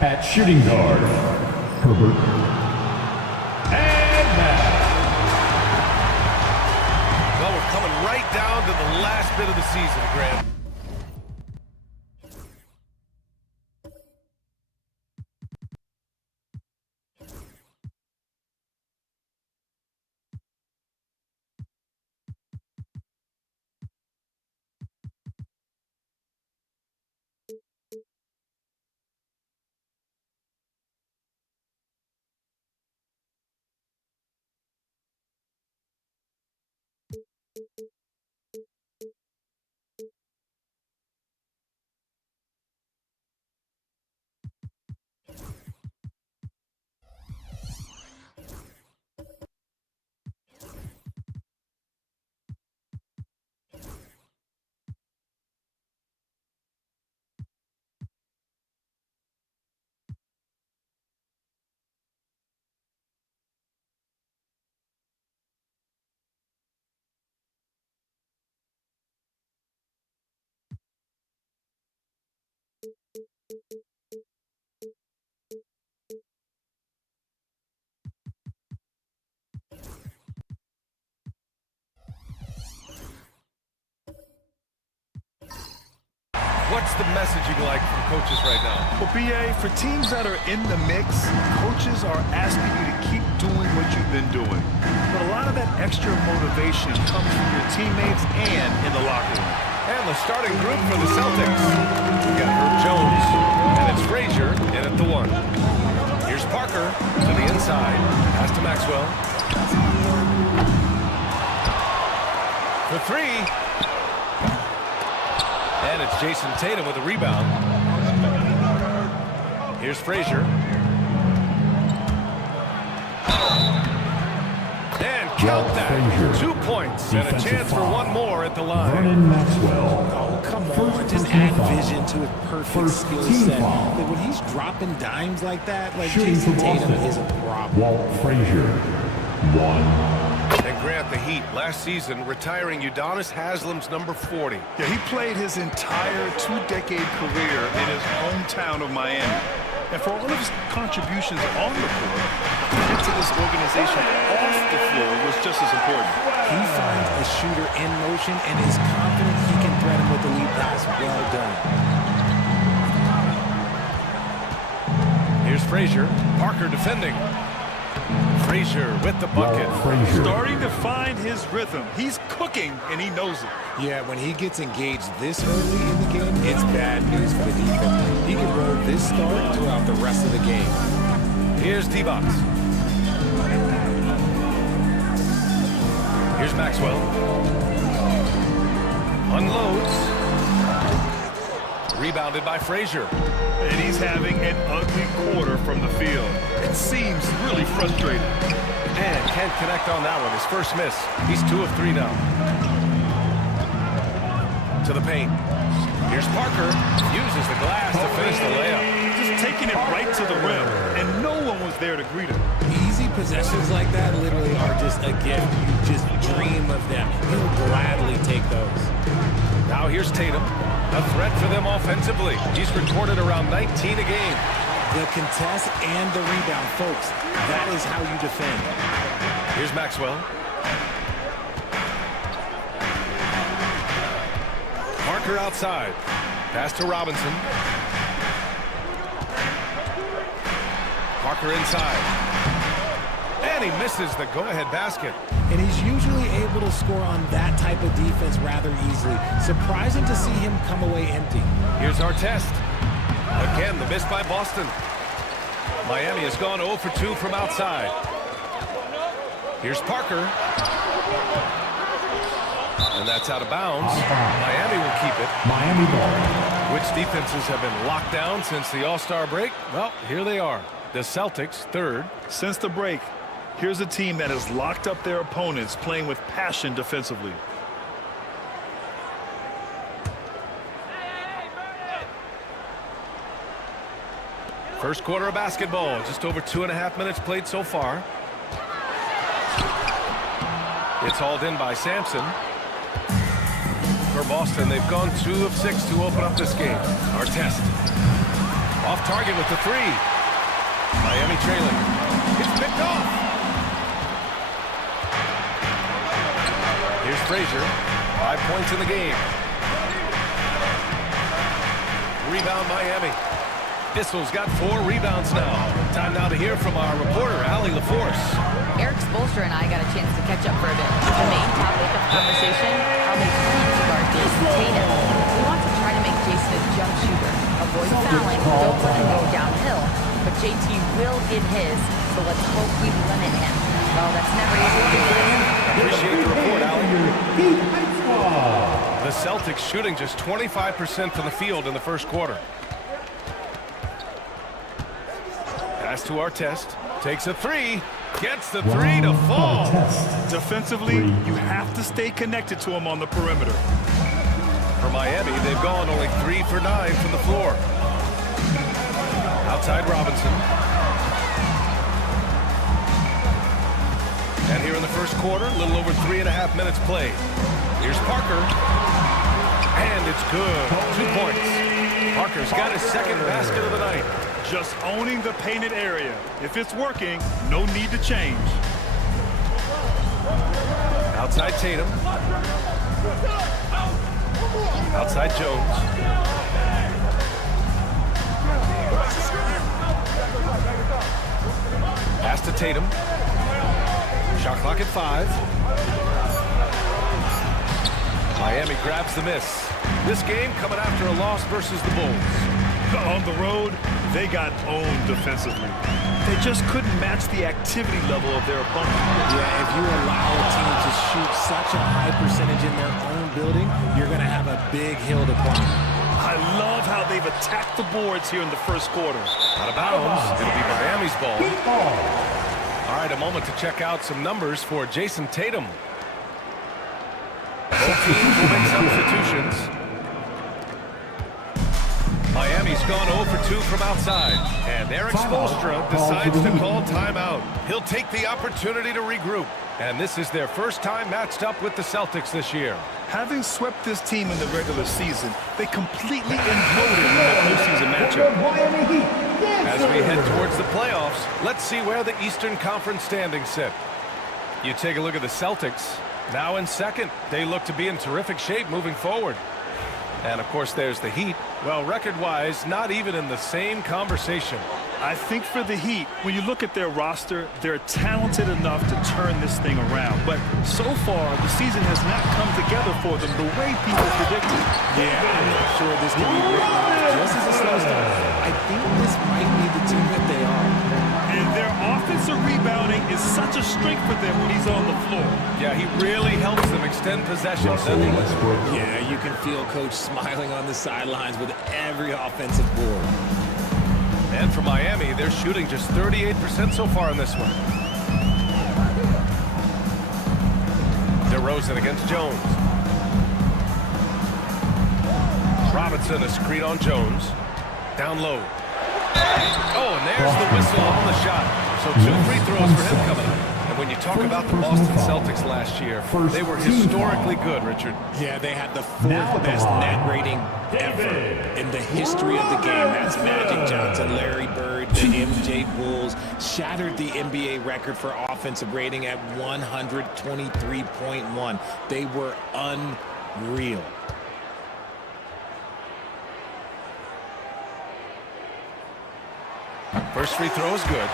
At shooting guard, Herbert. And now. Well, we're coming right down to the last bit of the season, Graham. What's the messaging like from coaches right now? Well, BA, for teams that are in the mix, coaches are asking you to keep doing what you've been doing. But a lot of that extra motivation comes from your teammates and in the locker room. And the starting group for the Celtics. We got Herb Jones, and it's Frazier in at the 1. Here's Parker to the inside. Pass to Maxwell. For 3. And it's Jason Tatum with a rebound. Here's Frazier. And count that. Frazier. 2 points and a Defensive chance for foul. one more at the line. Vernon Maxwell. Oh, come First on. Just personal add foul. vision to his perfect First skill team set. foul. Like, when he's dropping dimes like that, like Shooting Jason for Tatum Boston. is a problem. Walt Frazier. 1. And Grant, the Heat last season retiring Udonis Haslam's number 40. Yeah, he played his entire 2-decade career in his hometown of Miami. And for all of his contributions on the court, into this organization off the floor was just as important. He finds a shooter in motion and is confident he can thread him with the lead pass. Well done. Here's Frazier. Parker defending. Frazier with the bucket. Walt Frazier. Starting to find his rhythm. He's cooking, and he knows it. Yeah, when he gets engaged this early in the game, it's bad news for the defense. He can roll this start throughout the rest of the game. Here's D-Box. Here's Maxwell. Unloads. Rebounded by Frazier. And he's having an ugly quarter from the field. It seems really frustrating. And can't connect on that one. His first miss. He's 2 of 3 now. To the paint. Here's Parker. Uses the glass to finish the layup. Just taking it right to the rim, and no one was there to greet him. Easy possessions like that literally are just a gift. You just dream of them. He'll gladly take those. Now here's Tatum. A threat for them offensively. He's recorded around 19 a game. The contest and the rebound, folks. That is how you defend. Here's Maxwell. Parker outside. Pass to Robinson. Parker inside. And he misses the go-ahead basket. And he's usually able to score on that type of defense rather easily. Surprising to see him come away empty. Here's our test. Again, the miss by Boston. Miami has gone 0 for 2 from outside. Here's Parker. And that's out of bounds. Miami will keep it. Miami ball. Which defenses have been locked down since the All-Star break? Well, here they are. The Celtics, 3rd. Since the break, here's a team that has locked up their opponents, playing with passion defensively. First quarter of basketball. Just over 2.5 minutes played so far. It's hauled in by Sampson. For Boston, they've gone 2 of 6 to open up this game. Our test. Off target with the 3. Miami trailing. It's picked off. Here's Frazier. 5 points in the game. Rebound Miami. Bissell's got 4 rebounds now. Time now to hear from our reporter, Allie LaForce. Eric Spoelstra and I got a chance to catch up for a bit. The main topic of conversation, how they plan to guard Jason Tatum. We want to try to make Jason a jump shooter. Avoid fouling, don't let him go downhill. But JT will get his, so let's hope we limit him. Well, that's never easy to do. Appreciate the report, Allie. Heat Squad. The Celtics shooting just 25% from the field in the first quarter. Pass to our test. Takes a 3. Gets the 3 to fall. Test. Defensively, you have to stay connected to him on the perimeter. For Miami, they've gone only 3 for 9 from the floor. Outside Robinson. And here in the first quarter, a little over 3.5 minutes played. Here's Parker. And it's good. 2 points. Parker's got his second basket of the night. Just owning the painted area. If it's working, no need to change. Outside Tatum. Outside Jones. Pass to Tatum. Shot clock at 5. Miami grabs the miss. This game coming after a loss versus the Bulls. On the road, they got owned defensively. They just couldn't match the activity level of their opponent. Yeah, if you allow a team to shoot such a high percentage in their own building, you're going to have a big hill to climb. I love how they've attacked the boards here in the first quarter. Out of bounds. It'll be Miami's ball. All right, a moment to check out some numbers for Jason Tatum. Both teams will make substitutions. Miami's gone 0 for 2 from outside. And Eric Spoelstra decides to call timeout. He'll take the opportunity to regroup. And this is their first time matched up with the Celtics this year. Having swept this team in the regular season, they completely imploded in the postseason matchup. As we head towards the playoffs, let's see where the Eastern Conference standings sit. You take a look at the Celtics. Now in second, they look to be in terrific shape moving forward. And, of course, there's the Heat. Well, record-wise, not even in the same conversation. I think for the Heat, when you look at their roster, they're talented enough to turn this thing around. But so far, the season has not come together for them the way people predicted. Yeah, I'm not sure this can be written off just as a slow start. I think this might be the team that they are. And their offensive rebounding is such a strength for them when he's on the floor. Yeah, he really helps them extend possessions, doesn't he? Yeah, you can feel Coach smiling on the sidelines with every offensive board. And for Miami, they're shooting just 38% so far in this one. DeRozan against Jones. Robinson, a screen on Jones. Down low. Oh, and there's the whistle on the shot. So 2 free throws for him coming up. And when you talk about the Boston Celtics last year, they were historically good, Richard. Yeah, they had the 4th best net rating ever in the history of the game. That's Magic Johnson, Larry Bird, the MJ Bulls. Shattered the NBA record for offensive rating at 123.1. They were unreal. First free throw is good.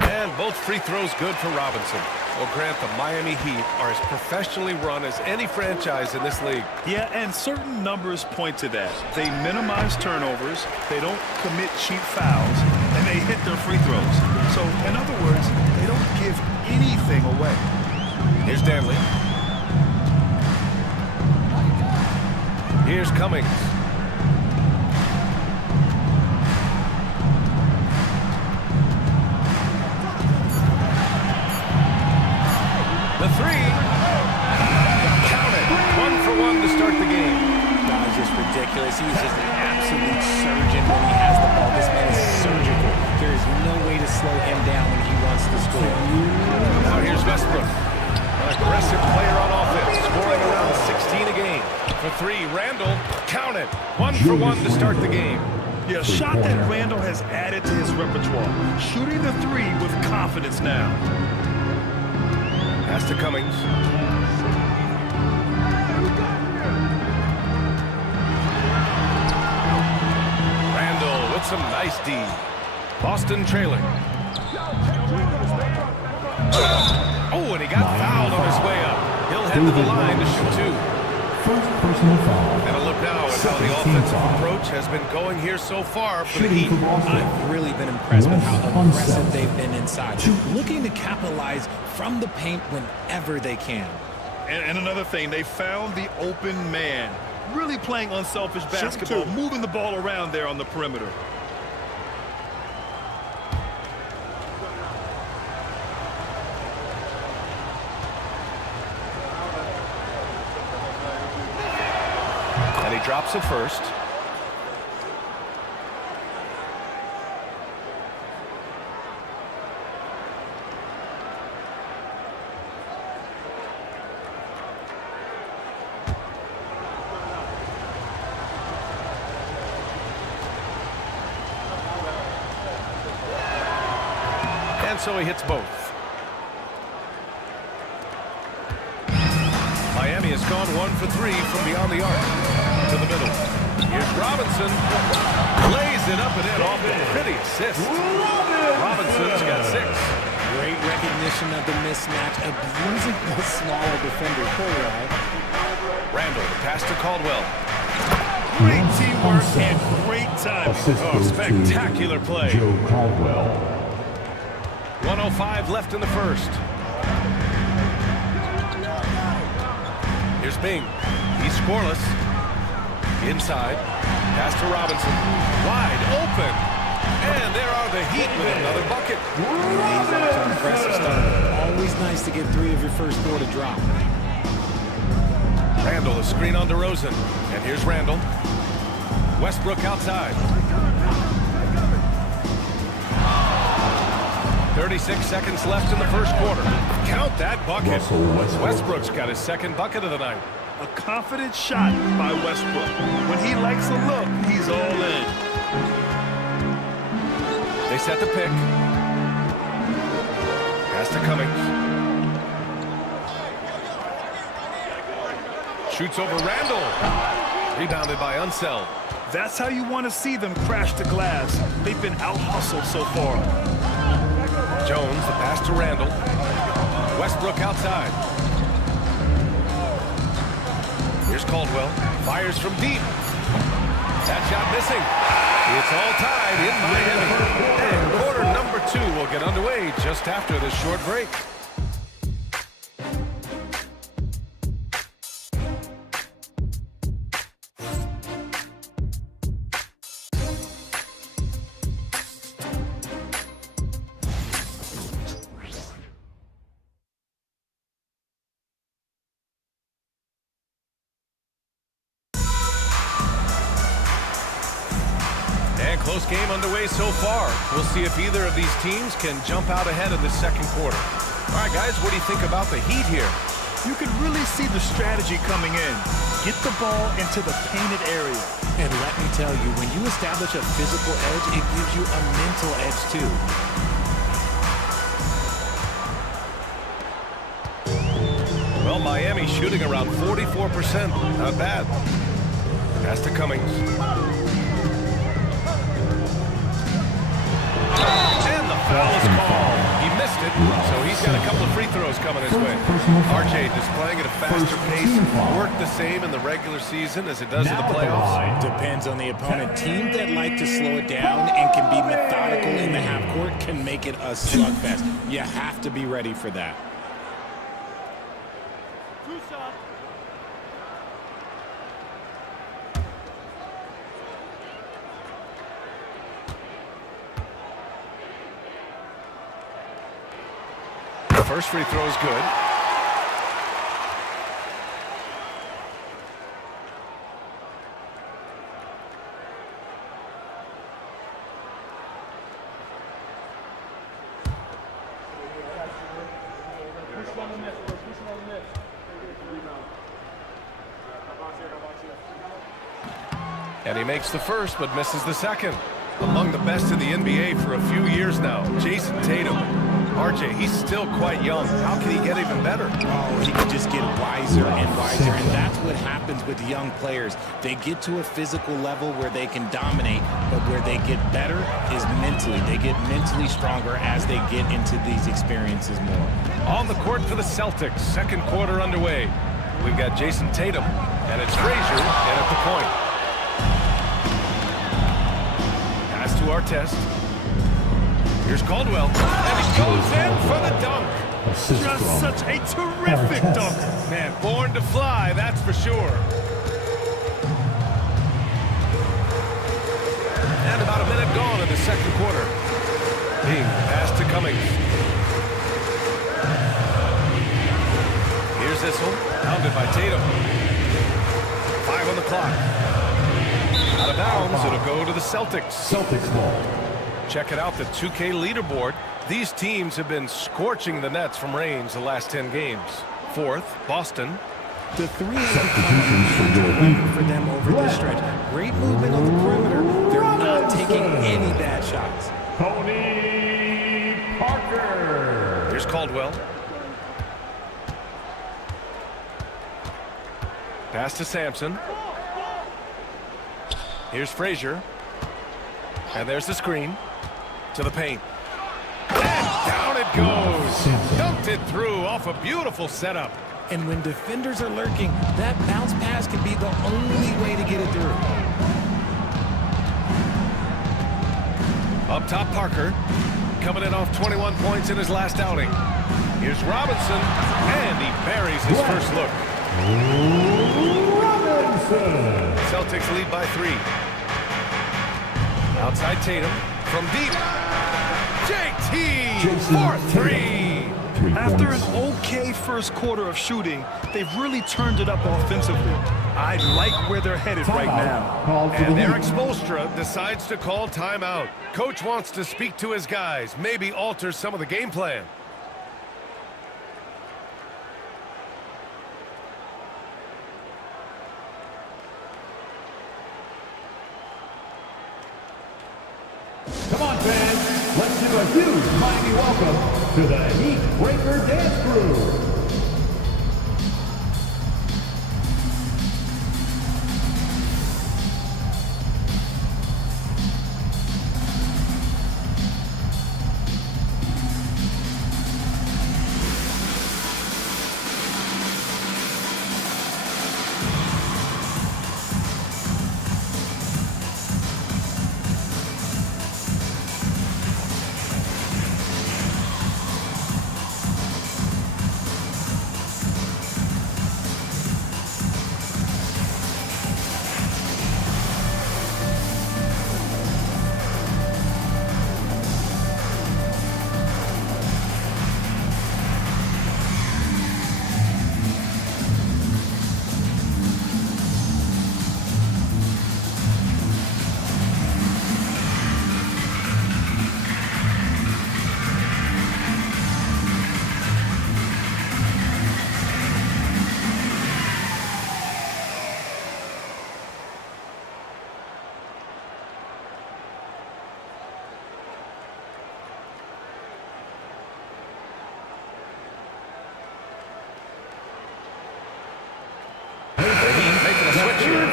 And both free throws good for Robinson. Well, Grant, the Miami Heat are as professionally run as any franchise in this league. Yeah, and certain numbers point to that. They minimize turnovers, they don't commit cheap fouls, and they hit their free throws. So, in other words, they don't give anything away. Here's Danley. Here's Cummings. The 3. Count it. 1 for 1 to start the game. That was just ridiculous. He's just an absolute surgeon when he has the ball. This man is surgical. There is no way to slow him down when he wants to score. Now here's Westbrook. An aggressive player on offense, scoring around 16 a game. For 3, Randall. Count it. 1 for 1 to start the game. Yeah, a shot that Randall has added to his repertoire. Shooting the 3 with confidence now. Pass to Cummings. Randall with some nice D. Boston trailing. Oh, and he got fouled on his way up. He'll head to the line to shoot 2. First personal foul. And a look now at how the offensive approach has been going here so far for the Heat. I've really been impressed with how aggressive they've been inside, looking to capitalize from the paint whenever they can. And another thing, they found the open man. Really playing unselfish basketball, moving the ball around there on the perimeter. And he drops it first. And so he hits both. Miami has gone 1 for 3 from beyond the arc. To the middle. Here's Robinson. Lays it up and in off the pretty assist. Robinson's got 6. Great recognition of the mismatch, abusing the smaller defender. Randall, the pass to Caldwell. Great teamwork and great timing. Assist Oh, goes to spectacular play. Joe Caldwell. 1:05 left in the first. Here's Bing. He's scoreless. Inside. Pass to Robinson. Wide open. And there are the Heat with another bucket. Impressive stuff. Always nice to get 3 of your first 4 to drop. Randall, a screen on DeRozan. And here's Randall. Westbrook outside. 36 seconds left in the first quarter. Count that bucket. Russell Westbrook. Westbrook's got his second bucket of the night. A confident shot by Westbrook. When he likes a look, he's all in. They set the pick. Pass to Cummings. Shoots over Randall. Rebounded by Unseld. That's how you want to see them crash the glass. They've been out-hustled so far. Jones, the pass to Randall. Westbrook outside. Here's Caldwell. Fires from deep. That shot missing. It's all tied in Miami. And quarter number 2 will get underway just after this short break. Close game underway so far. We'll see if either of these teams can jump out ahead in the second quarter. All right, guys, what do you think about the Heat here? You can really see the strategy coming in. Get the ball into the painted area. And let me tell you, when you establish a physical edge, it gives you a mental edge too. Well, Miami shooting around 44%. Not bad. Pass to Cummings. And the foul is called. He missed it, so he's got a couple of free throws coming his way. RJ just playing at a faster pace. Work the same in the regular season as it does in the playoffs. Depends on the opponent. Teams that like to slow it down and can be methodical in the half court can make it a slugfest. You have to be ready for that. First free throw is good. And he makes the first, but misses the second. Among the best in the NBA for a few years now, Jason Tatum. RJ, he's still quite young. How can he get even better? Oh, he can just get wiser and wiser, and that's what happens with young players. They get to a physical level where they can dominate, but where they get better is mentally. They get mentally stronger as they get into these experiences more. On the court for the Celtics, second quarter underway. We've got Jason Tatum, and it's Frazier in at the point. Pass to Artest. Here's Caldwell, and he goes in for the dunk. Just such a terrific dunk. Man, born to fly, that's for sure. And about a minute gone in the second quarter. Bing, pass to Cummings. Here's Issel, pounded by Tatum. 5 on the clock. Out of bounds, it'll go to the Celtics. Celtics ball. Checking out the 2K leaderboard. These teams have been scorching the nets from range the last 10 games. Fourth, Boston. The three has become a major weapon for them over this stretch. Great movement on the perimeter. They're not taking any bad shots. Tony Parker. Caldwell. Pass to Sampson. Here's Frazier. And there's the screen. To the paint. And down it goes. Dunked it through off a beautiful setup. And when defenders are lurking, that bounce pass can be the only way to get it through. Up top, Parker. Coming in off 21 points in his last outing. Here's Robinson. And he buries his first look. Robinson. Celtics lead by 3. Outside Tatum. From deep. JT for 3. After an okay first quarter of shooting, they've really turned it up offensively. I like where they're headed right now. And Eric Spoelstra decides to call timeout. Coach wants to speak to his guys, maybe alter some of the game plan. Come on, fans. Let's do a huge mighty welcome to the Heat Breaker Dance Crew.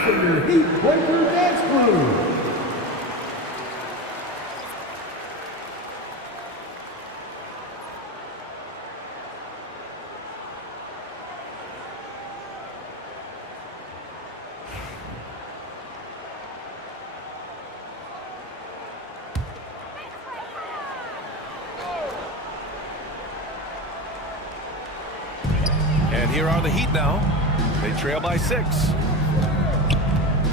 For your Heat Breaker Dance Crew. And here are the Heat now. They trail by 6.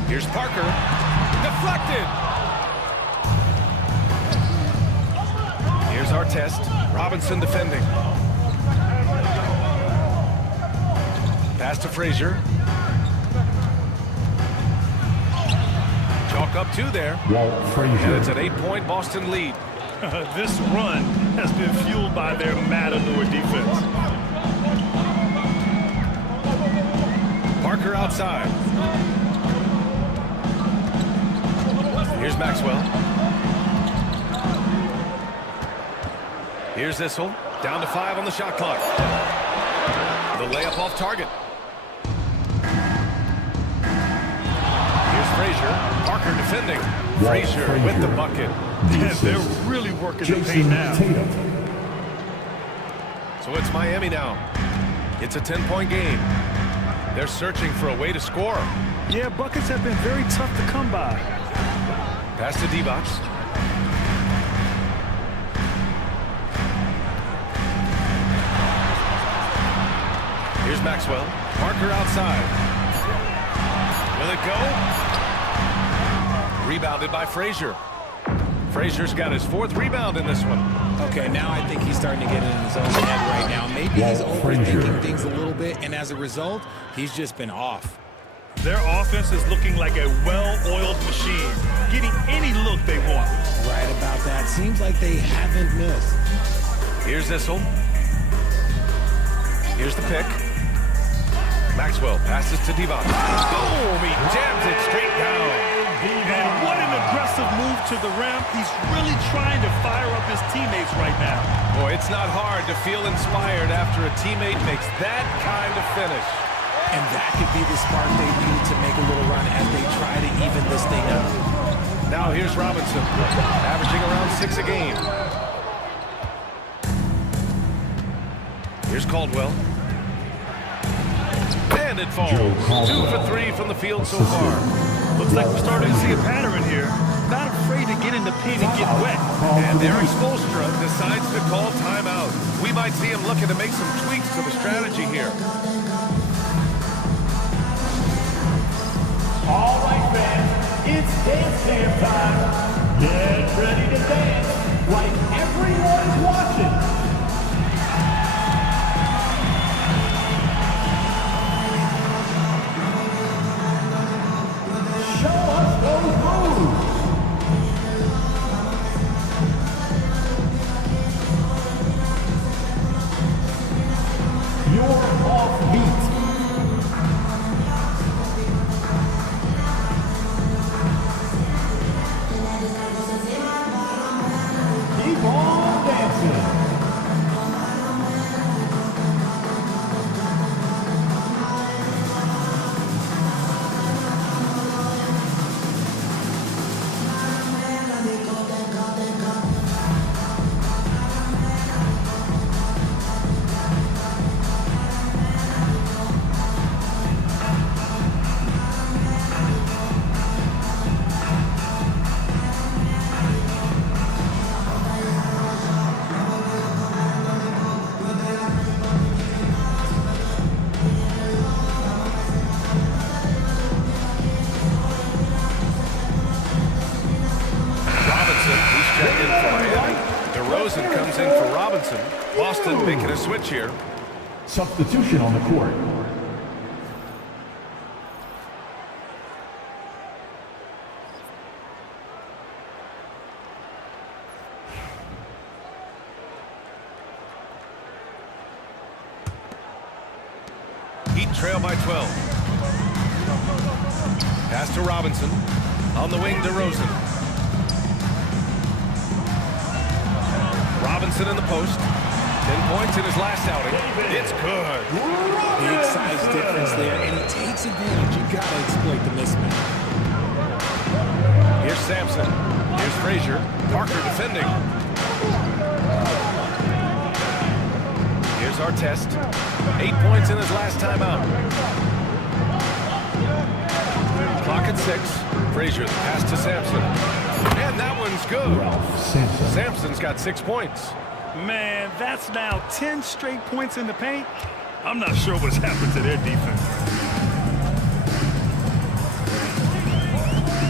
Here's Parker. Deflected. Here's Artest. Robinson defending. Pass to Frazier. Chalk up 2 there. Walt Frazier. And it's an 8-point Boston lead. This run has been fueled by their Matador defense. Parker outside. Here's Maxwell. Here's Issel. Down to 5 on the shot clock. The layup off target. Here's Frazier. Parker defending. Frazier with the bucket. And they're really working the paint now. Tatum. So it's Miami now. It's a 10-point game. They're searching for a way to score. Yeah, buckets have been very tough to come by. Pass to Divac. Here's Maxwell. Parker outside. Will it go? Rebounded by Frazier. Frazier's got his 4th rebound in this one. Okay, now I think he's starting to get in his own head right now. Maybe he's overthinking things a little bit, and as a result, he's just been off. Their offense is looking like a well-oiled machine, getting any look they want. Right about that. Seems like they haven't missed. Here's Issel. Here's the pick. Maxwell passes to Divac. Boom! He jams it straight down. And what an aggressive aggressive move to the rim. He's really trying to fire up his teammates right now. Boy, it's not hard to feel inspired after a teammate makes that kind of finish. And that could be the spark they needed to make a little run as they try to even this thing up. Now here's Robinson, averaging around 6 a game. Here's Caldwell. And it falls. 2 for 3 from the field so far. Looks like we're starting to see a pattern here. Not afraid to get in the paint and get wet. And Eric Spoelstra decides to call timeout. We might see him looking to make some tweaks to the strategy here. All right, fans, it's dance jam time. Get ready to dance like everyone's watching. Show us those moves. You're off beat. Keep on dancing. DeRozan comes in for Robinson. Boston making a switch here. Substitution on the court. Heat trail by 12. Pass to Robinson. On the wing, DeRozan. Robinson in the post. 10 points in his last outing. It's good. Big size difference there, and he takes advantage. You got to exploit the mismatch. Here's Sampson. Here's Frazier. Parker defending. Here's Artest. 8 points in his last time out. Clock at 6. Frazier, the pass to Sampson. And that one's good. Sampson's got 6 points. Man, that's now 10 straight points in the paint. I'm not sure what's happened to their defense.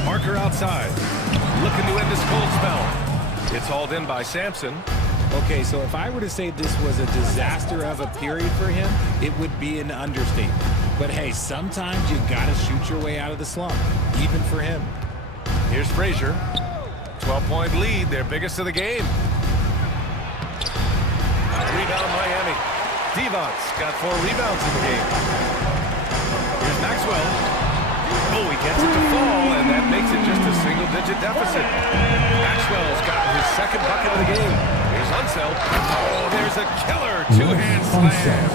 Parker outside. Looking to end this cold spell. It's hauled in by Sampson. Okay, so if I were to say this was a disaster of a period for him, it would be an understatement. But hey, sometimes you got to shoot your way out of the slump, even for him. Here's Frazier. 12-point lead, their biggest of the game. Rebound Miami. Devon's got 4 rebounds in the game. Here's Maxwell. Oh, he gets it to fall, and that makes it just a single-digit deficit. Maxwell's got his second bucket of the game. Here's Unseld. Oh, there's a killer two-hand slam.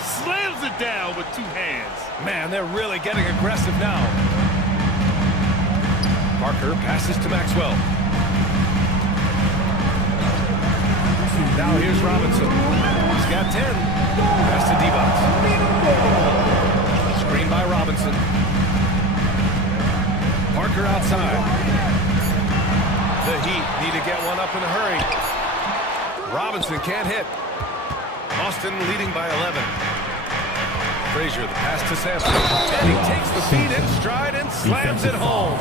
Slams it down with 2 hands. Man, they're really getting aggressive now. Parker passes to Maxwell. Now here's Robinson. He's got 10. Pass to Devon. Screen by Robinson. Parker outside. The Heat need to get one up in a hurry. Robinson can't hit. Boston leading by 11. Frazier, the pass to Sampson. And he takes the feed in stride and slams it home.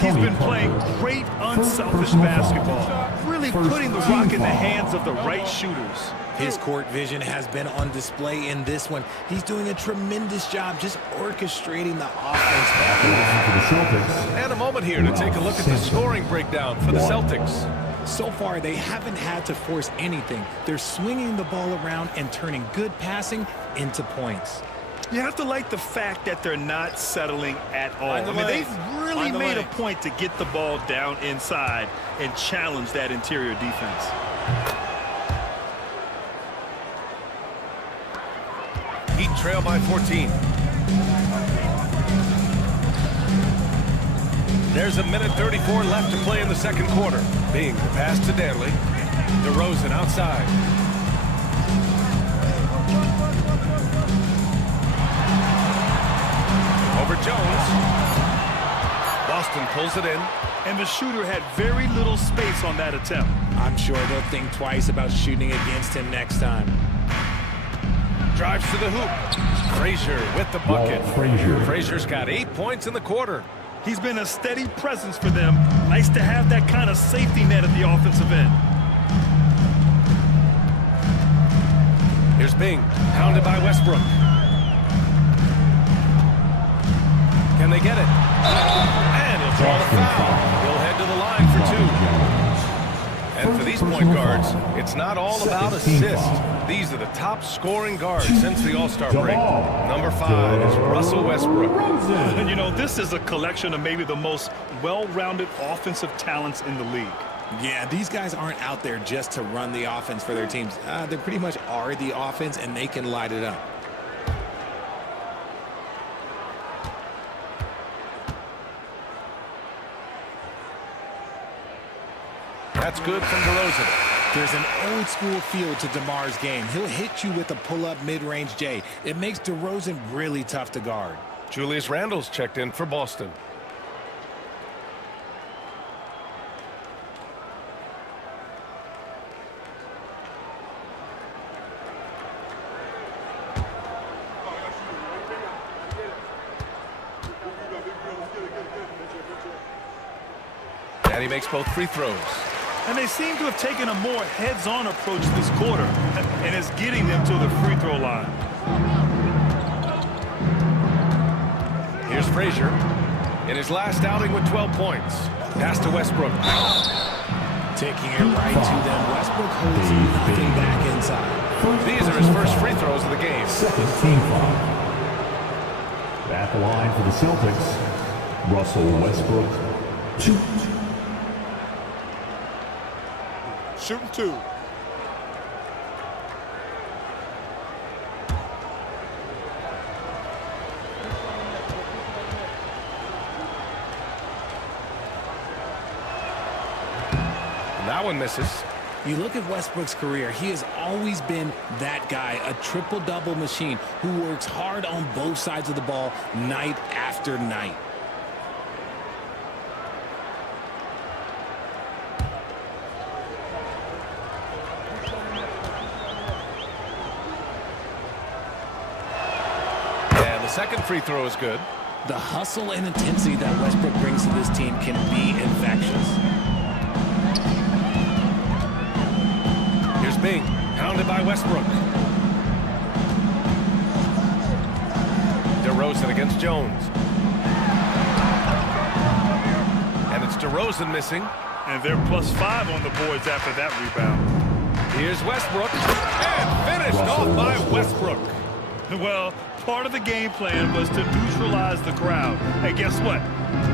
He's been playing great, unselfish basketball. Really putting the rock in the hands of the right shooters. His court vision has been on display in this one. He's doing a tremendous job just orchestrating the offense. And a moment here to take a look at the scoring breakdown for the Celtics. So far, they haven't had to force anything. They're swinging the ball around and turning good passing into points. You have to like the fact that they're not settling at all. On the I mean, lane. they've really On the made a lane. point to get the ball down inside and challenge that interior defense. Heat trail by 14. There's a minute 34 left to play in the second quarter. Being the pass to Danley. DeRozan outside. Over Jones. Boston pulls it in. And the shooter had very little space on that attempt. I'm sure they'll think twice about shooting against him next time. Drives to the hoop. Frazier with the bucket. Frazier. Frazier's got 8 points in the quarter. He's been a steady presence for them. Nice to have that kind of safety net at the offensive end. Here's Bing, pounded by Westbrook. Can they get it? And he'll draw the foul. He'll head to the line for 2. And for these point guards, it's not all about assists. These are the top scoring guards since the All-Star break. Number 5 is Russell Westbrook. And you know, this is a collection of maybe the most well-rounded offensive talents in the league. Yeah, these guys aren't out there just to run the offense for their teams. They pretty much are the offense, and they can light it up. That's good from DeRozan. There's an old-school feel to DeMar's game. He'll hit you with a pull-up mid-range J. It makes DeRozan really tough to guard. Julius Randle's checked in for Boston. And he makes both free throws. And they seem to have taken a more heads-on approach this quarter, and it's getting them to the free throw line. Here's Frazier in his last outing with 12 points. Pass to Westbrook. Taking it right to them. Westbrook holds nothing back inside. These are his first free throws of the game. Second team foul. At the line for the Celtics, Russell Westbrook, 2. Shooting 2. And that one misses. You look at Westbrook's career, he has always been that guy, a triple-double machine who works hard on both sides of the ball night after night. And the second free throw is good. The hustle and intensity that Westbrook brings to this team can be infectious. Here's Bing, pounded by Westbrook. DeRozan against Jones. And it's DeRozan missing. And they're +5 on the boards after that rebound. Here's Westbrook. And finished off by Westbrook. Well, part of the game plan was to neutralize the crowd. And guess what?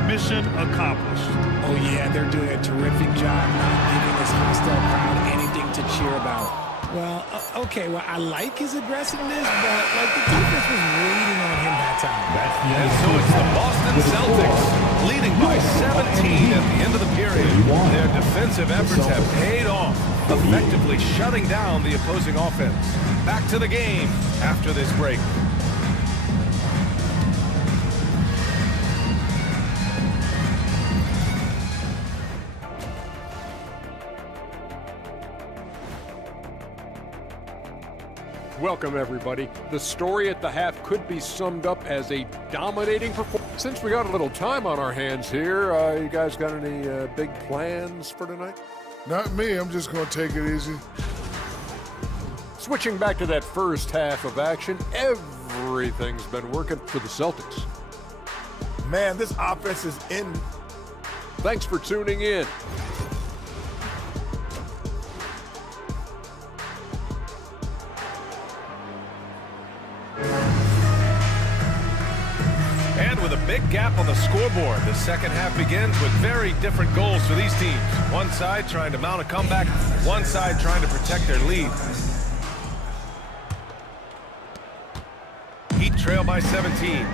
Mission accomplished. Oh, yeah, they're doing a terrific job not giving this hostile crowd anything to cheer about. Well, okay, well, I like his aggressiveness, but, like, the defense was waiting on him that time. That's the And so it's the Boston Celtics leading by 17 at the end of the period. Their defensive efforts have paid off, effectively shutting down the opposing offense. Back to the game after this break. Welcome, everybody. The story at the half could be summed up as a dominating performance. Since we got a little time on our hands here, you guys got any big plans for tonight? Not me. I'm just going to take it easy. Switching back to that first half of action, everything's been working for the Celtics. Man, this offense is in. Thanks for tuning in. big gap on the scoreboard. The second half begins with very different goals for these teams. One side trying to mount a comeback, one side trying to protect their lead. Heat trail by 17.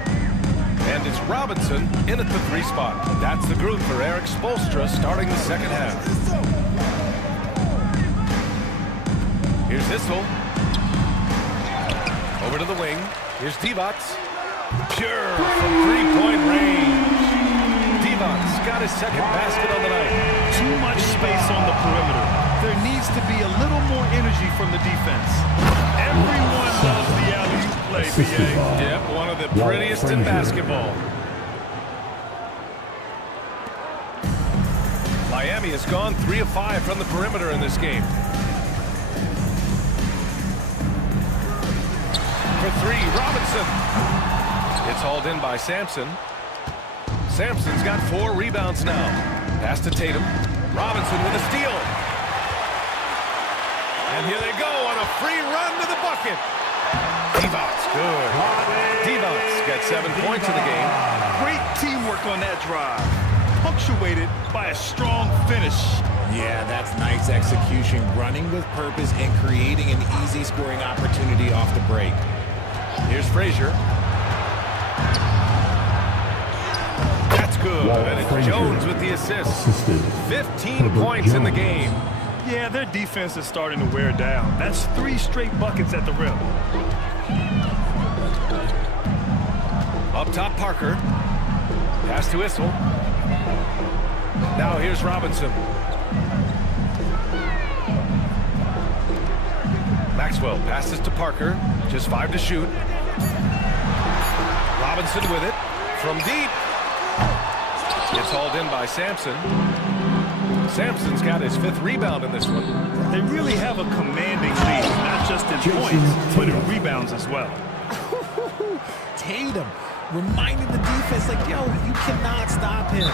And it's Robinson in at the 3 spot. That's the group for Erik Spoelstra starting the second half. Here's Issel. Over to the wing. Here's Divac. Pure from 3-point range. Divac got his second basket on the night. Too much space on the perimeter. There needs to be a little more energy from the defense. Everyone loves the alley-oop play, BA. Yep, one of the prettiest in basketball. Miami has gone 3 of 5 from the perimeter in this game. For 3, Robinson. It's hauled in by Sampson. Sampson's got 4 rebounds now. Pass to Tatum. Robinson with a steal. And here they go on a free run to the bucket. Divac, good. Divac got 7 points in the game. Great teamwork on that drive. Punctuated by a strong finish. Yeah, that's nice execution, running with purpose and creating an easy scoring opportunity off the break. Here's Frazier. That's good. And it's Jones with the assist. 15 points in the game. Yeah, their defense is starting to wear down. That's 3 straight buckets at the rim. Up top, Parker. Pass to Issel. Now here's Robinson. Maxwell passes to Parker. Just 5 to shoot. Robinson with it. From deep. It's hauled in by Sampson. Sampson's got his 5th rebound in this one. They really have a commanding lead, not just in points, but in rebounds as well. Tatum reminding the defense, like, yo, you cannot stop him.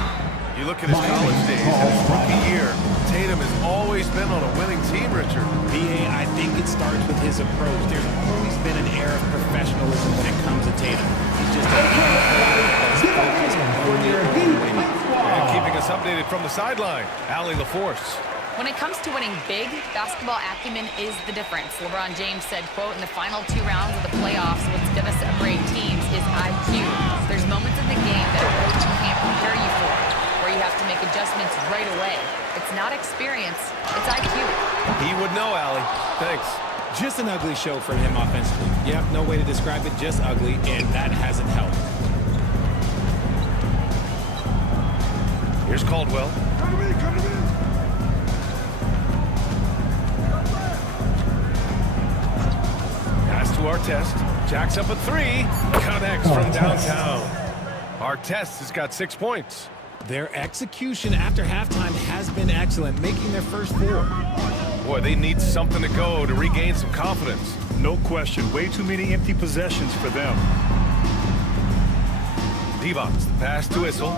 You look at his college days and his rookie year. Tatum has always been on a winning team, Richard. BA, I think it starts with his approach. There's always been an air of professionalism when it comes to Tatum. He's just a that's focused only on winning. And keeping us updated from the sideline, Allie LaForce. When it comes to winning big, basketball acumen is the difference. LeBron James said, quote, in the final 2 rounds of the playoffs, what's going to separate teams is IQ. There's moments in the game that a coach can't prepare you for, where you have to make adjustments right away. It's not experience, it's IQ. He would know, Allie. Thanks. Just an ugly show from him offensively. Yep, no way to describe it, just ugly, and that hasn't helped. Here's Caldwell. Pass to Artest. Jacks up a 3. Connects from downtown. Artest has got 6 points. Their execution after halftime has been excellent, making their first 4. Boy, they need something to go to regain some confidence. No question. Way too many empty possessions for them. Divac, the pass to Issel.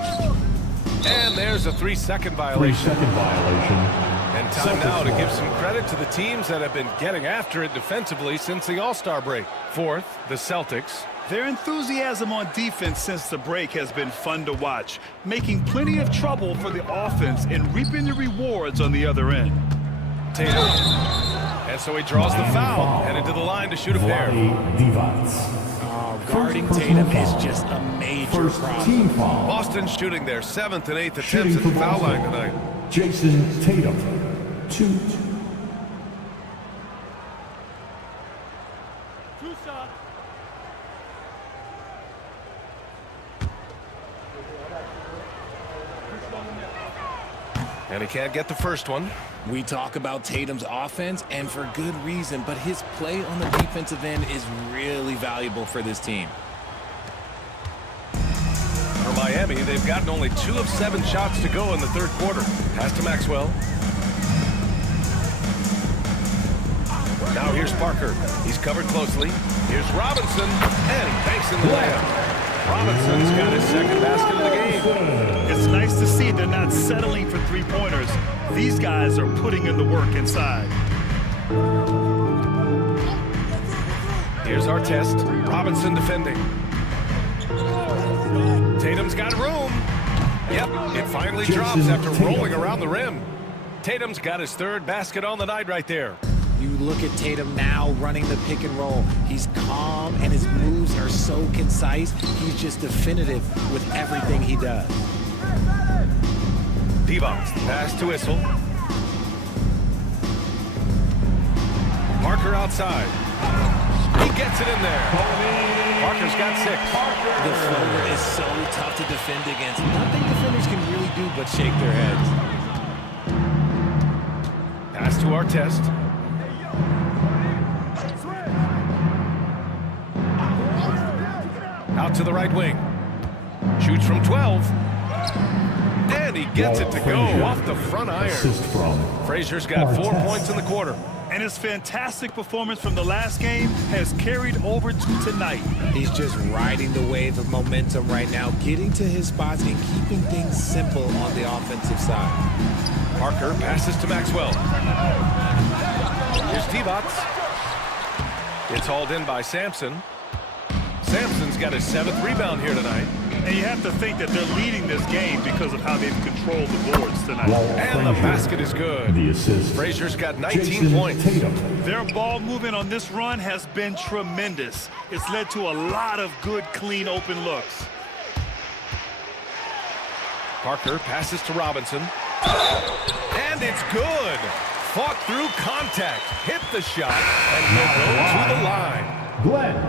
And there's a 3-second violation. And time now to give some credit to the teams that have been getting after it defensively since the All-Star break. 4th, the Celtics. Their enthusiasm on defense since the break has been fun to watch, making plenty of trouble for the offense and reaping the rewards on the other end. Tatum. And so he draws the foul, headed to the line to shoot a pair. Guarding Tatum is just a major problem. Boston shooting their 7th and 8th attempts at the foul line tonight. Jason Tatum, 2. And he can't get the first one. We talk about Tatum's offense, and for good reason, but his play on the defensive end is really valuable for this team. For Miami, they've gotten only 2 of 7 shots to go in the 3rd quarter. Pass to Maxwell. Now here's Parker. He's covered closely. Here's Robinson, and he banks in the layup. Robinson's got his 2nd basket of the game. It's nice to see they're not settling for 3-pointers. These guys are putting in the work inside. Here's Artest. Robinson defending. Tatum's got room. Yep, it finally drops after rolling around the rim. Tatum's got his third basket on the night right there. You look at Tatum now running the pick and roll. He's calm and his moves are so concise. He's just definitive with everything he does. Divac, pass to Issel. Parker outside. He gets it in there. Parker's got 6. The floater is so tough to defend against. Nothing defenders can really do but shake their heads. Pass to Artest. Out to the right wing. Shoots from 12. And he gets it to go off the front iron. Frazier's got 4 points in the quarter. And his fantastic performance from the last game has carried over to tonight. He's just riding the wave of momentum right now, getting to his spots and keeping things simple on the offensive side. Parker passes to Maxwell. Here's Divac. It's hauled in by Sampson. Sampson's got his 7th rebound here tonight. And you have to think that they're leading this game because of how they've controlled the boards tonight. And the basket is good. The assist. Frazier's got 19 points. Their ball movement on this run has been tremendous. It's led to a lot of good, clean, open looks. Parker passes to Robinson. And it's good. Fought through contact. Hit the shot. And he'll go to the line.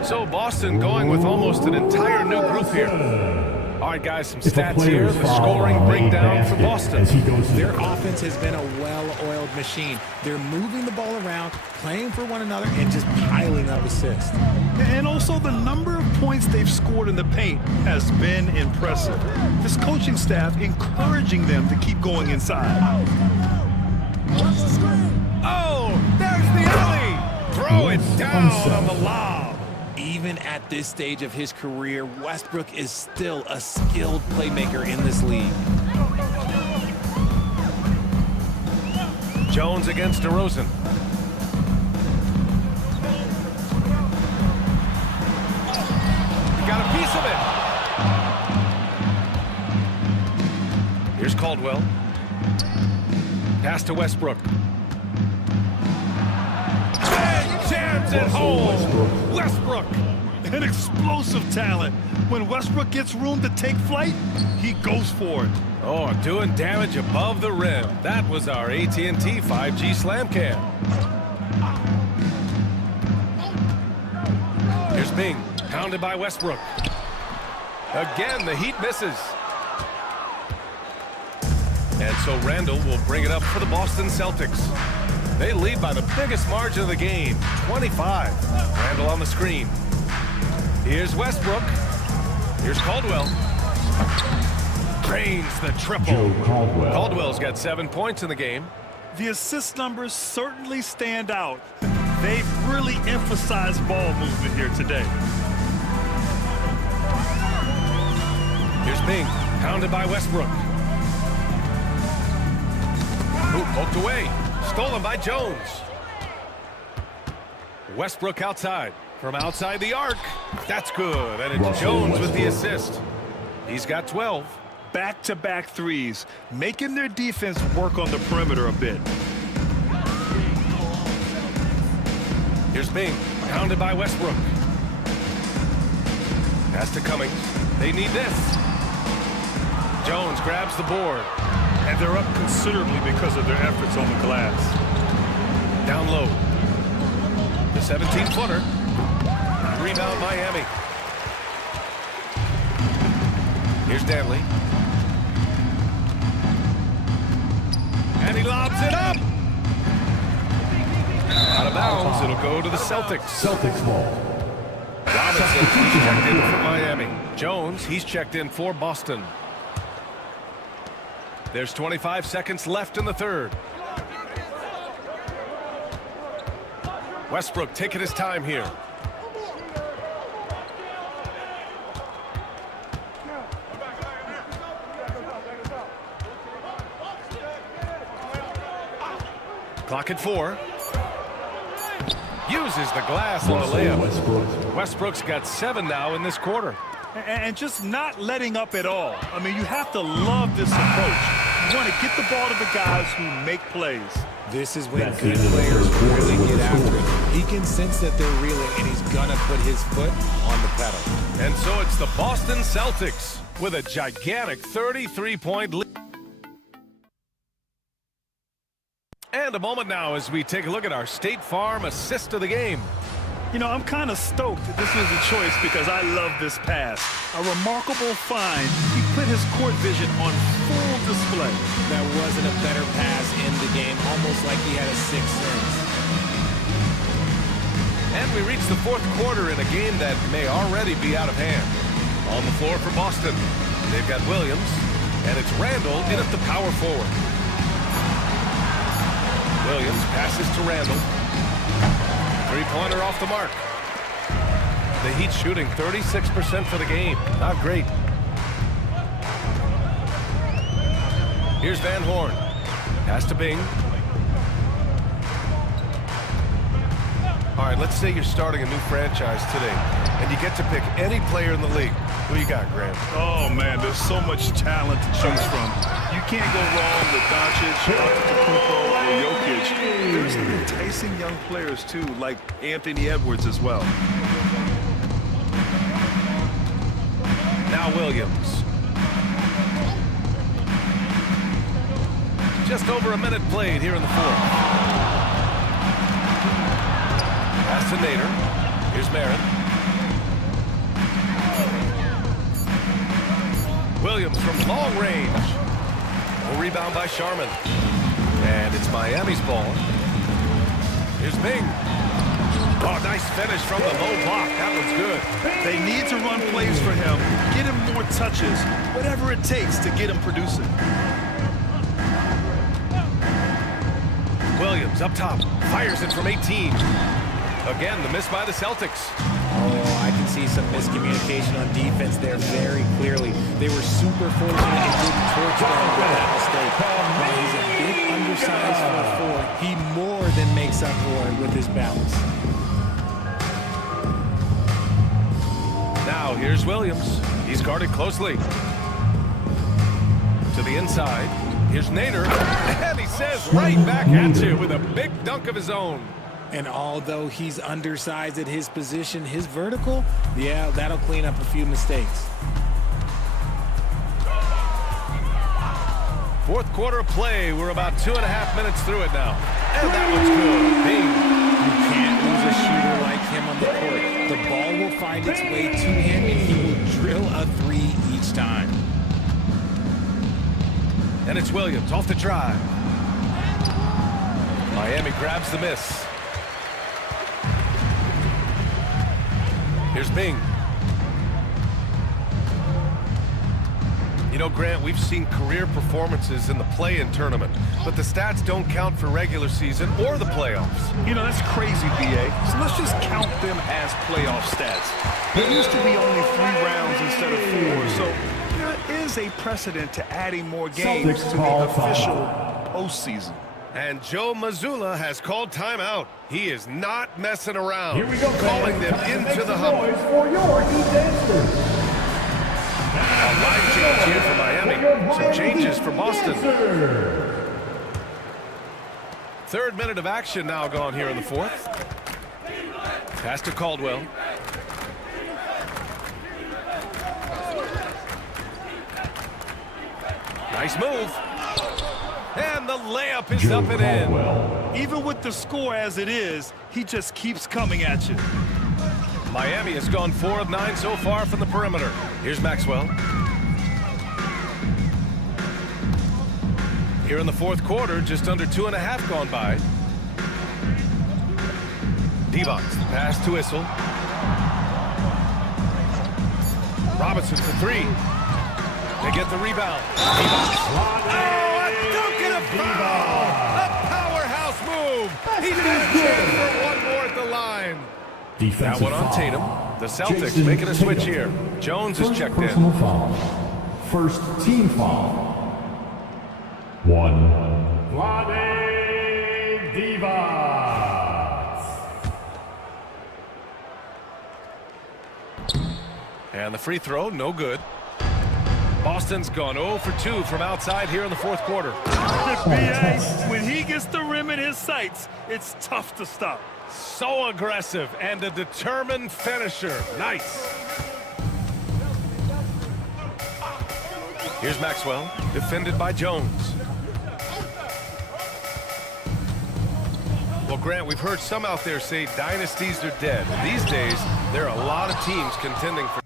So Boston going with almost an entire new group here. All right, guys, some stats here. The scoring breakdown for Boston. Their offense has been a well-oiled machine. They're moving the ball around, playing for one another, and just piling up assists. And also the number of points they've scored in the paint has been impressive. This coaching staff encouraging them to keep going inside. Oh, there's the alley. Throw it down on the lob. Even at this stage of his career, Westbrook is still a skilled playmaker in this league. Jones against DeRozan. He got a piece of it. Here's Caldwell. Pass to Westbrook. And jams it home. Westbrook. An explosive talent. When Westbrook gets room to take flight, he goes for it. Oh, doing damage above the rim. That was our AT&T 5G Slam Cam. Here's Bing, pounded by Westbrook. Again, the Heat misses. And so Randall will bring it up for the Boston Celtics. They lead by the biggest margin of the game, 25. Randall on the screen. Here's Westbrook. Here's Caldwell. Drains the triple. Caldwell's got 7 points in the game. The assist numbers certainly stand out. They've really emphasized ball movement here today. Here's Bing, pounded by Westbrook. Ooh, poked away. Stolen by Jones. Westbrook outside. From outside the arc. That's good. And it's Jones with the assist. He's got 12. Back-to-back threes, making their defense work on the perimeter a bit. Here's Bing, pounded by Westbrook. Pass to Cummings. They need this. Jones grabs the board. And they're up considerably because of their efforts on the glass. Down low. The 17-footer. Rebound Miami. Here's Danley. And he lobs it up. Out of bounds. It'll go to the Celtics. Celtics ball. Robinson, he's checked in for Miami. Jones, he's checked in for Boston. There's 25 seconds left in the third. Westbrook taking his time here. Clock at 4. Uses the glass on the layup. Westbrook's got 7 now in this quarter. and just not letting up at all. I mean, you have to love this approach. You want to get the ball to the guys who make plays. This is when good players really get after it. He can sense that they're reeling, and he's gonna put his foot on the pedal. And so it's the Boston Celtics with a gigantic 33-point lead. And a moment now as we take a look at our State Farm assist of the game. You know, I'm kind of stoked that this was a choice because I love this pass. A remarkable find. He put his court vision on full display. That wasn't a better pass in the game, almost like he had a sixth sense. And we reach the fourth quarter in a game that may already be out of hand. On the floor for Boston, they've got Williams, and it's Randall in at the power forward. Williams passes to Randall. Three-pointer off the mark. The Heat shooting 36% for the game. Not great. Here's Van Horn. Pass to Bing. All right, let's say you're starting a new franchise today, and you get to pick any player in the league. Who you got, Graham? Oh, man, there's so much talent to choose from. You can't go wrong with Doncic, Antetokounmpo, or Jokic. There's some enticing young players, too, like Anthony Edwards as well. Now Williams. Just over a minute played here in the fourth. Pass to Nader. Here's Marin. Williams from long range. A rebound by Sharman. And it's Miami's ball. Here's Bing. Oh, nice finish from the low block. That was good. They need to run plays for him, get him more touches, whatever it takes to get him producing. Williams up top. Fires it from 18. Again, the miss by the Celtics. Oh, I can see some miscommunication on defense there very clearly. They were super fortunate and didn't torch them with that mistake. While he's a bit undersized for a four, he more than makes up for it with his balance. Now here's Williams. He's guarded closely. To the inside. Here's Nader. And he says right back at you with a big dunk of his own. And although he's undersized at his position, his vertical, yeah, that'll clean up a few mistakes. Fourth quarter of play. We're about 2.5 minutes through it now. And that one's good. Bing. You can't lose a shooter like him on the court. The ball will find its way to him, and he will drill a three each time. And it's Williams off the drive. Miami grabs the miss. Here's Bing. You know, Grant, we've seen career performances in the play-in tournament, but the stats don't count for regular season or the playoffs. You know, that's crazy, B.A. So let's just count them as playoff stats. There used to be only 3 rounds instead of 4, so there is a precedent to adding more games to the official postseason. And Joe Mazzulla has called timeout. He is not messing around. Here we go, calling them into the huddle. noise for your Heat dancers. A line change here for Miami. Some changes for Boston. Third minute of action now gone here in the fourth. Pass to Caldwell. Nice move. And the layup is up and in. Even with the score as it is, he just keeps coming at you. Miami has gone 4 of 9 so far from the perimeter. Here's Maxwell. Here in the fourth quarter, just under 2.5 gone by. Divac, the pass to Issel. Robinson for 3. They get the rebound. Divac. A powerhouse move. He's got a chance for one more at the line. That one on Tatum. The Celtics making a switch here. Jones is checked in. Foul. First team foul. 1. Vlade Divac. And the free throw, no good. Boston's gone 0 for 2 from outside here in the fourth quarter. B.A., when he gets the rim in his sights, it's tough to stop. So aggressive and a determined finisher. Nice. Here's Maxwell, defended by Jones. Well, Grant, we've heard some out there say dynasties are dead. These days, there are a lot of teams contending for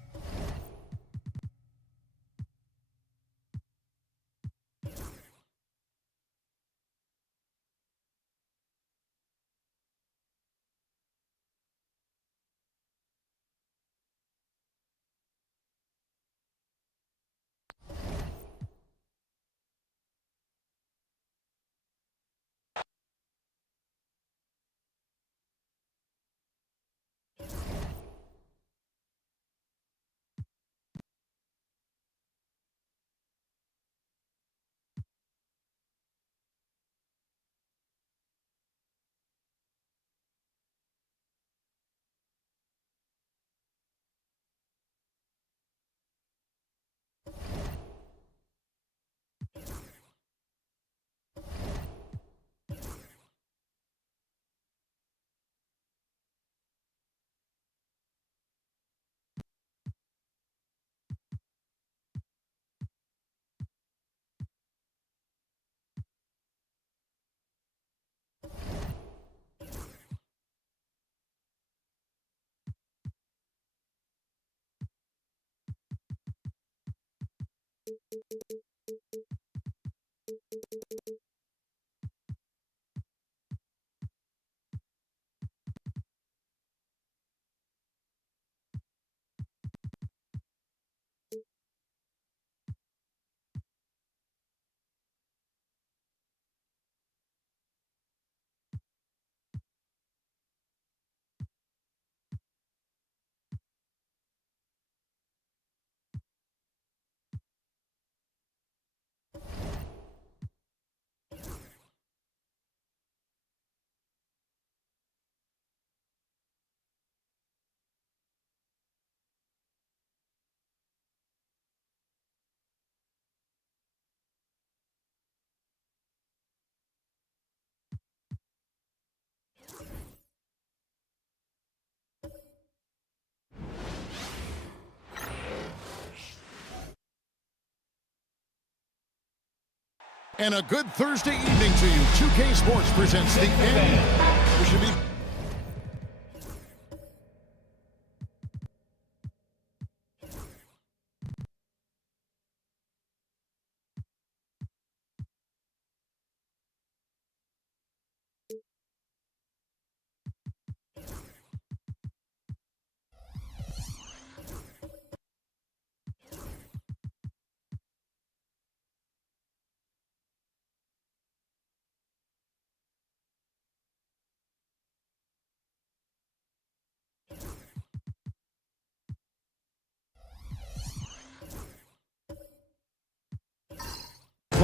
And a good Thursday evening to you. 2K Sports presents the end. We should be...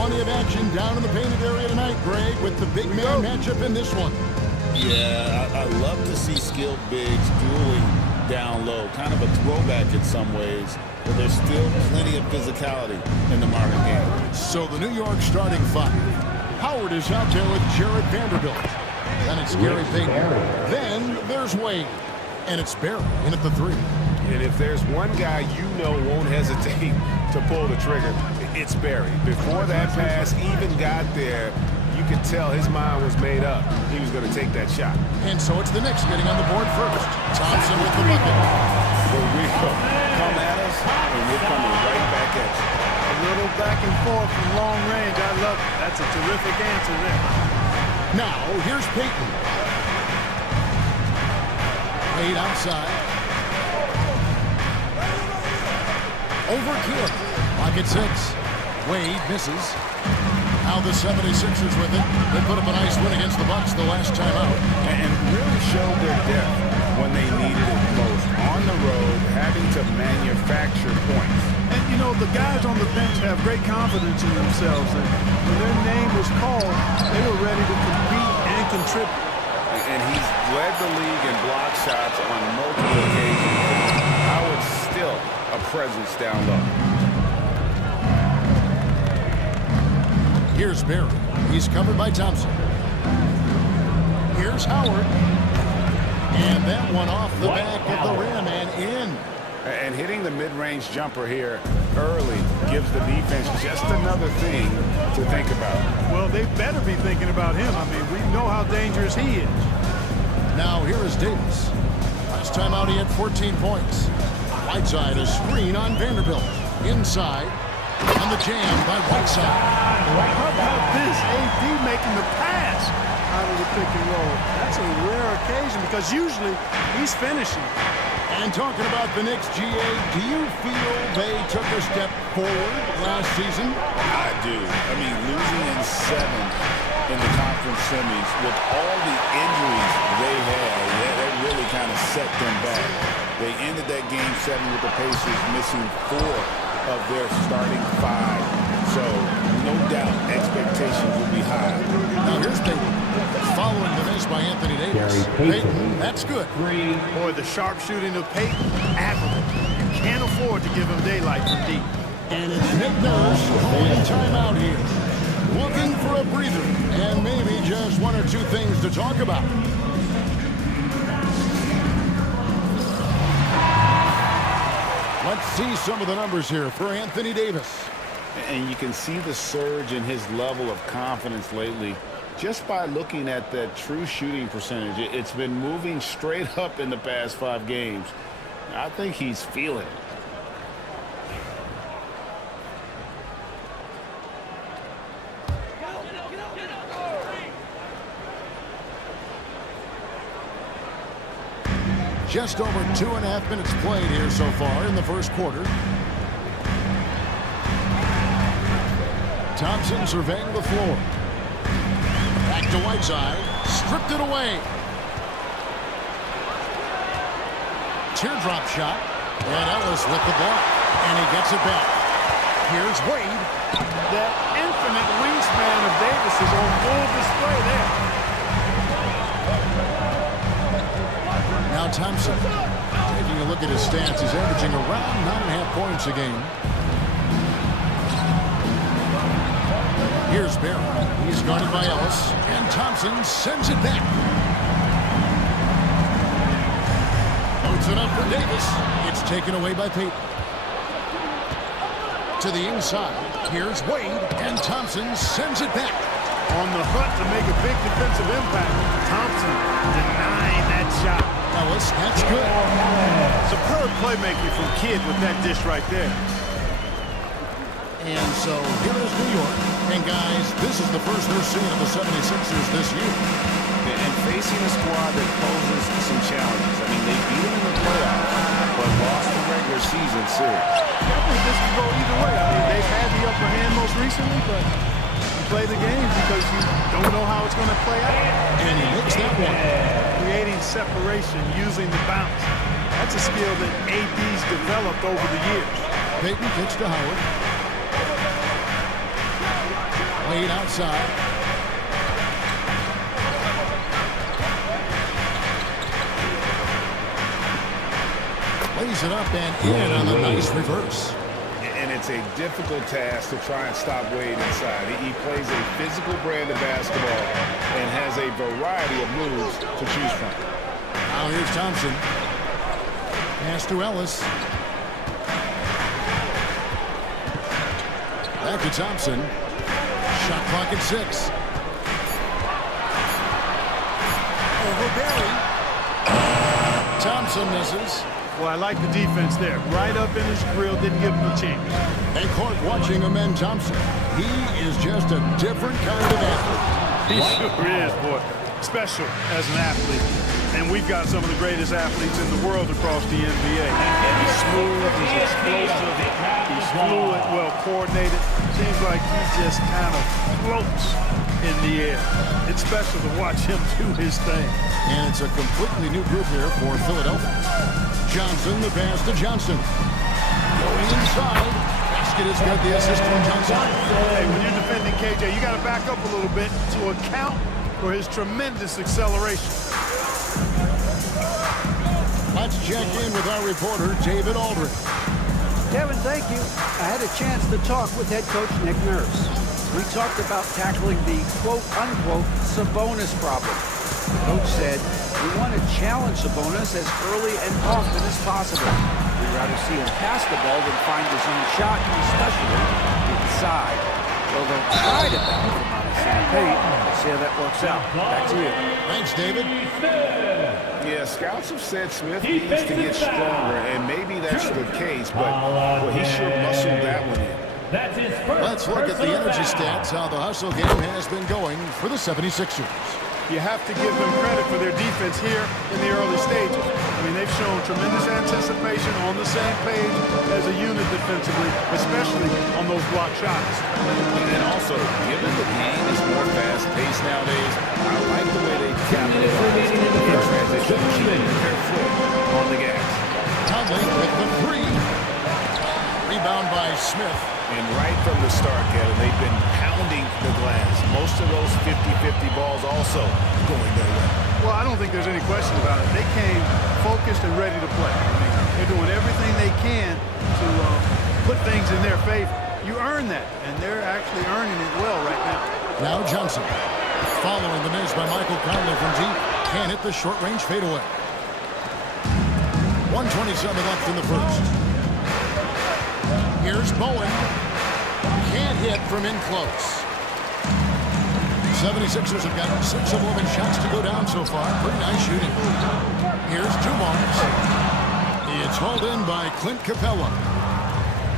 Plenty of action down in the painted area tonight, Greg, with the big man matchup in this one. Yeah, I love to see skilled bigs dueling down low. Kind of a throwback in some ways, but there's still plenty of physicality in the modern game. So the New York starting five. Howard is out there with Jared Vanderbilt. Then it's Gary Payton. Then there's Wade. And it's Barry in at the three. And if there's one guy you know won't hesitate to pull the trigger, it's Barry. Before that pass even got there, you could tell his mind was made up. He was going to take that shot. And so it's the Knicks getting on the board first. Thompson with the bucket. For real. Come at us, and we're coming right back at you. A little back and forth from long range. I love it. That's a terrific answer there. Now, here's Payton. Wade outside. Over Kidd. Pocket six. Wade misses. Now the 76ers with it. They put up a nice win against the Bucks the last time out. And really showed their depth when they needed it most. On the road, having to manufacture points. And, you know, the guys on the bench have great confidence in themselves. And when their name was called, they were ready to compete and contribute. And he's led the league in block shots on multiple occasions. Howard still a presence down low. Here's Barry. He's covered by Thompson. Here's Howard. And that one off the back of the rim and in. And hitting the mid-range jumper here early gives the defense just another thing to think about. Well, they better be thinking about him. I mean, we know how dangerous he is. Now here is Davis. Last time out he had 14 points. Whiteside a screen on Vanderbilt. Inside. On the jam by Whiteside. How about this? AD making the pass out of the pick and roll. That's a rare occasion because usually he's finishing. And talking about the Knicks, GA, do you feel they took a step forward last season? I do. I mean, losing in 7 in the conference semis with all the injuries they had, that really kind of set them back. They ended that game 7 with the Pacers missing 4 of their starting 5. So, no doubt, expectations will be high. Now here's Payton. Following the miss by Anthony Davis. Payton, that's good. Boy, the sharpshooting of Payton, admirable. You can't afford to give him daylight from deep. And it's Nick Nurse calling timeout here. Looking for a breather and maybe just 1 or 2 things to talk about. Let's see some of the numbers here for Anthony Davis. And you can see the surge in his level of confidence lately just by looking at that true shooting percentage. It's been moving straight up in the past 5 games. I think he's feeling it. Just over 2.5 minutes played here so far in the first quarter. Thompson surveying the floor. Back to Whiteside. Stripped it away. Teardrop shot. And Ellis with the block. And he gets it back. Here's Wade. That infinite wingspan of Davis is on full display there. Now Thompson, taking a look at his stats, he's averaging around 9.5 points a game. Here's Barry. He's guarded by Ellis, and Thompson sends it back. Puts it up for Davis. It's taken away by Payton. To the inside. Here's Wade, and Thompson sends it back. On the hunt to make a big defensive impact. Thompson denying that shot. Ellis, that's good. Superb playmaking from Kidd with that dish right there. And so here is New York. And guys, this is the first they're seeing of the 76ers this year. And facing a squad that poses some challenges. I mean, they beat them in the playoffs, but lost the regular season series. I think this could go either way. I mean, they've had the upper hand most recently, but you play the game because you don't know how it's going to play out. And he makes that one. Creating separation using the bounce. That's a skill that AD's developed over the years. Payton kicks to Howard. Wade outside. Lays it up and in on the nice reverse. And it's a difficult task to try and stop Wade inside. He plays a physical brand of basketball and has a variety of moves to choose from. Now here's Thompson. Pass to Ellis. Back to Thompson. Shot clock at 6. Over Barry. Thompson misses. Well, I like the defense there. Right up in his grill, didn't give him a chance. And Clark watching Amen Thompson. He is just a different kind of athlete. He sure is, boy. Special as an athlete. And we've got some of the greatest athletes in the world across the NBA. He's smooth, he's explosive, he's fluid, well coordinated. Seems like he just kind of floats in the air. It's special to watch him do his thing. And it's a completely new group here for Philadelphia. Johnson, the pass to Johnson. Going inside. Basket is good. The assist from Johnson. Hey, when you're defending KJ, you got to back up a little bit to account for his tremendous acceleration. Let's check in with our reporter, David Aldridge. Kevin, thank you. I had a chance to talk with head coach Nick Nurse. We talked about tackling the quote-unquote Sabonis problem. The coach said, we want to challenge Sabonis as early and often as possible. We'd rather see him pass the ball than find his own shot, especially inside. Well, they'll try to battle him on the same page. We'll see how that works out. Back to you. Thanks, David. Yeah, scouts have said Smith needs to get stronger, and maybe that's the case, but well, he sure muscled that one in. That's his first. Let's look at the energy stats, how the hustle game has been going for the 76ers. You have to give them credit for their defense here in the early stages. I mean, they've shown tremendous anticipation on the same page as a unit defensively, especially on those block shots. And then also, given the game is more fast-paced nowadays, I like the way they capitalize in transition, keeping their foot on the gas. Conley with the three. Rebound by Smith. And right from the start, Kevin, they've been pounding the glass. Most of those 50-50 balls also going their way. Well, I don't think there's any question about it. They came focused and ready to play. I mean, they're doing everything they can to put things in their favor. You earn that, and they're actually earning it well right now. Now Johnson. Following the miss by Michael Conley from deep. Can't hit the short-range fadeaway. 1:27 left in the first. Here's Bowen. Can't hit from in close. 76ers have got 6 of 11 shots to go down so far. Pretty nice shooting. Here's Dumars. It's hauled in by Clint Capella.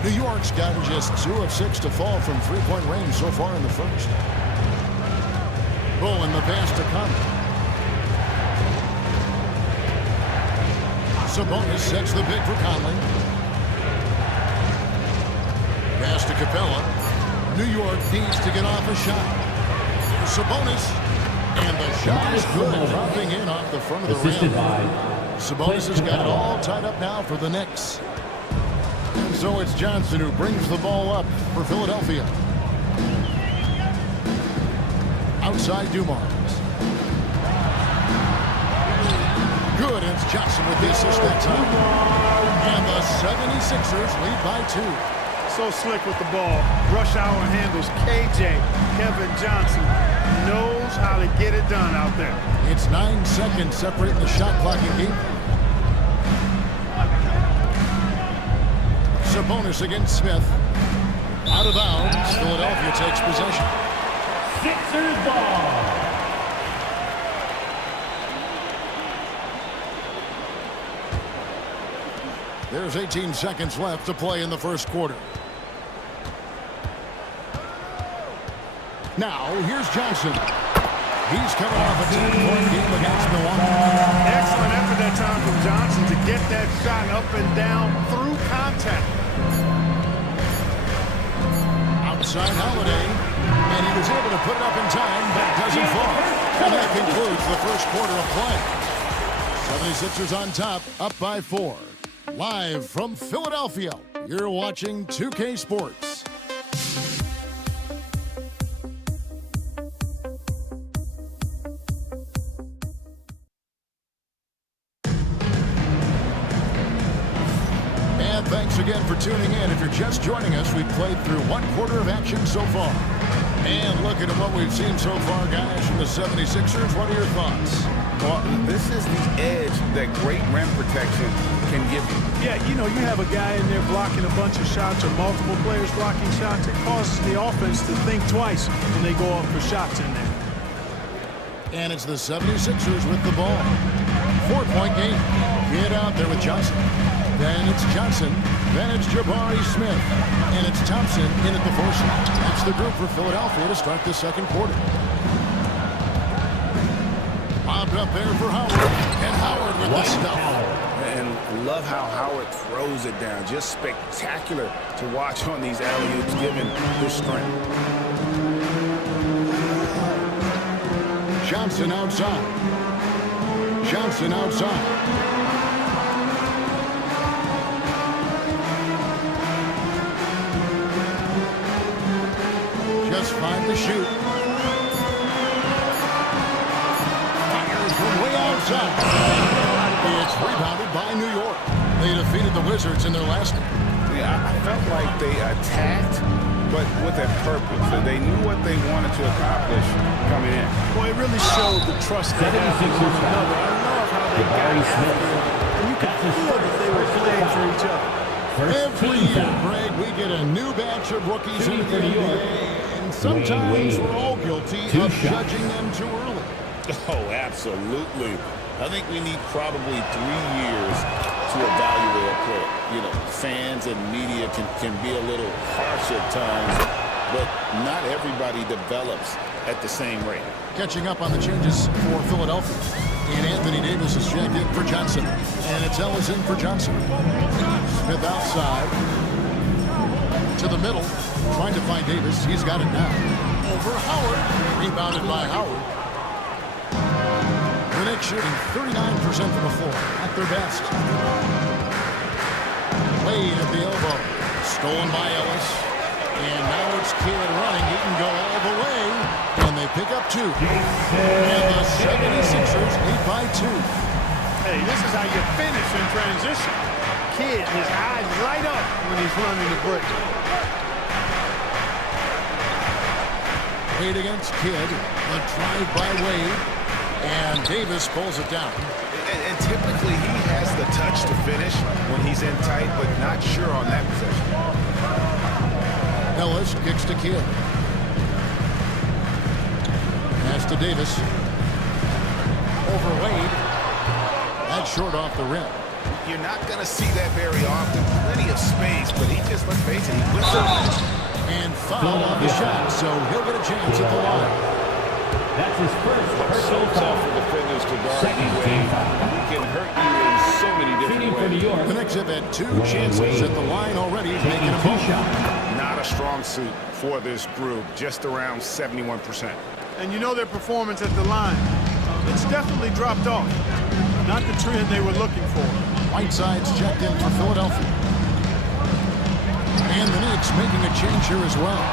New York's gotten just 2 of 6 to fall from three-point range so far in the first. Bowen the pass to Conley. Sabonis sets the pick for Conley. Pass to Capella. New York needs to get off a shot. Sabonis. And the shot is good, dropping in off the front of the rim. Sabonis has got it all tied up now for the Knicks. And so it's Johnson who brings the ball up for Philadelphia. Outside Dumars. Good, and it's Johnson with the assist that time. And the 76ers lead by 2. So slick with the ball. Rush hour handles. KJ, Kevin Johnson, knows how to get it done out there. It's 9 seconds separating the shot clock and game. Sabonis against Smith. Out of bounds. Philadelphia takes possession. Sixers ball. There's 18 seconds left to play in the first quarter. Now, here's Johnson. He's coming off a 10-point game against Milwaukee. Excellent effort that time from Johnson to get that shot up and down through contact. Outside Holiday, and he was able to put it up in time, but it doesn't fall. And that concludes the first quarter of play. 76ers on top, up by 4. Live from Philadelphia, you're watching 2K Sports. And thanks again for tuning in. If you're just joining us, we've played through 1 quarter of action so far. And looking at what we've seen so far, guys, from the 76ers, what are your thoughts? Well, this is the edge that great rim protection can give you. Yeah, you know, you have a guy in there blocking a bunch of shots or multiple players blocking shots. It causes the offense to think twice when they go up for shots in there. And it's the 76ers with the ball. 4-point game. Get out there with Johnson. Then it's Johnson. Then it's Jabari Smith. And it's Thompson in at the 4 slot. That's the group for Philadelphia to start the second quarter. Bobbed up there for Howard. And Howard with the stuff. And love how Howard throws it down. Just spectacular to watch on these alley-oops given his strength. Johnson outside. Johnson outside. Just 5 to shoot. Fires from way outside. It's rebounded by New York. They defeated the Wizards in their last game. Yeah, I felt like they attacked, but with a purpose. So they knew what they wanted to accomplish coming in. Well, it really showed the trust they have for one another. I love how they got after it. And you could feel that they were playing for each other. Every year, Greg, we get a new batch of rookies into the NBA, and sometimes we're all guilty of judging them too early. Oh, absolutely. I think we need probably 3 years to evaluate a player. You know, fans and media can be a little harsh at times, but not everybody develops at the same rate. Catching up on the changes for Philadelphia. And Anthony Davis is checked in for Johnson. And it's Ellis in for Johnson. Smith outside. To the middle. Trying to find Davis. He's got it now. Over Howard. Rebounded by Howard. The Knicks shooting 39% from the floor. At their best. Wade at the elbow. Stolen by Ellis. And now it's Kidd running. He can go all the way. And they pick up 2. And the 76ers lead by 2. Hey, this is how you finish in transition. Kidd, his eyes light up when he's running the break. Wade against Kidd. The drive by Wade. And Davis pulls it down. And typically he has the touch to finish when he's in tight, but not sure on that possession. Ellis kicks to Kidd. Pass to Davis. Over Wade. That's short off the rim. You're not going to see that very often. Plenty of space, but he just, let's face it, he whips it. And foul on the shot, so he'll get a chance at the line. That's his first So tough for defenders to guard Wade. He can hurt you in so many different ways. The Knicks have had 2 chances at the line already, making a ball shot. Not a strong suit for this group, just around 71%. And you know their performance at the line. It's definitely dropped off. Not the trend they were looking for. Whiteside's checked in for Philadelphia. And the Knicks making a change here as well.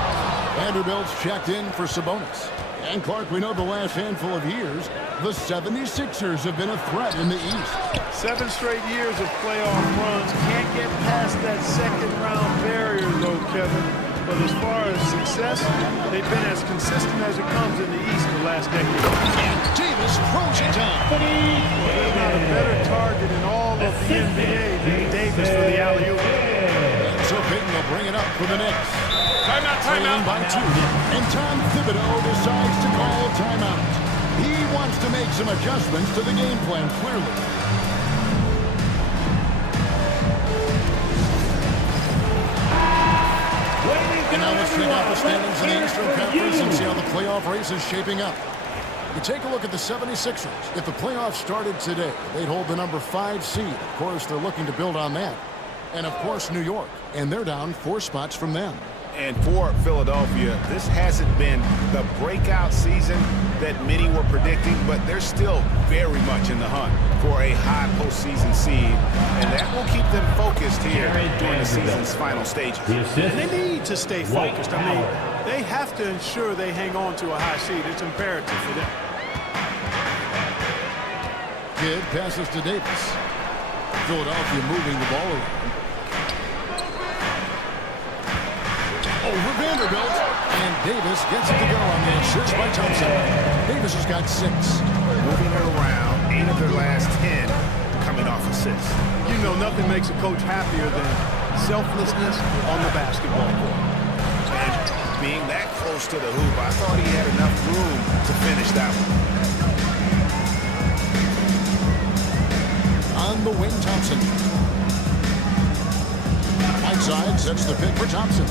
Vanderbilt's checked in for Sabonis. And Clark, we know the last handful of years, the 76ers have been a threat in the East. 7 straight years of playoff runs. Can't get past that second-round barrier, though, Kevin. But as far as success, they've been as consistent as it comes in the East the last decade. And Davis throws it down. Well, there's not a better target in all of the NBA than Davis for the alley-oop. So Payton will bring it up for the Knicks. Timeout. By 2. And Tom Thibodeau decides to call a timeout. He wants to make some adjustments to the game plan, clearly. And now let's check out the standings in the Eastern Conference and see how the playoff race is shaping up. You take a look at the 76ers. If the playoffs started today, they'd hold the number 5 seed. Of course, they're looking to build on that. And, of course, New York. And they're down 4 spots from them. And for Philadelphia, this hasn't been the breakout season that many were predicting, but they're still very much in the hunt for a high postseason seed, and that will keep them focused here during the season's final stages. And they need to stay focused. I mean, they have to ensure they hang on to a high seed. It's imperative for them. Kidd passes to Davis. Philadelphia moving the ball around. Over Vanderbilt, and Davis gets it to go on the assist by Thompson. Davis has got 6. Moving it around, 8 of their last 10 coming off assists. You know, nothing makes a coach happier than selflessness on the basketball court. And being that close to the hoop, I thought he had enough room to finish that one. On the wing, Thompson. Whiteside sets the pick for Thompson.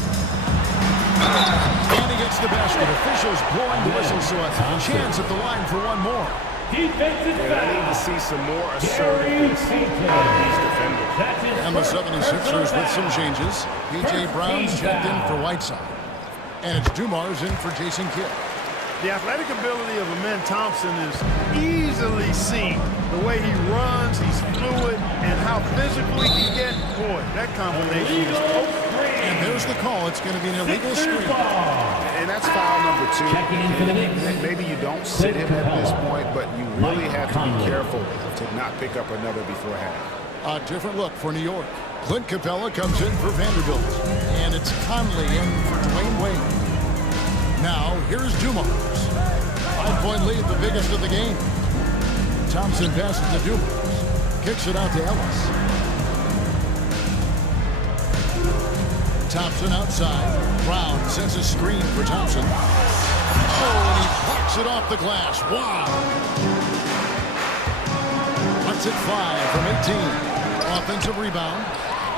And he gets the basket. Officials blowing the whistle, so a chance at the line for one more. Defensive foul. I need to see some more assertiveness out of these defenders. And the 76ers with some changes. P.J. Brown's checked in for Whiteside. And it's Dumars in for Jason Kidd. The athletic ability of Amen Thompson is easily seen. The way he runs, he's fluid, and how physical he can get. Boy, that combination is potent. And there's the call. It's going to be an illegal screen. And that's foul number 2. Maybe you don't sit him at this point, but you really have to be careful to not pick up another before half. A different look for New York. Clint Capella comes in for Vanderbilt. And it's Conley in for Dwayne Wade. Now, here's Dumars. 5-point lead, the biggest of the game. Thompson passes to Dumars. Kicks it out to Ellis. Thompson outside. Brown sends a screen for Thompson. Oh, and he blocks it off the glass. Wow. Puts it 5 from 18. Offensive rebound.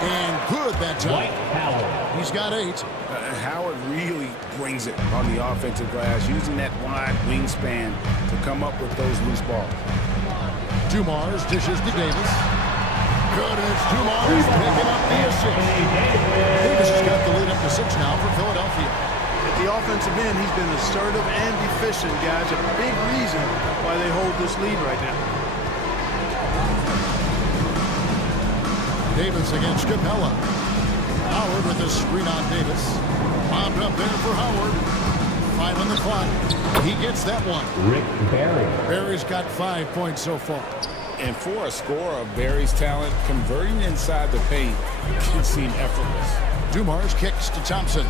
And good that time. He's got 8. Howard really brings it on the offensive glass, using that wide wingspan to come up with those loose balls. Dumars dishes to Davis. Good, and it's Dumars picking up the assist. Davis has got the lead up to 6 now for Philadelphia. At the offensive end, he's been assertive and efficient, guys. A big reason why they hold this lead right now. Davis against Capella. Howard with a screen on Davis. Bombed up there for Howard. 5 on the clock. He gets that one. Rick Barry. Barry's got 5 points so far. And for a scorer of Barry's talent, converting inside the paint can seem effortless. Dumars kicks to Thompson.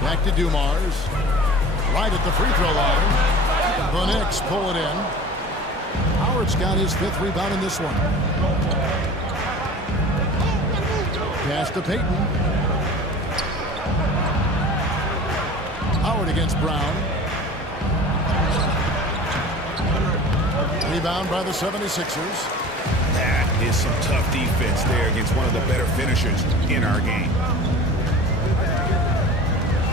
Back to Dumars. Right at the free throw line. The Knicks pull it in. Howard's got his 5th rebound in this one. Pass to Payton. Howard against Brown. Rebound by the 76ers. That is some tough defense there against one of the better finishers in our game.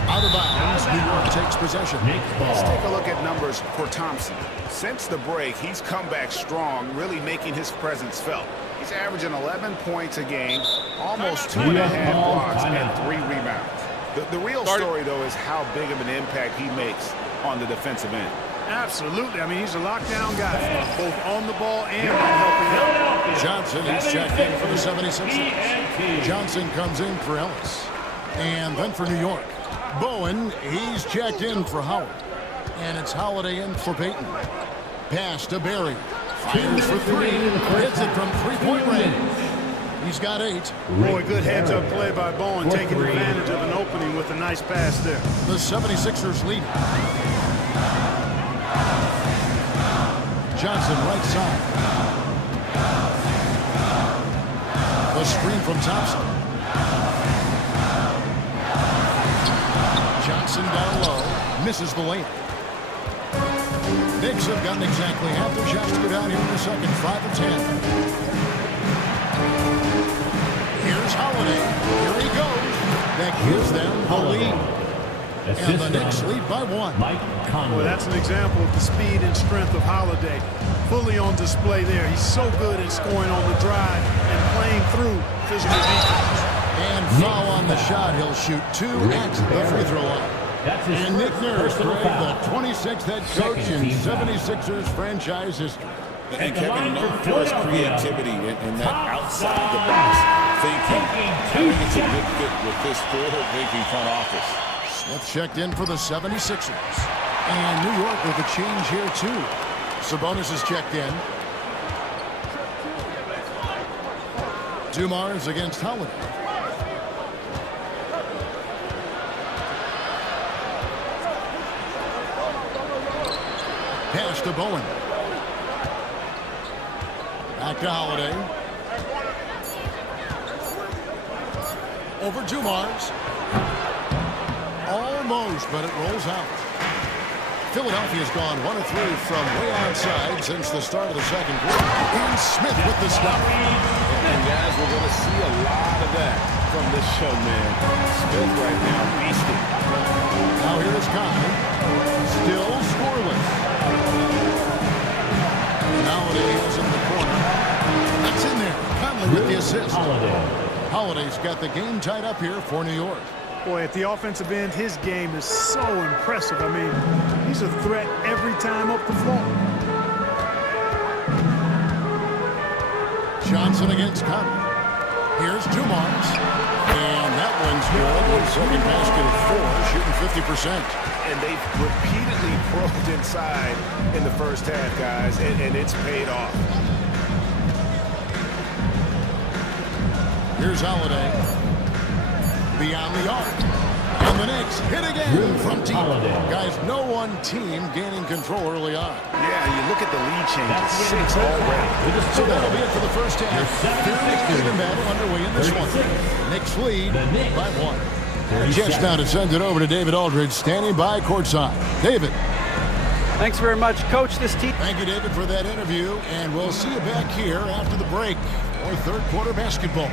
Out of bounds, New York takes possession. Let's take a look at numbers for Thompson. Since the break, he's come back strong, really making his presence felt. He's averaging 11 points a game, almost 2.5 blocks, and 3 rebounds. The real story, though, is how big of an impact he makes on the defensive end. Absolutely. I mean, he's a lockdown guy, both on the ball and on helping out. Johnson is checked in for the 76ers. Johnson comes in for Ellis. And then for New York, Bowen, he's checked in for Howard. And it's Holiday in for Payton. Pass to Barry. Fires for 3. Hits it from 3-point range. He's got 8. Boy, good heads-up play by Bowen, taking advantage of an opening with a nice pass there. The 76ers lead. Johnson right side. The screen from Thompson. Johnson down low. Misses the layup. Knicks have gotten exactly half their shots to go down here in the second. 5 of 10. Here's Holiday. Here he goes. That gives them the lead. And the Knicks lead by 1. Mike Conley. Well, that's an example of the speed and strength of Holiday. Fully on display there. He's so good at scoring on the drive and playing through physical defense. And foul on the shot. He'll shoot 2 at the free throw line. And Nick Nurse, Greg, the 26th head coach in 76ers franchise history. And Kevin, known for his creativity and that outside-the-box thinking, I think it's a good fit with this forward-thinking front office. Smith checked in for the 76ers. And New York with a change here, too. Sabonis is checked in. Dumars against Holiday. Pass to Bowen. Back to Holiday. Over Dumars. Almost, but it rolls out. Philadelphia's gone 1 of 3 from way outside since the start of the second quarter. And Smith with the stop. And guys, we're going to see a lot of that from this show, man. Smith right now beasting. Now here's Conley. Still scoreless. Holiday is in the corner. That's in there. Conley with the assist. Holiday's got the game tied up here for New York. Boy, at the offensive end, his game is so impressive. I mean, he's a threat every time up the floor. Johnson against Conley. Here's Dumars. And that one's good. With second basket of 4, shooting 50%. And they've repeatedly probed inside in the first half, guys, and it's paid off. Here's Holiday. Beyond the arc. And the Knicks hit again from deep. Guys, no one team gaining control early on. Yeah, you look at the lead change. 6 already. So that'll be it for the first half. Fairly even battle underway in this one. Knicks lead by 1. A chance now to send it over to David Aldridge, standing by courtside. David. Thanks very much, Coach. Thank you, David, for that interview. And we'll see you back here after the break for third quarter basketball.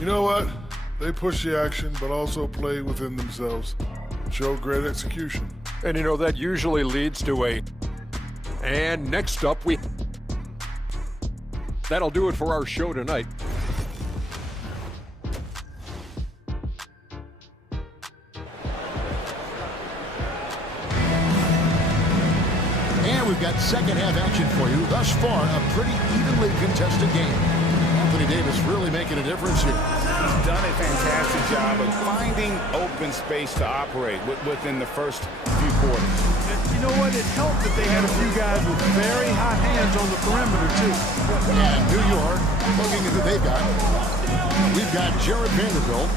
You know what? They push the action, but also play within themselves. Show great execution. And you know, that usually leads to a... And next up, that'll do it for our show tonight. And we've got second half action for you. Thus far, a pretty evenly contested game. Anthony Davis really making a difference here. He's done a fantastic job of finding open space to operate within the first few quarters. And you know what? It helped that they had a few guys with very hot hands on the perimeter, too. And New York, looking at who they've got. We've got Jared Vanderbilt.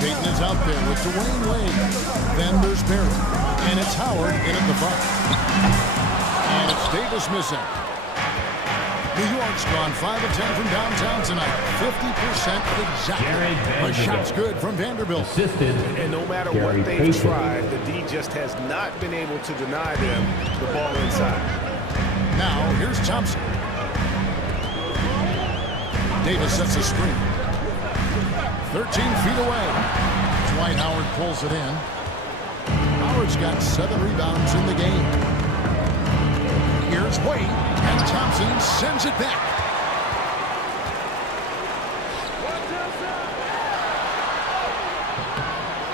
Payton is out there with Dwayne Wade. Then there's Barry. And it's Howard in at the front. And it's Davis missing. New York's gone 5 of 10 from downtown tonight. 50% exactly. But shot's good from Vanderbilt. And no matter what they've tried, the D just has not been able to deny them the ball inside. Now, here's Thompson. Davis sets a screen. 13 feet away. Dwight Howard pulls it in. Howard's got 7 rebounds in the game. Here's Wade, and Thompson sends it back.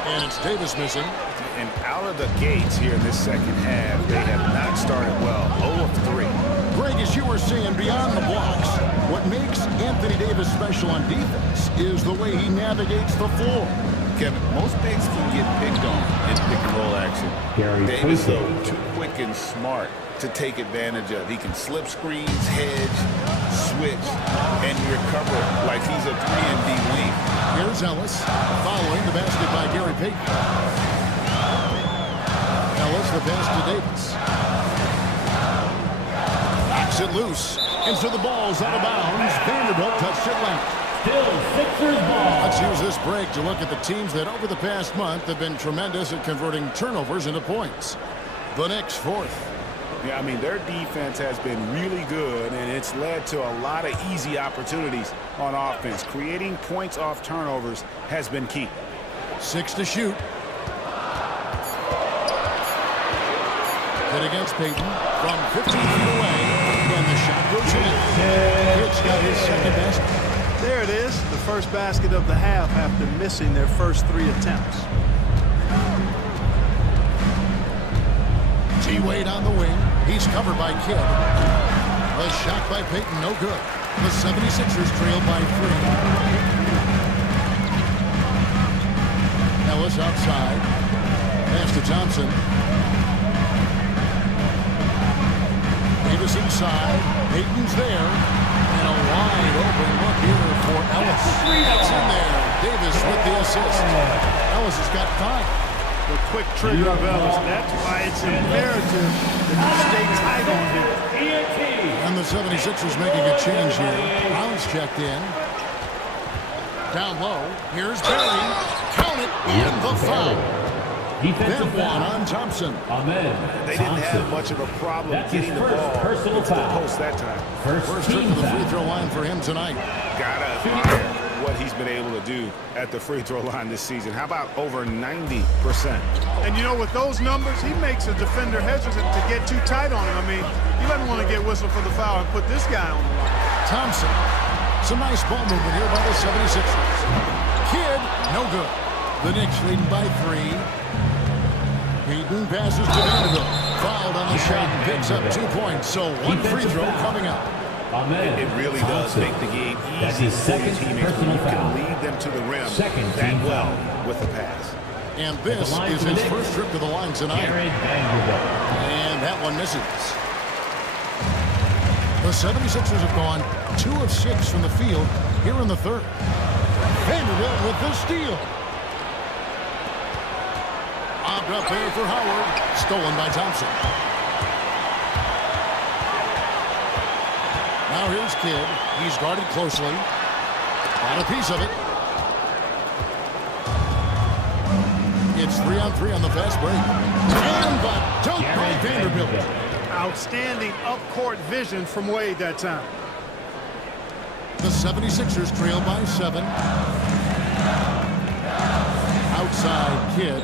And it's Davis missing. And out of the gates here in this second half, they have not started well. 0 of 3. Greg, as you were saying, beyond the blocks, what makes Anthony Davis special on defense is the way he navigates the floor. Kevin, most bigs can get picked on in pick-and-roll action. Davis, though, too quick and smart to take advantage of. He can slip screens, hedge, switch, and recover like he's a 3-and-D wing. Here's Ellis, following the basket by Gary Payton. Ellis, the pass to Davis. Knocks it loose, and so the ball's out of bounds. Vanderbilt touched it left. Still Sixers ball. Let's use this break to look at the teams that over the past month have been tremendous at converting turnovers into points. The Knicks fourth. Yeah, I mean, their defense has been really good, and it's led to a lot of easy opportunities on offense. Creating points off turnovers has been key. 6 to shoot. Hit against Payton from 15 feet away, and the shot goes in. Kidd's got his second basket. There it is, the first basket of the half after missing their first 3 attempts. T-Wade on the wing. He's covered by Kidd. A shot by Payton, no good. The 76ers trail by 3. Ellis outside. Pass to Thompson. Davis inside. Payton's there. And a wide open look here for Ellis. It's in there. Davis with the assist. Ellis has got 5. The quick trigger of Ellis. That's why it's imperative that you stay tight on him. And the 76ers making a change here. Brown's checked in. Down low. Here's Barry. Count it in the foul. Then one on Thompson. They didn't have much of a problem getting the ball into the post that time. First trip to the free throw line for him tonight. Gotta admire what he's been able to do at the free throw line this season. How about over 90%? And you know, with those numbers, he makes a defender hesitant to get too tight on him. I mean, he doesn't want to get whistled for the foul and put this guy on the line. Thompson. Some nice ball movement here by the 76ers. Kidd, no good. The Knicks leading by 3. Payton passes to Vanderbilt. Fouled on the shot and picks up 2 points. So one free throw coming up. It really does make the game easy for your teammates when you can lead them to the rim that well with a pass. And this is his first trip to the line tonight. And that one misses. The 76ers have gone 2 of 6 from the field here in the third. Vanderbilt with the steal. Lobbed up there for Howard. Stolen by Thompson. Now here's Kidd. He's guarded closely. Got a piece of it. It's 3-on-3 on the fast break. And the dunk by Vanderbilt. Outstanding up-court vision from Wade that time. The 76ers trail by 7. Outside Kidd.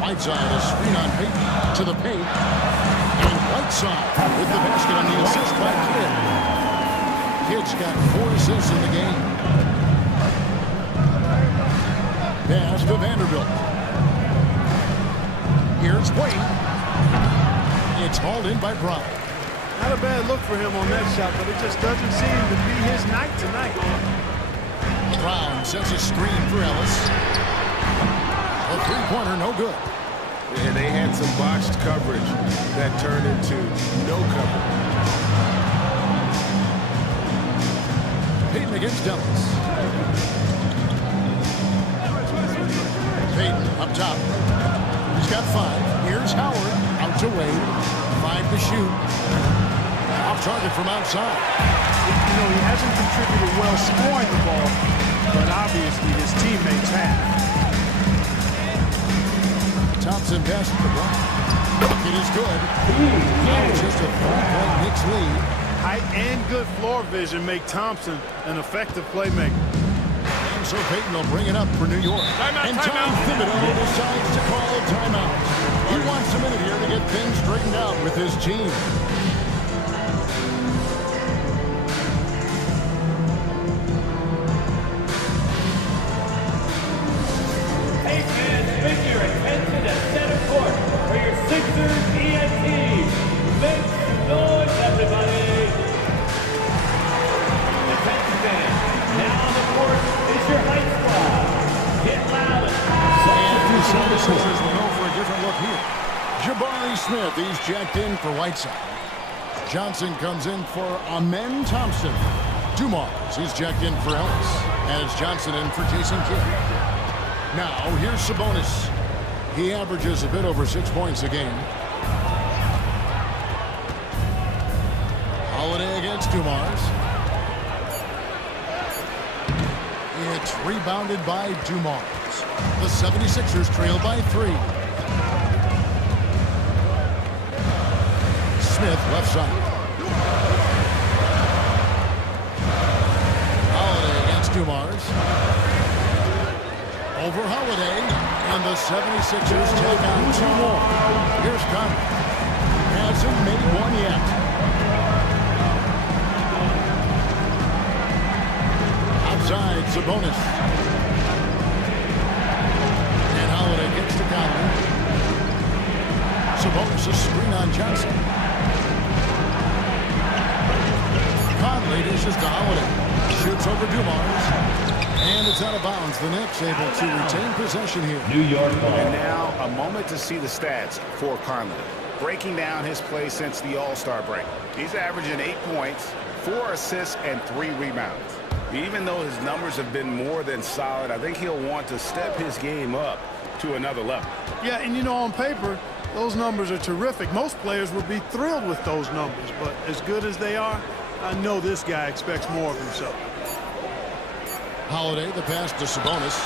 Whiteside, a screen on Payton to the paint. And Whiteside with the basket on the assist by Kidd. Kidd's got 4 assists in the game. Pass to Vanderbilt. Here's Wade. It's hauled in by Brown. Not a bad look for him on that shot, but it just doesn't seem to be his night tonight. Brown sets a screen for Ellis. A three-pointer, no good. And they had some botched coverage that turned into no coverage. Payton against Ellis. Payton up top. He's got 5. Here's Howard. Out to Wade. 5 to shoot. Off target from outside. You know, he hasn't contributed well scoring the ball, but obviously his teammates have. Thompson passes to Brown. It is good. Now it's just a 3-point Knicks lead. Height and good floor vision make Thompson an effective playmaker. And so Payton will bring it up for New York. And Tom Thibodeau decides to call a timeout. He wants a minute here to get things straightened out with his team. Hey fans, make your attention to center court for your Sixers ENT. Make some noise, everybody. Attention fans, now on the court is your high squad. Get loud. And the 76ers will go for a different look here. Jabari Smith, he's jacked in for Whiteside. Johnson comes in for Amen Thompson. Dumars, he's jacked in for Ellis. And it's Johnson in for Jason Kidd. Now, here's Sabonis. He averages a bit over 6 points a game. Holiday against Dumars. It's rebounded by Dumars. The 76ers trail by 3. Smith left side. Holiday against Dumars. Over Holiday. And the 76ers take on 2 more. Here's Conley. Hasn't made one yet. Outside, Sabonis. And Holiday gets to Conley. Sabonis, a screen on Johnson. Conley dishes to Holiday. Shoots over Dumars. And it's out of bounds. The Knicks able to retain possession here. New York ball. And now a moment to see the stats for Conley. Breaking down his play since the All-Star break. He's averaging 8 points, 4 assists, and 3 rebounds. Even though his numbers have been more than solid, I think he'll want to step his game up to another level. Yeah, and you know, on paper, those numbers are terrific. Most players would be thrilled with those numbers, but as good as they are, I know this guy expects more of himself. Holiday, the pass to Sabonis.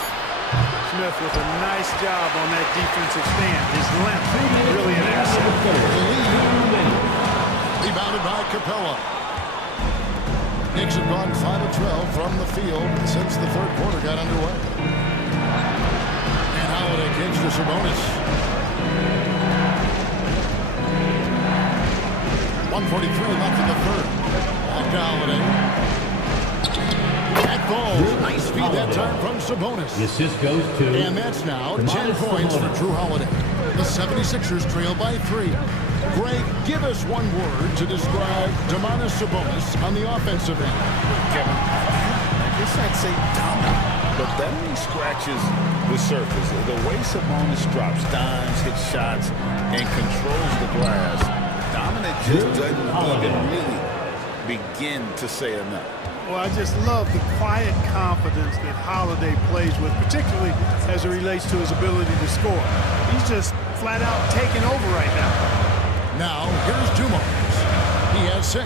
Smith with a nice job on that defensive stand. His length really an asset. Rebounded by Capella. Knicks have gone 5 of 12 from the field since the third quarter got underway. And Holiday kicks to Sabonis. 1:43 left in the third. Back to Holiday. At balls. Nice feed that time from Sabonis. The assist goes to... And that's now 10 points for Drew Holiday. The 76ers trail by 3. Greg, give us one word to describe Domantas Sabonis on the offensive end. Kevin, I guess I'd say dominant, but that only scratches the surface. The way Sabonis drops dimes, hits shots, and controls the glass, dominant just doesn't even really begin to say enough. Well, I just love the quiet confidence that Holiday plays with, particularly as it relates to his ability to score. He's just flat out taking over right now. Now, here's Dumars. He has 6.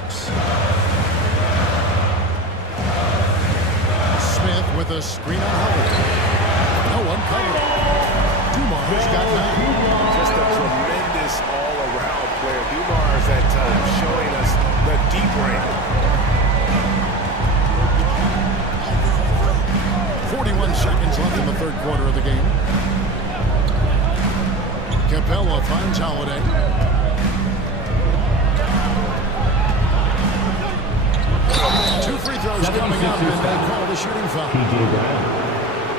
Smith with a screen on Holiday. No one covered. Dumars got 9. Just a tremendous all-around player. Dumars at times showing us the deep range. 41 seconds left in the third quarter of the game. Capella finds Holiday. Two free throws coming up, and they call the shooting foul.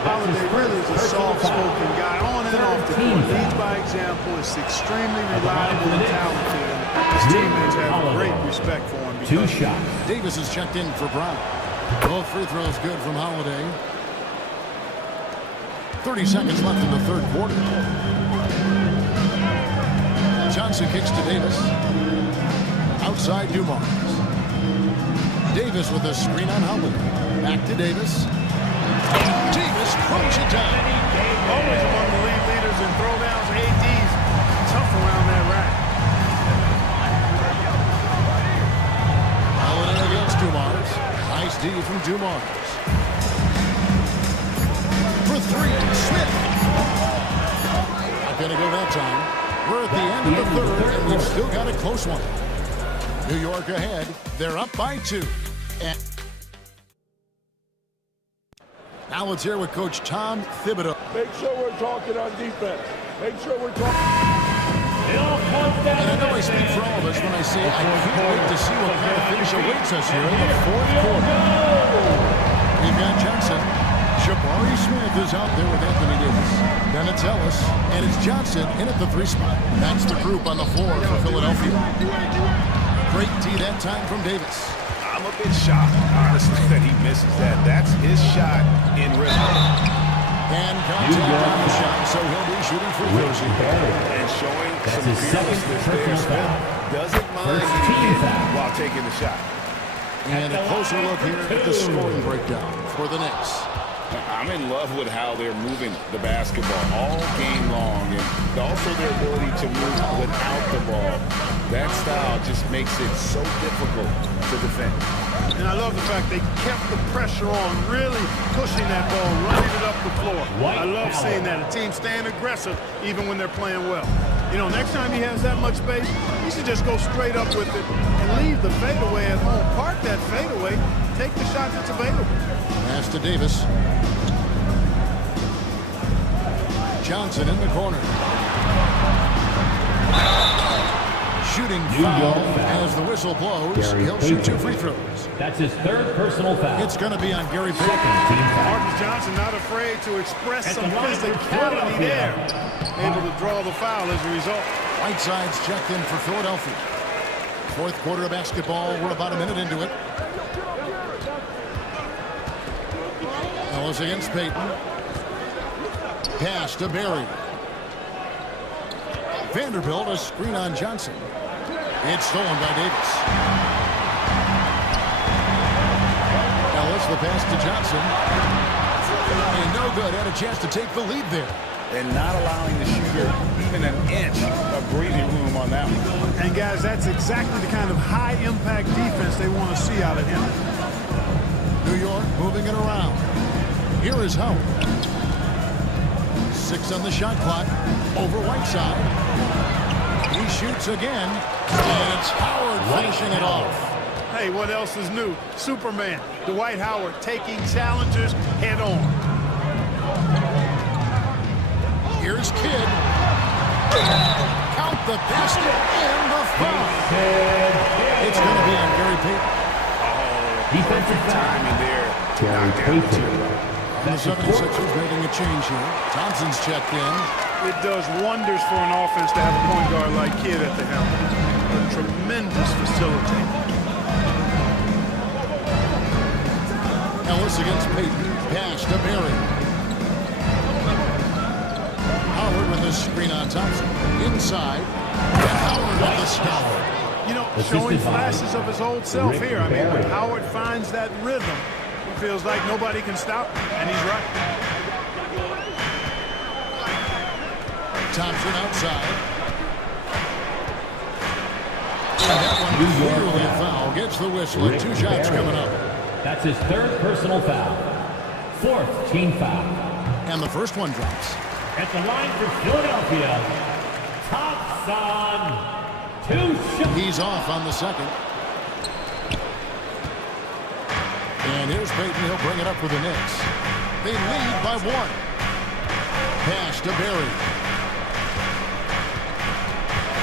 Holiday really is a soft-spoken guy on and off the court. Leads by example. Is extremely reliable and talented. And his teammates have great respect for him. 2 shots. Davis is checked in for Brown. Both free throws good from Holiday. 30 seconds left in the third quarter. Johnson kicks to Davis. Outside Dumars. Davis with a screen on Holiday. Back to Davis. Davis throws it down. Always among the league leaders in throwdowns. AD's tough around that rack. Holiday against Dumars. Nice D from Dumars. For 3, Smith. Not going to go that time. We're at the end of the third, and we've still got a close one. New York ahead. They're up by 2. And now let's hear with Coach Tom Thibodeau. Make sure we're talking on defense. Make sure we're talking. And I know I speak for all of us when I say I can't wait to see what kind of finish awaits us here in the fourth quarter. We've got Johnson. Jabari Smith is out there with Anthony Davis. Then it's Ellis, and it's Johnson in at the 3 spot. That's the group on the floor for Philadelphia. Great D that time from Davis. I'm a bit shocked, honestly, that he misses that. That's his shot in rhythm. And contact on the shot, so he'll be shooting free throws. And showing some fearlessness there. Smith doesn't mind getting hit while taking the shot. And a closer look here at the scoring breakdown for the Knicks. I'm in love with how they're moving the basketball all game long, and also their ability to move without the ball. That style just makes it so difficult to defend. And I love the fact they kept the pressure on, really pushing that ball, running it up the floor. I love seeing that. A team staying aggressive even when they're playing well. You know, next time he has that much space, he should just go straight up with it and leave the fadeaway at home. Park that fadeaway, take the shot that's available. Pass to Davis. Johnson in the corner. Shooting foul as the whistle blows. He'll shoot 2 free throws. That's his 3rd personal foul. It's going to be on Gary Payton. Marcus Johnson not afraid to express some physicality there. Able to draw the foul as a result. Whiteside's checked in for Philadelphia. Fourth quarter of basketball. We're about a minute into it. Ellis against Payton. Pass to Barry. Vanderbilt a screen on Johnson. It's stolen by Davis. Ellis the pass to Johnson. And no good. Had a chance to take the lead there. And not allowing the shooter even an inch of breathing room on that one. And guys, that's exactly the kind of high-impact defense they want to see out of him. New York moving it around. Here is Howard. 6 on the shot clock. Over Whiteside. He shoots again. And it's Howard finishing it off. Hey, what else is new? Superman, Dwight Howard, taking challengers head on. Here's Kidd. Count the basket and the foul. It's going to be on Gary Payton. Defensive foul. Timing there to knock down the tip. And the 76ers making a change here. Thompson's checked in. It does wonders for an offense to have a point guard like Kidd at the helm. A tremendous facilitator. Ellis against Payton. Pass to Berry. Howard with a screen on Thompson. Inside. And Howard with the stop. You know, showing flashes of his old self here. I mean, when Howard finds that rhythm, he feels like nobody can stop him, and he's right. Thompson outside. And that one clearly a foul. Gets the whistle and 2 shots coming up. That's his 3rd personal foul. 4th team foul. And the first one drops. At the line for Philadelphia, Thompson. 2 shots. He's off on the second. And here's Payton. He'll bring it up for the Knicks. They lead by 1. Pass to Berry.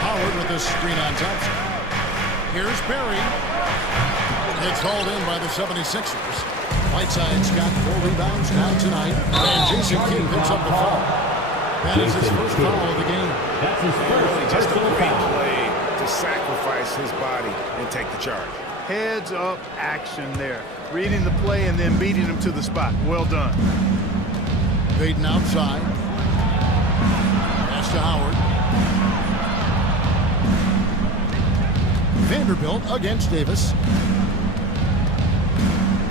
Howard with a screen on Thompson. Here's Berry. It's hauled in by the 76ers. Whiteside's got 4 rebounds now tonight. And Jason Kidd picks up the foul. That is his first foul of the game. That's his Really first just a personal great foul. play to sacrifice his body and take the charge. Heads up action there. Reading the play and then beating him to the spot. Well done. Payton outside. Pass to Howard. Vanderbilt against Davis.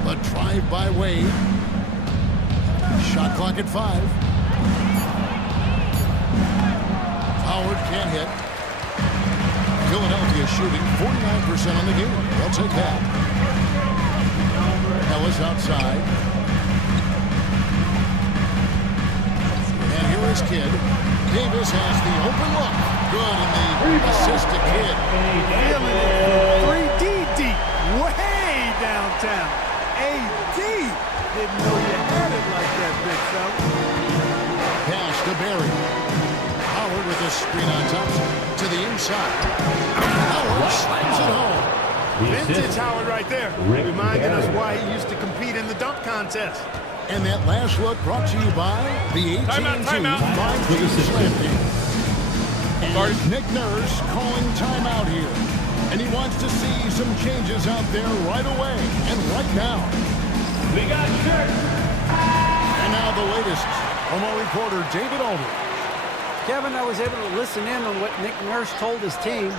A drive by Wade. Shot clock at 5. Howard can't hit. Philadelphia shooting 49% on the game. They'll take that. Ellis outside. And here is Kidd. Davis has the open look. Good, and the assist to Kidd. Feeling it from 3D deep. Way downtown. AD. Didn't know you had it like that, big fella. Pass to Berry. Howard with a screen on Thompson. To the inside. Howard slams it home. Vintage Howard right there. Reminding us why he used to compete in the dunk contest. And that last look brought to you by the AT&T Timeout. 5G Slam Game. And Nick Nurse calling timeout here. And he wants to see some changes out there right away and right now. We got shirt. And now the latest from our reporter David Aldridge. Kevin, I was able to listen in on what Nick Nurse told his team.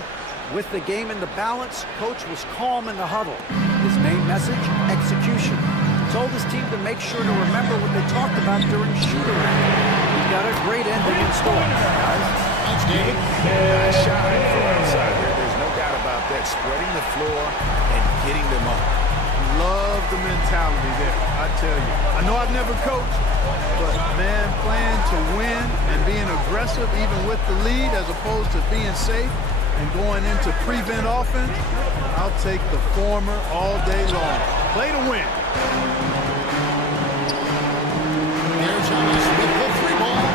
With the game in the balance, coach was calm in the huddle. His main message, execution. Told his team to make sure to remember what they talked about during shoot-around. We've got a great ending in store, guys. Thanks, David. Nice shot from outside there. There's no doubt about that. Spreading the floor and getting them up. Love the mentality there, I tell you. I know I've never coached, but man, playing to win and being aggressive even with the lead as opposed to being safe and going into prevent offense, I'll take the former all day long. Play to win. Here's Giannis with the 3-ball.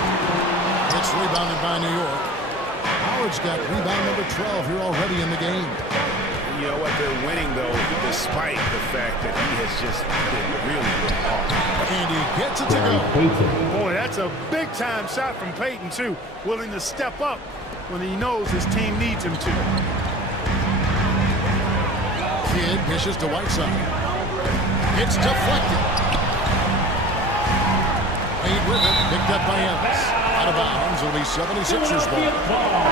It's rebounded by New York. Howard's got rebound number 12 here already in the game. You know what? They're winning, though, despite the fact that he has just been really off. And he gets it to go. Boy, that's a big-time shot from Payton, too. Willing to step up when he knows his team needs him to. Kidd pitches to Whiteside. It's deflected. Wade with it, picked up by Ellis. Out of bounds, it'll be 76ers ball.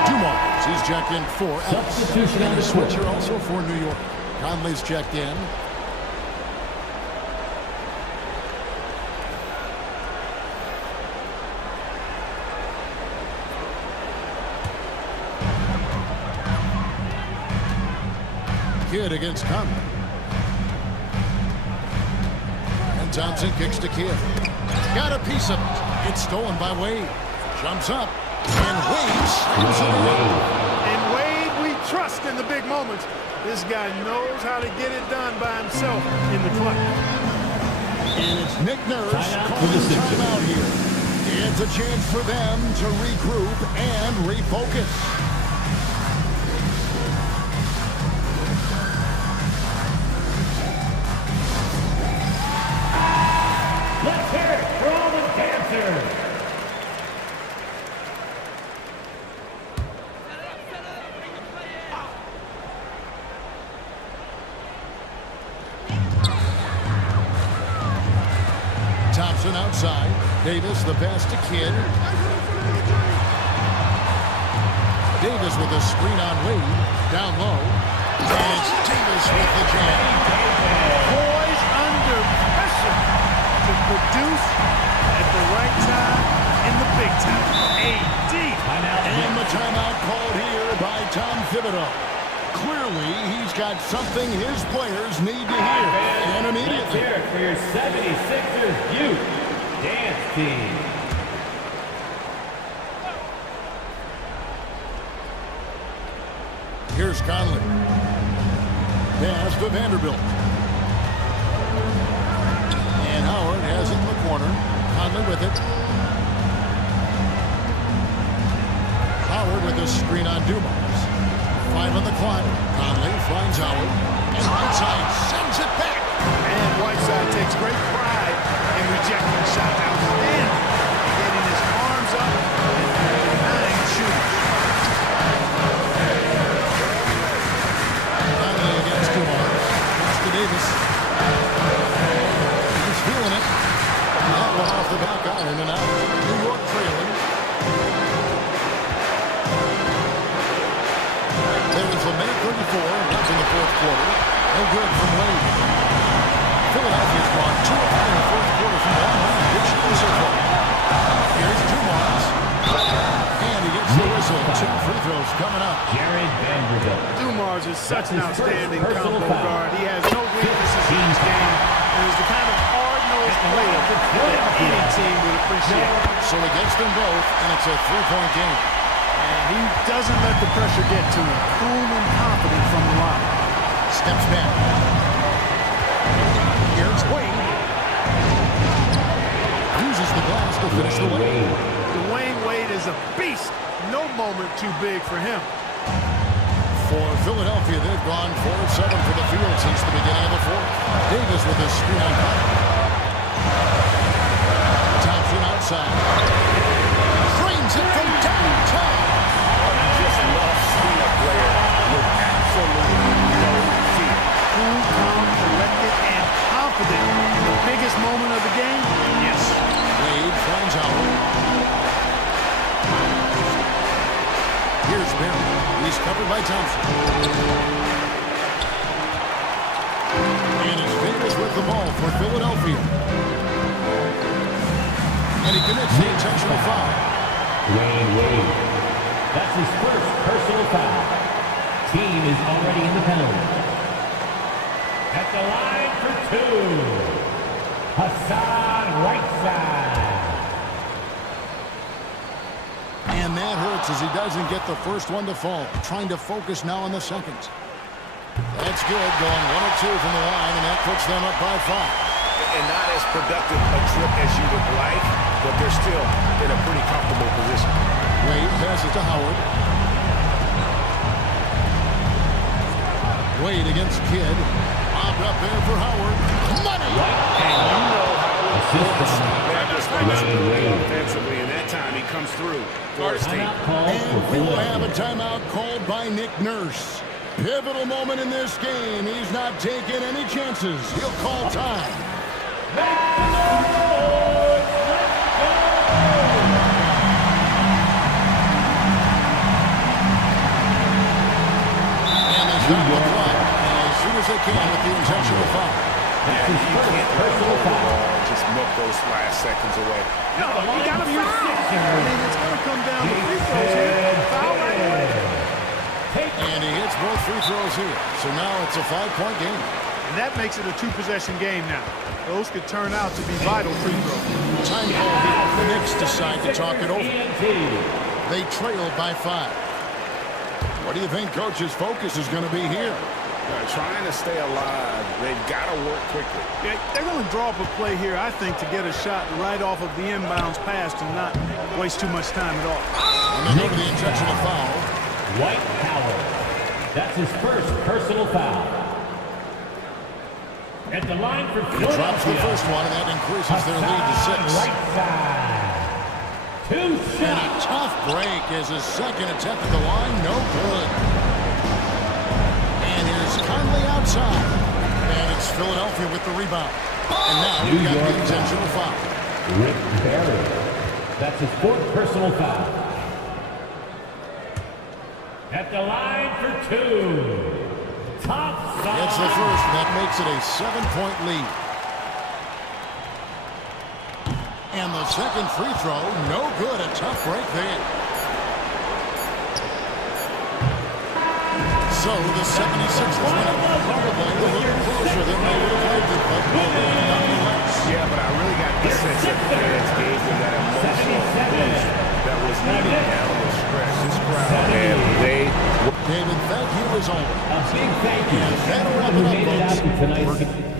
Dumars, he's checked in for Ellis. Substitution And on a the court. switcher also for New York. Conley's checked in. Kidd against Conley. And Thompson kicks to Kidd. Got a piece of it. It's stolen by Wade. Jumps up. And Wade slams it away. In Wade, we trust in the big moments. This guy knows how to get it done by himself in the clutch. And it's Nick Nurse calling timeout here. It's a chance for them to regroup and refocus. outside. Davis, the pass to Kidd. Davis with a screen on Wade. Down low. And it's Davis with the jam. Poised under pressure to produce at the right time in the big time. AD. And the timeout called here by Tom Thibodeau. Clearly, he's got something his players need to hear. And immediately. Let's hear it for your 76ers youth dance team. Here's Conley. Pass to Vanderbilt. And Howard has it in the corner. Conley with it. Howard with a screen on Dumars. 5 on the clock. Conley finds Howard. And Whiteside sends it back. And Whiteside takes great pride in rejecting the shot. Outstanding. Getting his arms up and denying shooters. Conley against Dumars. Pass to Davis. He's feeling it. That one off the back iron and out. New York trailing. There was a minute 34 left in the fourth quarter. No good from Wade. Philadelphia's gone 2 of 3 in the fourth quarter from behind this year so far. Here's Dumars. And he gets the whistle. 2 free throws coming up. Jared Vanderbilt. Dumars is such an outstanding combo guard. He has no weaknesses in his game. And is the kind of hard-nosed player that any team would appreciate. So he gets them both, and it's a 3-point game. And he doesn't let the pressure get to him. Cool and confident from the line. Steps back. Here's Wade. Uses the glass to finish the lead. Dwayne Wade is a beast. No moment too big for him. For Philadelphia, they've gone 4 of 7 for the field since the beginning of the fourth. Davis with a screen on top. Thompson outside. Frames it from downtown. Just love seeing a player with absolutely no fear. Cool, calm, collected, and confident in the biggest moment of the game? Yes. Wade finds Howard. Here's Barry. He's covered by Thompson. And it's Davis with the ball for Philadelphia. And he commits the intentional foul. Dwayne Wade. That's his first personal foul. Team is already in the penalty. At the line for 2, Hassan Whiteside. And that hurts as he doesn't get the first one to fall. Trying to focus now on the second. That's good. Going 1 of 2 from the line, and that puts them up by 5. And not as productive a trip as you would like, but they're still in a pretty comfortable position. Wade passes to Howard. Wade against Kidd. Bobbed up there for Howard. Money! And you know Howard that responsibility offensively, and that time he comes through for his team. And we will have a timeout called by Nick Nurse. Pivotal moment in this game. He's not taking any chances. He'll call time. And they start the clock as soon as they can with the intentional foul. Yeah, you can't let him just milk those last seconds away. No, you got to foul. I mean, it's going to come down to free throws here. Foul right away. And he hits both free throws here. So now it's a 5-point game. And that makes it a 2-possession game now. Those could turn out to be vital free throws. Time call here. The Knicks decide to talk it over. They trail by 5. What do you think Coach's focus is going to be here? Trying to stay alive. They've got to work quickly. Yeah, they're going to draw up a play here, I think, to get a shot right off of the inbounds pass and not waste too much time at all. And they go to the intentional foul. Dwight Howard. That's his first personal foul. At the line for He drops the first one, and that increases their lead to 6. Right side. 2 shots. And a tough break is his second attempt at the line. No good. And here's Conley outside. And it's Philadelphia with the rebound. And now we've got the intentional foul. Rick Barry. That's his 4th personal foul. At the line for 2. Top five. It's the first, and that makes it a 7-point lead. And the second free throw, no good. A tough break there. So the 76ers win it, probably a little closer than they would have liked it, but nonetheless. Yeah, but I really got the sense that the fans gave them that emotional boost that was needed down the stretch. This crowd, man, David, thank you as always. A big thank you And that'll wrap who it made it up, out to folks. tonight's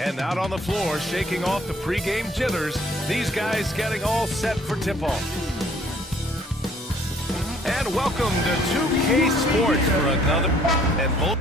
And out on the floor, shaking off the pregame jitters, these guys getting all set for tip-off. And welcome to 2K Sports for another and both.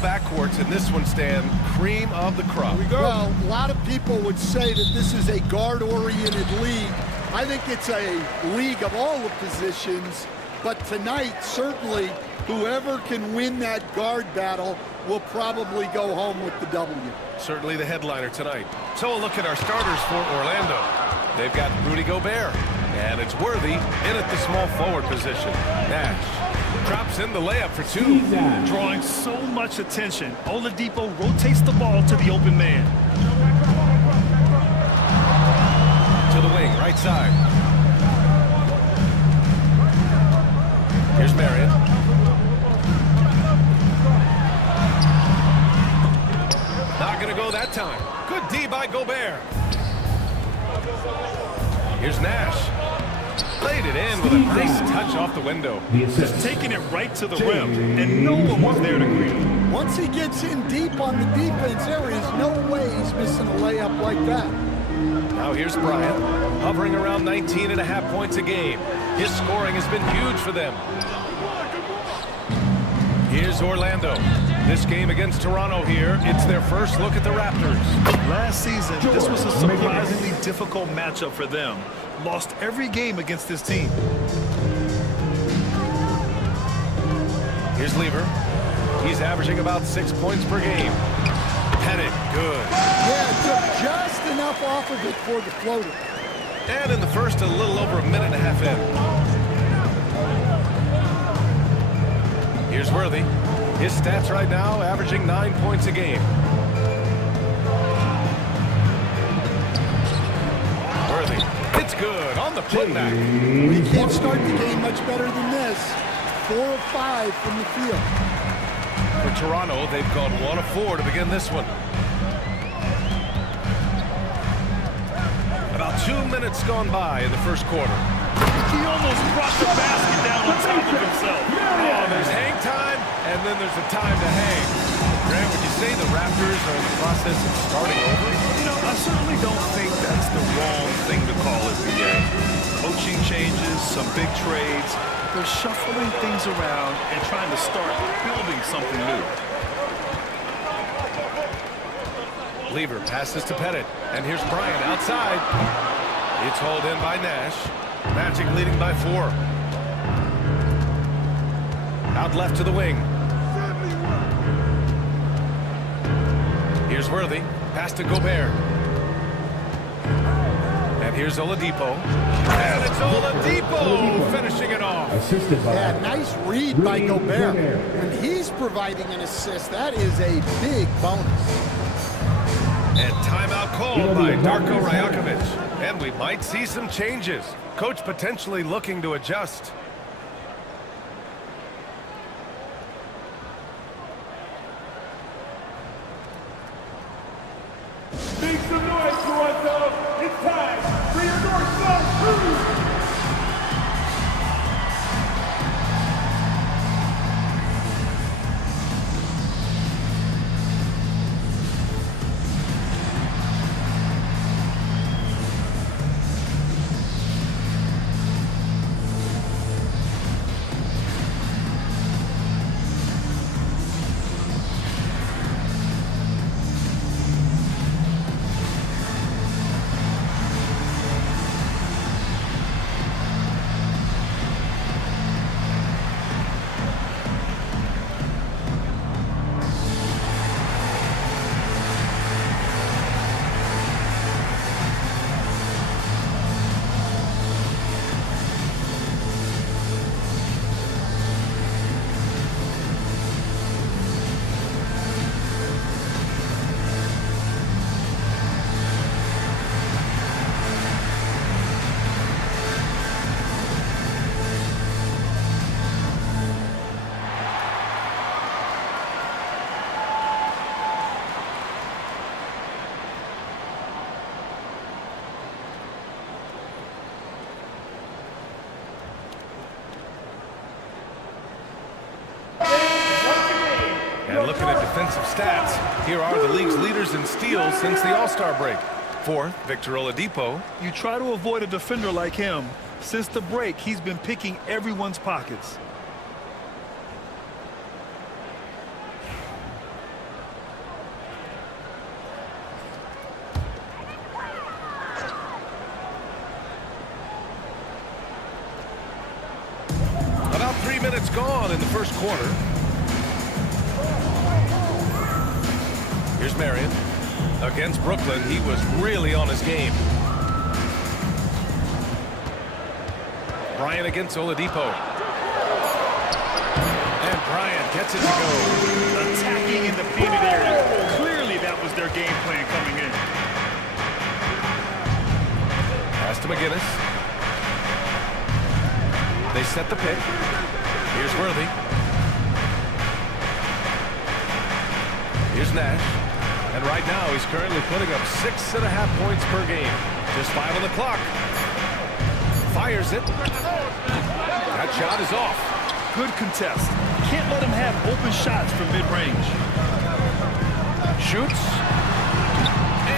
Backcourts in this one, Stan, cream of the crop. Well, a lot of people would say that this is a guard-oriented league. I think it's a league of all the positions, but tonight, certainly, whoever can win that guard battle will probably go home with the W. Certainly the headliner tonight. So a look at our starters for Orlando. They've got Rudy Gobert, and it's Worthy in at the small forward position. Nash drops in the layup for two. Drawing so much attention. Oladipo rotates the ball to the open man. To the wing, right side. Here's Marion. Not going to go that time. Good D by Gobert. Here's Nash. Laid it in with a nice touch off the window. Just taking it right to the rim, and no one was there to greet him. Once he gets in deep on the defense, there is no way he's missing a layup like that. Now here's Bryant, hovering around 19.5 points a game. His scoring has been huge for them. Here's Orlando. This game against Toronto here, it's their first look at the Raptors. Last season, this was a surprisingly difficult matchup for them. Lost every game against this team. Here's Lever. He's averaging about 6 points per game. Pettit, good. Yeah, took just enough off of it for the floater. And in the first, a little over a minute and a half in. Here's Worthy. His stats right now averaging 9 points a game. Worthy. It's good on the putback. We can't start the game much better than this. 4 of 5 from the field. For Toronto, they've gone 1 of 4 to begin this one. About 2 minutes gone by in the first quarter. He almost brought the basket down on top of himself. Oh, there's hang time, and then there's a time to hang. Grant, would you say the Raptors are in the process of starting over? You know, I certainly don't think that's the wrong thing to call it, BA. Coaching changes, some big trades. They're shuffling things around and trying to start building something new. Lever passes to Pettit, and here's Bryant outside. It's hauled in by Nash. Magic leading by 4. Out left to the wing. Here's Worthy. Pass to Gobert. And here's Oladipo. And it's Oladipo finishing it off. Assisted by. Yeah, nice read by Gobert. When he's providing an assist, that is a big bonus. And timeout called by Darko Rajakovic. And we might see some changes. Coach potentially looking to adjust. Make some noise, Toronto! It's time for your North South Cruise! offensive stats, here are the league's leaders in steals since the All-Star break. Fourth, Victor Oladipo. You try to avoid a defender like him. Since the break, he's been picking everyone's pockets. About 3 minutes gone in the first quarter. Here's Marion. Against Brooklyn, he was really on his game. Bryant against Oladipo. And Bryant gets it to go. Attacking in the painted area. Clearly that was their game plan coming in. Pass to McGinnis. They set the pick. Here's Worthy. Here's Nash. And right now, he's currently putting up 6.5 points per game. Just 5 on the clock. Fires it. That shot is off. Good contest. Can't let him have open shots from mid-range. Shoots.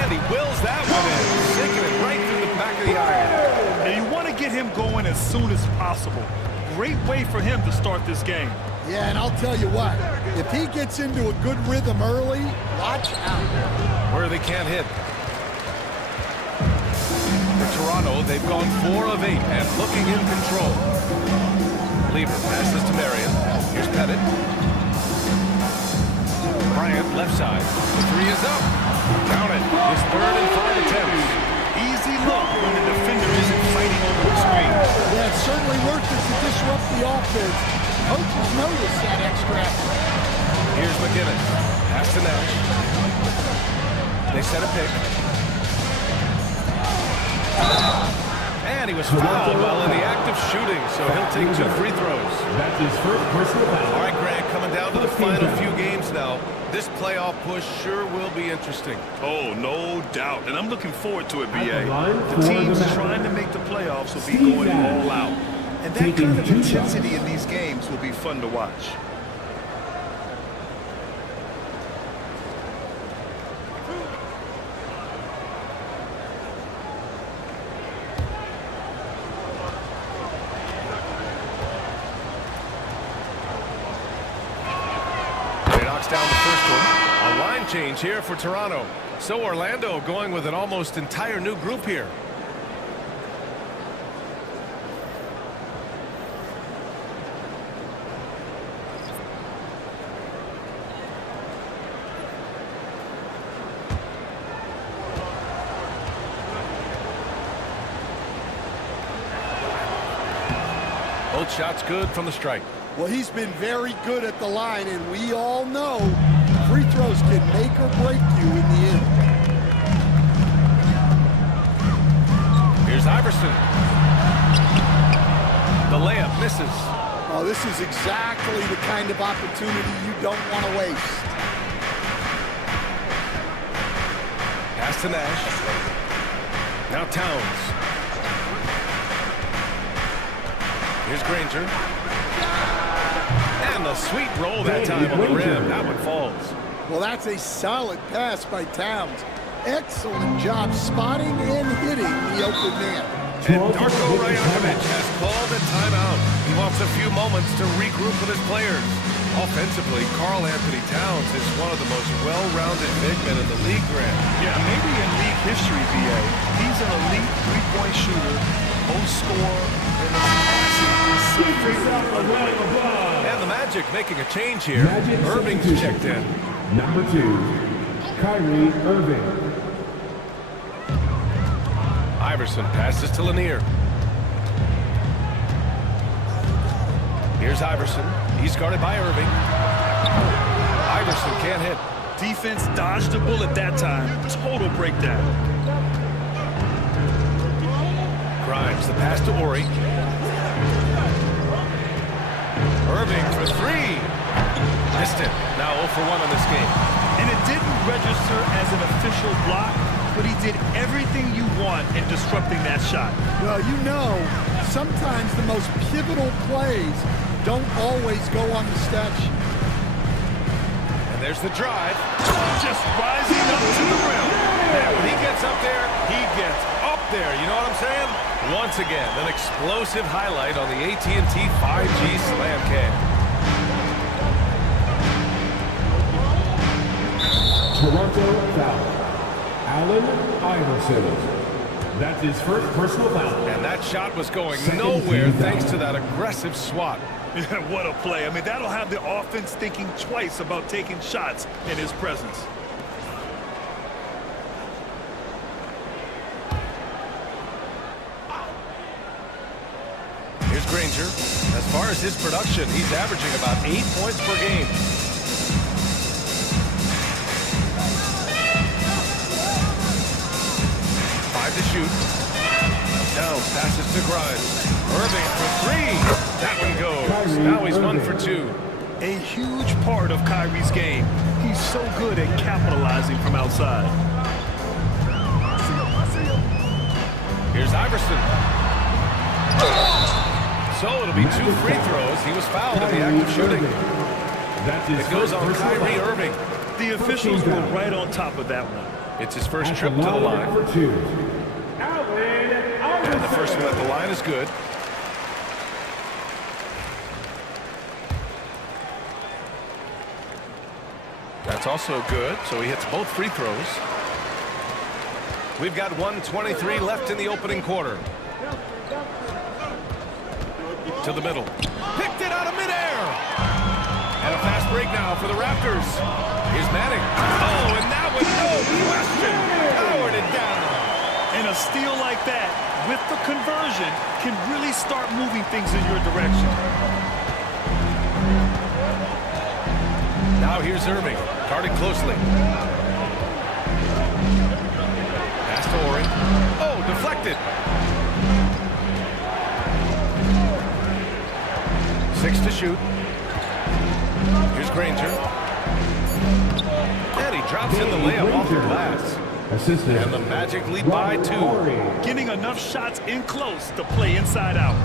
And he wills that one in. Sinking it right through the back of the iron. And you want to get him going as soon as possible. Great way for him to start this game. Yeah, and I'll tell you what, if he gets into a good rhythm early, watch out. Worthy can't hit. For Toronto, they've gone 4 of 8 and looking in control. Lever passes to Marion. Here's Pettit. Bryant, left side. The 3 is up. Count it. His 3rd and 5 attempts. Easy look when the defender isn't fighting over the screen. Yeah, it's certainly worth it to disrupt the offense. Coaches notice that extra effort. Here's McGinnis. Pass to Nash. They set a pick. And he was fouled while in the act of shooting, so he'll take 2 free throws. That's his first personal foul. All right, Grant, coming down to the final few games now. This playoff push sure will be interesting. Oh, no doubt. And I'm looking forward to it, B.A. The teams trying to make the playoffs will be going all out. And that kind of intensity in these games will be fun to watch. He knocks down the first one. A line change here for Toronto. So Orlando going with an almost entire new group here. Both shots good from the strike. Well, he's been very good at the line, and we all know free throws can make or break you in the end. Here's Iverson. The layup misses. Oh, this is exactly the kind of opportunity you don't want to waste. Pass to Nash. Now Towns. Here's Granger. And the sweet roll that time on the rim. That one falls. Well, that's a solid pass by Towns. Excellent job spotting and hitting the open man. And Darko Rajakovic has called a timeout. He wants a few moments to regroup with his players. Offensively, Karl Anthony Towns is one of the most well-rounded big men in the league, Grant. Yeah, maybe in league history, B.A. He's an elite three-point shooter, most scorer, and his passing is And the Magic making a change here. Irving's checked in. Number 2, Kyrie Irving. Iverson passes to Lanier. Here's Iverson. He's guarded by Irving. Iverson can't hit. Defense dodged a bullet that time. Total breakdown. Grimes, the pass to Ori. Irving for 3. Missed it. Now 0 for 1 in this game. And it didn't register as an official block, but he did everything you want in disrupting that shot. Well, you know, sometimes the most pivotal plays don't always go on the stat sheet. And And there's the drive. Just rising up to the rim. And when he gets up there, he gets up there. You know what I'm saying? Once again, an explosive highlight on the AT&T 5G Slam Cam. Toronto foul. Allen Iverson. That's his first personal foul. And that shot was going nowhere thanks to that aggressive swat. Yeah, what a play. I mean, that'll have the offense thinking twice about taking shots in his presence. Here's Granger. As far as his production, he's averaging about 8 points per game. To shoot. Now passes to Grimes. Irving for three. That one goes. Now he's 1 for 2. A huge part of Kyrie's game. He's so good at capitalizing from outside. Here's Iverson. So it'll be 2 free throws. He was fouled in the act of shooting. It goes on Kyrie Irving. The officials were right on top of that one. It's his first trip to the line. And the first one at the line is good. That's also good, so he hits both free throws. We've got 1:23 left in the opening quarter. To the middle. Picked it out of midair. And a fast break now for the Raptors. Here's Manning. Oh, and that was no question. Powered it down. And a steal like that, with the conversion, can really start moving things in your direction. Now here's Irving, guarded closely. Pass to Horry. Oh, deflected. 6 to shoot. Here's Granger. And he drops in the layup off the glass. Assistant. And the Magic lead by 2. Getting enough shots in close to play inside out.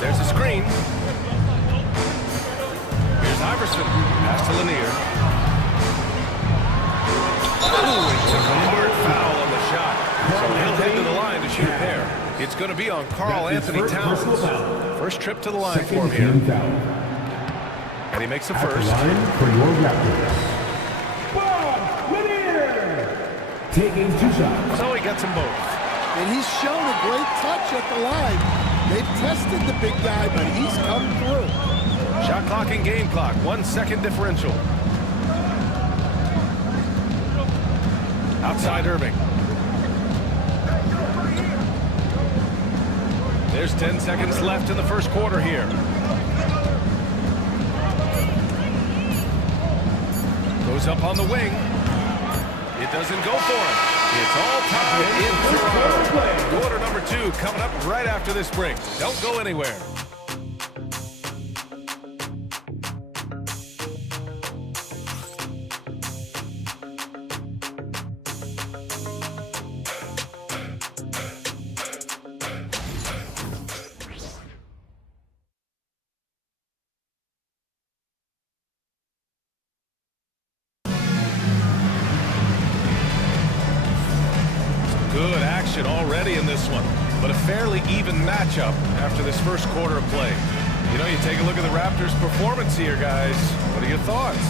There's a screen. Here's Iverson. Pass to Lanier. Oh, he took a hard foul on the shot. So he'll head to the line to shoot there. It's going to be on Karl Anthony Towns. First trip to the line for him here. And he makes the first. For your Raptors. Bob Lanier. Taking 2 shots. So he gets them both. And he's shown a great touch at the line. They've tested the big guy, but he's come through. Shot clock and game clock. 1 second differential. Outside Irving. There's 10 seconds left in the first quarter here. Goes up on the wing. It doesn't go for him. It's all tied in Toronto. Quarter number 2 coming up right after this break. Don't go anywhere. Good action already in this one, but a fairly even matchup after this first quarter of play. You know, you take a look at the Raptors' performance here, guys. What are your thoughts?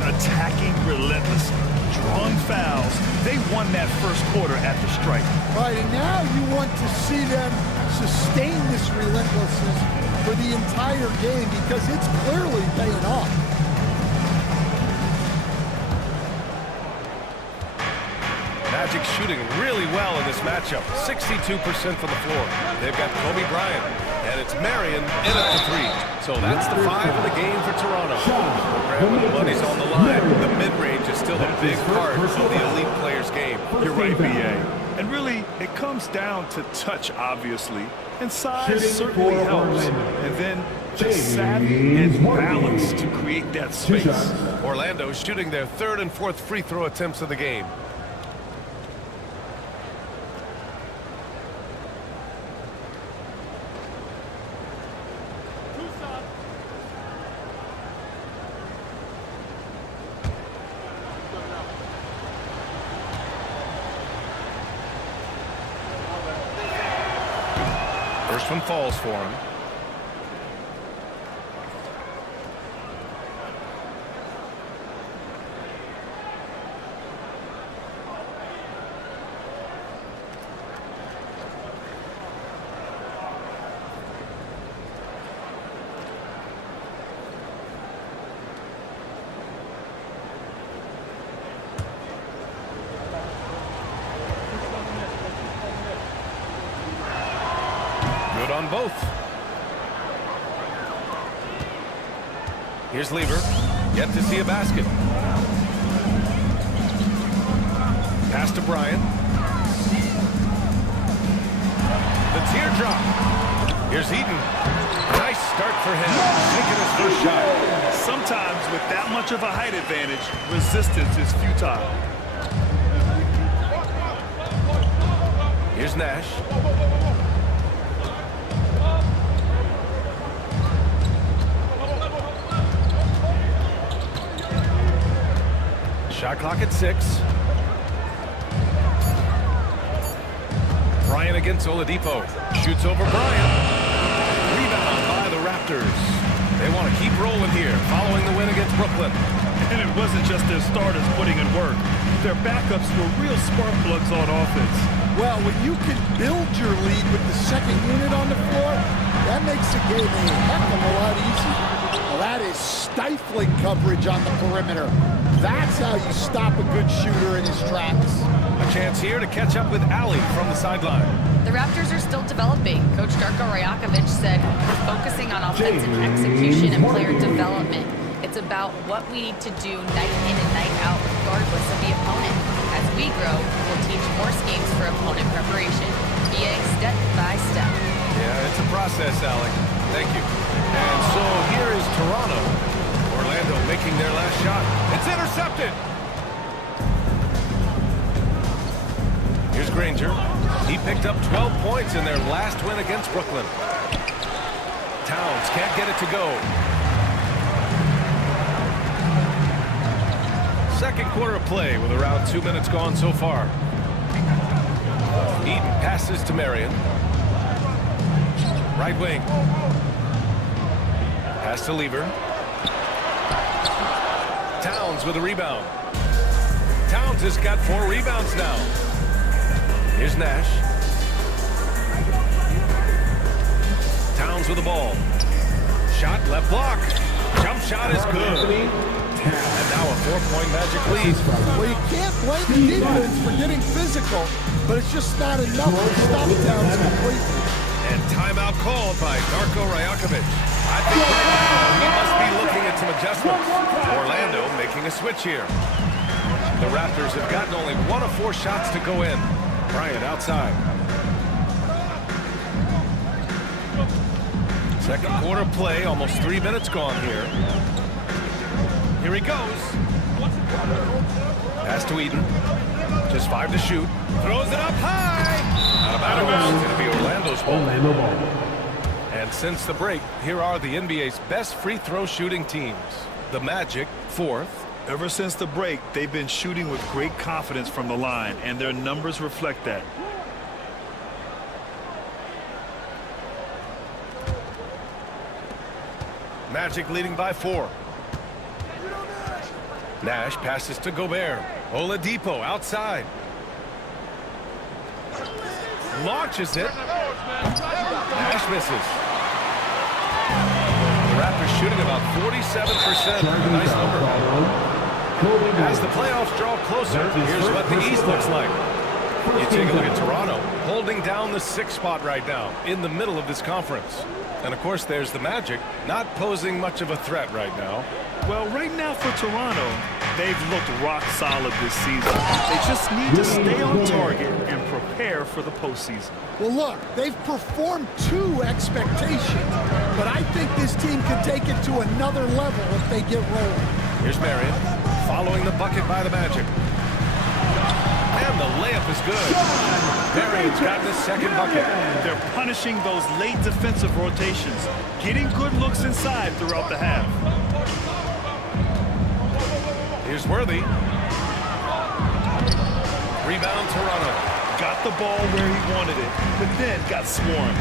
Attacking relentlessly, drawn fouls. They won that first quarter at the stripe. Right, and now you want to see them sustain this relentlessness for the entire game because it's clearly paying off. Magic shooting really well in this matchup. 62% from the floor. They've got Kobe Bryant, and it's Marion in at the 3. So that's the 5 of the game for Toronto. When the money's on the line, the mid-range is still a big part of the elite player's game. You're right, B.A. And really, it comes down to touch, obviously, and size certainly helps. And then just savvy and balance to create that space. Orlando shooting their 3rd and 4th free throw attempts of the game. First one falls for him. Good on both. Here's Lever. Yet to see a basket. Pass to Bryant. The teardrop. Here's Eaton. Nice start for him. Taking his first shot. Sometimes with that much of a height advantage, resistance is futile. Here's Nash. Shot clock at 6. Bryant against Oladipo. Shoots over Bryant. Rebound by the Raptors. They want to keep rolling here, following the win against Brooklyn. And it wasn't just their starters putting in work. Their backups were real spark plugs on offense. Well, when you can build your lead with the second unit on the floor, that makes the game a heck of a lot easier. Well, that is stifling coverage on the perimeter. That's how you stop a good shooter in his tracks. A chance here to catch up with Allie from the sideline. The Raptors are still developing. Coach Darko Rajakovic said we're focusing on offensive execution and player development. It's about what we need to do night in and night out regardless of the opponent. As we grow, we'll teach more schemes for opponent preparation, via step by step. Yeah, it's a process, Alec. Thank you. And so here is Toronto. Orlando making their last shot. It's intercepted. Here's Granger. He picked up 12 points in their last win against Brooklyn. Towns can't get it to go. Second quarter of play with around 2 minutes gone so far. Eaton passes to Marion. Right wing. Pass to Lever. Towns with a rebound. Towns has got 4 rebounds now. Here's Nash. Towns with the ball. Shot left block. Jump shot is good. And now a 4-point Magic lead. Well, you can't blame the defense for getting physical, but it's just not enough to stop Towns completely. And timeout called by Darko Rajakovic. I think right now he must be looking at some adjustments. Orlando making a switch here. The Raptors have gotten only 1 of 4 shots to go in. Bryant outside. Second quarter play, almost 3 minutes gone here. Here he goes. Pass to Eaton. Just 5 to shoot. Throws it up high. Out of bounds. It's going to be Orlando's ball. And since the break, here are the NBA's best free throw shooting teams. The Magic, 4th. Ever since the break, they've been shooting with great confidence from the line, and their numbers reflect that. Magic leading by 4. Nash passes to Gobert. Oladipo outside. Launches it. Nash misses. The Raptors shooting about 47%. A nice number. As the playoffs draw closer, here's what the East looks like. You take a look at Toronto, holding down the 6th spot right now, in the middle of this conference. And of course, there's the Magic, not posing much of a threat right now. Well, right now for Toronto, they've looked rock solid this season. They just need to stay on target and prepare for the postseason. Well, look, they've performed to expectations, but I think this team can take it to another level if they get rolling. Here's Marion, following the bucket by the Magic. And the layup is good. Marion's got the second bucket. They're punishing those late defensive rotations, getting good looks inside throughout the half. Here's Worthy. Rebound Toronto. Got the ball where he wanted it, but then got swarmed.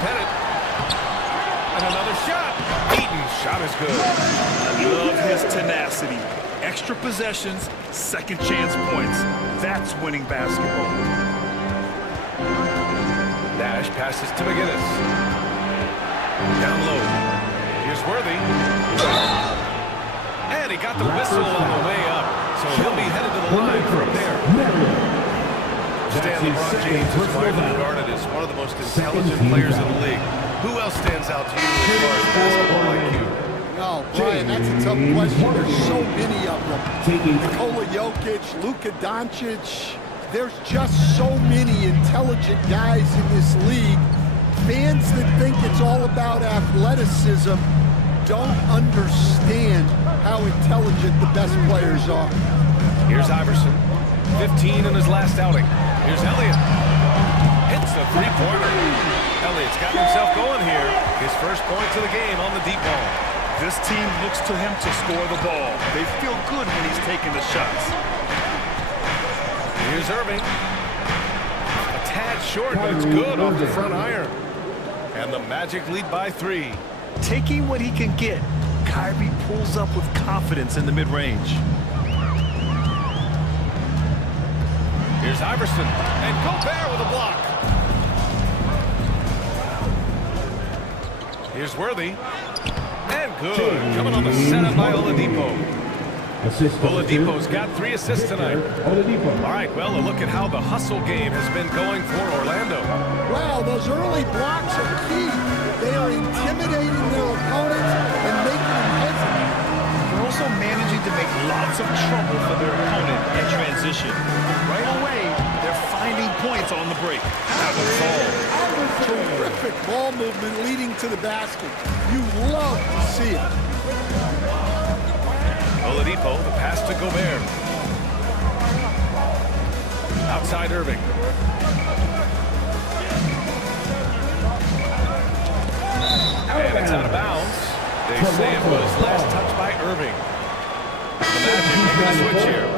Pettit. And another shot. Eaton's shot is good. I love his tenacity. Extra possessions, second chance points. That's winning basketball. Nash passes to McGinnis. Down low. Here's Worthy. And he got the whistle on the way up. So he'll be headed to the line from there. LeBron James is widely regarded as one of the most intelligent players in the league. Who else stands out to you as far as basketball IQ? No, Brian, that's a tough question. There's so many of them. Nikola Jokic, Luka Doncic. There's just so many intelligent guys in this league. Fans that think it's all about athleticism don't understand how intelligent the best players are. Here's Iverson, 15 in his last outing. Here's Elliott. Hits a three-pointer. Elliott's got himself going here. His first points of the game on the deep ball. This team looks to him to score the ball. They feel good when he's taking the shots. Here's Irving. A tad short, but it's good off the front iron. And the Magic lead by 3. Taking what he can get, Kyrie pulls up with confidence in the mid-range. Here's Iverson, and Gobert with a block. Here's Worthy, and good. Coming on the setup by Oladipo. Oladipo's got 3 assists tonight. All right, well, a look at how the hustle game has been going for Orlando. Wow, those early blocks are key. They are intimidating their opponents and making them hesitate. They're also managing to make lots of trouble for their opponent in transition. Right away, they're finding points on the break. That was all. Terrific ball movement leading to the basket. You love to see it. Oladipo, the pass to Gobert. Outside Irving. And it's out of bounds. They say it was last touched by Irving. The Magic making a switch here.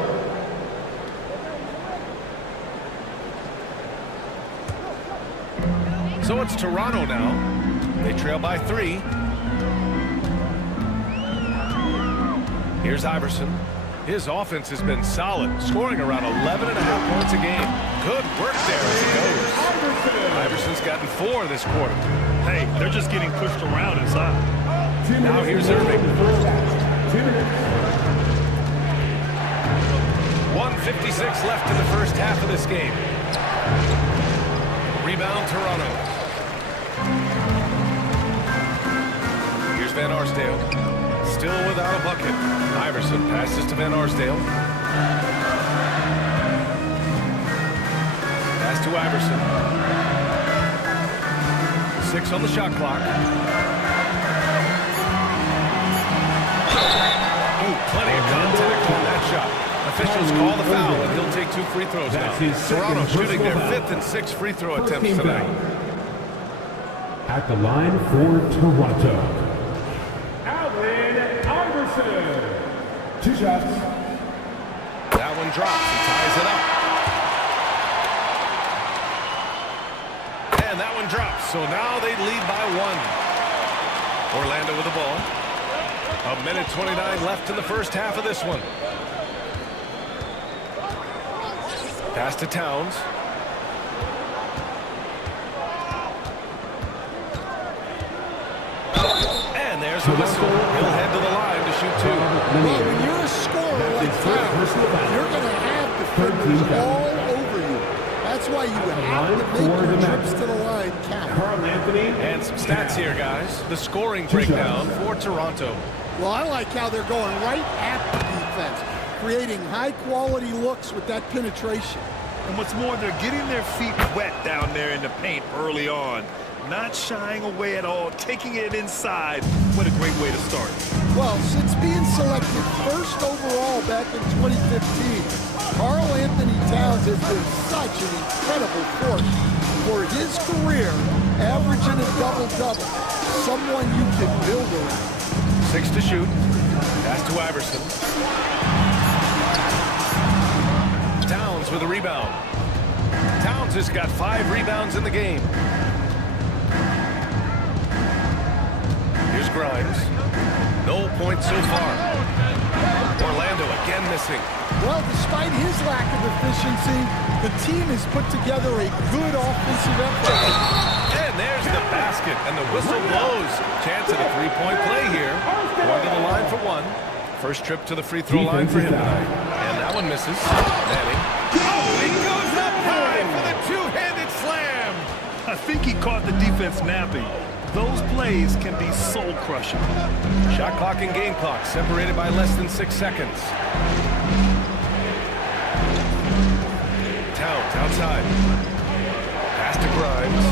So it's Toronto now. They trail by 3. Here's Iverson. His offense has been solid, scoring around 11.5 points a game. Good work there as he goes. Iverson's gotten 4 this quarter. Hey, they're just getting pushed around inside. Now here's Irving. 1:56 left in the first half of this game. Rebound Toronto. Here's Van Arsdale. Still without a bucket. Iverson passes to Van Arsdale. Pass to Iverson. 6 on the shot clock. Ooh, plenty of contact on that shot. Officials call the foul, and he'll take 2 free throws now. Toronto shooting their 5th and 6th free throw attempts tonight. At the line for Toronto, Iverson. 2 shots. That one drops and ties it up. And that one drops. So now they lead by 1. Orlando with the ball. 1:29 left in the first half of this one. Pass to Towns. And there's a whistle. He'll head to the line to shoot 2. Well, when you're a scorer like that, you're going to have defenders all over you. That's why you have to make your trips to the line count. And some stats here, guys. The scoring breakdown for Toronto. Well, I like how they're going right at the defense, creating high-quality looks with that penetration. And what's more, they're getting their feet wet down there in the paint early on. Not shying away at all, taking it inside. What a great way to start. Well, since being selected first overall back in 2015, Karl Anthony Towns has been such an incredible force for his career, averaging a double-double. Someone you can build around. 6 to shoot. Pass to Iverson. Towns with a rebound. Towns has got 5 rebounds in the game. Here's Grimes. No points so far. Orlando again missing. Well, despite his lack of efficiency, the team has put together a good offensive effort. And there's the basket, and the whistle blows. Chance at a three-point play here. Going to the line for one. First trip to the free throw line for him tonight. And that one misses. Manning. Oh, he goes up high for the two-handed slam. I think he caught the defense napping. Those plays can be soul-crushing. Shot clock and game clock separated by less than 6 seconds. Towns outside. Pass to Grimes.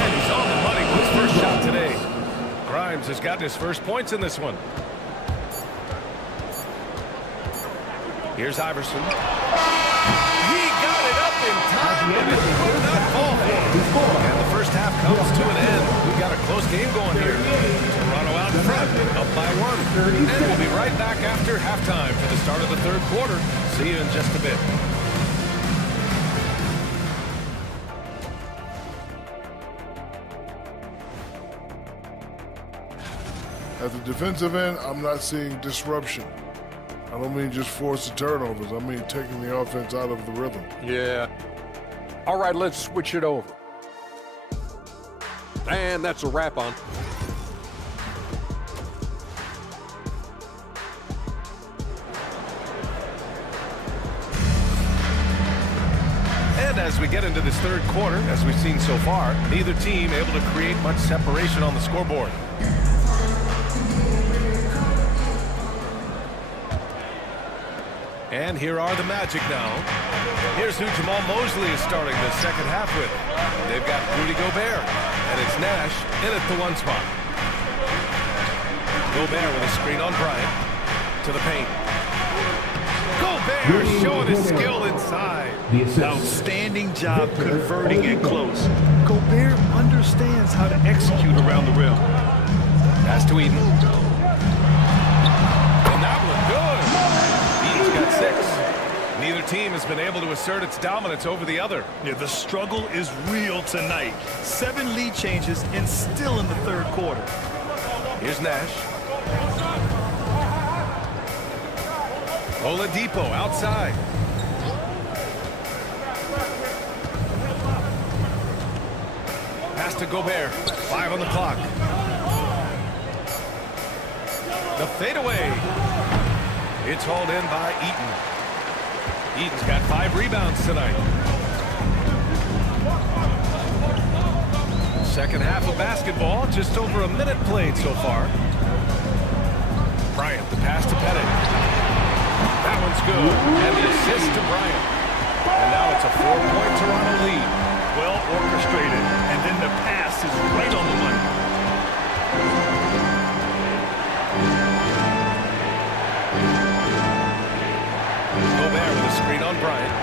And he's on the money with his first shot today. Grimes has gotten his first points in this one. Here's Iverson. He got it up in time, and it could not fall. And the first half comes to an end. We've got a close game going here. Toronto out front, up by 1. And we'll be right back after halftime for the start of the third quarter. See you in just a bit. At the defensive end, I'm not seeing disruption. I don't mean just forced turnovers. I mean taking the offense out of the rhythm. Yeah. All right, let's switch it over. And that's a wrap on. And as we get into this third quarter, as we've seen so far, neither team able to create much separation on the scoreboard. And here are the Magic now. Here's who Jamal Mosley is starting the second half with. They've got Rudy Gobert, and it's Nash in at the one spot. Gobert with a screen on Bryant. To the paint. Gobert showing his skill inside. Outstanding job converting it close. Gobert understands how to execute around the rim. Pass to Eden. And that one good. Eden's got 6. Neither team has been able to assert its dominance over the other. Yeah, the struggle is real tonight. 7 lead changes and still in the third quarter. Here's Nash. Oladipo outside. Pass to Gobert. 5 on the clock. The fadeaway. It's hauled in by Eaton. Eaton's got 5 rebounds tonight. Second half of basketball, just over a minute played so far. Bryant, the pass to Pettit. That one's good. And the assist to Bryant. And now it's a 4-point Toronto lead. Well orchestrated. And then the pass is right on the money. Gobert with a screen on Bryant.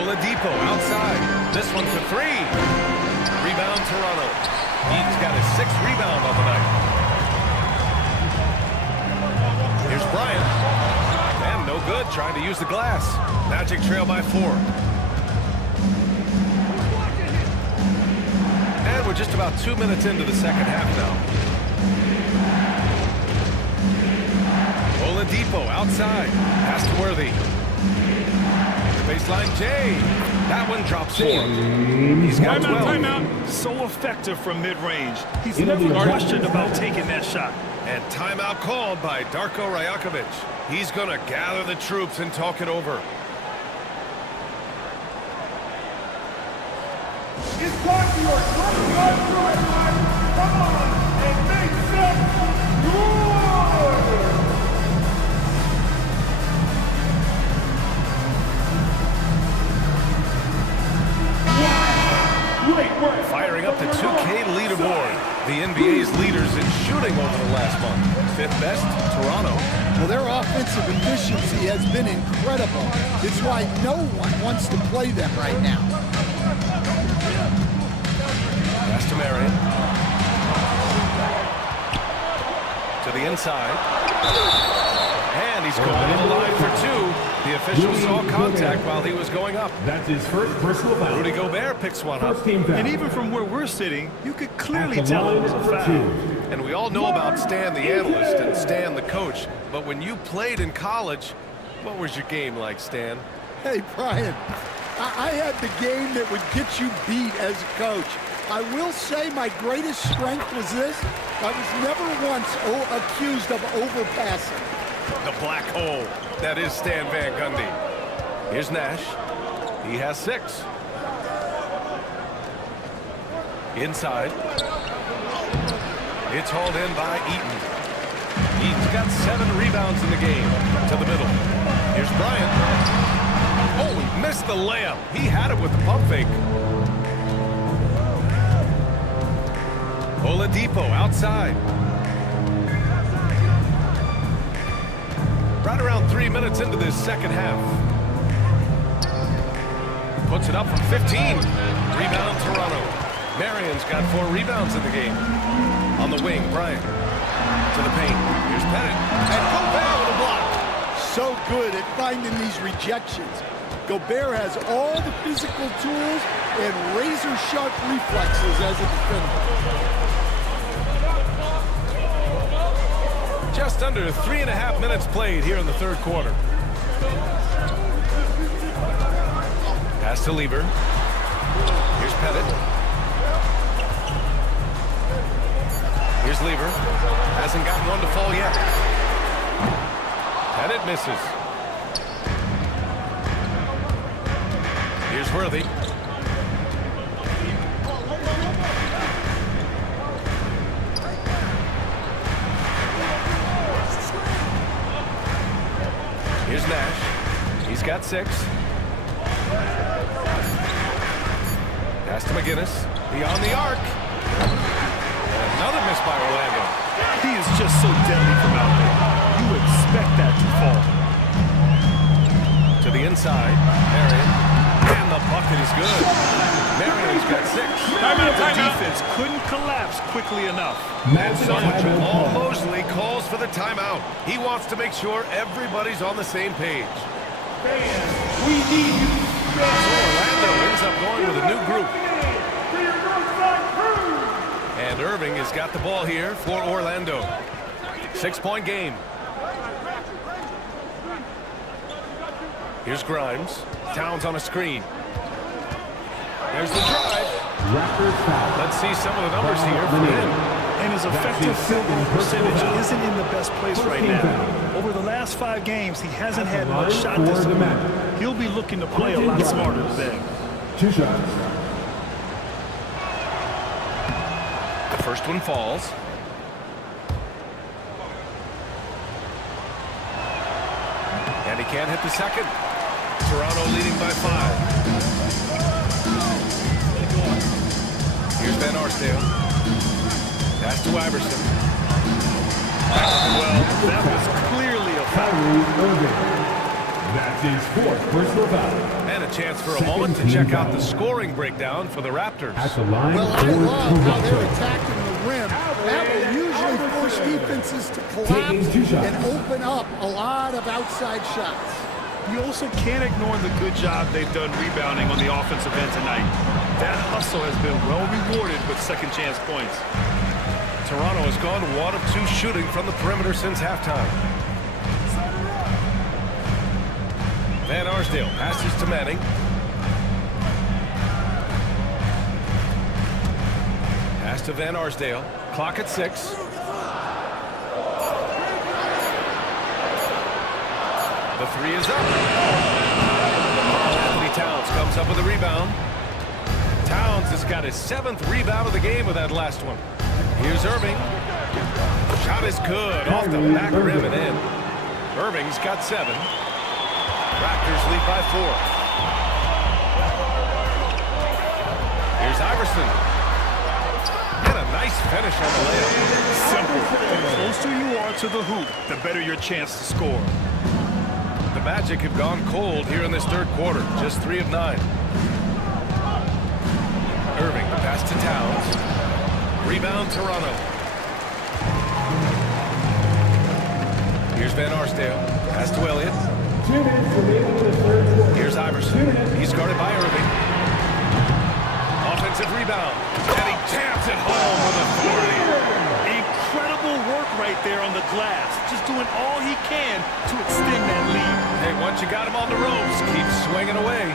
Oladipo outside. This one for 3. Rebound Toronto. Eden's got his 6th rebound on the night. Here's Bryant. And no good, trying to use the glass. Magic trail by 4. And we're just about 2 minutes into the second half now. Oladipo outside. Pass to Worthy. Baseline Jay. That one drops 4. He's got 12. Timeout. So effective from mid-range. He's never questioned about taking that shot. And timeout called by Darko Rajakovic. He's going to gather the troops and talk it over. It's time for your run through it, man. Come on and make some noise. Firing up the 2K leaderboard. The NBA's leaders in shooting over the last month. 5th best, Toronto. Well, their offensive efficiency has been incredible. It's why no one wants to play them right now. Pass to Marion. To the inside. And he He's going to the line for 2. The official saw contact while he was going up. That's his first personal foul. Rudy Gobert picks one up. And even from where we're sitting, you could clearly tell it was a foul. And we all know about Stan the analyst and Stan the coach. But when you played in college, what was your game like, Stan? Hey, Brian, I had the game that would get you beat as a coach. I will say my greatest strength was this. I was never once accused of overpassing. The black hole. That is Stan Van Gundy. Here's Nash. He has 6. Inside. It's hauled in by Eaton. Eaton's got 7 rebounds in the game. To the middle. Here's Bryant. Oh, he missed the layup. He had it with the pump fake. Oladipo outside. Right around 3 minutes into this second half. Puts it up from 15. Rebound Toronto. Marion's got 4 rebounds in the game. On the wing, Bryant. To the paint. Here's Pettit. And Gobert with a block. So good at finding these rejections. Gobert has all the physical tools and razor-sharp reflexes as a defender. Just under 3.5 minutes played here in the third quarter. Pass to Lieber. Here's Pettit. Here's Lieber. Hasn't gotten one to fall yet. Pettit misses. Here's Worthy. Here's Nash. He's got 6. Pass to McGinnis. Beyond the arc. And another miss by Orlando. He is just so deadly from out there. You expect that to fall. To the inside. Marion. And the bucket is good. Marion's got 6. The defense couldn't collapse quickly enough. And so Jamal Mosley calls for the timeout. He wants to make sure everybody's on the same page. We need you. So Orlando ends up going with a new group. And Irving has got the ball here for Orlando. 6-point game. Here's Grimes. Towns on a screen. There's the drive. Let's see some of the numbers here for him. And his effective field goal percentage isn't in the best place right now. Over the last 5 games, he hasn't had much shot discipline. He'll be looking to play a lot smarter today. 2 shots. The first one falls. And he can't hit the second. Toronto leading by 5. Here's Van Arsdale. Pass to Iverson. Well, that was clearly a foul. That's his 4th personal foul. And a chance for a moment to check out the scoring breakdown for the Raptors. At the line Well, I love how they're attacking the rim. That will usually force defenses to collapse and open up a lot of outside shots. You also can't ignore the good job they've done rebounding on the offensive end tonight. That hustle has been well rewarded with second chance points. Toronto has gone 1 of 2 shooting from the perimeter since halftime. Van Arsdale passes to Manning. Pass to Van Arsdale. Clock at 6. The 3 is up. Anthony Towns comes up with a rebound. Towns has got his 7th rebound of the game with that last one. Here's Irving. Shot is good off the back rim and in. Irving's got 7. Raptors lead by 4. Here's Iverson. And a nice finish on the layup. Simple. The closer you are to the hoop, the better your chance to score. The Magic have gone cold here in this third quarter. Just 3 of 9. Irving, pass to Towns. Rebound, Toronto. Here's Van Arsdale. Pass to Elliott. Here's Iverson. He's guarded by Irving. Offensive rebound. And he taps it home with authority. Incredible work right there on the glass. Just doing all he can to extend that lead. Hey, once you got him on the ropes, keep swinging away.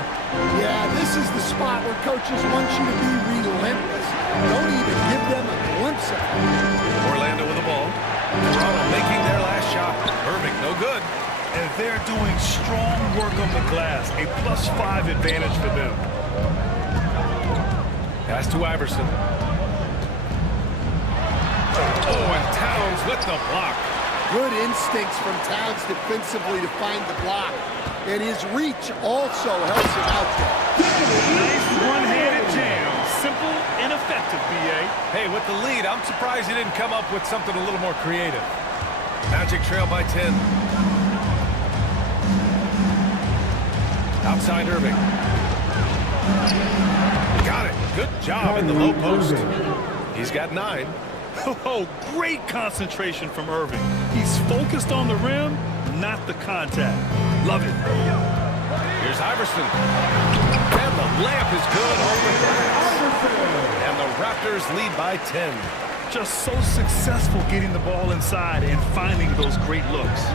Yeah, this is the spot where coaches want you to be relentless. Don't even give them a glimpse of it. Orlando with the ball. Toronto making their last shot. Irving, no good. And they're doing strong work on the glass. A +5 advantage for them. Pass to Iverson. Oh, and Towns with the block. Good instincts from Towns defensively to find the block. And his reach also helps him out there. Nice one-handed jam. Simple and effective, B.A. Hey, with the lead, I'm surprised he didn't come up with something a little more creative. Magic trail by 10. Outside Irving. Got it. Good job in the low post. He's got 9. Oh, great concentration from Irving. He's focused on the rim, not the contact. Love it. Here's Iverson. And the layup is good on the glass. And the Raptors lead by 10. Just so successful getting the ball inside and finding those great looks.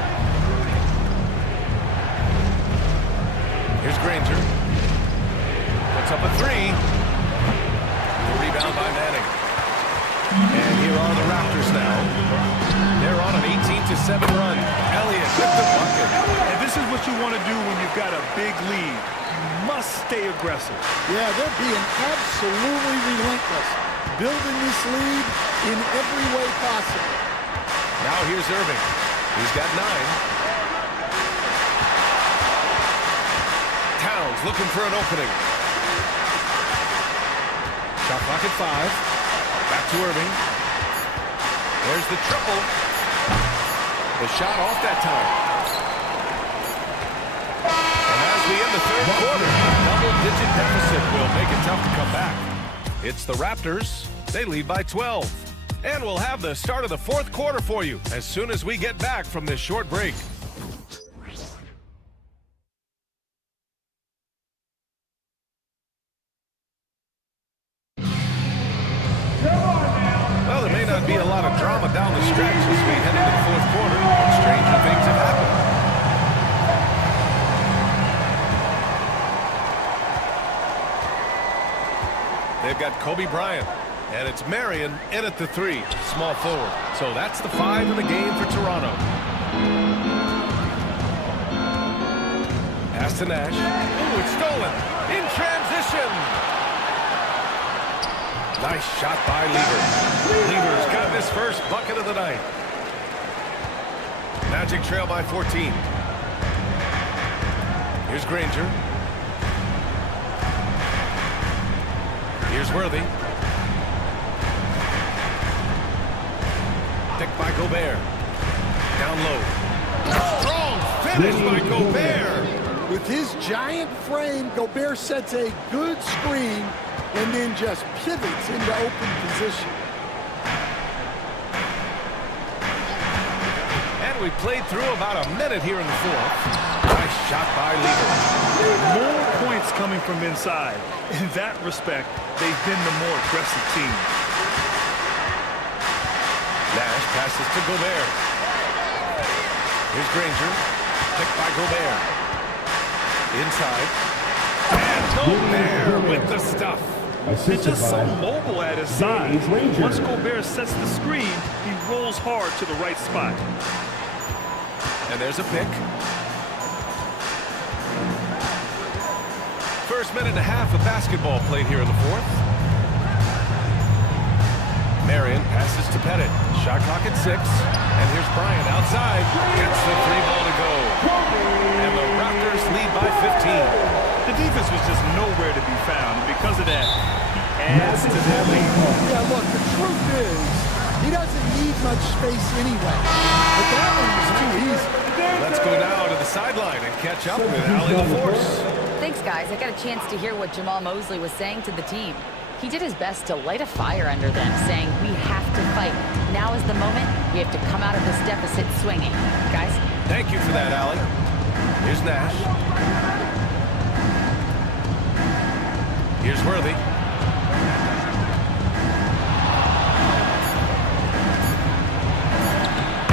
Here's Granger. Puts up a 3. The rebound by Manning. And here are the Raptors now. They're on an 18-7 run. Elliott with the bucket. And this is what you want to do when you've got a big lead. You must stay aggressive. Yeah, they're being absolutely relentless. Building this lead in every way possible. Now here's Irving. He's got 9. Towns looking for an opening. Shot clock at 5. Back to Irving. There's the triple. The shot off that time. And as we end the third quarter, a double-digit deficit will make it tough to come back. It's the Raptors. They lead by 12. And we'll have the start of the fourth quarter for you as soon as we get back from this short break. Well, there may not be a lot of drama down the stretch as we head into the fourth quarter. Stranger things have happened. They've got Kobe Bryant, and it's Marion in at the 3, small forward. So that's the 5 in the game for Toronto. Pass to Nash. Oh, it's stolen in transition. Nice shot by Lever. Lever's got his first bucket of the night. Magic trail by 14. Here's Granger. Here's Worthy. Picked by Gobert. Down low. Strong finish by Gobert. With his giant frame, Gobert sets a good screen and then just pivots into open position. And we played through about a minute here in the fourth. Nice shot by Lever. More points coming from inside. In that respect, they've been the more aggressive team. Nash passes to Gobert. Here's Granger. Picked by Gobert. Inside. And Gobert with the stuff. He's just so mobile at his size. Once Gobert sets the screen, he rolls hard to the right spot. And there's a pick. First minute and a half of basketball played here in the fourth. Marion passes to Pettit. Shot clock at 6. And here's Bryant outside. Gets the 3 ball to go. And the Raptors lead by 15. The defense was just nowhere to be found. And because of that, he adds to that lead. Yeah, look, the truth is, he doesn't need much space anyway. But that one was too easy. Let's go now to the sideline and catch up with Allie LaForce. Thanks, guys. I got a chance to hear what Jamal Mosley was saying to the team. He did his best to light a fire under them, saying, we have to fight. Now is the moment. We have to come out of this deficit swinging. Guys? Thank you for that, Allie. Here's Nash. Here's Worthy.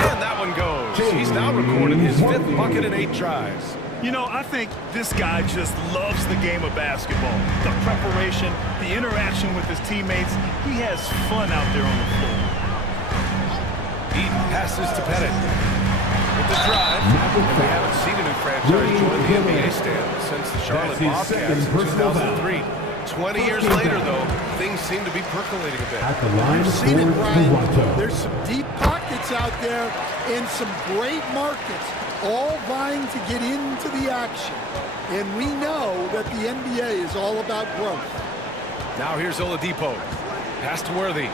And that one goes. He's now recorded his 5th bucket in 8 tries. You know, I think this guy just loves the game of basketball. The preparation, the interaction with his teammates. He has fun out there on the floor. Eaton passes to Pettit. With the drive, and we haven't seen a new franchise join the NBA stand since the Charlotte Bobcats in 2003. 20 years later, though, things seem to be percolating a bit. You've seen it, Brian. There's some deep pockets out there and some great markets, all vying to get into the action. And we know that the NBA is all about growth. Now here's Oladipo. Pass to Worthy.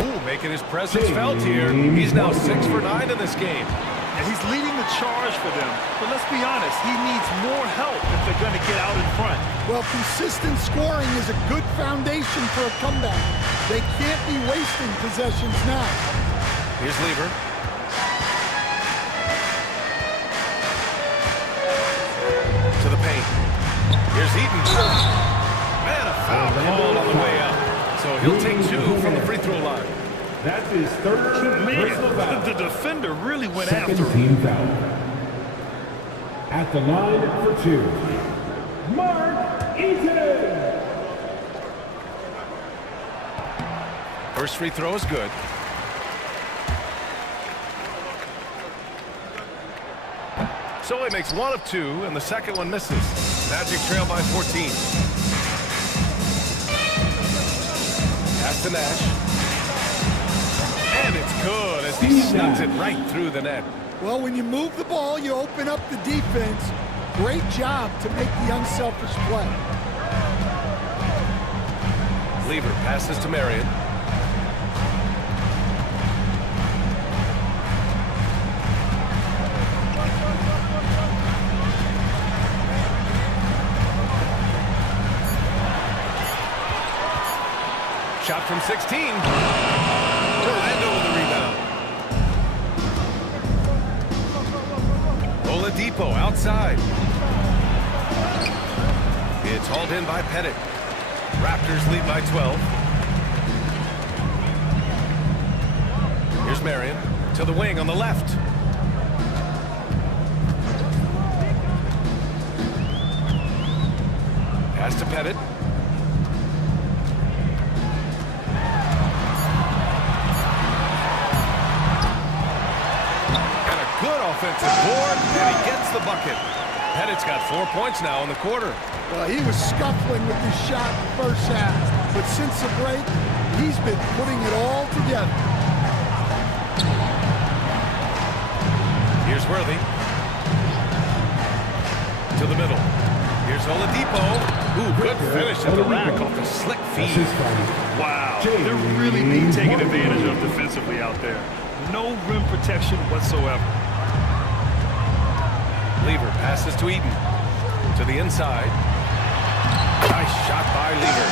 Ooh, making his presence felt here. He's now 6 for 9 in this game. And he's leading the charge for them. But let's be honest, he needs more help if they're going to get out in front. Well, consistent scoring is a good foundation for a comeback. They can't be wasting possessions now. Here's Lever. To the paint. Here's Eaton. Man, a foul called on the way out. So he'll take 2 from the free throw line. That's his 3rd personal foul. The defender really went Second after him. team foul. At the line for 2, Mark Eaton. First free throw is good. So he makes 1 of 2, and the second one misses. Magic trail by 14. Pass to Nash. And it's good as he snugs it right through the net. Well, when you move the ball, you open up the defense. Great job to make the unselfish play. Lever passes to Marion. Shot from 16. Orlando with the rebound. Oladipo outside. It's hauled in by Pettit. Raptors lead by 12. Here's Marion to the wing on the left. Pass to Pettit. Offensive board, and he gets the bucket. Pettit's got 4 points now in the quarter. Well, he was scuffling with his shot in the first half, but since the break, he's been putting it all together. Here's Worthy. To the middle. Here's Oladipo. Ooh, good finish at the rack off a slick feed. Wow, they're really being taken advantage of defensively out there. No rim protection whatsoever. Lever passes to Eaton. To the inside. Nice shot by Lever.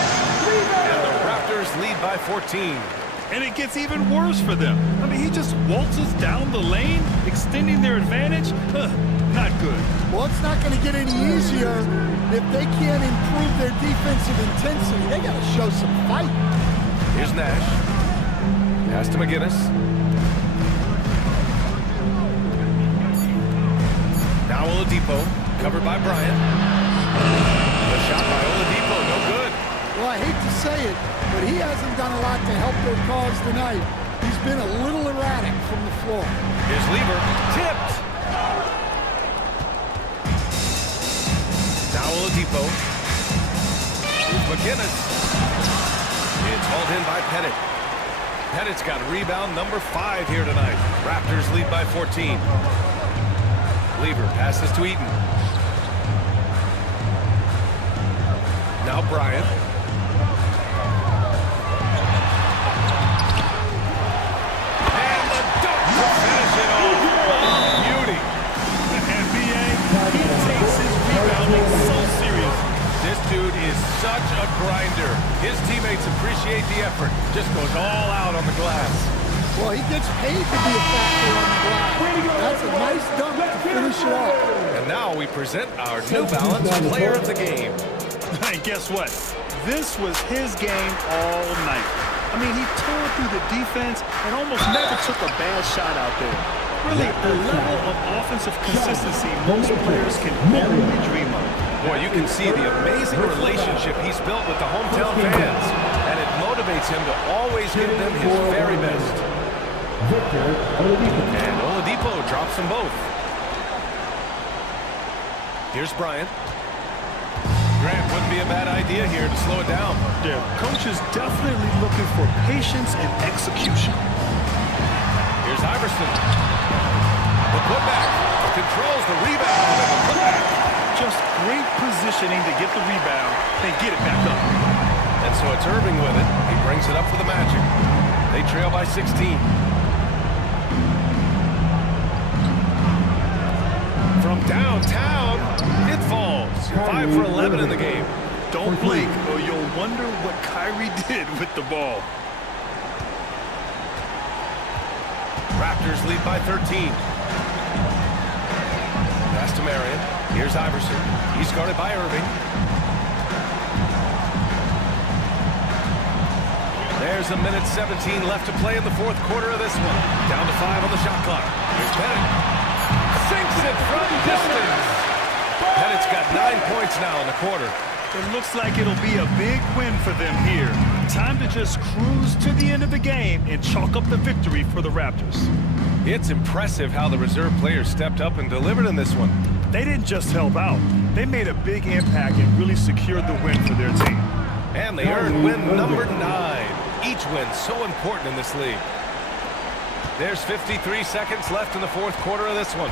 And the Raptors lead by 14. And it gets even worse for them. I mean, he just waltzes down the lane, extending their advantage. Not good. Well, it's not going to get any easier if they can't improve their defensive intensity. They got to show some fight. Here's Nash. Pass to McGinnis. Now Oladipo, covered by Bryant. The shot by Oladipo, no good. Well, I hate to say it, but he hasn't done a lot to help their cause tonight. He's been a little erratic from the floor. Here's Lever, tipped. Now Oladipo. Here's McGinnis. It's hauled in by Pettit. Pettit's got rebound number 5 here tonight. Raptors lead by 14. Lever passes to Eaton. Now Bryant. And the dunk to finish it off. Oh, beauty. And B.A., he takes appreciate the effort. Just goes all out on the glass. Well, he gets paid to be a factor on the glass. That's a nice dunk to finish it off. And now we present our New Balance Player of the Game. And guess what? This was his game all night. I mean, he tore through the defense and almost never took a bad shot out there. Really, the level of offensive consistency most players can only dream of. Boy, you can see the amazing relationship he's built with the hometown fans. And it motivates him to always give them his very best. And Oladipo drops them both. Here's Bryant. Grant, wouldn't be a bad idea here to slow it down. Yeah, coach is definitely looking for patience and execution. Here's Iverson. The putback. Controls the rebound and the putback. Just great positioning to get the rebound and get it back up. And so it's Irving with it. He brings it up for the Magic. They trail by 16. From downtown, it falls. 5 for 11 in the game. Don't blink or you'll wonder what Kyrie did with the ball. Raptors lead by 13. Pass to Marion. Here's Iverson. He's guarded by Irving. There's a minute 17 left to play in the fourth quarter of this one. Down to 5 on the shot clock. Here's Bennett. Sinks it from distance. Bennett's got 9 points now in the quarter. It looks like it'll be a big win for them here. Time to just cruise to the end of the game and chalk up the victory for the Raptors. It's impressive how the reserve players stepped up and delivered in this one. They didn't just help out. They made a big impact and really secured the win for their team. And they earned win number 9. Each win so important in this league. There's 53 seconds left in the fourth quarter of this one.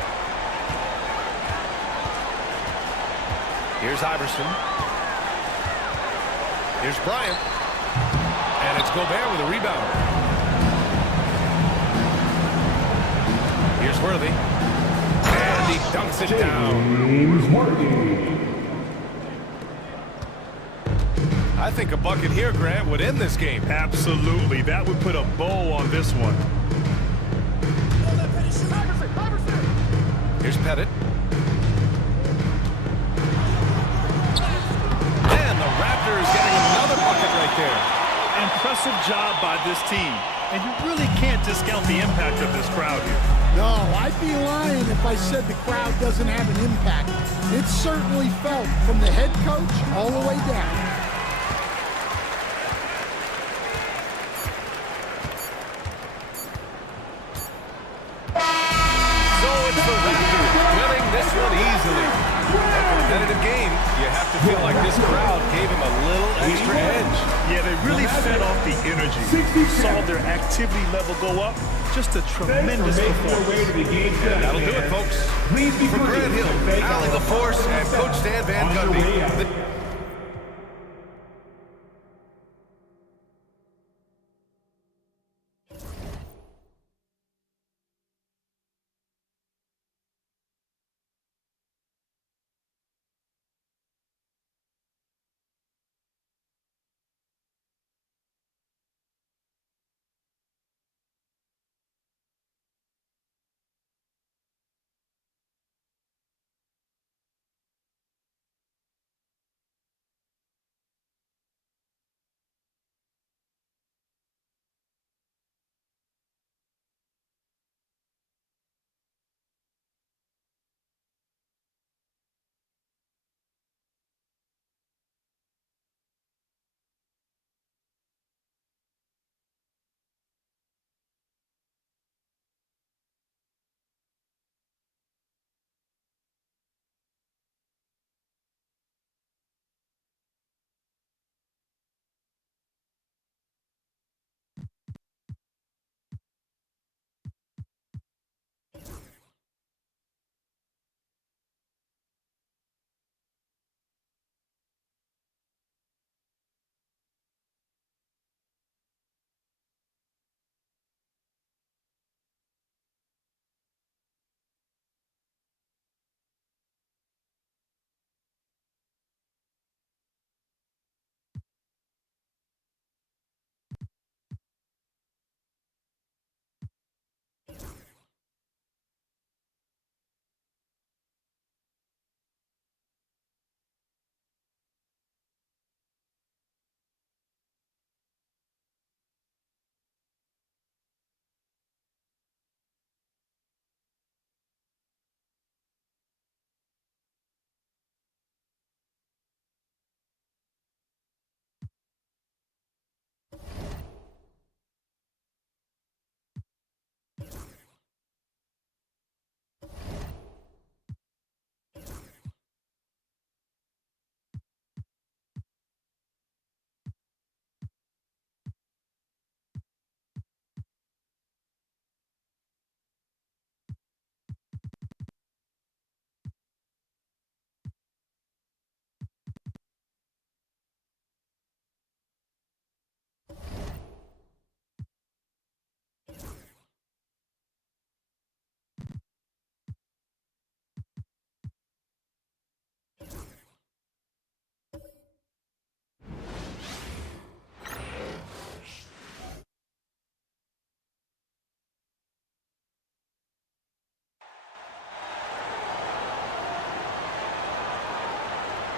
Here's Iverson. Here's Bryant. And it's Gobert with a rebound. Here's Worthy. And he dunks it down. I think a bucket here, Grant, would end this game. Absolutely. That would put a bow on this one. Here's Pettit. And the Raptors getting another bucket right there. Impressive job by this team. And you really can't discount the impact of this crowd here. No, I'd be lying if I said the crowd doesn't have an impact. It's certainly felt from the head coach all the way down. This one easily. A competitive game. You have to feel like this crowd gave him a little extra edge. Yeah, they really fed off the energy. Saw their activity level go up. Just a tremendous performance. And that'll do it, folks. For Grant Hill, Allie LaForce, and Coach Stan Van Gundy.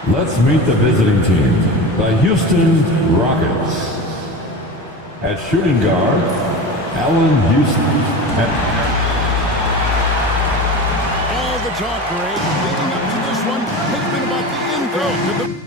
Let's meet the visiting team, the Houston Rockets. At shooting guard, Allen Houston. All the talk, Greg, leading up to this one has been about the impact of the...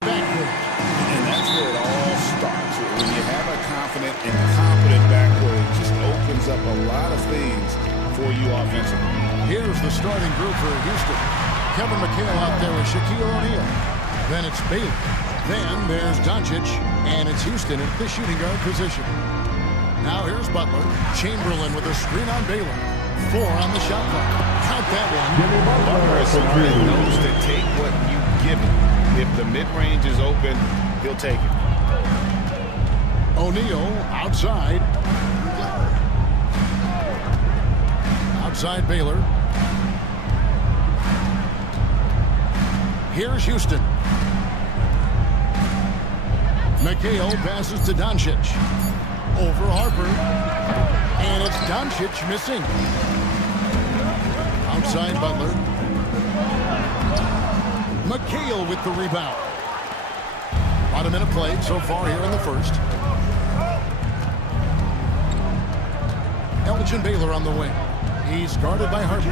And that's where it all starts. When you have a confident and competent backcourt, it just opens up a lot of things for you offensively. Here's the starting group for Houston. Kevin McHale out there with Shaquille O'Neal. Then it's Baylor. Then there's Doncic, and it's Houston at the shooting guard position. Now here's Butler. Chamberlain with a screen on Baylor. 4 on the shot clock. Count that one. Butler is someone that knows to take what you give him. If the mid-range is open, he'll take it. O'Neal outside. Outside Baylor. Here's Houston. McHale passes to Doncic. Over Harper. And it's Doncic missing. Outside Butler. McHale with the rebound. About a minute played so far here in the first. Elgin Baylor on the wing. He's guarded by Harper.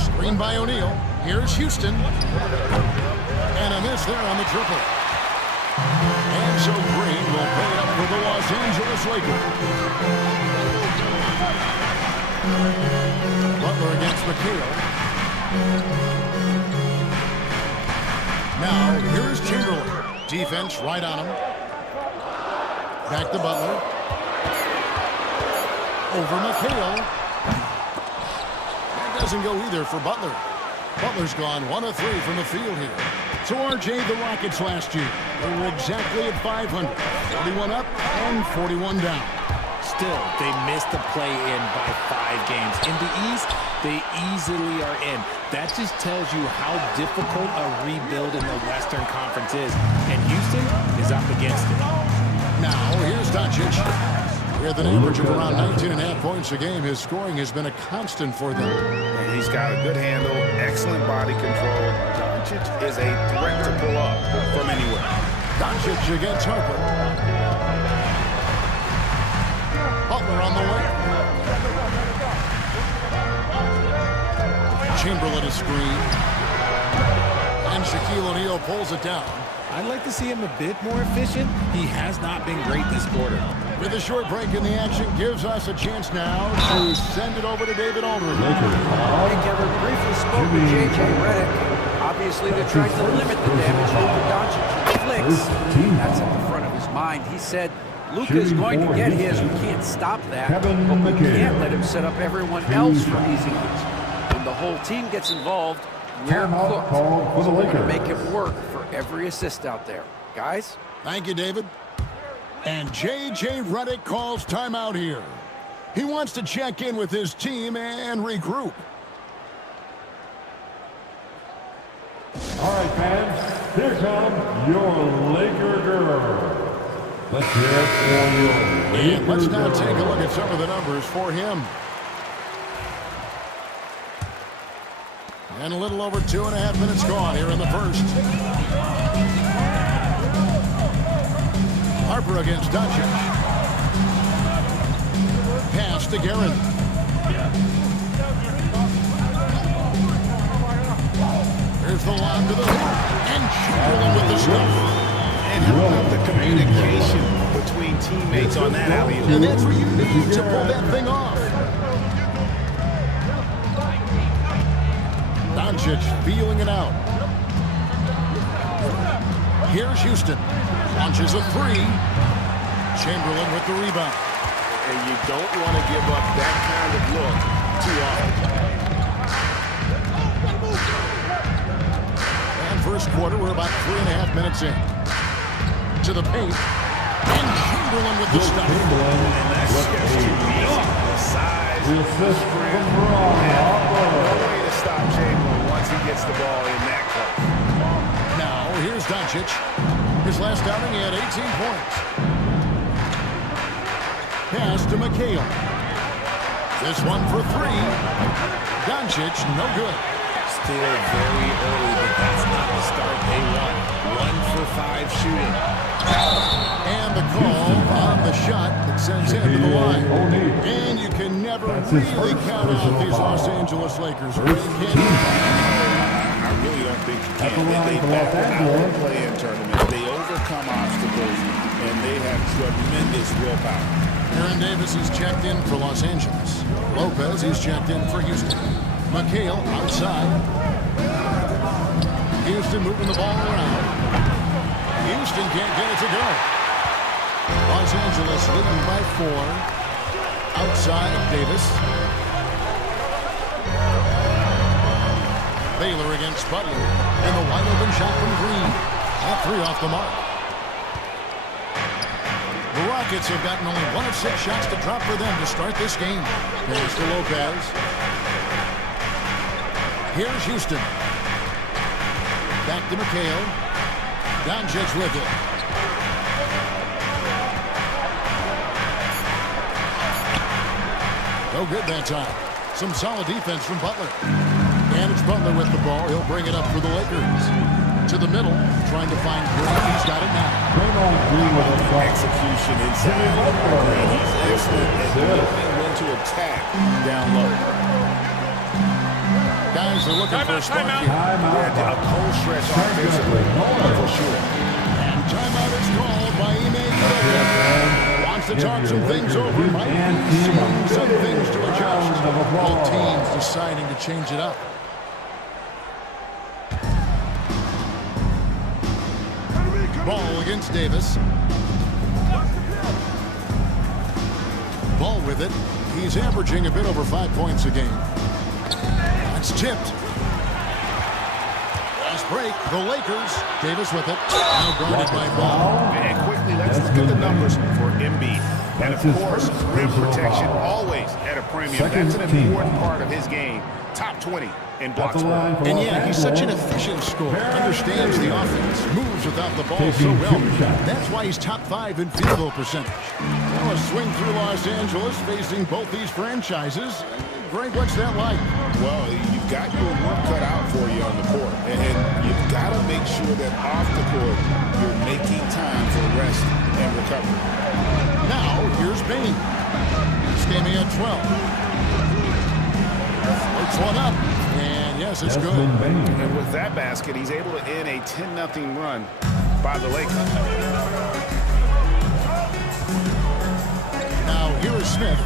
Screen by O'Neal. Here's Houston. And a miss there on the triple. And so Green will pay it up for the Los Angeles Lakers. Butler against McHale. Now, here's Chamberlain. Defense right on him. Back to Butler. Over McHale. That doesn't go either for Butler. Butler's gone 1 of 3 from the field here. So RJ, the Rockets last year, they were exactly at 500. 41 up and 41 down. Still, they missed the play-in by 5 games. In the East, they easily are in. That just tells you how difficult a rebuild in the Western Conference is. And Houston is up against it. Now, here's Doncic. With an average of around 19.5 points a game, his scoring has been a constant for them. And he's got a good handle, excellent body control. Doncic is a threat to pull up from anywhere. Doncic against Harper. Butler on the way. Chamberlain is screened. And Shaquille O'Neal pulls it down. I'd like to see him a bit more efficient. He has not been great this quarter. With a short break in the action, gives us a chance now to send it over to David Aldridge. Hey, Kevin, briefly spoke with J.J. Redick. Obviously, they're trying to limit the damage Luka Doncic inflicts. That's at the front of his mind. He said, Luka is going to get his. We can't stop that. But we can't let him set up everyone else for easy hits. When the whole team gets involved, we're cooked. So we're going to make it work for every assist out there. Guys? Thank you, David. And J.J. Redick calls timeout here. He wants to check in with his team and regroup. All right, fans, here come your Laker girl. Let's hear it for your Laker And let's now girl. take a look at some of the numbers for him. And a little over 2.5 minutes gone here in the first. Harper against Doncic. Pass to Guerin. Here's the lob to the hoop. And Chamberlain with the stuff. And how about the communication between teammates on that alley-oop? And that's what you need to pull that thing off. Doncic feeling it out. Here's Houston. Launches a 3. Chamberlain with the rebound. And you don't want to give up that kind of look too often. And first quarter, we're about 3.5 minutes in. To the paint. And Chamberlain with the stop. And that's just too easy. The size, the strength. No way to stop Chamberlain once he gets the ball in that close. Now, here's Doncic. His last outing, he had 18 points. Pass to McHale. This one for three. Doncic, no good. Still very early, but that's not the start they want. 1 for 5 shooting. And the call on the shot that sends him to the line. And you can never really count out these Los Angeles Lakers. I really don't think you can. They back out the play-in tournament. They overcome obstacles, and they have tremendous willpower. Aaron Davis is checked in for Los Angeles. Lopez is checked in for Houston. McHale outside. Houston moving the ball around. Houston can't get it to go. Los Angeles leading by 4. Outside, Davis. Baylor against Butler. And the wide open shot from Green. That 3 off the mark. The Rockets have gotten only 1 of 6 shots to drop for them to start this game. Pass to Lopez. Here's Houston. Back to McHale. Doncic with it. No good that time. Some solid defense from Butler. And it's Butler with the ball. He'll bring it up for the Lakers. To the middle, trying to find Green. He's got it now. Execution inside. Green, he's excellent at knowing when to attack down low. Guys are looking for a spark here. A cold stretch offensively, for sure. And timeout is called by Ime Udoka. Wants to talk some things over. Might be seeing some things to adjust. Both teams deciding to change it up. Ball against Davis. Ball with it. He's averaging a bit over 5 points a game. It's tipped. Last break, the Lakers. Davis with it. Now guarded by Ball. And quickly, let's look at the numbers for Embiid. And of course, rim protection always at a premium. That's an important part of his game. Top 20 in blocks. And yeah, he's such an efficient scorer. Understands the offense. Moves without the ball so well. That's why he's top 5 in field goal percentage. Well, a swing through Los Angeles facing both these franchises. Greg, what's that like? Well, you've got your work cut out for you on the court. And you've got to make sure that off the court, you're making time for rest and recovery. Now, here's Bain. Standing at 12. It's one up. And yes, it's good. And with that basket, he's able to end a 10-0 run by the Lakers. Now, here is Smith.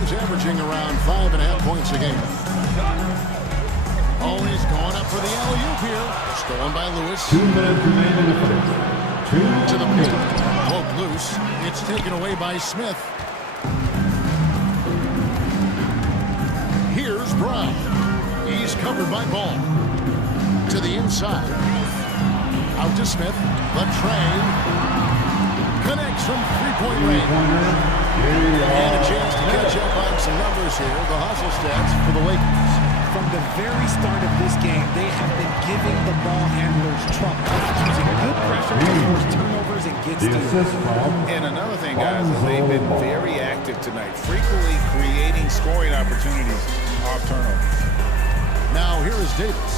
He's averaging around 5.5 points a game. Always going up for the alley-oop here. Stolen by Lewis. 2 minutes remaining in the first. To the paint. Broke loose. It's taken away by Smith. Here's Brown. He's covered by Ball. To the inside. Out to Smith. Latrey. Connects from three-point range. And a chance to catch up on some numbers here. The hustle stats for the Lakers. From the very start of this game, they have been giving the ball handlers trouble, using good pressure to force turnovers and get steals. And another thing, guys, is they've been very active tonight, frequently creating scoring opportunities off turnovers. Now here is Davis.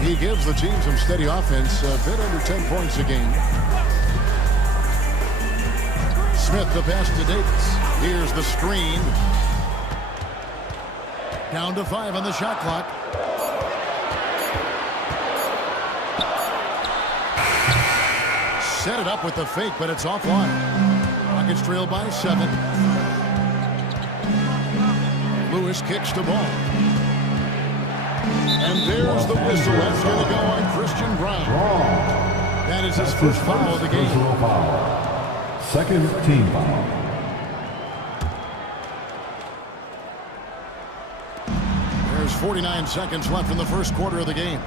He gives the team some steady offense, a bit under 10 points a game. Smith the pass to Davis. Here's the screen. Down to 5 on the shot clock. Set it up with the fake, but it's offline. Rockets trail by 7. Lewis kicks the ball. And there's the whistle. That's going to go on Christian Brown. That is his first foul of the game. Second team foul. There's 49 seconds left in the first quarter of the game.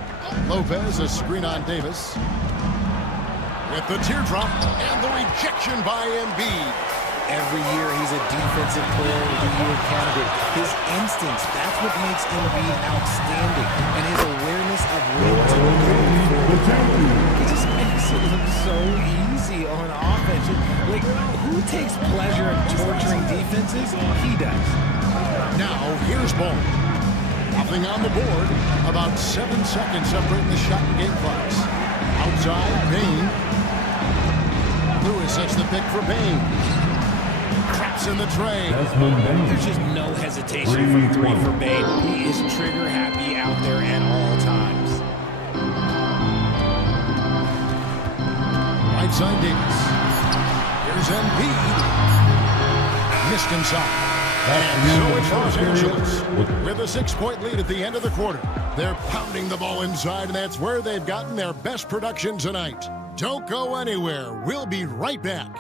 Lopez, a screen on Davis. with the teardrop and the rejection by Embiid. Every year he's a defensive player of the year candidate. His instincts, that's what makes Embiid outstanding. And his awareness of when to move. He just makes it look so easy on offense. Like, who takes pleasure in torturing defenses? He does. Now, here's Ball. Nothing on the board. About 7 seconds separating the shot and game clocks. Outside, Bane. Lewis sets the pick for Bane. Traps in the tray. There's just no hesitation from three for Bane. He is trigger happy out there at all times. Right side Davis. Here's Embiid. Missed inside. And so it's Los Angeles with a 6-point lead at the end of the quarter. They're pounding the ball inside, and that's where they've gotten their best production tonight. Don't go anywhere. We'll be right back.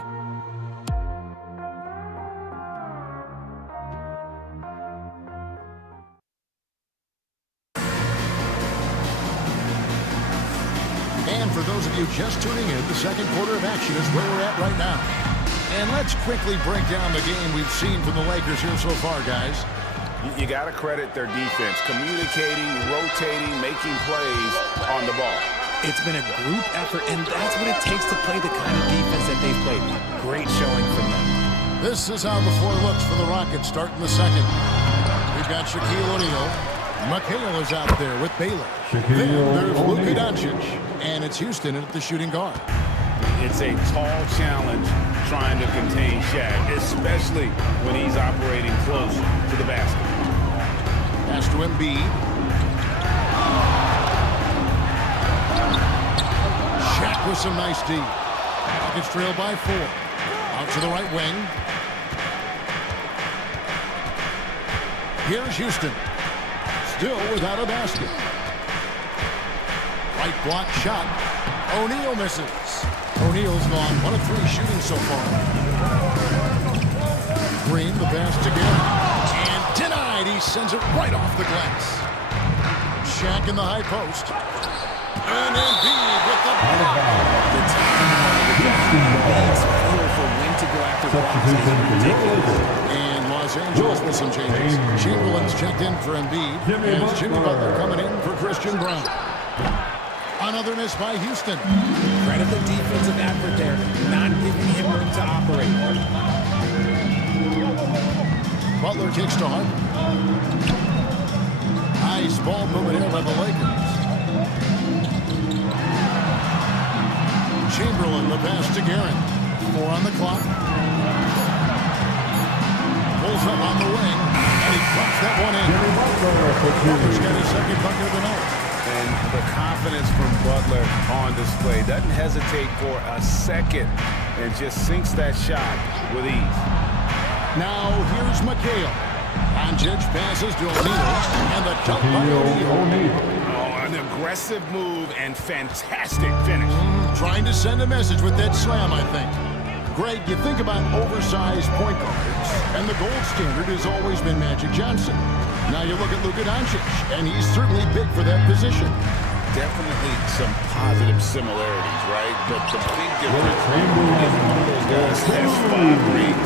And for those of you just tuning in, the second quarter of action is where we're at right now. And let's quickly break down the game we've seen from the Lakers here so far, guys. You got to credit their defense, communicating, rotating, making plays on the ball. It's been a group effort, and that's what it takes to play the kind of defense that they've played. Great showing from them. This is how the floor looks for the Rockets starting the second. We've got Shaquille O'Neal. McHale is out there with Baylor. Then there's Luka Doncic, and it's Houston at the shooting guard. It's a tall challenge trying to contain Shaq, especially when he's operating close to the basket. Pass to Embiid. Shaq with some nice D. Rockets trail by 4. Out to the right wing. Here's Houston. Still without a basket. Right block shot. O'Neal misses. O'Neal's gone 1 of 3 shooting so far. Green, the pass to Garrett. And denied. He sends it right off the glass. Shaq in the high post. And Embiid with the block. The timing feel for when to go after blocks is ridiculous. And Los Angeles with some changes. Chamberlain's checked in for Embiid. And Jimmy Butler coming in for Christian Brown. Another miss by Houston. Credit the defensive effort there, not giving him room to operate. Butler kicks to Harden. Nice ball movement here by the Lakers. Chamberlain, the pass to Garrett. 4 on the clock. Pulls up on the wing, and he drops that one in. Butler's got his second bucket of the night. And the confidence from Butler on display. Doesn't hesitate for a second and just sinks that shot with ease. Now here's McHale. Doncic passes to O'Neal, and the dunk by O'Neal. Oh, an aggressive move and fantastic finish. Trying to send a message with that slam, I think. Greg, you think about oversized point guards, and the gold standard has always been Magic Johnson. Now you look at Luka Doncic, and he's certainly big for that position. Definitely some positive similarities, right? But the big difference is one of those guys has 5 rings.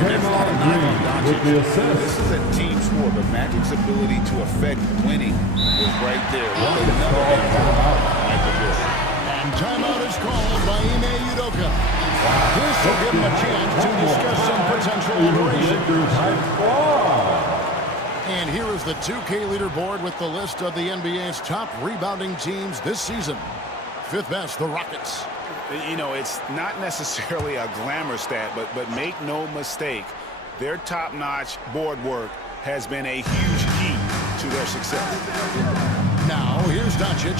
And that's not a knock on Doncic. This is a team sport, but Magic's ability to affect winning is right there. Well, another Michael Jordan. And timeout is called by Ime Udoka. This will give him a chance to discuss some potential alterations. And here is the 2K leaderboard with the list of the NBA's top rebounding teams this season. 5th best, the Rockets. You know, it's not necessarily a glamour stat, but make no mistake, their top-notch board work has been a huge key to their success. Now, here's Doncic.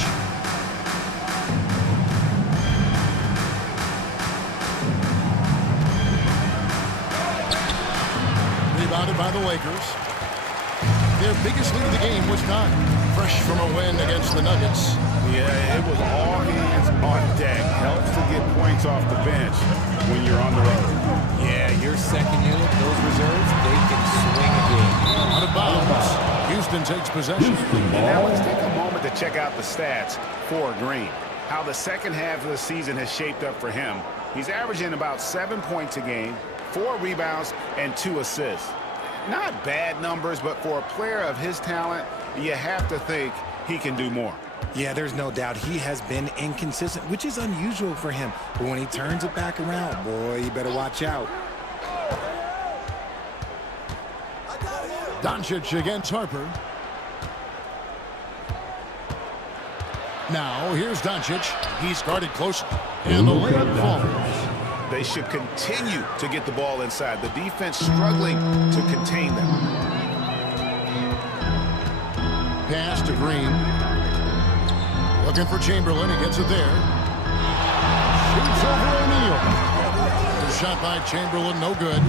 Rebounded by the Lakers. Their biggest lead of the game was not fresh from a win against the Nuggets. Yeah, it was all hands on deck. Helps to get points off the bench when you're on the road. Yeah, your second unit, those reserves, they can swing a game. Out of bounds. Houston takes possession. And now let's take a moment to check out the stats for Green. how the second half of the season has shaped up for him. He's averaging about 7 points a game, 4 rebounds, and 2 assists. Not bad numbers, but for a player of his talent, you have to think he can do more. Yeah, there's no doubt he has been inconsistent, which is unusual for him. But when he turns it back around, boy, you better watch out. Doncic against Harper. Now, here's Doncic. He's guarded closely. And the layup falls. They should continue to get the ball inside. The defense struggling to contain them. Pass to Green. Looking for Chamberlain. He gets it there. Shoots over O'Neal. The shot by Chamberlain, no good.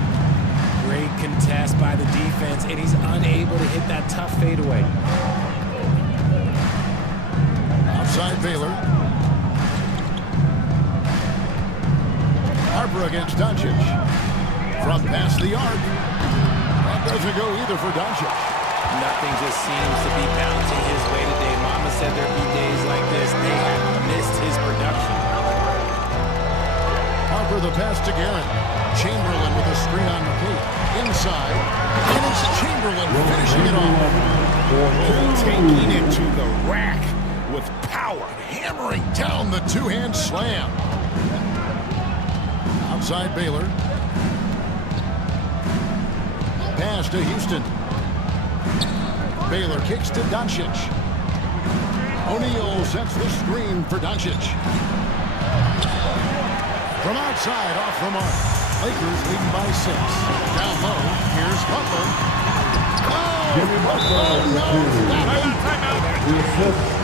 Great contest by the defense, and he's unable to hit that tough fadeaway. Outside Baylor. Harper against Doncic. From past the arc. That doesn't go either for Doncic. Nothing just seems to be bouncing his way today. Mama said there'd be days like this. They have missed his production. Harper the pass to Garrett. Chamberlain with a screen on McKee. Inside. And it's Chamberlain finishing it off. Taking it to the rack with power. Hammering down the two-hand slam. Outside Baylor. Pass to Houston. Baylor kicks to Doncic. O'Neal sets the screen for Doncic. From outside, off the mark. Lakers leading by 6. Down low, here's Butler. Oh no!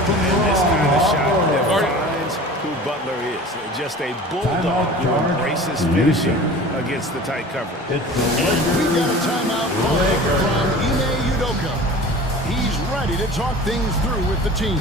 And this kind of shot defines who Butler is. Just a bulldog who embraces finishing against the tight coverage. And we got a timeout call from Ime Udoka. He's ready to talk things through with the team.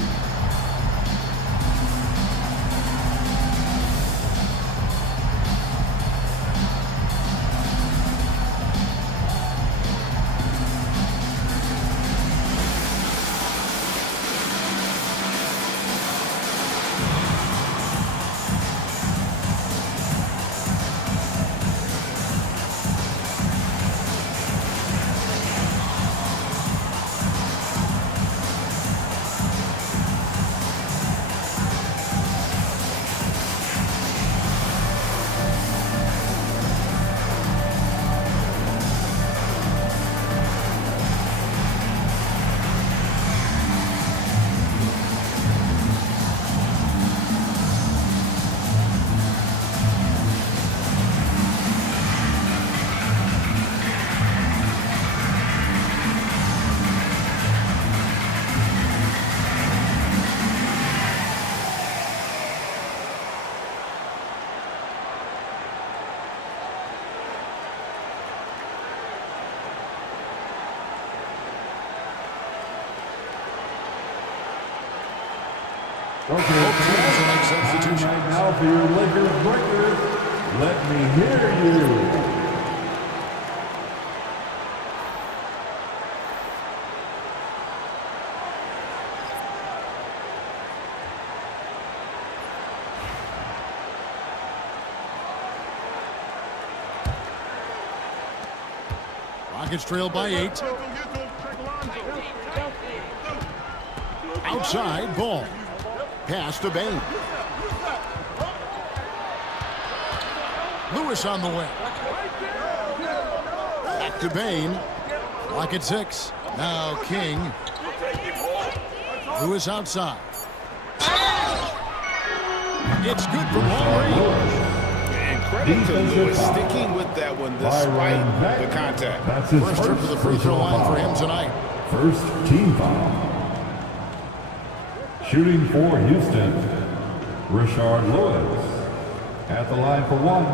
Now for your Lakers breakers, let me hear you. Rockets trail by 8. Outside, ball. Pass to Bain. Lewis on the way. Back to Bain. Lock at 6. Now King. Lewis outside. It's good for long range. And credit to Lewis sticking with that one despite the contact. That's his First trip to the free throw line for him tonight. First team foul. Shooting for Houston, Rashard Lewis. At the line for 1.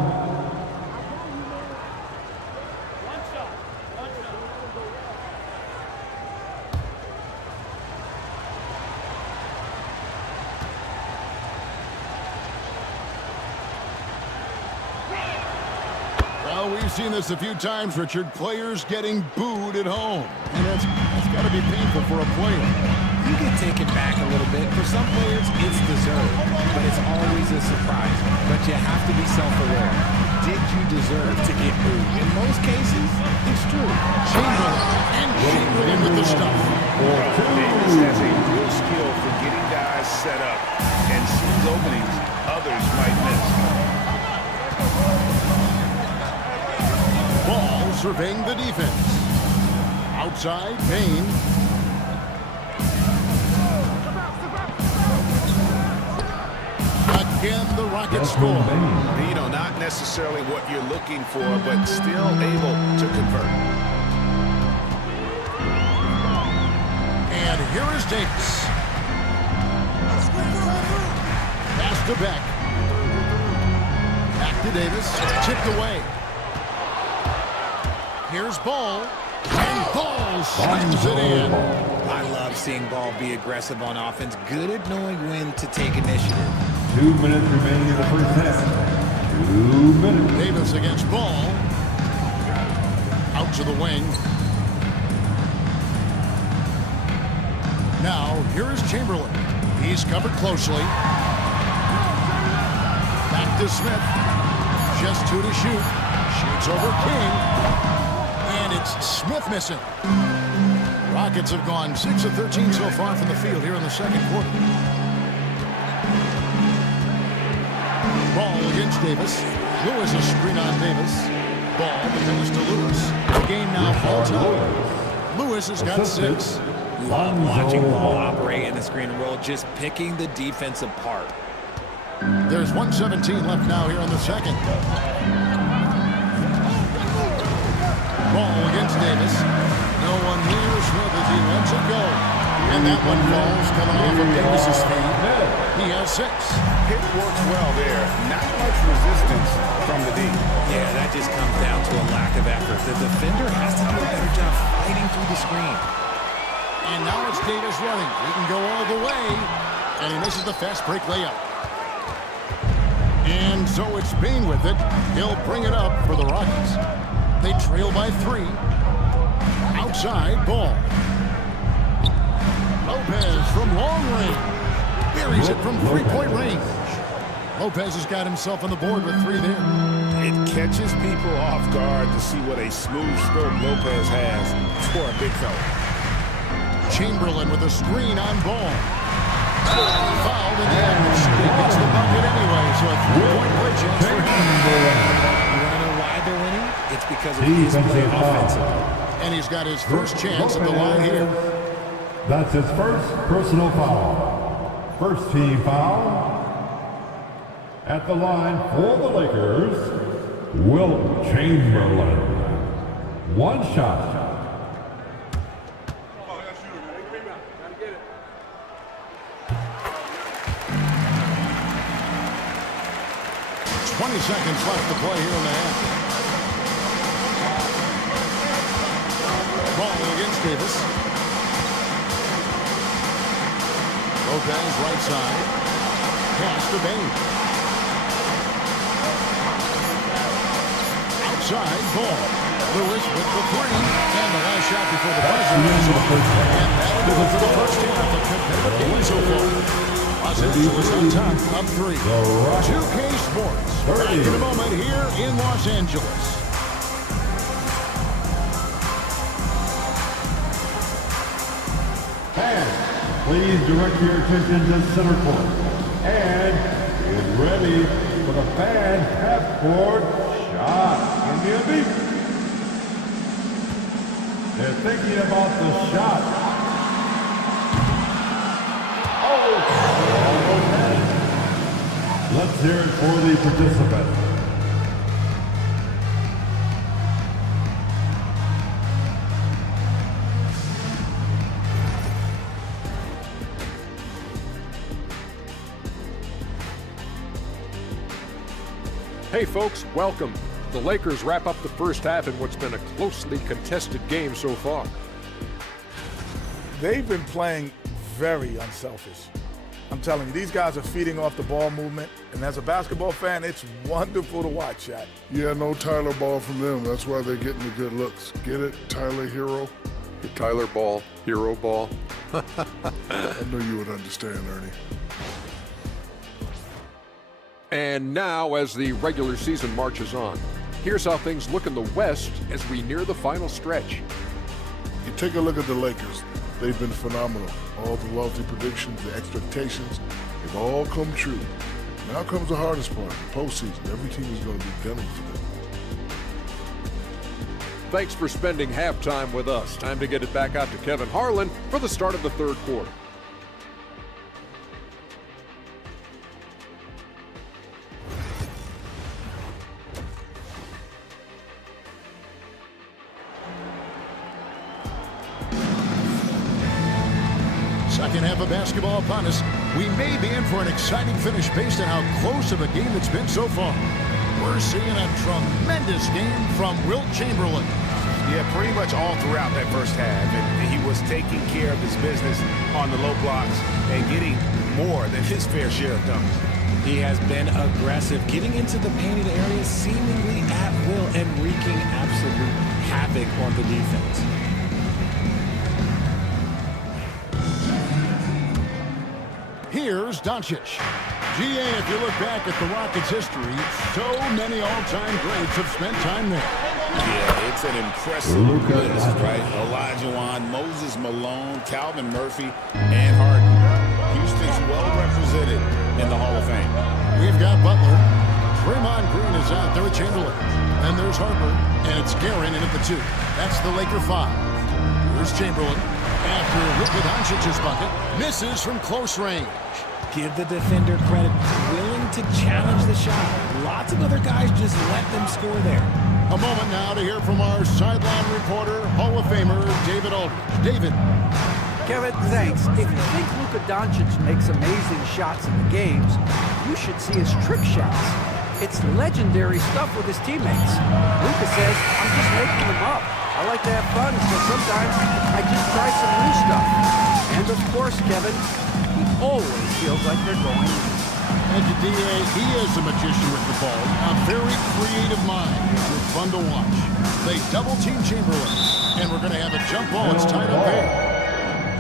Well, we've seen this a few times, Richard. Players getting booed at home. And that's got to be painful for a player. you get taken back a little bit. For some players, it's deserved, but it's always a surprise. But you have to be self-aware. Did you deserve to get booed? In most cases, it's true. Chamberlain with the stuff. Davis has a real skill for getting guys set up and sees openings others might miss. Ball surveying the defense. Outside, Payne. Again, the Rockets score. You know, not necessarily what you're looking for, but still able to convert. And here is Davis. Pass to Beck. Back to Davis. Chipped away. Here's Ball. And Ball slams it in. I love seeing Ball be aggressive on offense. Good at knowing when to take initiative. 2 minutes remaining in the first half. 2 minutes. Davis against Ball. Out to the wing. Now, here is Chamberlain. He's covered closely. Back to Smith. Just 2 to shoot. Shoots over King. And it's Smith missing. Rockets have gone 6 of 13 so far from the field here in the second quarter. Ball against Davis. Lewis a screen on Davis. Ball begins to Lewis. The game now falls out. Lewis has got 6. Love watching Ball operate in the screen and roll, just picking the defense apart. There's 1:17 left now here in the second. Ball against Davis. No one near Smith as he lets it go. And that one falls coming off of Davis's feet. He has 6. It works well there. Not much resistance from the D. Yeah, that just comes down to a lack of effort. The defender has to do a better job fighting through the screen. And now it's Davis running. He can go all the way. And he misses the fast break layup. And so it's Payne with it. He'll bring it up for the Rockets. They trail by 3. Outside, Ball. Lopez from long range. Buries it from 3-point range. Lopez has got himself on the board with 3 there. It catches people off guard to see what a smooth stroke Lopez has for a big fella. Chamberlain with a screen on Ball. Fouled in the act. He gets the bucket anyway, so a 3-point play chance for him. You want to know why they're winning? It's because of his play offensively. And he's got his first chance at the line here. That's his first personal foul. First team foul. At the line for the Lakers, Wilt Chamberlain. 1 shot. 20 seconds left to play here in the half. Ball against Davis. Lopez right side. Pass to Bain. Outside, Ball. Lewis with the 3. And the last shot before the buzzer. And that'll do it for the first half of the game so far. Los Angeles on top of 3. 2K Sports. Back in a moment here in Los Angeles. And please direct your attention to center court. And get ready for the fan half-court shot. Give me a beat. They're thinking about the shot. Let's hear it for the participant. Hey folks, welcome. The Lakers wrap up the first half in what's been a closely contested game so far. They've been playing very unselfish. I'm telling you, these guys are feeding off the ball movement, and as a basketball fan, it's wonderful to watch, Shaq. Yeah, no Tyler Ball from them. That's why they're getting the good looks. Get it, Tyler Hero? Tyler Ball, Hero Ball. I knew you would understand, Ernie. And now, as the regular season marches on, here's how things look in the West as we near the final stretch. You take a look at the Lakers. They've been phenomenal. All the lofty predictions, the expectations, they've all come true. Now comes the hardest part, the postseason. Every team is going to be gunning for them. Thanks for spending halftime with us. Time to get it back out to Kevin Harlan for the start of the third quarter. Second half of basketball upon us. We may be in for an exciting finish based on how close of a game it's been so far. We're seeing a tremendous game from Wilt Chamberlain. Yeah, pretty much all throughout that first half. And he was taking care of his business on the low blocks and getting more than his fair share of dunks. He has been aggressive, getting into the painted area seemingly at will and wreaking absolute havoc on the defense. Here's Doncic. GA, if you look back at the Rockets' history, so many all-time greats have spent time there. Yeah, it's an impressive list, right? Olajuwon, Moses Malone, Calvin Murphy, and Harden. Houston's well represented in the Hall of Fame. We've got Butler. Draymond Green is out there with Chamberlain. And there's Harper, and it's Guerin in at the 2. That's the Laker 5. Here's Chamberlain. After Luka Doncic's bucket, misses from close range. Give the defender credit, willing to challenge the shot. Lots of other guys just let them score there. A moment now to hear from our sideline reporter, Hall of Famer David Aldridge. David. Kevin, thanks. If you think Luka Doncic makes amazing shots in the games, you should see his trick shots. It's legendary stuff with his teammates. Luka says, I'm just making them up. I like to have fun, so sometimes I just try some new stuff. And of course, Kevin, he always feels like they're going. And DA, he is a magician with the ball. A very creative mind. It's fun to watch. They double-team Chamberlain. And we're going to have a jump ball. It's tied up there.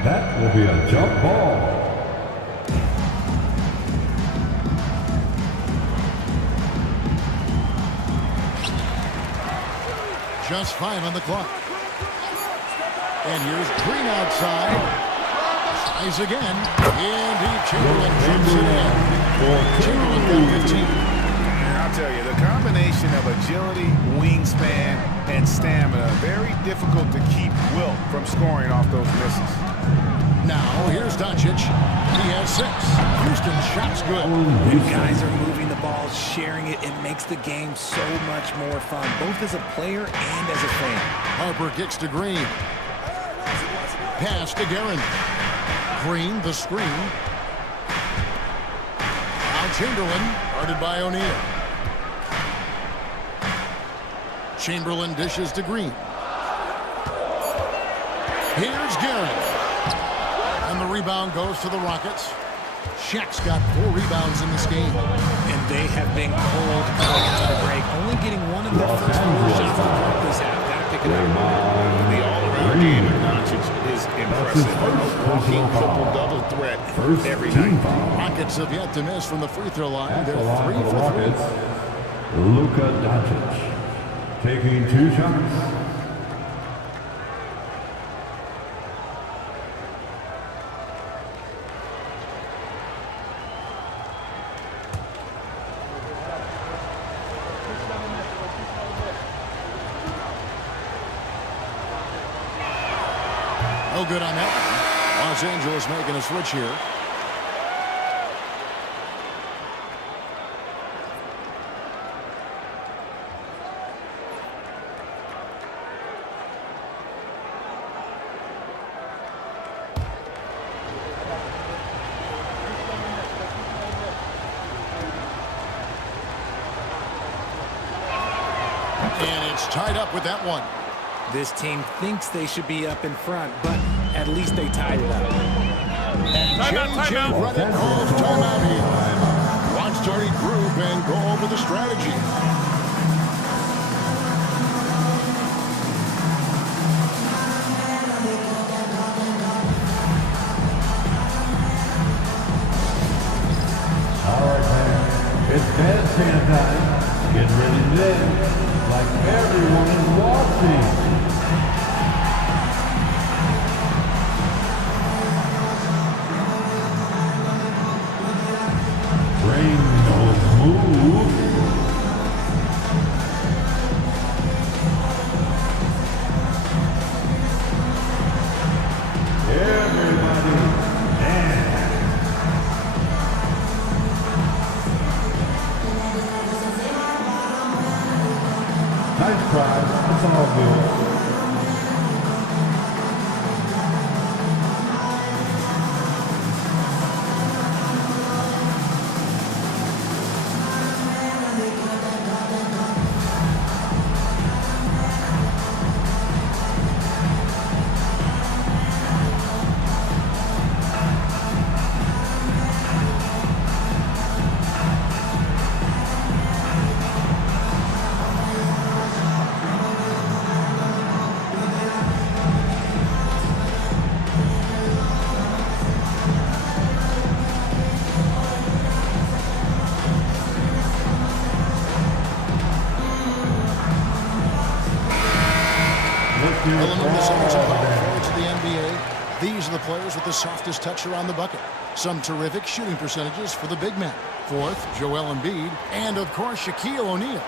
That will be a jump ball. Just 5 on the clock. And here's Green outside. Tries again. Indeed, Chamberlain jumps it in. Chamberlain got 15. I'll tell you, the combination of agility, wingspan, and stamina, very difficult to keep Wilt from scoring off those misses. Now, here's Doncic. He has 6. Houston's shot's good. When guys are moving the ball, sharing it, it makes the game so much more fun, both as a player and as a fan. Harper kicks to Green. Pass to Guerin. Green, the screen. Now Chamberlain, guarded by O'Neal. Chamberlain dishes to Green. Here's Guerin. And the rebound goes to the Rockets. Shaq's got 4 rebounds in this game. And they have been cold coming out of the break, only getting one of their first 4 shots to drop this half. Gotta pick it up. The all-around game of Doncic is impressive. A walking triple-double threat every night. Rockets have yet to miss from the free throw line. They're 3 The for 3. Rockets, Luka Doncic taking 2 shots. No good on that. Los Angeles making a switch here. And it's tied up with that one. This team thinks they should be up in front, but at least they tied it up. Timeout. Reddick calls timeout here. Wants to regroup and go over the strategy. University. Move. Everybody dance. Nice try. It's all good. Illinois Summers are looking forward to the NBA. These are the players with the softest touch around the bucket. Some terrific shooting percentages for the big men. Fourth, Joel Embiid, and of course Shaquille O'Neal.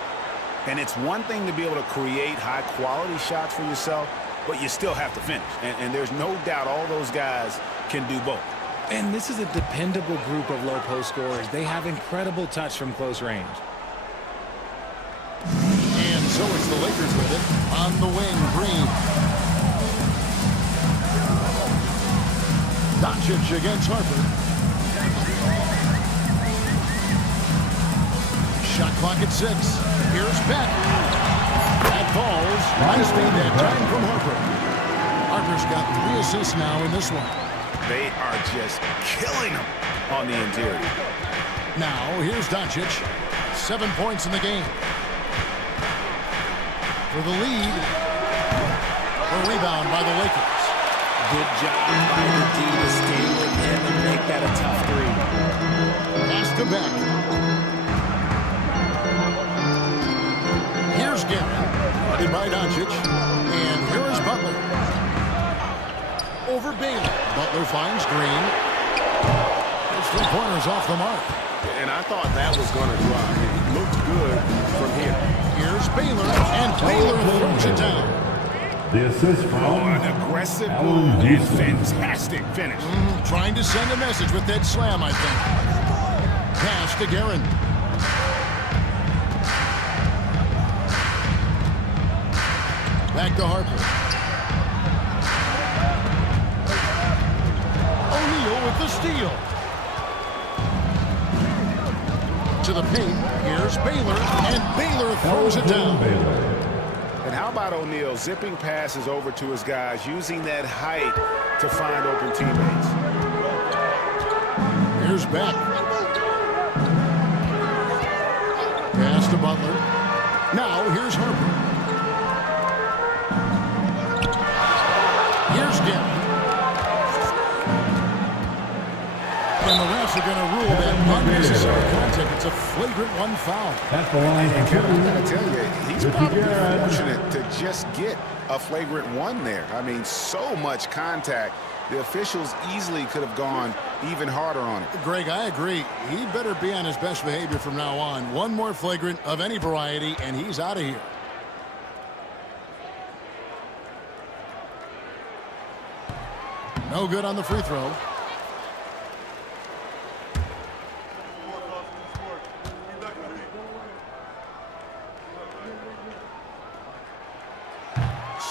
And it's one thing to be able to create high-quality shots for yourself, but you still have to finish. And there's no doubt all those guys can do both. And this is a dependable group of low post scorers. They have incredible touch from close range. And so it's the Lakers with it. On the wing, Green. Doncic against Harper. Shot clock at 6. Here's Beck. That falls. Nice made that time from Harper. Harper's got 3 assists now in this one. They are just killing them on the interior. Now, here's Doncic. 7 points in the game. For the lead. A rebound by the Lakers. Good job by the D to stay with him and make that a tough 3. Pass to Beck. Here's Garrett. Headed by Doncic. And here is Butler. Over Baylor. Butler finds Green. His 3 pointers off the mark. And I thought that was going to drop. It looked good from here. Here's Baylor, and Baylor throws it down. The assist from an aggressive move and fantastic finish. Trying to send a message with that slam, I think. Pass to Guerin. Back to Harper. O'Neal with the steal. To the paint, here's Baylor, and Baylor throws it down. And how about O'Neal zipping passes over to his guys, using that height to find open teammates? Here's Beck. Pass to Butler. Now here's Harper. Here's Garrett. And the refs are going to rule that unnecessary contact. It's a flagrant 1 foul. That's the line. And Kevin, I got to tell you, he's probably fortunate to just get a flagrant 1 there. I mean, so much contact. The officials easily could have gone even harder on it. Greg, I agree. He better be on his best behavior from now on. One more flagrant of any variety, and he's out of here. No good on the free throw.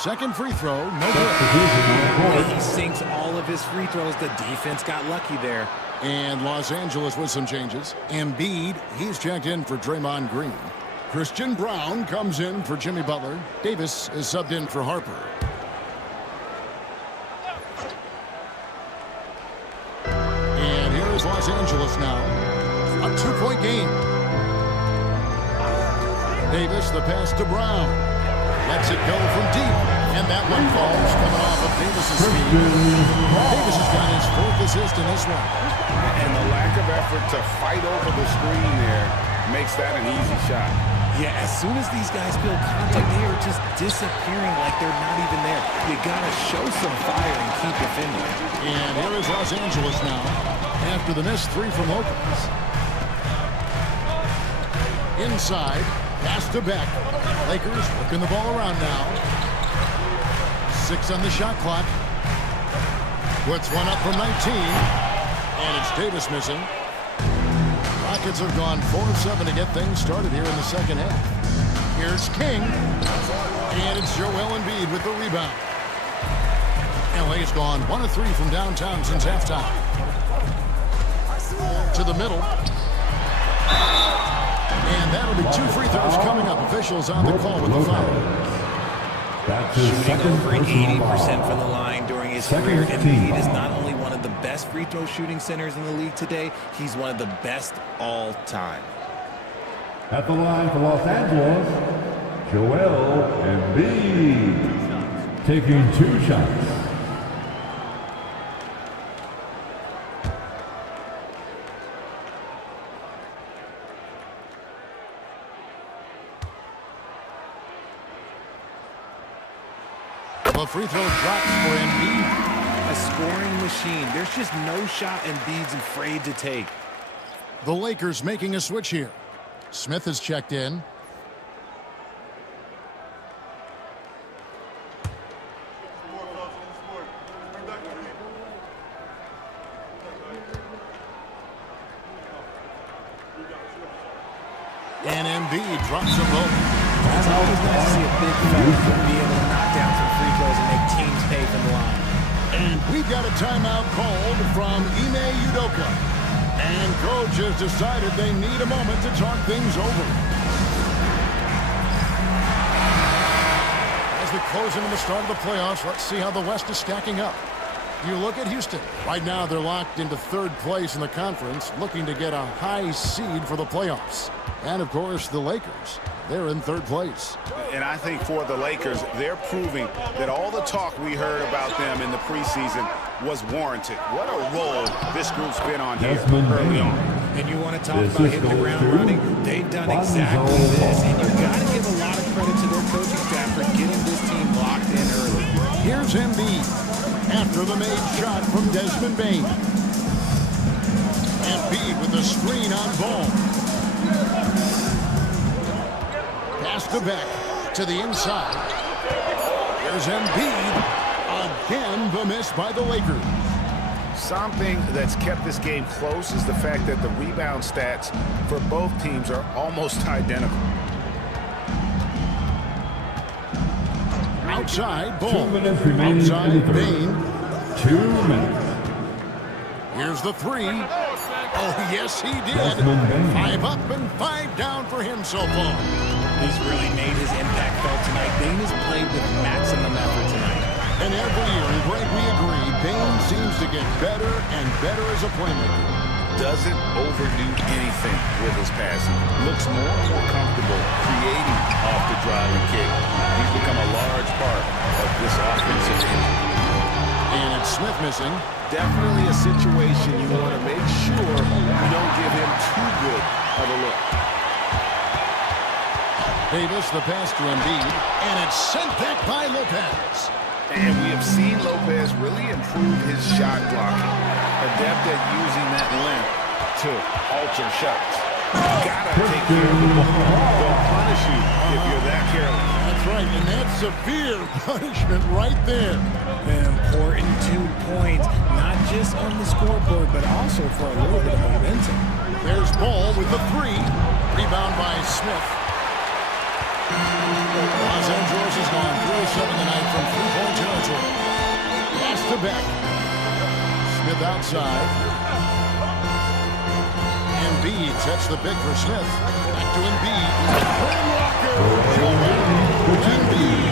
Second free throw, no good. He sinks all of his free throws. The defense got lucky there. And Los Angeles with some changes. Embiid, he's checked in for Draymond Green. Christian Brown comes in for Jimmy Butler. Davis is subbed in for Harper. And here is Los Angeles now. A 2-point game. Davis, the pass to Brown. Lets it go from deep. And that one falls coming off of Davis's feet. Davis has got his 4th assist in this one. And the lack of effort to fight over the screen there makes that an easy shot. Yeah, as soon as these guys feel contact, they are just disappearing like they're not even there. You gotta show some fire and keep defending. And here is Los Angeles now after the missed three from Lopez. Inside, pass to Beck. Lakers working the ball around now. 6 on the shot clock. Puts one up from 19. And it's Davis missing. Rockets have gone 4 of 7 to get things started here in the second half. Here's King. And it's Joel Embiid with the rebound. LA's gone 1 of 3 from downtown since halftime. To the middle. And that'll be 2 free throws coming up. Officials on the call with the foul. Shooting over 80% from the line during his career. Embiid is not only one of the best free throw shooting centers in the league today, he's one of the best all time. At the line for Los Angeles, Joel Embiid, taking 2 shots. A free throw drops for Embiid. A scoring machine. There's just no shot Embiid's afraid to take. The Lakers making a switch here. Smith has checked in. And Embiid drops them both. It's always nice to see a big fella be able to knock down some free throws and make teams pay from the line. And we've got a timeout called from Ime Udoka. And coach has decided they need a moment to talk things over. As we close into the start of the playoffs, let's see how the West is stacking up. You look at Houston. Right now, they're locked into 3rd place in the conference, looking to get a high seed for the playoffs. And, of course, the Lakers. They're in 3rd place. And I think for the Lakers, they're proving that all the talk we heard about them in the preseason was warranted. What a role this group's been on here early on. And you want to talk about hitting the ground running? They've done exactly this. And you've got to give a lot of credit to their coaching staff for getting this team locked in early. Here's Embiid after the made shot from Desmond Bane. Embiid with the screen on ball. Pass to Beck to the inside. There's Embiid. Again, the miss by the Lakers. Something that's kept this game close is the fact that the rebound stats for both teams are almost identical. Outside, ball. 2 minutes remaining. Outside, Bane. 2 minutes. Here's the 3. Oh, yes, he did. 5 up and 5 down for him so far. He's really made his impact felt tonight. Bane has played with maximum effort tonight. And every year, and Greg, we agree, Bane seems to get better and better as a playmaker. Doesn't overdo anything with his passing. Looks more and more comfortable creating off the driving kick. He's become a large part of this offensive engine. And it's Smith missing. Definitely a situation you want to make sure you don't give him too good of a look. Davis, the pass to Embiid, and it's sent back by Lopez. And we have seen Lopez really improve his shot blocking. Adept at using that length to alter shots. Gotta take care of the ball. They'll punish you if you're that careless. That's right, and that's severe punishment right there. An important 2 points, not just on the scoreboard, but also for a little bit of momentum. There's Ball with the 3. Rebound by Smith. Los Angeles has gone 3-7 tonight from 3-point territory. Pass to Beck. Smith outside. Embiid sets the pick for Smith. Back to Embiid. Embiid.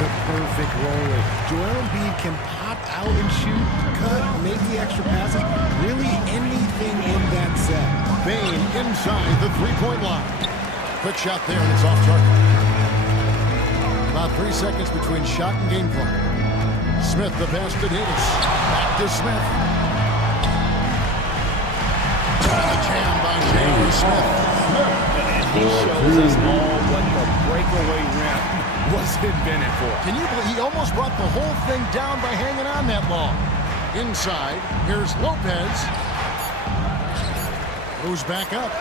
The perfect roller. Joel Embiid can pop out and shoot, cut, make the extra passes, really anything in that set. Bane inside the 3-point line. Quick shot there, and it's off target. About 3 seconds between shot and game clock. Smith, the pass to Davis. Back to Smith. And the jam by J.R. Smith. He shows us all what the breakaway rim was invented for. Can you believe he almost brought the whole thing down by hanging on that long? Inside, here's Lopez. Goes back up.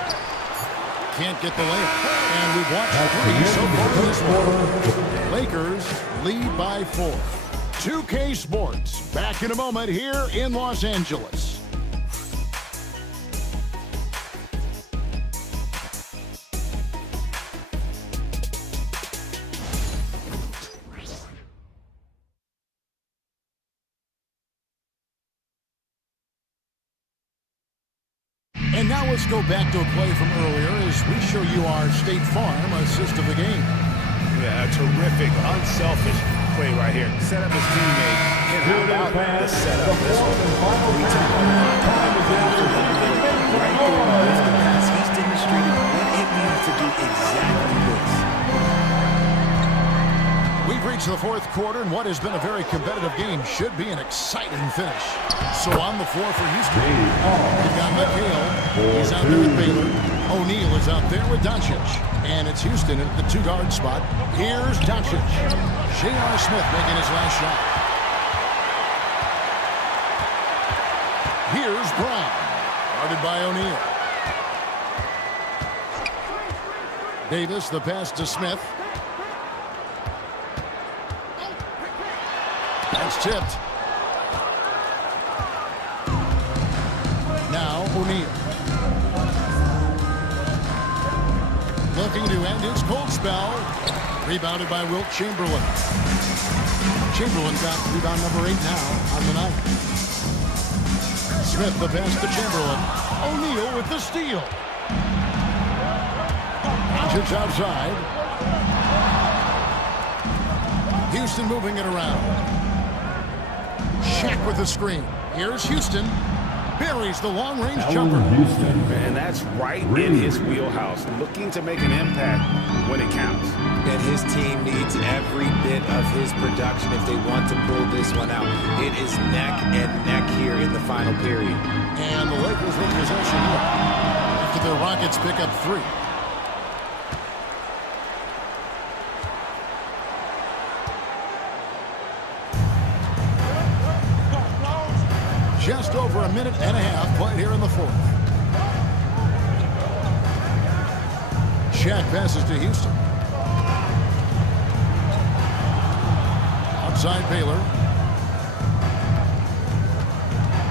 Can't get the layup. And we've watched 3 so far in this one. Lakers lead by 4. 2K Sports, back in a moment here in Los Angeles. And now let's go back to a play from earlier as we show you our State Farm assist of the game. Yeah, a terrific, unselfish play right here. Set up his teammate. And how about the setup this one? We took right there in the pass. He's demonstrated what it means to do exactly this. We've reached the 4th quarter, and what has been a very competitive game should be an exciting finish. So on the floor for Houston, we've got McHale. He's out there with Baylor. O'Neal is out there with Doncic. And it's Houston at the 2-guard spot. Here's Doncic. J.R. Smith making his last shot. Here's Brown. Guarded by O'Neal. Davis, the pass to Smith. That's tipped. Now O'Neal. Looking to end his cold spell. Rebounded by Wilt Chamberlain. Chamberlain got rebound number 8 now on the night. Smith the pass to Chamberlain. O'Neal with the steal. Doncic outside. Houston moving it around. Shaq with the screen. Here's Houston. Buries the long-range jumper. And that's right in his wheelhouse. Looking to make an impact when it counts. And his team needs every bit of his production if they want to pull this one out. It is neck and neck here in the final period. And the Lakers with possession here after the Rockets pick up 3. Just over a minute and a half played here in the 4th. Shaq passes to Houston. Outside Baylor.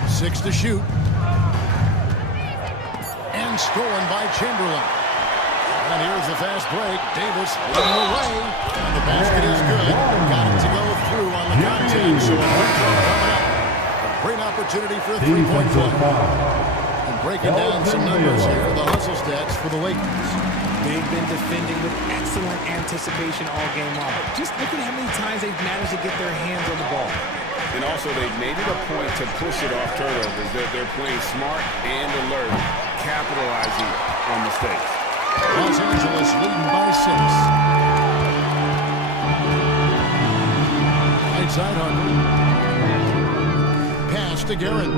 6 to shoot. And stolen by Chamberlain. And here's the fast break. Davis leading away. And the basket is good. Got it to go through on the contact. So a free throw coming up. Great opportunity for a 3-point play. And breaking down some numbers here, the hustle stats for the Lakers. They've been defending with excellent anticipation all game long. Just look at how many times they've managed to get their hands on the ball. And also, they've made it a point to push it off turnovers. They're playing smart and alert, capitalizing on mistakes. Los Angeles leading by 6. Outside Harden. Pass to Guerin.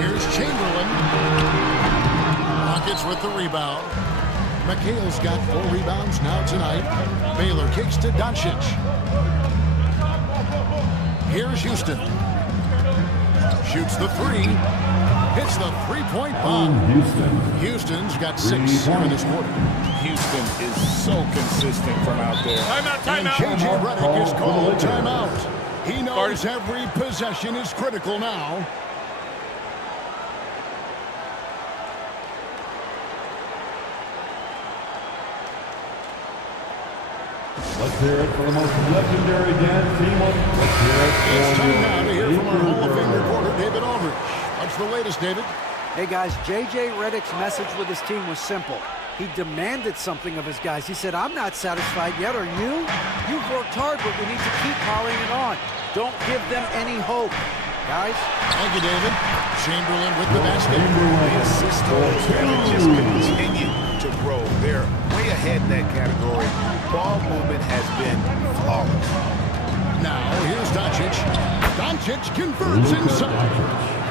Here's Chamberlain. Rockets with the rebound. McHale's got 4 rebounds now tonight. Baylor kicks to Doncic. Here's Houston. Shoots the 3. Hits the 3-point bomb. Houston's got 6 here in this quarter. Houston is so consistent from out there. Timeout. And J.J. Redick is called timeout. He knows every possession is critical now. Let's hear it for the most legendary dance team. Let's hear it. It's time now to hear from our Hall of Fame reporter, David Aldridge. What's the latest, David? Hey guys, J.J. Redick's message with his team was simple. He demanded something of his guys. He said, I'm not satisfied yet, are you? You've worked hard, but we need to keep piling it on. Don't give them any hope. Guys? Thank you, David. Chamberlain with the basket. The assist totals have just continued to grow. They're way ahead in that category. Ball movement has been flawless. Now, here's Doncic. Doncic converts inside.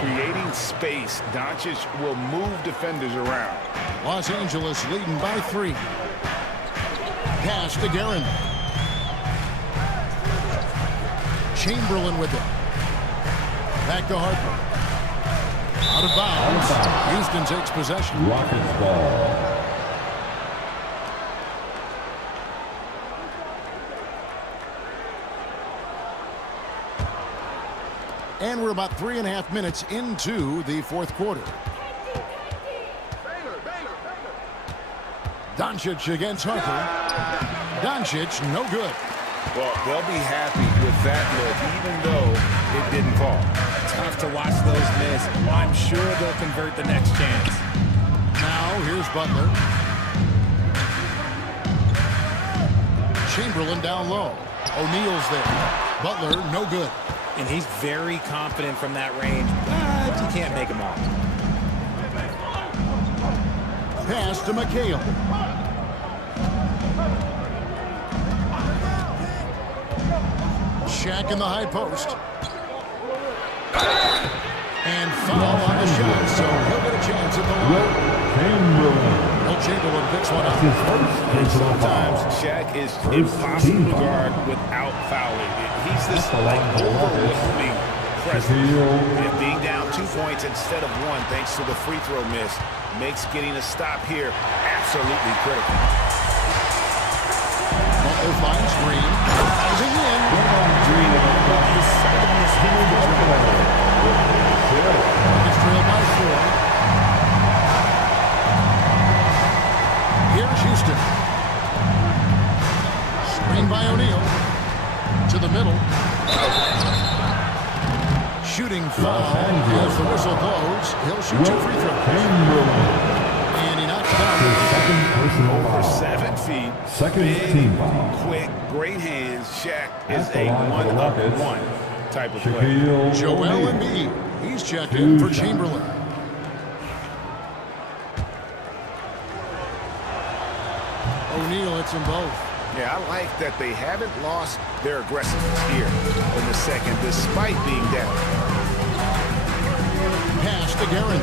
Creating in space, Doncic will move defenders around. Los Angeles leading by 3. Pass to Guerin. Chamberlain with it. Back to Harper. Out of bounds. Houston takes possession. Rockets ball. And we're about 3.5 minutes into the fourth quarter. Doncic against Harper. Doncic, no good. Well, they'll be happy with that look, even though it didn't fall. Tough to watch those miss. I'm sure they'll convert the next chance. Now, here's Butler. Chamberlain down low. O'Neal's there. Butler, no good. And he's very confident from that range, but you can't make him off. Pass to McHale. Shaq in the high post. And foul on the shot, so he'll get a chance at the line. Chamberlain picks one up. Sometimes Shaq is impossible to guard without fouling. He's this overwhelming presence. And being down 2 points instead of 1 thanks to the free throw miss makes getting a stop here absolutely critical. Butler finds Green. Rising in. It's trailed by 4. Here's Houston. Screen by O'Neal. To the middle. Shooting foul. As the whistle blows, he'll shoot 2 free throws. And he knocks down over 7 feet. Second team foul. Quick, great hands. Shaq is a one-up-one type of player. Joel Embiid. He's checked in for Chamberlain. O'Neal hits them both. Yeah, I like that they haven't lost their aggressiveness here in the second, despite being down. Pass to Guerin.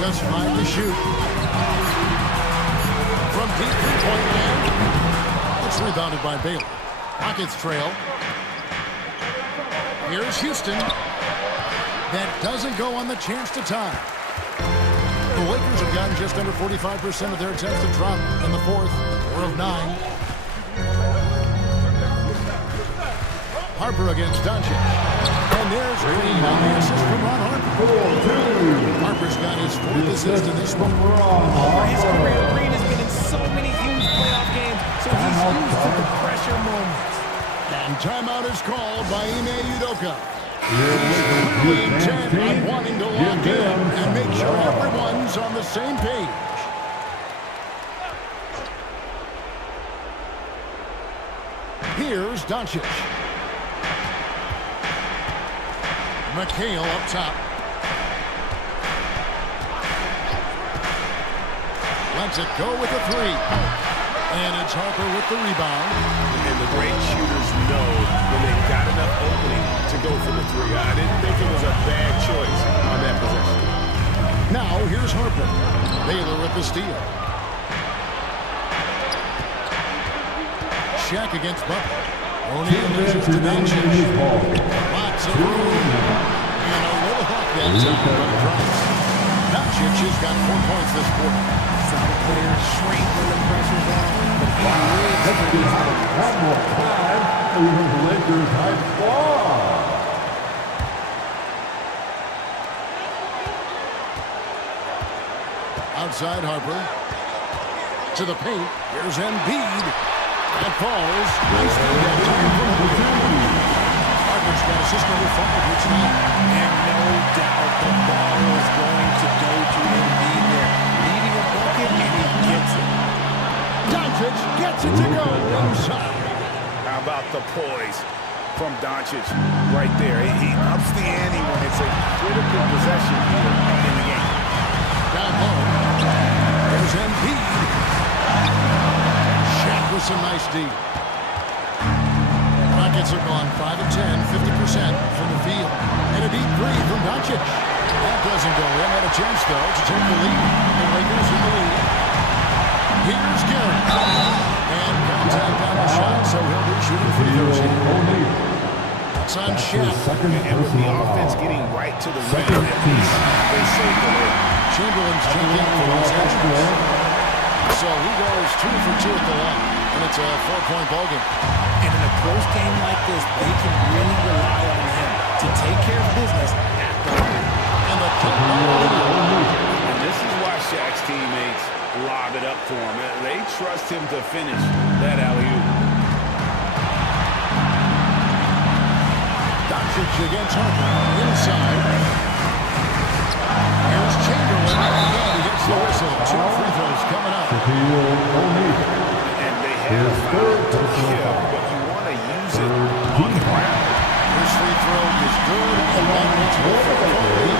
Just 5 to shoot. From deep three-point land. It's rebounded by Baylor. Rockets trail. Here's Houston. That doesn't go on the chance to tie. The Lakers have gotten just under 45% of their attempts to drop in the fourth. 4 of 9. Harper against Doncic. And there's Green on the assist from Ron Harper. Harper's got his 4th assist in this one. Over his career, Green has been in so many huge playoff games, so he's used to the pressure moments. And timeout is called by Ime Udoka. Clearly intent on wanting to lock in and make sure everyone's on the same page. Here's Doncic. McHale up top. Lets it go with a 3. And it's Harper with the rebound. And the great shooters know when they've got enough opening to go for the 3. I didn't think it was a bad choice on that possession. Now here's Harper. Baylor with the steal. Shaq against Butler. O'Neal loses to Doncic. Lots of room. And a little hawk that time, but it drops. Doncic has got 4 points this quarter. Some players shrink when the pressure's on. One more time over the Lakers high squad. Outside Harper. To the paint. Here's Embiid. That falls. Nicely done. Harper's got assist number 5 here tonight. And no doubt the ball is going to go to Embiid there. Needing a bucket, and he gets it. Doncic gets it to go inside. How about the poise from Doncic right there? He ups the ante when it's a critical possession here in the game. Down low. some nice D. Rockets are gone 5 of 10, 50% from the field. And a deep three from Doncic. That doesn't go in. Had a chance, though, to take the lead. The Lakers in the lead. Here's Garrett. And contact on the shot, so he'll be shooting free throws here. It's on Shaq. And with the offense getting right to the rim, at least they saved the lead. Chamberlain's checked in for Los Angeles. So he goes 2 for 2 at the line. And it's a 4-point ball game. And in a close game like this, they can really rely on him to take care of business at the line. And the top ball. And this is why Shaq's teammates lob it up to him. They trust him to finish that alley-oop. Doncic against Harper. Inside. Here's Chamberlain. And he gets the whistle. 2 free throws coming up. And they have found to kill, but you want to use it on the ground. His free throw is good. And that makes it 4-point.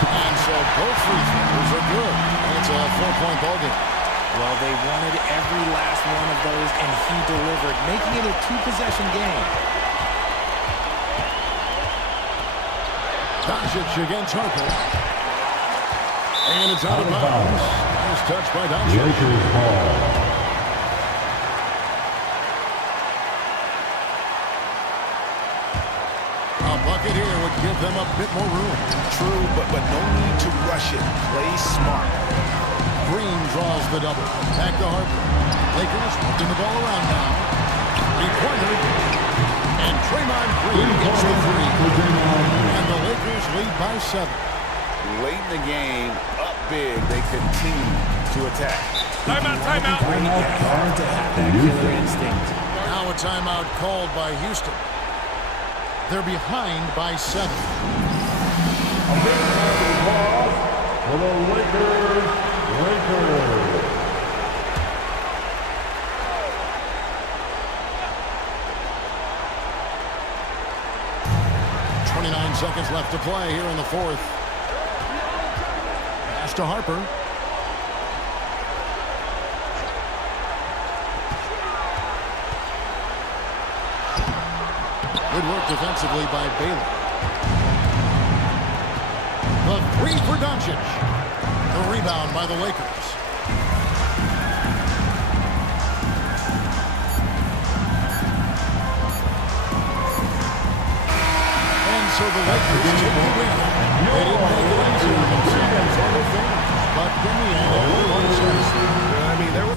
And so both free throws are good. And it's a 4-point ball game. Well, they wanted every last one of those, and he delivered, making it a 2-possession game. Doncic against Harper. And it's out of bounds. Nice touch by Doncic. A bucket here would give them a bit more room. True, but no need to rush it. Play smart. Green draws the double. Back to Harper. Lakers working the ball around now. Three-pointer. And Draymond Green gets the three. And the Lakers lead by 7. Late in the game, up big, they continue to attack. Timeout. Hard to have that killer instinct. Now a timeout called by Houston. They're behind by 7. A big round of applause for the Lakers. 29 seconds left to play here in the fourth. Pass to Harper. Good work defensively by Baylor. The three for Doncic. The rebound by the Lakers. And so the Lakers take the win. They didn't make it easy for themselves or their fans, but in the end, everyone was satisfied. I mean, there were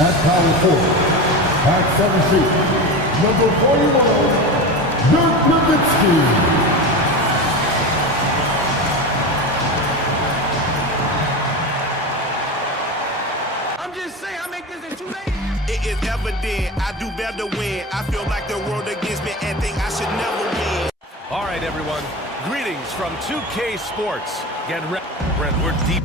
At power forward, at center seat, number 41, Dirk Nowitzki. I'm just saying, I make this in 2 days. It is evident I do better when I feel like the world against me and think I should never win. All right, everyone. Greetings from 2K Sports. Get ready. We're deep.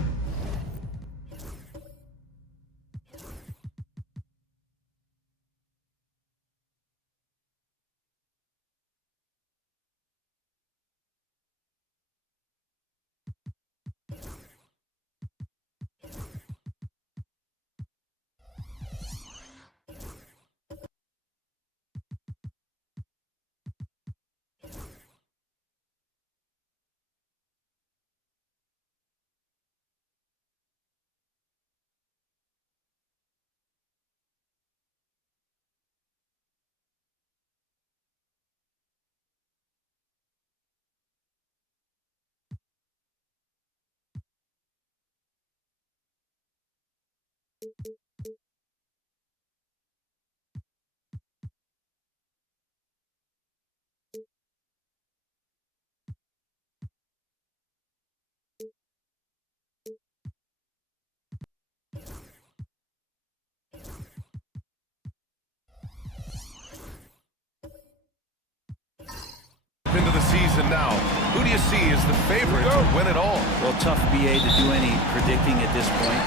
Into the season now. Who do you see as the favorite to win it all? Well, tough, BA, to do any predicting at this point.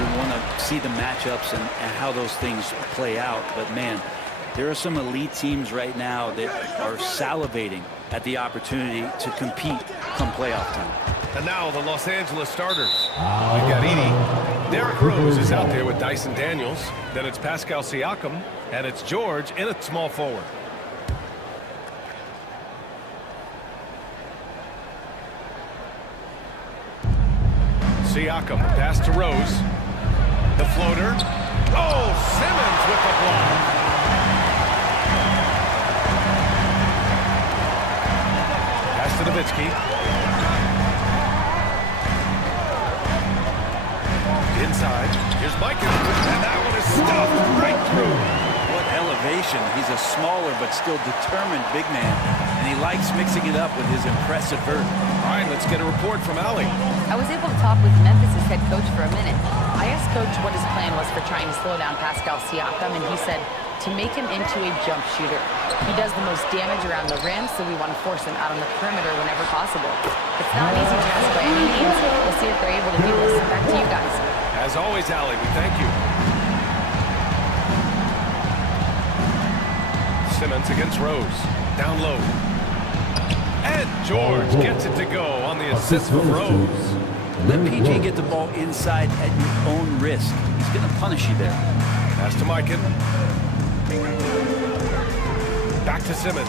You want to see the matchups and how those things play out. But, man, there are some elite teams right now that are salivating at the opportunity to compete come playoff time. And now the Los Angeles starters. We've got Edey. Derrick Rose is out there with Dyson Daniels. Then it's Pascal Siakam. And it's George in a small forward. Siakam, pass to Rose. The floater. Oh, Simmons with the block. Pass to Nowitzki. Inside. Here's Mike. And that one is stuffed right through. What elevation. He's a smaller but still determined big man. And he likes mixing it up with his impressive vert. All right, let's get a report from Allie. I was able to talk with Memphis' head coach for a minute. I asked Coach what his plan was for trying to slow down Pascal Siakam, and he said to make him into a jump shooter. He does the most damage around the rim, so we want to force him out on the perimeter whenever possible. It's not an easy task by any means. We'll see if they're able to do this. Back to you guys. As always, Allie, we thank you. Simmons against Rose. Down low. And George gets it to go on the assist from Rose. Let PG get the ball inside at your own risk. He's going to punish you there. Pass to Mikan. Back to Simmons.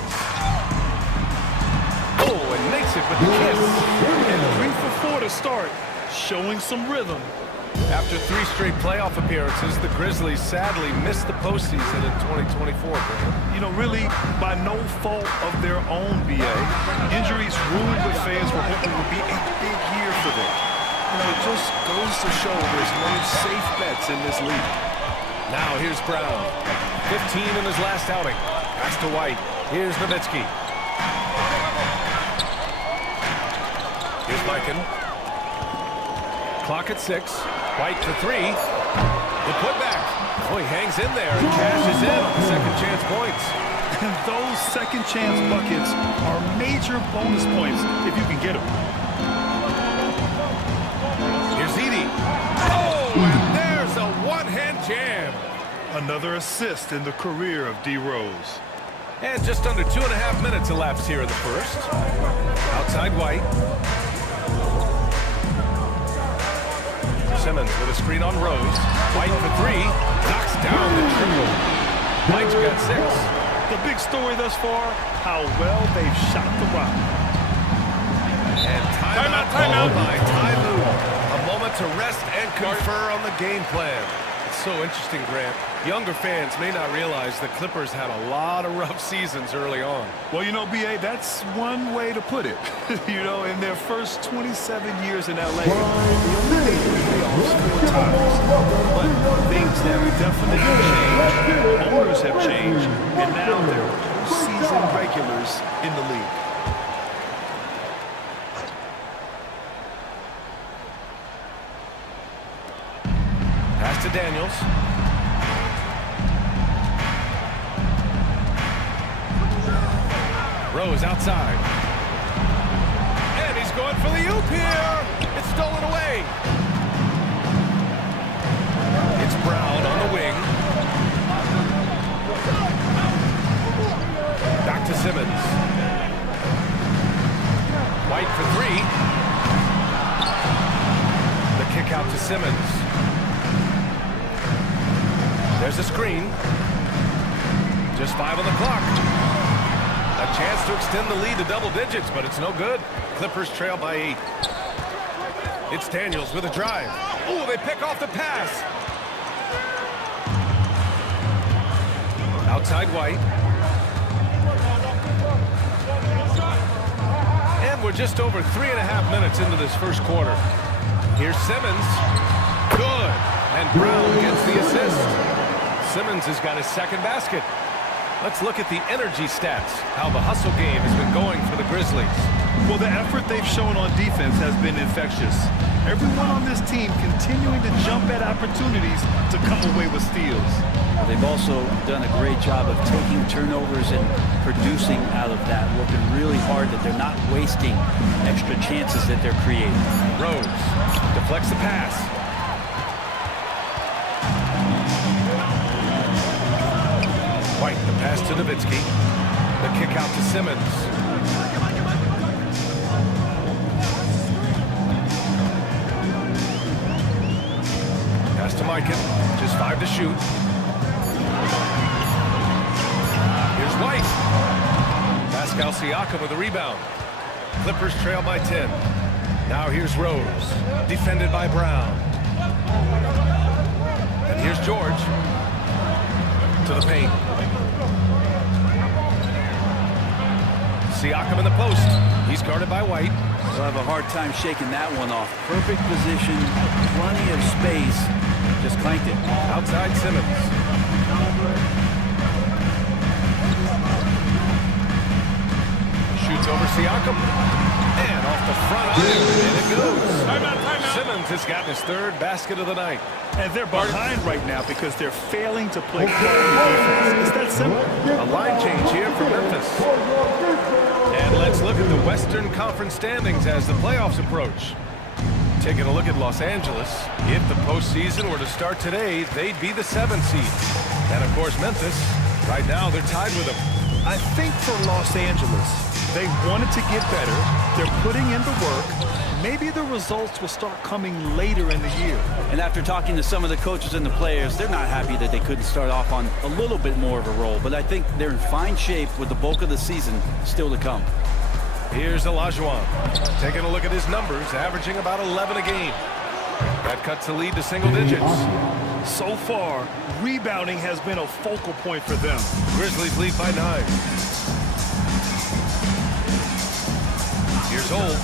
Oh, and makes it with the kiss. And 3 for 4 to start, showing some rhythm. After 3 straight playoff appearances, the Grizzlies sadly missed the postseason in 2024, Graham. You know, really by no fault of their own, B.A. Injuries ruined what fans were hoping would be a big year for them. You know, it just goes to show there's no safe bets in this league. Now here's Brown. 15 in his last outing. Pass to White. Here's Nowitzki. Here's Mikan. Clock at 6. White for 3. The putback. Oh, he hangs in there and cashes in on the second chance points. And those second chance buckets are major bonus points if you can get them. Here's Edey. Oh, and there's a one-hand jam. Another assist in the career of D. Rose. And just under 2.5 minutes elapsed here in the first. Outside White. Simmons with a screen on Rose. White for 3. Knocks down the triple. White's got 6. The big story thus far, how well they've shot the rock. And timeout by Ty Lue. A moment to rest and confer on the game plan. It's so interesting, Grant. Younger fans may not realize the Clippers had a lot of rough seasons early on. Well, you know, B.A., that's one way to put it. You know, in their first 27 years in L.A., they only made the playoffs 4 times. But things have definitely changed. Owners have changed. And now they're season regulars in the league. Pass to Daniels. Rose outside. And he's going for the oop here. It's stolen away. It's Brown on the wing. Back to Simmons. White for 3. The kick out to Simmons. There's a screen. Just 5 on the clock. A chance to extend the lead to double digits, but it's no good. Clippers trail by 8. It's Daniels with a drive. Oh, they pick off the pass. Outside White. And we're just over 3.5 minutes into this first quarter. Here's Simmons. Good. And Brown gets the assist. Simmons has got his second basket. Let's look at the energy stats, how the hustle game has been going for the Grizzlies. Well, the effort they've shown on defense has been infectious. Everyone on this team continuing to jump at opportunities to come away with steals. They've also done a great job of taking turnovers and producing out of that, working really hard that they're not wasting extra chances that they're creating. Rose deflects the pass. White, the pass to Nowitzki. The kick out to Simmons. Pass to Mikan. Just 5 to shoot. Here's White. Pascal Siakam with a rebound. Clippers trail by 10. Now here's Rose. Defended by Brown. And here's George. To the paint. Siakam in the post. He's guarded by White. We'll have a hard time shaking that one off. Perfect position, plenty of space. Just clanked it. Outside Simmons. Shoots over Siakam. And off the front iron. And it goes. Timeout. Simmons has gotten his 3rd basket of the night. And they're behind right now because they're failing to play quality defense. It's that simple. A line change here for Memphis. And let's look at the Western Conference standings as the playoffs approach. Taking a look at Los Angeles. If the postseason were to start today, they'd be the 7th seed. And of course, Memphis, right now they're tied with them. I think for Los Angeles, they wanted to get better. They're putting in the work. Maybe the results will start coming later in the year. And after talking to some of the coaches and the players, they're not happy that they couldn't start off on a little bit more of a roll. But I think they're in fine shape with the bulk of the season still to come. Here's Olajuwon. Taking a look at his numbers, averaging about 11 a game. That cuts the lead to single digits. So far, rebounding has been a focal point for them. Grizzlies lead by 9. Here's Holt.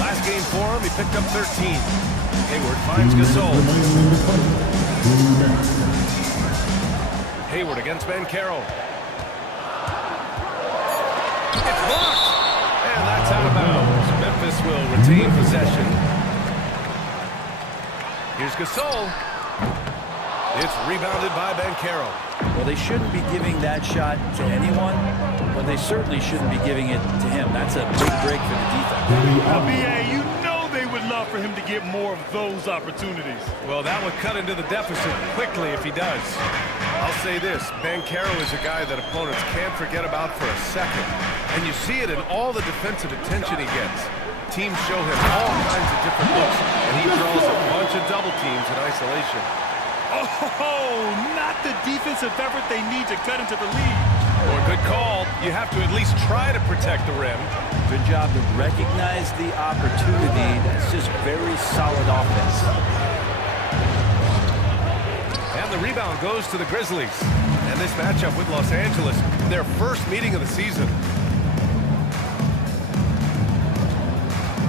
Last game for him, he picked up 13. Hayward finds Gasol. Hayward against Banchero. It's blocked! And that's out of bounds. Memphis will retain possession. Here's Gasol. It's rebounded by Banchero. Well, they shouldn't be giving that shot to anyone, but they certainly shouldn't be giving it to him. That's a big break for the defense. Now, B.A., you know they would love for him to get more of those opportunities. Well, that would cut into the deficit quickly if he does. I'll say this, Banchero is a guy that opponents can't forget about for a second. And you see it in all the defensive attention he gets. Teams show him all kinds of different looks, and he draws a bunch of double teams in isolation. Oh, not the defensive effort they need to cut into the lead. Well, good call. You have to at least try to protect the rim. Good job to recognize the opportunity. That's just very solid offense. And the rebound goes to the Grizzlies. And this matchup with Los Angeles, their first meeting of the season.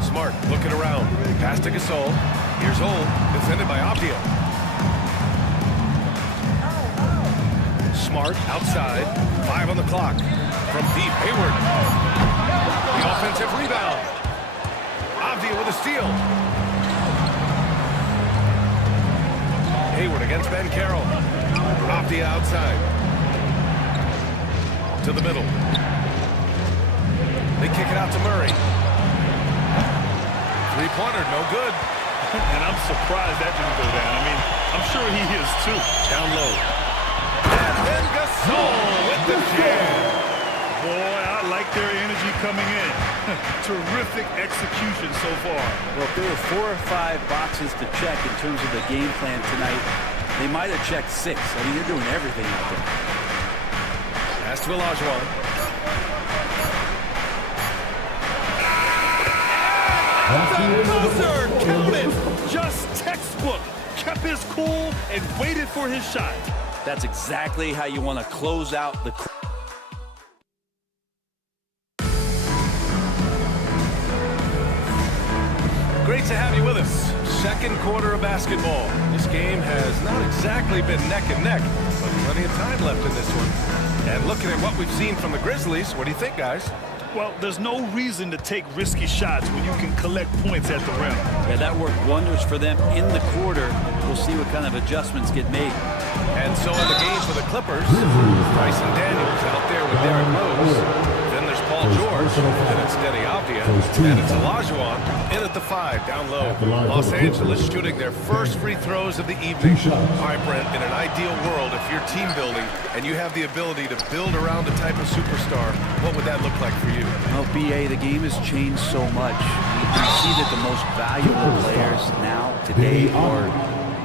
Smart looking around. Pass to Gasol. Here's Holt, defended by Avdia. Smart outside. 5 on the clock. From deep, Hayward. The offensive rebound. Avdia with a steal. Hayward against Banchero. Avdia outside. To the middle. They kick it out to Murray. Three-pointer, no good. And I'm surprised that didn't go down. I mean, I'm sure he is too. Down low. And then Gasol with the jam. Boy, I like their energy coming in. Terrific execution so far. Well, if there were 4 or 5 boxes to check in terms of the game plan tonight, they might have checked 6. I mean, they're doing everything out there. Pass to Olajuwon. Buzzer, count it. Just textbook. Kept his cool and waited for his shot. That's exactly how you want to close out the. Great to have you with us. Second quarter of basketball. This game has not exactly been neck and neck, but plenty of time left in this one. And looking at what we've seen from the Grizzlies, what do you think, guys? Well, there's no reason to take risky shots when you can collect points at the rim. Yeah, that worked wonders for them in the quarter. We'll see what kind of adjustments get made. And so in the game for the Clippers, Bryson Daniels out there with Derrick Rose. Then there's Paul George, and it's Denny Avdia, and it's Olajuwon in at the 5, down low. Los Angeles shooting their first free throws of the evening. All right, Brent, in an ideal world, if you're team building and you have the ability to build around a type of superstar, what would that look like for you? Well, BA, the game has changed so much. We see that the most valuable players now, today, are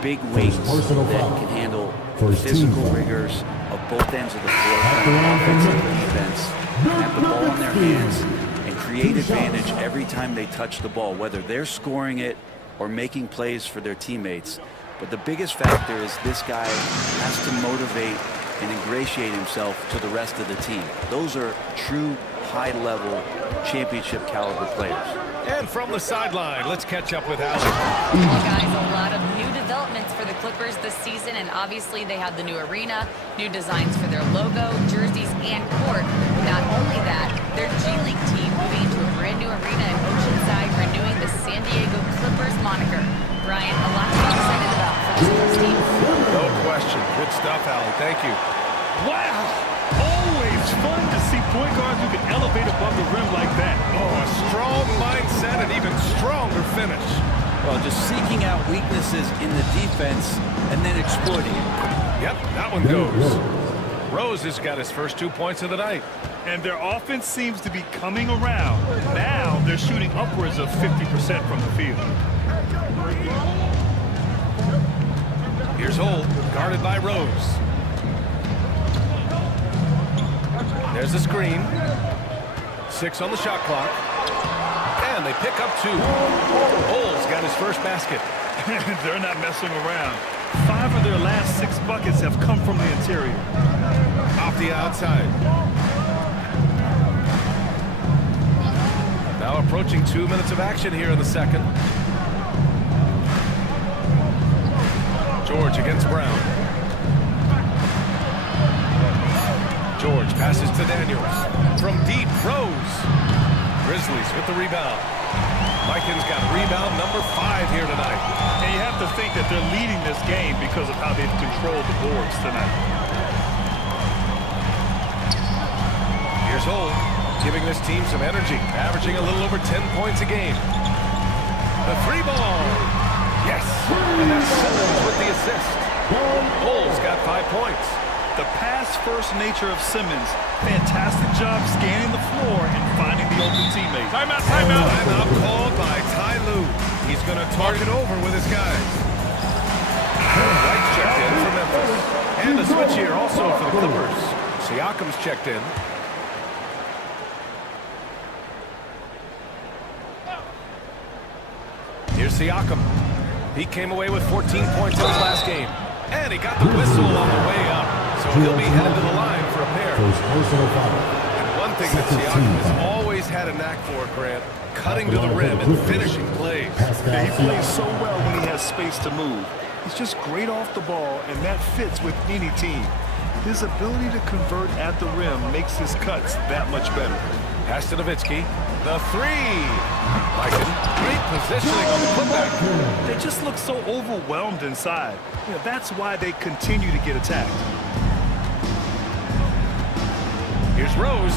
big wings that can handle the physical rigors of both ends of the floor, offense and defense, have the ball in their hands, and create advantage every time they touch the ball, whether they're scoring it or making plays for their teammates. But the biggest factor is this guy has to motivate and ingratiate himself to the rest of the team. Those are true high-level championship caliber players. And from the sideline, let's catch up with Allen. Well, guys, a lot of new developments for the Clippers this season, and obviously they have the new arena, new designs for their logo, jerseys, and court. Not only that, their G League team moving into a brand new arena in Oceanside, renewing the San Diego Clippers moniker. Brian, a lot to be excited about for this Clippers team. No question. Good stuff, Allen. Thank you. Wow! Always fun to see point guards who can elevate above the rim like that. Oh, a strong mindset and even stronger finish. Well, just seeking out weaknesses in the defense and then exploiting it. Yep, that one goes. Rose has got his first 2 points of the night. And their offense seems to be coming around. Now they're shooting upwards of 50% from the field. Here's Holt, guarded by Rose. There's the screen. 6 on the shot clock. And and they pick up 2. Bulls got his first basket. They're not messing around. 5 of their last 6 buckets have come from the interior. Off the outside. Now approaching 2 minutes of action here in the second. George against Brown. George passes to Daniels. From deep, Rose. Grizzlies with the rebound. Mikens got rebound number 5 here tonight. And you have to think that they're leading this game because of how they've controlled the boards tonight. Here's Holt, giving this team some energy, averaging a little over 10 points a game. The 3 ball. Yes. And that's Simmons with the assist. Bulls got 5 points. The pass-first nature of Simmons. Fantastic job scanning the floor and finding the open teammate. Timeout, timeout. Timeout called by Ty Lue. He's going to target over with his guys. White's checked in for Memphis. And a switch here also for the Clippers. Siakam's checked in. Here's Siakam. He came away with 14 points in his last game. And he got the whistle on the way up. So he'll be headed to the line for a pair. And one thing that Siakam has always had a knack for, Grant, cutting to the rim and finishing plays. He plays so well when he has space to move. He's just great off the ball, and that fits with any team. His ability to convert at the rim makes his cuts that much better. Pass to Nowitzki. The 3. Mikan, great positioning on the putback. They just look so overwhelmed inside. You know, that's why they continue to get attacked. Here's Rose.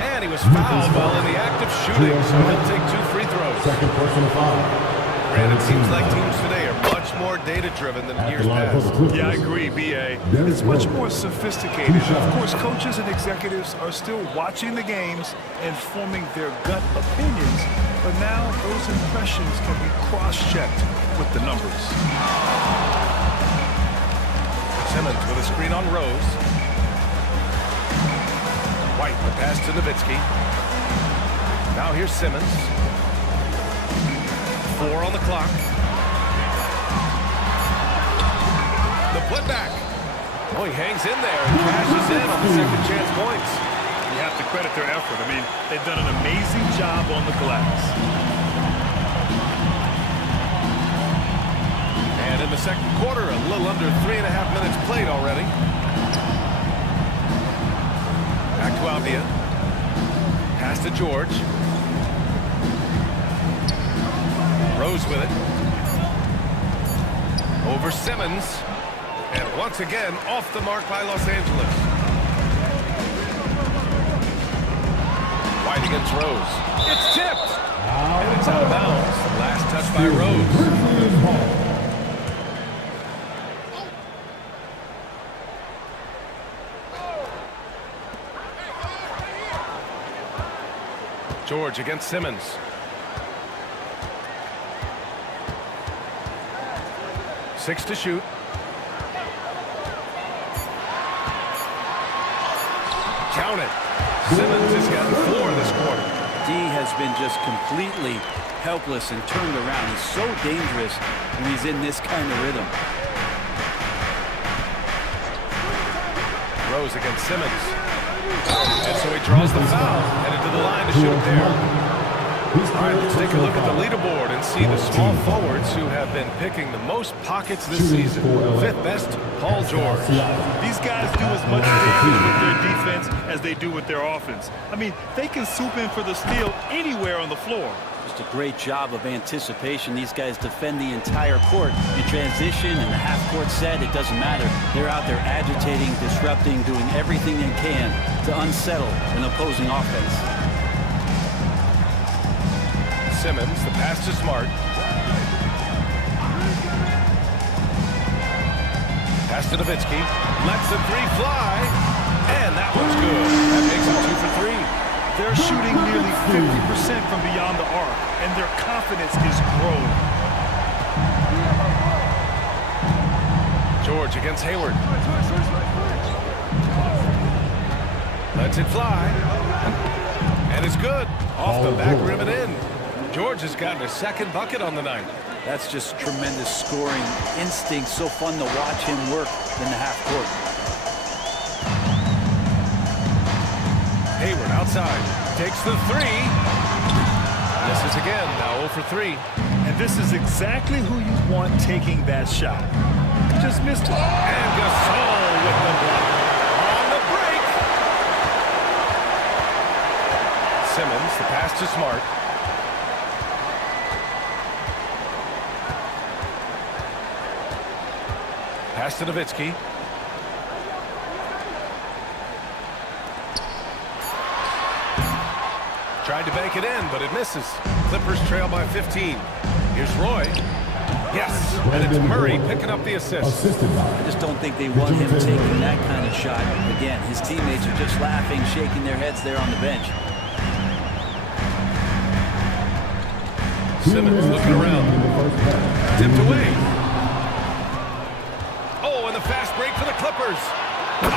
And he was fouled while in the act of shooting, so he'll take 2 free throws. Second personal foul. And it seems like teams today are much more data-driven than years past. Yeah, I agree, B.A. It's much more sophisticated. Of course, coaches and executives are still watching the games and forming their gut opinions, but now those impressions can be cross-checked with the numbers. Simmons with a screen on Rose. White, the pass to Nowitzki. Now here's Simmons. 4 on the clock. The putback. Oh, he hangs in there and crashes in on the second chance points. You have to credit their effort. I mean, they've done an amazing job on the glass. And in the second quarter, a little under 3.5 minutes played already. Back to Avdia. Pass to George. Rose with it. Over Simmons. And once again, off the mark by Los Angeles. White against Rose. It's tipped. And it's out of bounds. Last touch by Rose. George against Simmons. Six to shoot. Count it. Simmons has gotten 4 this quarter. D has been just completely helpless and turned around. He's so dangerous when he's in this kind of rhythm. Rose against Simmons. And so he draws the foul. Headed to the line to shoot there. All right, let's take a look at the leaderboard and see the small forwards who have been picking the most pockets this season. 5th best, Paul George. These guys do as much damage with their defense as they do with their offense. I mean, they can swoop in for the steal anywhere on the floor. Just a great job of anticipation. These guys defend the entire court in transition and the half-court set. It doesn't matter. They're out there agitating, disrupting, doing everything they can to unsettle an opposing offense. Simmons, the pass to Smart. Pass to Nowitzki. Lets the 3 fly. And that one's good. That makes it 2 for 3. They're shooting nearly 50% from beyond the arc, and their confidence is growing. George against Hayward. Lets it fly. And it's good. Off the back rim and in. George has gotten his second bucket on the night. That's just tremendous scoring instinct. So fun to watch him work in the half court. Hayward outside. Takes the three. Misses again. Now 0 for 3. And this is exactly who you want taking that shot. Just missed it. And Gasol with the block. On the break. Simmons, the pass to Smart. Pass to Nowitzki. Tried to bank it in, but it misses. Clippers trail by 15. Here's Roy. Yes, and it's Murray picking up the assist. I just don't think they want him taking that kind of shot. Again, his teammates are just laughing, shaking their heads there on the bench. Simmons looking around. Tipped away. Oh, and the fast break for the Clippers. Oh,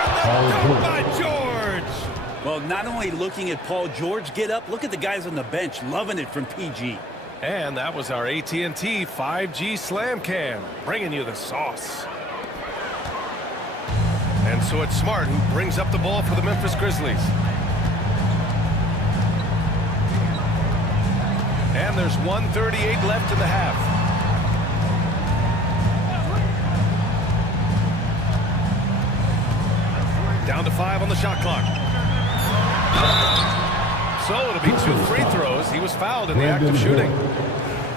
and the dunk by George. Well, not only looking at Paul George get up, look at the guys on the bench loving it from PG. And that was our AT&T 5G Slam Cam, bringing you the sauce. And so it's Smart who brings up the ball for the Memphis Grizzlies. And there's 1:38 left in the half. Down to 5 on the shot clock. So it'll be 2 free throws. He was fouled in the act of shooting.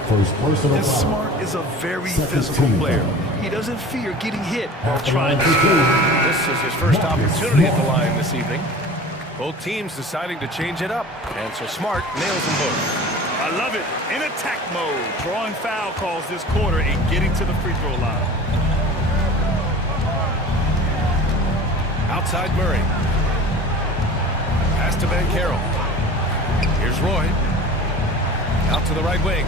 And Smart is a very physical player. He doesn't fear getting hit while trying to score. This is his first opportunity at the line this evening. Both teams deciding to change it up. And so Smart nails them both. I love it. In attack mode. Drawing foul calls this quarter and getting to the free throw line. Outside Murray. Pass to Banchero. Here's Roy. Out to the right wing.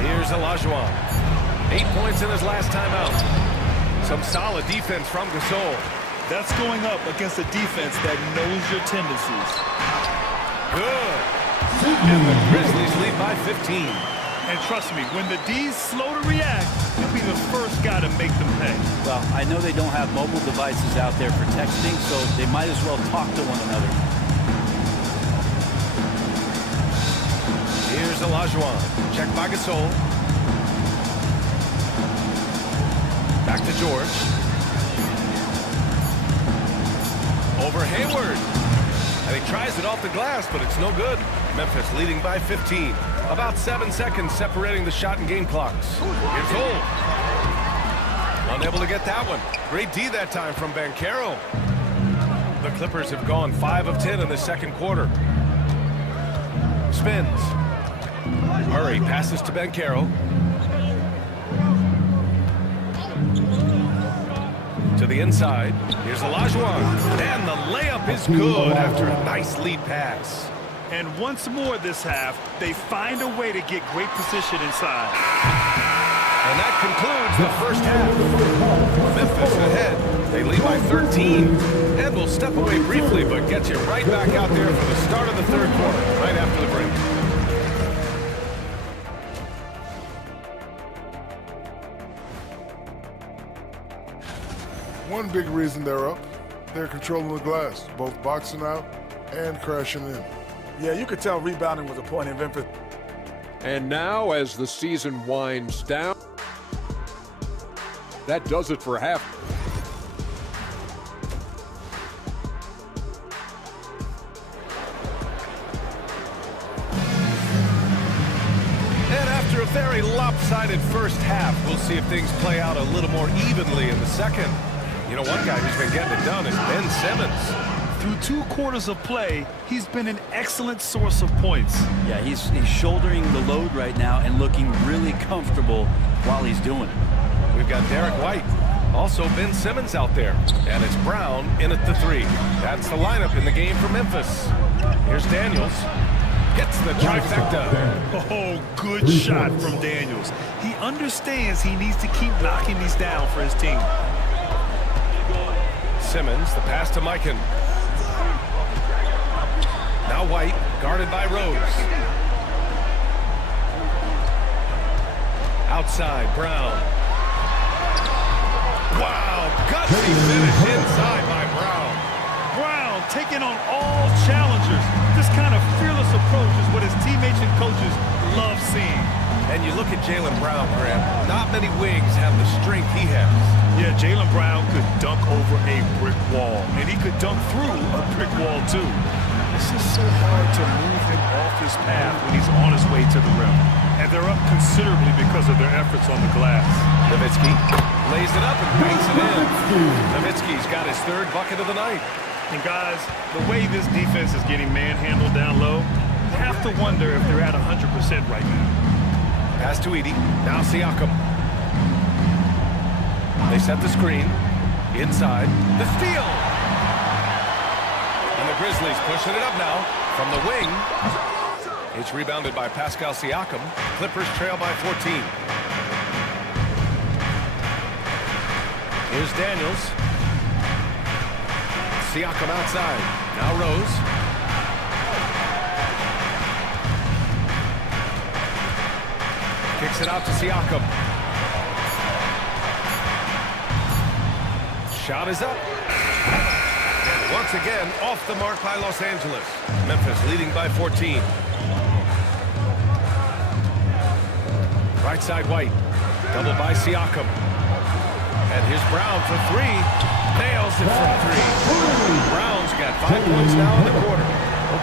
Here's Olajuwon. 8 points in his last time out. Some solid defense from Gasol. That's going up against a defense that knows your tendencies. Good. And the Grizzlies lead by 15. And trust me, when the D's slow to react, you'll be the first guy to make them pay. Well, I know they don't have mobile devices out there for texting, so they might as well talk to one another. Here's Olajuwon. Check by Gasol. Back to George. Over Hayward. And he tries it off the glass, but it's no good. Memphis leading by 15. About 7 seconds separating the shot and game clocks. Here's Holt. Unable to get that one. Great D that time from Banchero. The Clippers have gone 5 of 10 in the second quarter. Spins. Murray passes to Banchero. To the inside. Here's Olajuwon. And the layup is good after a nice lead pass. And once more this half, they find a way to get great position inside. And that concludes the first half. Memphis ahead. They lead by 13. And we'll step away briefly, but get you right back out there for the start of the third quarter, right after the break. One big reason they're up, they're controlling the glass, both boxing out and crashing in. Yeah, you could tell rebounding was a point in Memphis. And now, as the season winds down, that does it for half. And after a very lopsided first half, we'll see if things play out a little more evenly in the second. You know, one guy who's been getting it done is Ben Simmons. Through 2 quarters of play, he's been an excellent source of points. Yeah, he's shouldering the load right now and looking really comfortable while he's doing it. We've got Derek White. Also Ben Simmons out there. And it's Brown in at the 3. That's the lineup in the game for Memphis. Here's Daniels. Hits the trifecta. Oh, good shot from Daniels. He understands he needs to keep knocking these down for his team. Simmons, the pass to Mikan. Now White, guarded by Rose. Outside, Brown. Wow, gutsy finish inside by Brown. Brown taking on all challengers. This kind of fearless approach is what his teammates and coaches love seeing. And you look at Jaylen Brown, Graham. Not many wings have the strength he has. Yeah, Jaylen Brown could dunk over a brick wall, and he could dunk through a brick wall, too. It's just so hard to move him off his path when he's on his way to the rim. And they're up considerably because of their efforts on the glass. Nowitzki lays it up and banks it in. Nowitzki's got his third bucket of the night. And guys, the way this defense is getting manhandled down low, you have to wonder if they're at 100% right now. Pass to Edey. Now Siakam. They set the screen. Inside. The steal. And the Grizzlies pushing it up now from the wing. It's rebounded by Pascal Siakam. Clippers trail by 14. Here's Daniels. Siakam outside. Now Rose. Kicks it out to Siakam. Shot is up. And once again, off the mark by Los Angeles. Memphis leading by 14. Right side White. Double by Siakam. And here's Brown for three. Nails it from three. Brown's got 5 points now in the quarter.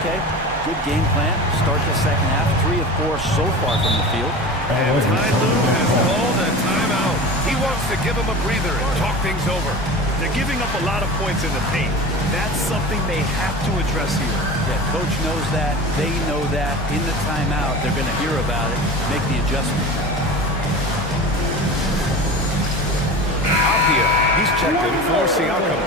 Okay, good game plan. Start the second half. 3 of 4 so far from the field. And Ty Lue has called a timeout. He wants to give him a breather and talk things over. They're giving up a lot of points in the paint. That's something they have to address here. Yeah, coach knows that. They know that. In the timeout, they're going to hear about it, make the adjustment. Apia, he's checked in for Siakam.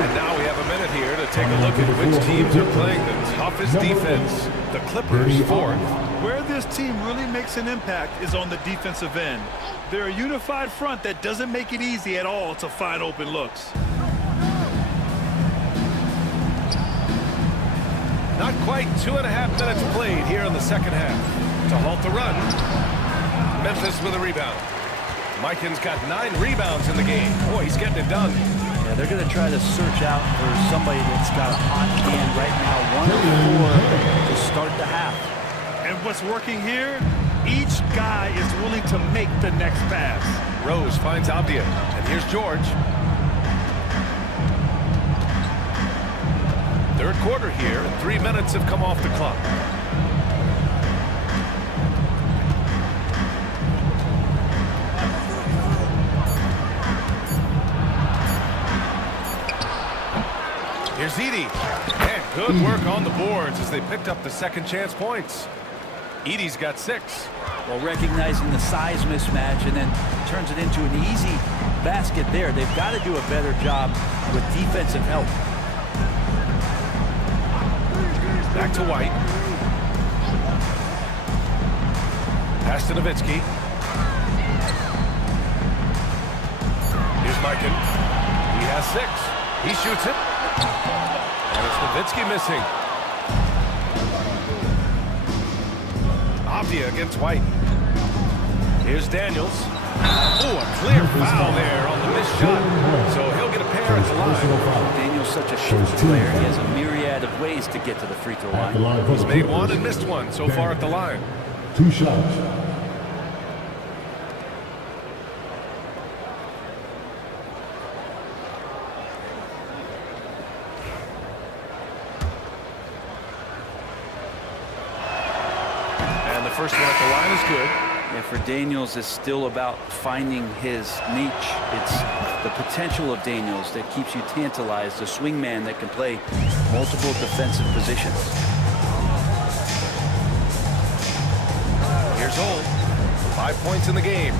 And now we have a minute here to take a look at which teams are playing the toughest defense. The Clippers, fourth. Where this team really makes an impact is on the defensive end. They're a unified front that doesn't make it easy at all to find open looks. Not quite 2.5 minutes played here in the second half. To halt the run, Memphis with a rebound. Mikan's got 9 rebounds in the game. Boy, he's getting it done. Yeah, they're going to try to search out for somebody that's got a hot hand right now. 1 of 4 to start the half. And what's working here? Each guy is willing to make the next pass. Rose finds Abdia, and here's George. Third quarter here, and 3 minutes have come off the clock. Here's Edey. And good work on the boards as they picked up the second chance points. Edey's got 6. Well, recognizing the size mismatch and then turns it into an easy basket there. They've got to do a better job with defensive help. Back to White. Pass to Nowitzki. Here's Mikan. He has 6. He shoots it. And it's Nowitzki missing. Abdia against White. Here's Daniels. Oh, a clear foul there on the missed shot. So he'll get a pair at the line. Daniels such a shifty player. He has a myriad of ways to get to the free throw line. He's made 1 and missed 1 so far at the line. 2 shots. First one at the line is good. Yeah, for Daniels, it's still about finding his niche. It's the potential of Daniels that keeps you tantalized, a swingman that can play multiple defensive positions. Here's Holt. 5 points in the game.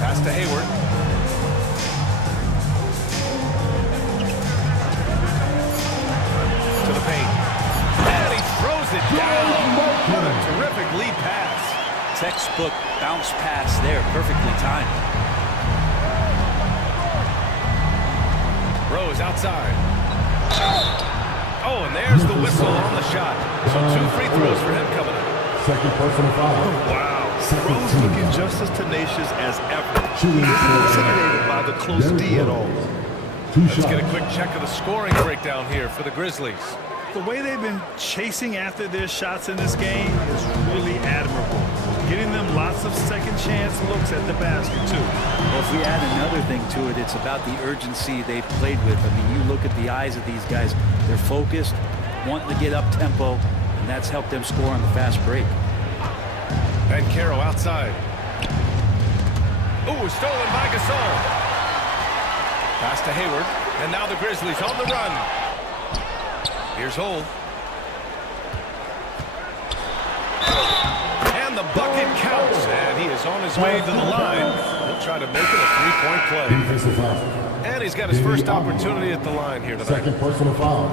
Pass to Hayward. To the paint. And he throws it down. What a terrific lead pass. Tech textbook bounce pass there, perfectly timed. Rose outside. Oh, and there's the whistle on the shot. So 2 free throws for him coming up. Second personal foul. Wow. Rose looking just as tenacious as ever. He isn't intimidated by the close D at all. Let's get a quick check of the scoring breakdown here for the Grizzlies. The way they've been chasing after their shots in this game is really admirable. Getting them lots of second chance looks at the basket, too. Well, if we add another thing to it, it's about the urgency they've played with. I mean, you look at the eyes of these guys. They're focused, wanting to get up tempo, and that's helped them score on the fast break. Banchero outside. Ooh, stolen by Gasol. Pass to Hayward, and now the Grizzlies on the run. Here's Hole. And the bucket counts, and he is on his way to the line. He'll try to make it a 3-point play. And he's got his first opportunity at the line here tonight. Second personal foul.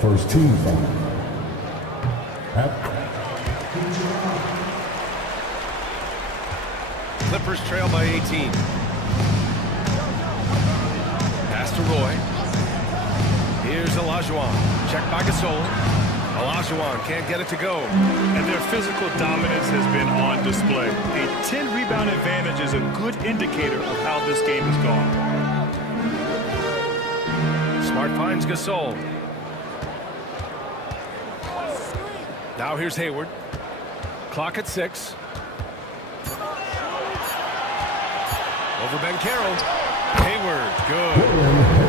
First team foul. Clippers trail by 18. Pass to Roy. Here's Olajuwon. Check by Gasol. Olajuwon can't get it to go. And their physical dominance has been on display. A 10-rebound advantage is a good indicator of how this game has gone. Smart finds Gasol. Now here's Hayward. Clock at 6. Over Banchero. Hayward, good.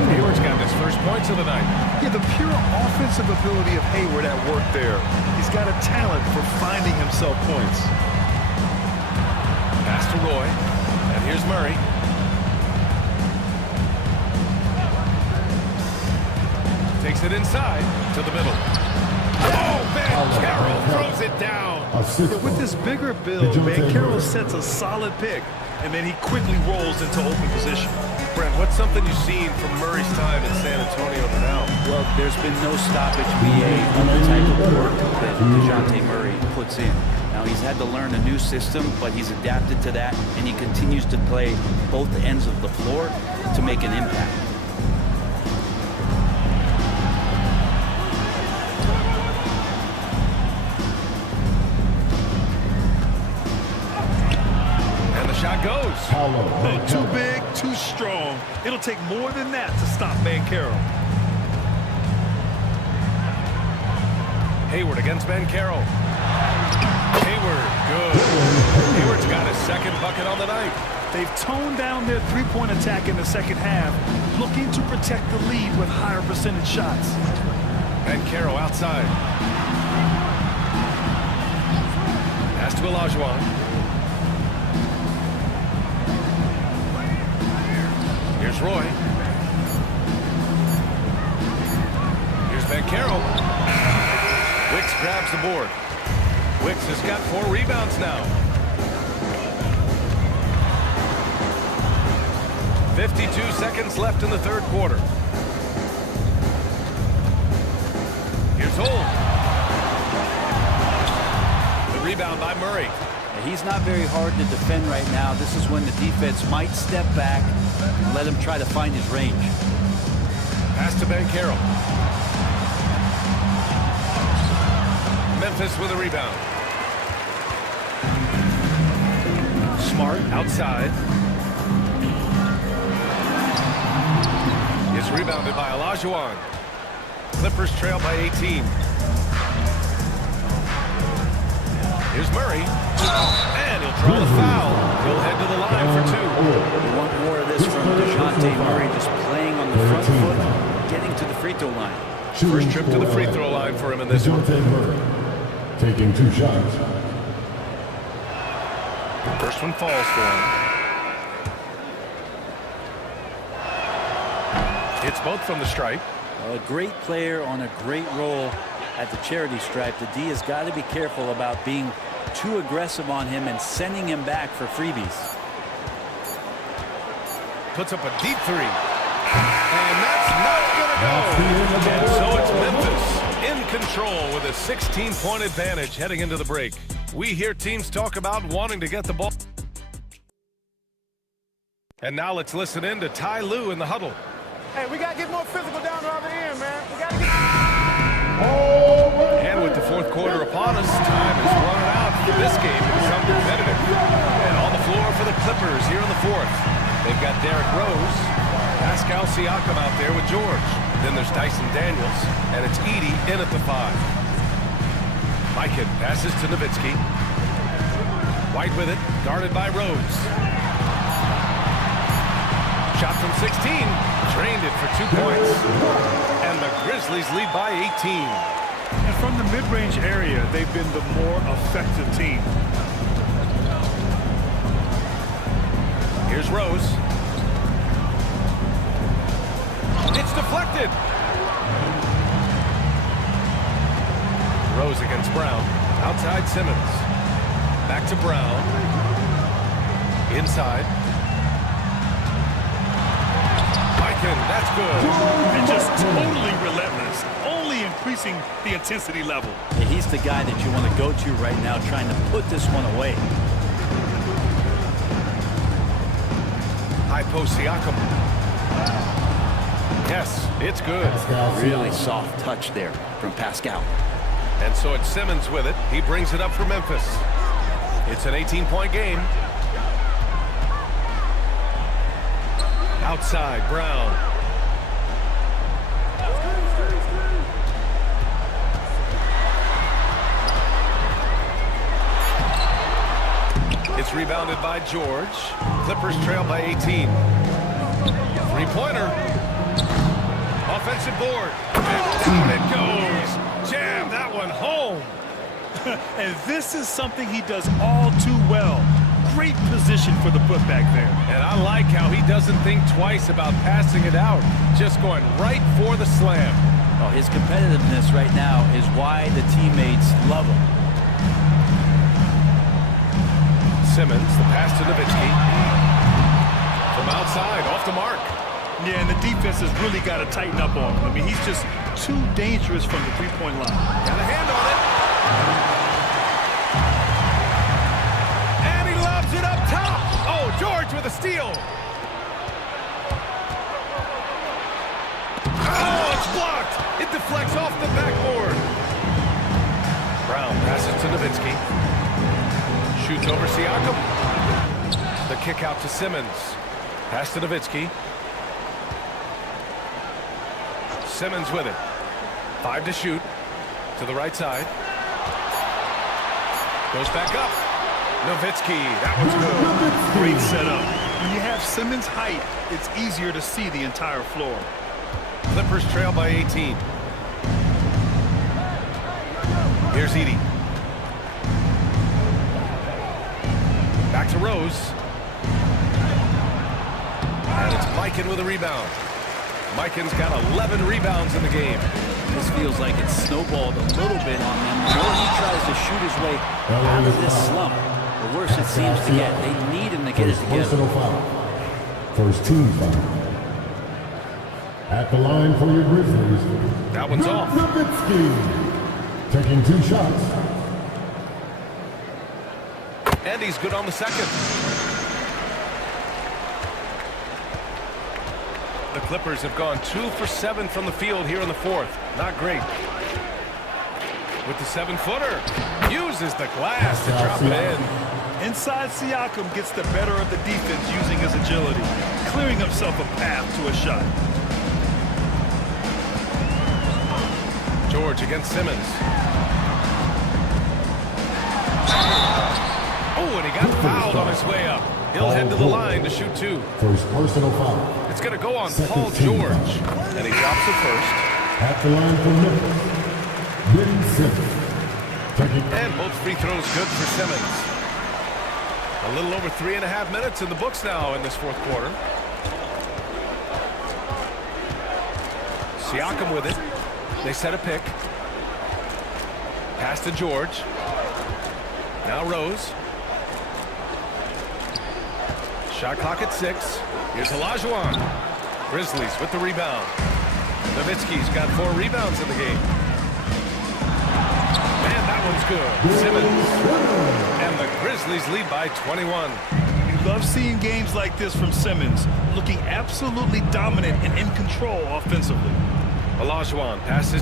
Hayward's got his first points of the night. Yeah, the pure offensive ability of Hayward at work there. He's got a talent for finding himself points. Pass to Roy. And here's Murray. Takes it inside to the middle. Oh, Banchero throws it down. Yeah, with this bigger build, Banchero sets a solid pick, and then he quickly rolls into open position. Brent, what's something you've seen from Murray's time in San Antonio to now? Well, there's been no stoppage VA on the type of work that DeJounte Murray puts in. Now, he's had to learn a new system, but he's adapted to that, and he continues to play both ends of the floor to make an impact. Shot goes. Too big, too strong. It'll take more than that to stop Banchero. Hayward against Banchero. Hayward, good. Hayward's got his second bucket on the night. They've toned down their three-point attack in the second half, looking to protect the lead with higher percentage shots. Banchero outside. Pass to Olajuwon. Here's Roy. Here's Banchero. Wicks grabs the board. Wicks has got 4 rebounds now. 52 seconds left in the third quarter. Here's Hole. The rebound by Murray. He's not very hard to defend right now. This is when the defense might step back and let him try to find his range. Pass to Banchero. Memphis with a rebound. Smart outside. It's rebounded by Olajuwon. Clippers trail by 18. Here's Murray. And he'll draw the foul. He'll head to the line for 2. We want more of this from DeJounte Murray, just playing on the front foot, getting to the free throw line. First trip to the free throw line for him in this one. Taking 2 shots. First one falls for him. It's both from the stripe. A great player on a great role at the charity stripe. The D has got to be careful about being too aggressive on him and sending him back for freebies. Puts up a deep 3. And that's not going to go. And so it's Memphis in control with a 16-point advantage heading into the break. We hear teams talk about wanting to get the ball. And now let's listen in to Ty Lue in the huddle. Hey, we got to get more physical down the other end, man. We got to get... And with the fourth quarter upon us, time is running out for this game to become competitive. And on the floor for the Clippers here in the fourth. They've got Derrick Rose, Pascal Siakam out there with George. Then there's Dyson Daniels, and it's Edey in at the 5. Mikan passes to Nowitzki. White with it, guarded by Rose. Shot from 16, drained it for 2 points. And the Grizzlies lead by 18. And from the mid-range area, they've been the more effective team. Here's Rose. It's deflected. Rose against Brown. Outside Simmons. Back to Brown. Inside. Mikan, that's good. And just totally relentless. Only increasing the intensity level. Yeah, he's the guy that you want to go to right now, trying to put this one away. High post Siakam. Yes, it's good. Really soft touch there from Pascal. And so it's Simmons with it. He brings it up for Memphis. It's an 18-point game. Outside, Brown. It's rebounded by George. Clippers trail by 18. Three-pointer. Offensive board. And down it goes. Jam that one home. And this is something he does all too well. Great position for the putback there. And I like how he doesn't think twice about passing it out. Just going right for the slam. Oh, his competitiveness right now is why the teammates love him. Simmons, the pass to Nowitzki. From outside, off the mark. Yeah, and the defense has really got to tighten up on him. I mean, he's just too dangerous from the three-point line. Got a hand on it. And he lobs it up top. Oh, George with a steal. Oh, it's blocked. It deflects off the backboard. Brown passes to Nowitzki. Shoots over Siakam. The kick out to Simmons. Pass to Nowitzki. Simmons with it. 5 to shoot. To the right side. Goes back up. Nowitzki. That one's good. Great setup. When you have Simmons' height, it's easier to see the entire floor. Clippers trail by 18. Here's Edey. Back to Rose. And it's Mikan with a rebound. Mikan's got 11 rebounds in the game. This feels like it's snowballed a little bit on them. The more he tries to shoot his way out of this slump, the worse it seems to get. They need him to get it together. First team foul. At the line for your Grizzlies. That one's off. Nowitzki taking 2 shots. And he's good on the second. The Clippers have gone 2 for 7 from the field here in the fourth. Not great. With the 7-footer. Uses the glass to drop it in. Inside Siakam gets the better of the defense using his agility, clearing himself a path to a shot. George against Simmons. Oh, and he got fouled on his way up. He'll head to the line to shoot 2. First personal foul. It's going to go on Paul George. And he drops it first. At the line for Memphis, Ben Simmons. And both free throws good for Simmons. A little over 3.5 minutes in the books now in this fourth quarter. Siakam with it. They set a pick. Pass to George. Now Rose. Shot clock at 6. Here's Olajuwon. Grizzlies with the rebound. Nowitzki's got 4 rebounds in the game. And that one's good. Simmons. And the Grizzlies lead by 21. You love seeing games like this from Simmons, looking absolutely dominant and in control offensively. Olajuwon passes.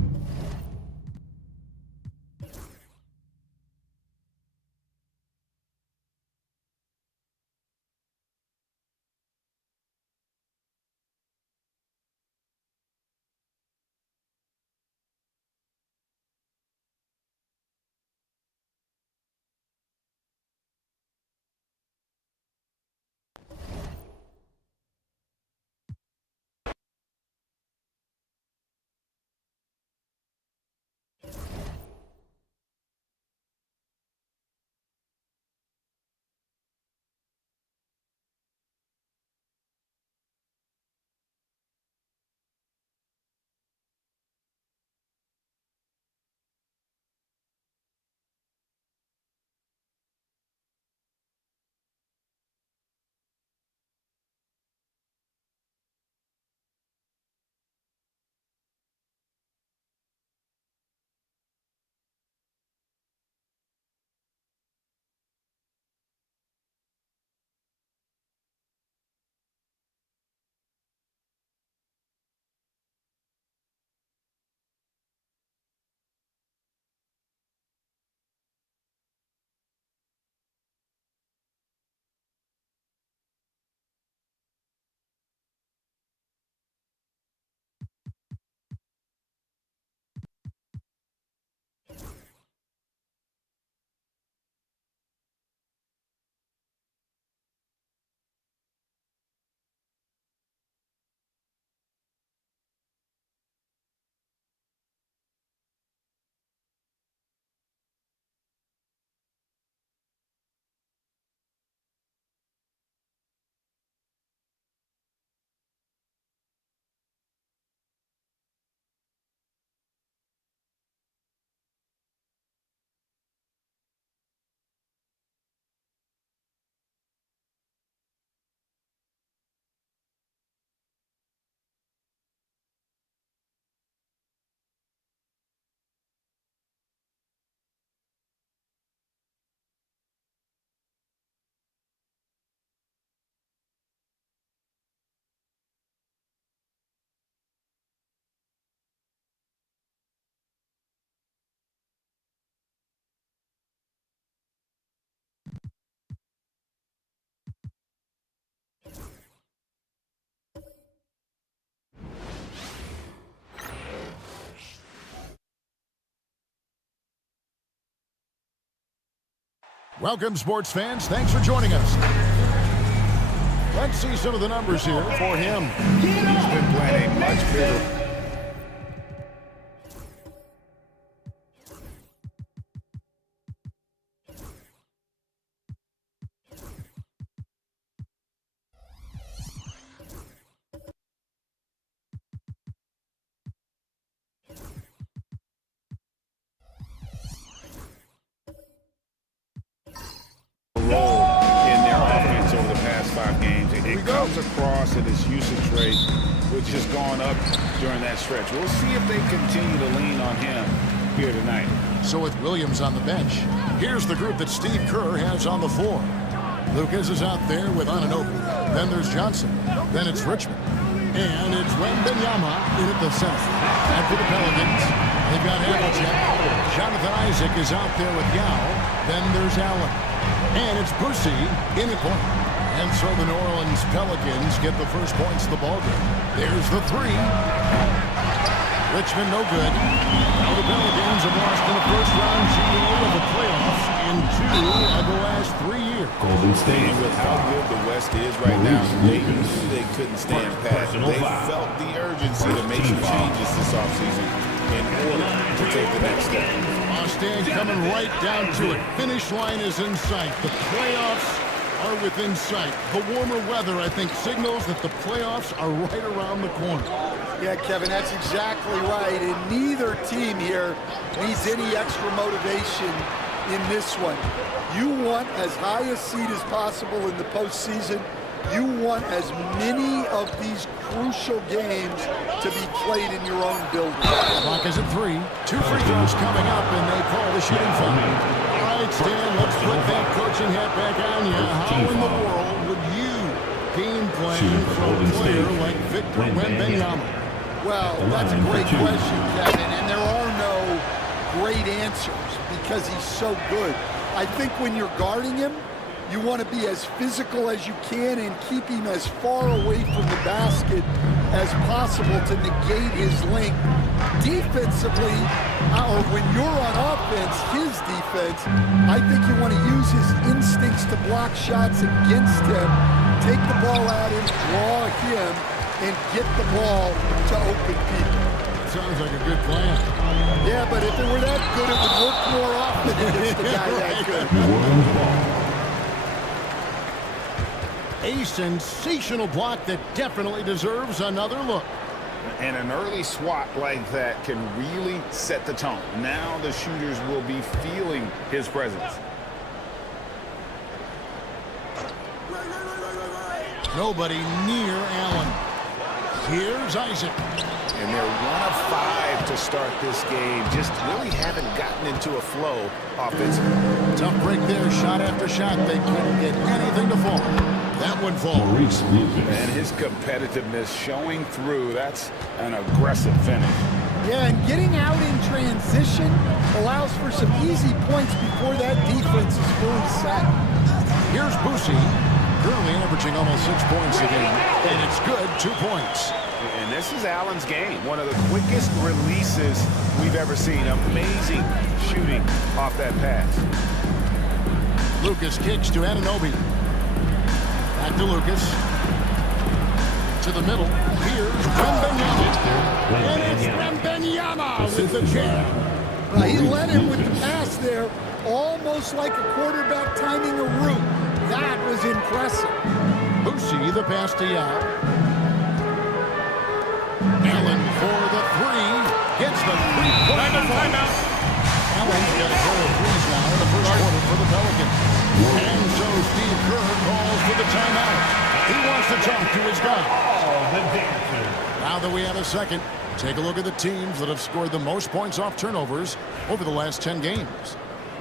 Welcome, sports fans. Thanks for joining us. Let's see some of the numbers here for him. He's been playing a much bigger. Comes across at his usage rate, which has gone up during that stretch. We'll see if they continue to lean on him here tonight. So with Williams on the bench, here's the group that Steve Kerr has on the floor. Lucas is out there with Anunoby. Then there's Johnson. Then it's Richmond. And it's Wembanyama in at the center. And for the Pelicans, they've got Havlicek. Jonathan Isaac is out there with Yao. Then there's Allen. And it's Boosie in the corner. And so the New Orleans Pelicans get the first points of the ballgame. There's the three. Richmond no good. Now the Pelicans have lost in the first round GA of the playoffs in 2 of the last 3 years. Golden State, with how good the West is right now, they knew they couldn't stand pat. They felt the urgency to make some changes this offseason in order to take the next step. Austin coming right down to it. Finish line is in sight. The playoffs are within sight. The warmer weather, I think, signals that the playoffs are right around the corner. Yeah, Kevin, that's exactly right. And neither team here needs any extra motivation in this one. You want as high a seed as possible in the postseason. You want as many of these crucial games to be played in your own building. Clock is at 3. 2 free throws coming up, and they call the shooting foul. All right, Stan, let's put that coaching hat back on you. How in the world would you game plan for a player like Victor Wembanyama? Well, that's a great question, Kevin, and there are no great answers because he's so good. I think when you're guarding him, you want to be as physical as you can and keep him as far away from the basket as possible to negate his length. Defensively, or when you're on offense, his defense, I think you want to use his instincts to block shots against him, take the ball at him, draw him, and get the ball to open people. Sounds like a good plan. Yeah, but if it were that good, it would work more often against the guy that good. A sensational block that definitely deserves another look. And an early swat like that can really set the tone. Now the shooters will be feeling his presence. Nobody near Allen. Here's Isaac. And they're 1 of 5 to start this game. Just really haven't gotten into a flow offensively. Tough break there, shot after shot. They couldn't get anything to fall. That one falls. And his competitiveness showing through. That's an aggressive finish. Yeah, and getting out in transition allows for some easy points before that defense is fully set. Here's Boosie, currently averaging almost 6 points a game, and it's good, 2 points. And this is Allen's game. One of the quickest releases we've ever seen. Amazing shooting off that pass. Lucas kicks to Anunoby. Back to Lucas. To the middle. Here's Wembanyama. And it's Wembanyama with the jam. He led him with the pass there, almost like a quarterback timing a route. That was impressive. Boosie, the pass to Yao. Allen for the 3. Gets the 3-point timeout. Allen's got a pair of threes now in the first quarter for the Pelicans. And so Steve Kerr calls for the timeout. He wants to talk to his guy. Now that we have a second, take a look at the teams that have scored the most points off turnovers over the last 10 games.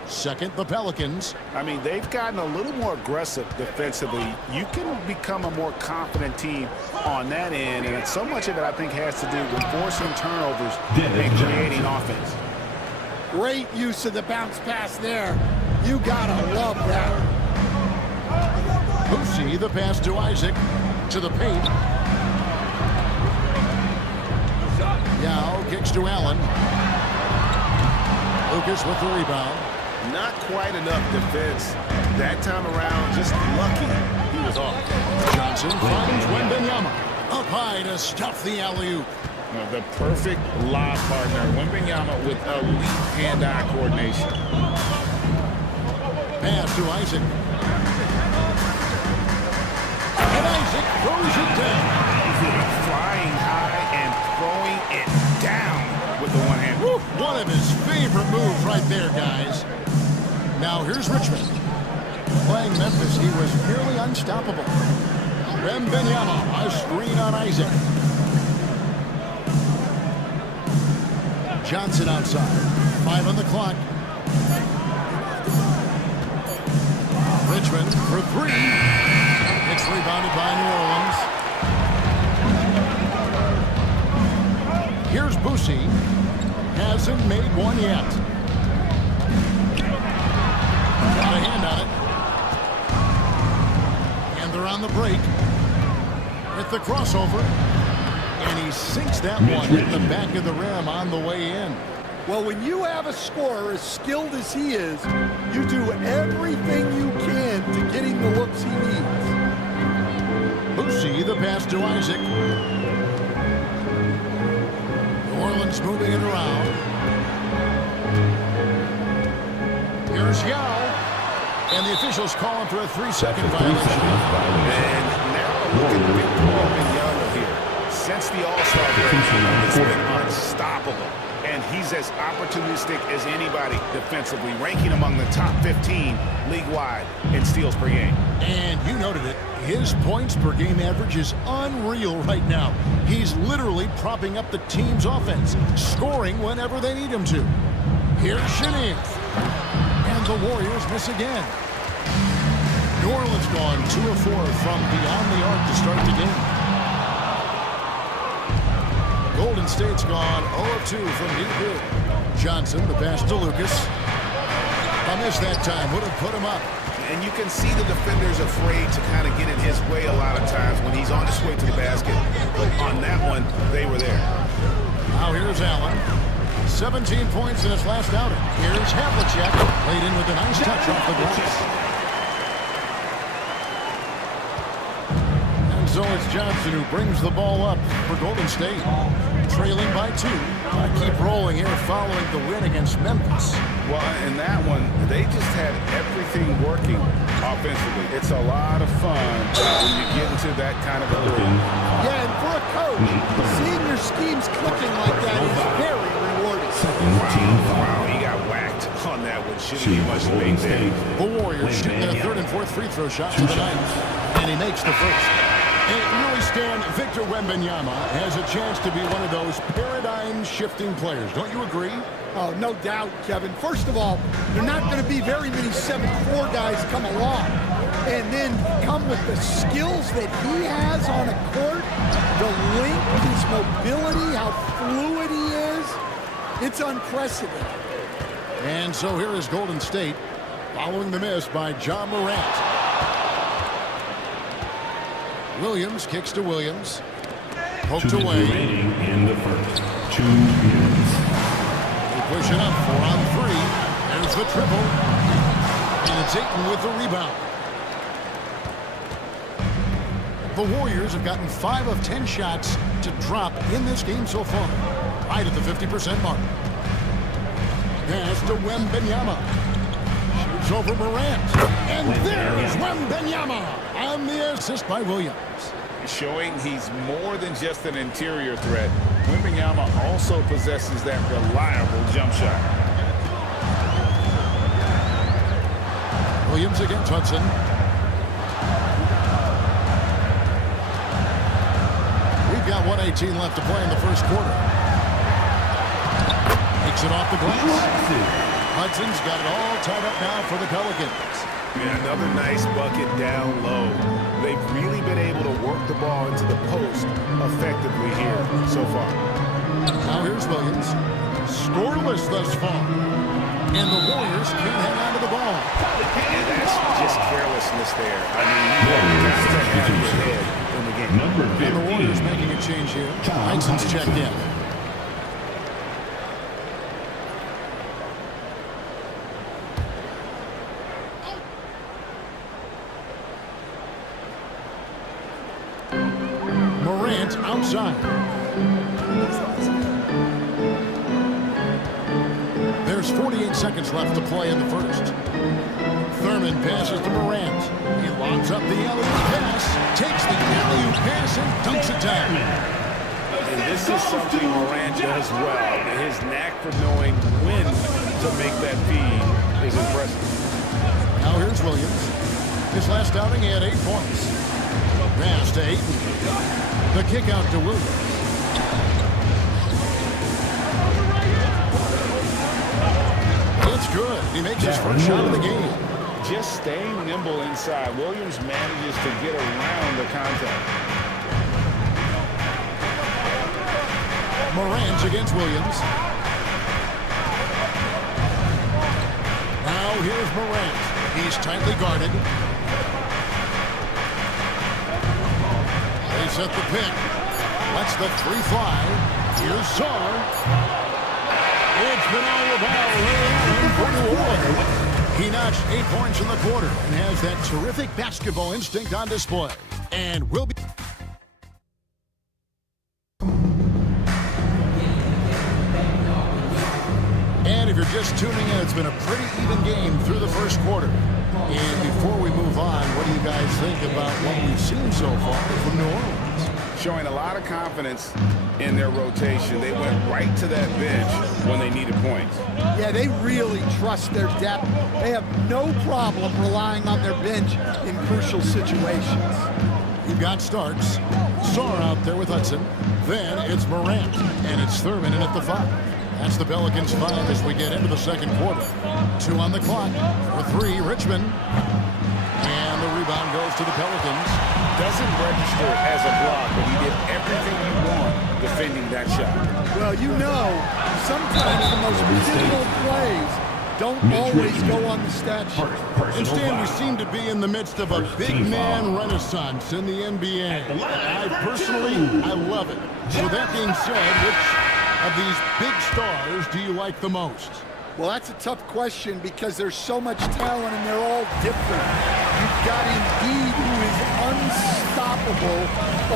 Second, the Pelicans. I mean, they've gotten a little more aggressive defensively. You can become a more confident team on that end, and so much of it, I think, has to do with forcing turnovers and creating offense. Great use of the bounce pass there. You gotta love that. Boosie, the pass to Isaac. To the paint. Yao kicks to Allen. Lucas with the rebound. Not quite enough defense that time around. Just lucky he was off. Johnson finds Wembanyama. Up high to stuff the alley-oop. The perfect lob partner. Wembanyama with elite hand-eye coordination. Pass to Isaac. And Isaac throws it down. Flying high and throwing it down with the one hand. Woo! One of his favorite moves right there, guys. Now here's Richmond. Playing Memphis, he was nearly unstoppable. Wembanyama, a screen on Isaac. Johnson outside. 5 on the clock. Richmond for 3. It's rebounded by New Orleans. Here's Boosie. Hasn't made one yet. Got a hand on it. And they're on the break. With the crossover. And he sinks that one in the back of the rim on the way in. Well, when you have a scorer as skilled as he is, you do everything you can to get him the looks he needs. Boosie, the pass to Isaac. New Orleans moving it around. Here's Yao. And the officials calling for a 3-second violation. And now look at Victor Wembanyama here. Since the All-Star break, he's been unstoppable. And he's as opportunistic as anybody defensively, ranking among the top 15 league-wide in steals per game. And you noted it. His points per game average is unreal right now. He's literally propping up the team's offense, scoring whenever they need him to. Here's Shanique. And the Warriors miss again. New Orleans gone 2 of 4 from beyond the arc to start the game. Golden State's gone 0 of 2 from deep. Johnson, the pass to Lucas. A miss that time, would have put him up. And you can see the defender's afraid to kind of get in his way a lot of times when he's on his way to the basket. But on that one, they were there. Now here's Allen. 17 points in his last outing. Here's Havlicek. Laid in with a nice touch off the glass. And so it's Johnson who brings the ball up for Golden State. Trailing by 2. Keep rolling here following the win against Memphis. Well, in that one, they just had everything working offensively. It's a lot of fun when you get into that kind of a groove. Yeah, and for a coach, seeing your schemes clicking like that is very rewarding. Wow, he got whacked on that one. Shouldn't be much made there. The Warriors shoot their third and fourth free throw shots of the night, and he makes the first. And really, Stan, Victor Wembanyama has a chance to be one of those paradigm-shifting players. Don't you agree? Oh, no doubt, Kevin. First of all, there are not going to be very many 7'4" guys come along and then come with the skills that he has on a court, the length, his mobility, how fluid he is. It's unprecedented. And so here is Golden State following the miss by John Morant. Williams kicks to Williams. Poked away. In the first 2 minutes. They push it up 4 on 3. There's the triple. And it's Ayton with the rebound. The Warriors have gotten 5 of 10 shots to drop in this game so far. Right at the 50% mark. Pass to Wembanyama. Shoots over Morant. And there's Wembanyama on the assist by Williams. Showing he's more than just an interior threat. Wembanyama also possesses that reliable jump shot. Williams against Hudson. We've got 1:18 left to play in the first quarter. Takes it off the glass. Hudson's got it all tied up now for the Pelicans. Yeah, another nice bucket down low. They've really been able to work the ball into the post effectively here so far. Now here's Williams. Scoreless thus far. And the Warriors can't hang on to the ball. And that's just carelessness there. I mean, you got to have your head in the game. Number 15. And the Warriors making a change here. Hudson's checked in. Outside. There's 48 seconds left to play in the first. Thurman passes to Morant. He lobs up the alley-oop pass, takes the alley-oop pass, and dunks it down. And this is something Morant does well. His knack for knowing when to make that feed is impressive. Now here's Williams. His last outing, he had 8 points. Pass to Ayton. The kick out to Williams. It's good. He makes his first shot of the game. Just staying nimble inside. Williams manages to get around the contact. Morant against Williams. Now here's Morant. He's tightly guarded. They set the pick. Lets the 3 fly. Here's Sarr. It's been all about Ray Allen for New Orleans. He notched 8 points in the quarter and has that terrific basketball instinct on display. And will be... And if you're just tuning in, it's been a pretty even game through the first quarter. And before we move on, what do you guys think about what we've seen so far from New Orleans? showing a lot of confidence in their rotation. They went right to that bench when they needed points. Yeah, they really trust their depth. They have no problem relying on their bench in crucial situations. You've got Starks, Saar out there with Hudson. Then it's Morant, and it's Thurman in at the 5. That's the Pelicans 5 as we get into the second quarter. 2 on the clock. For 3, Richmond. And the rebound goes to the Pelicans. Doesn't register as a block, but he did everything you want defending that shot. Well, you know, sometimes the most difficult plays don't always go on the stat sheet. And Stan, we seem to be in the midst of a big man renaissance in the NBA. I personally love it. So that being said, which of these big stars do you like the most? Well, that's a tough question because there's so much talent and they're all different. You've got Embiid, who is unstoppable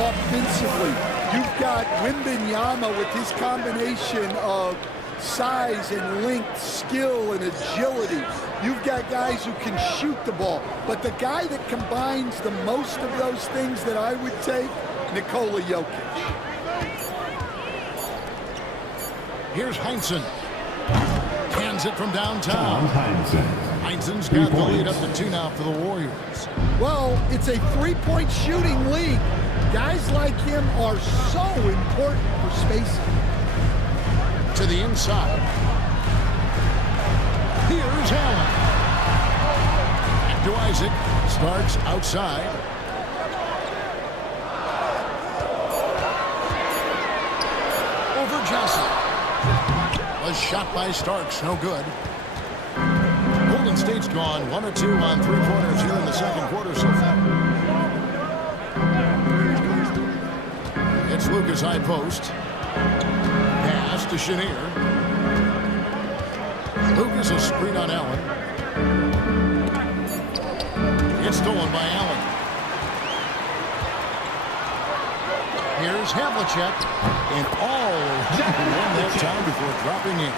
offensively. You've got Wembanyama with his combination of size and length, skill and agility. You've got guys who can shoot the ball. But the guy that combines the most of those things that I would take, Nikola Jokic. Here's Heinsohn. Hands it from downtown. Heinsohn's got the lead up to 2 now for the Warriors. Well, it's a three-point shooting league. Guys like him are so important for spacing. To the inside. Here's Allen. Back to Isaac. Starks outside. Over Johnson. A shot by Starks, no good. Golden State's gone 1 of 2 on 3-pointers here in the second quarter so far. It's Lucas high post. Pass to Chenier. Lucas a screen on Allen. It's stolen by Allen. Here's Havlicek, and one more time before dropping in.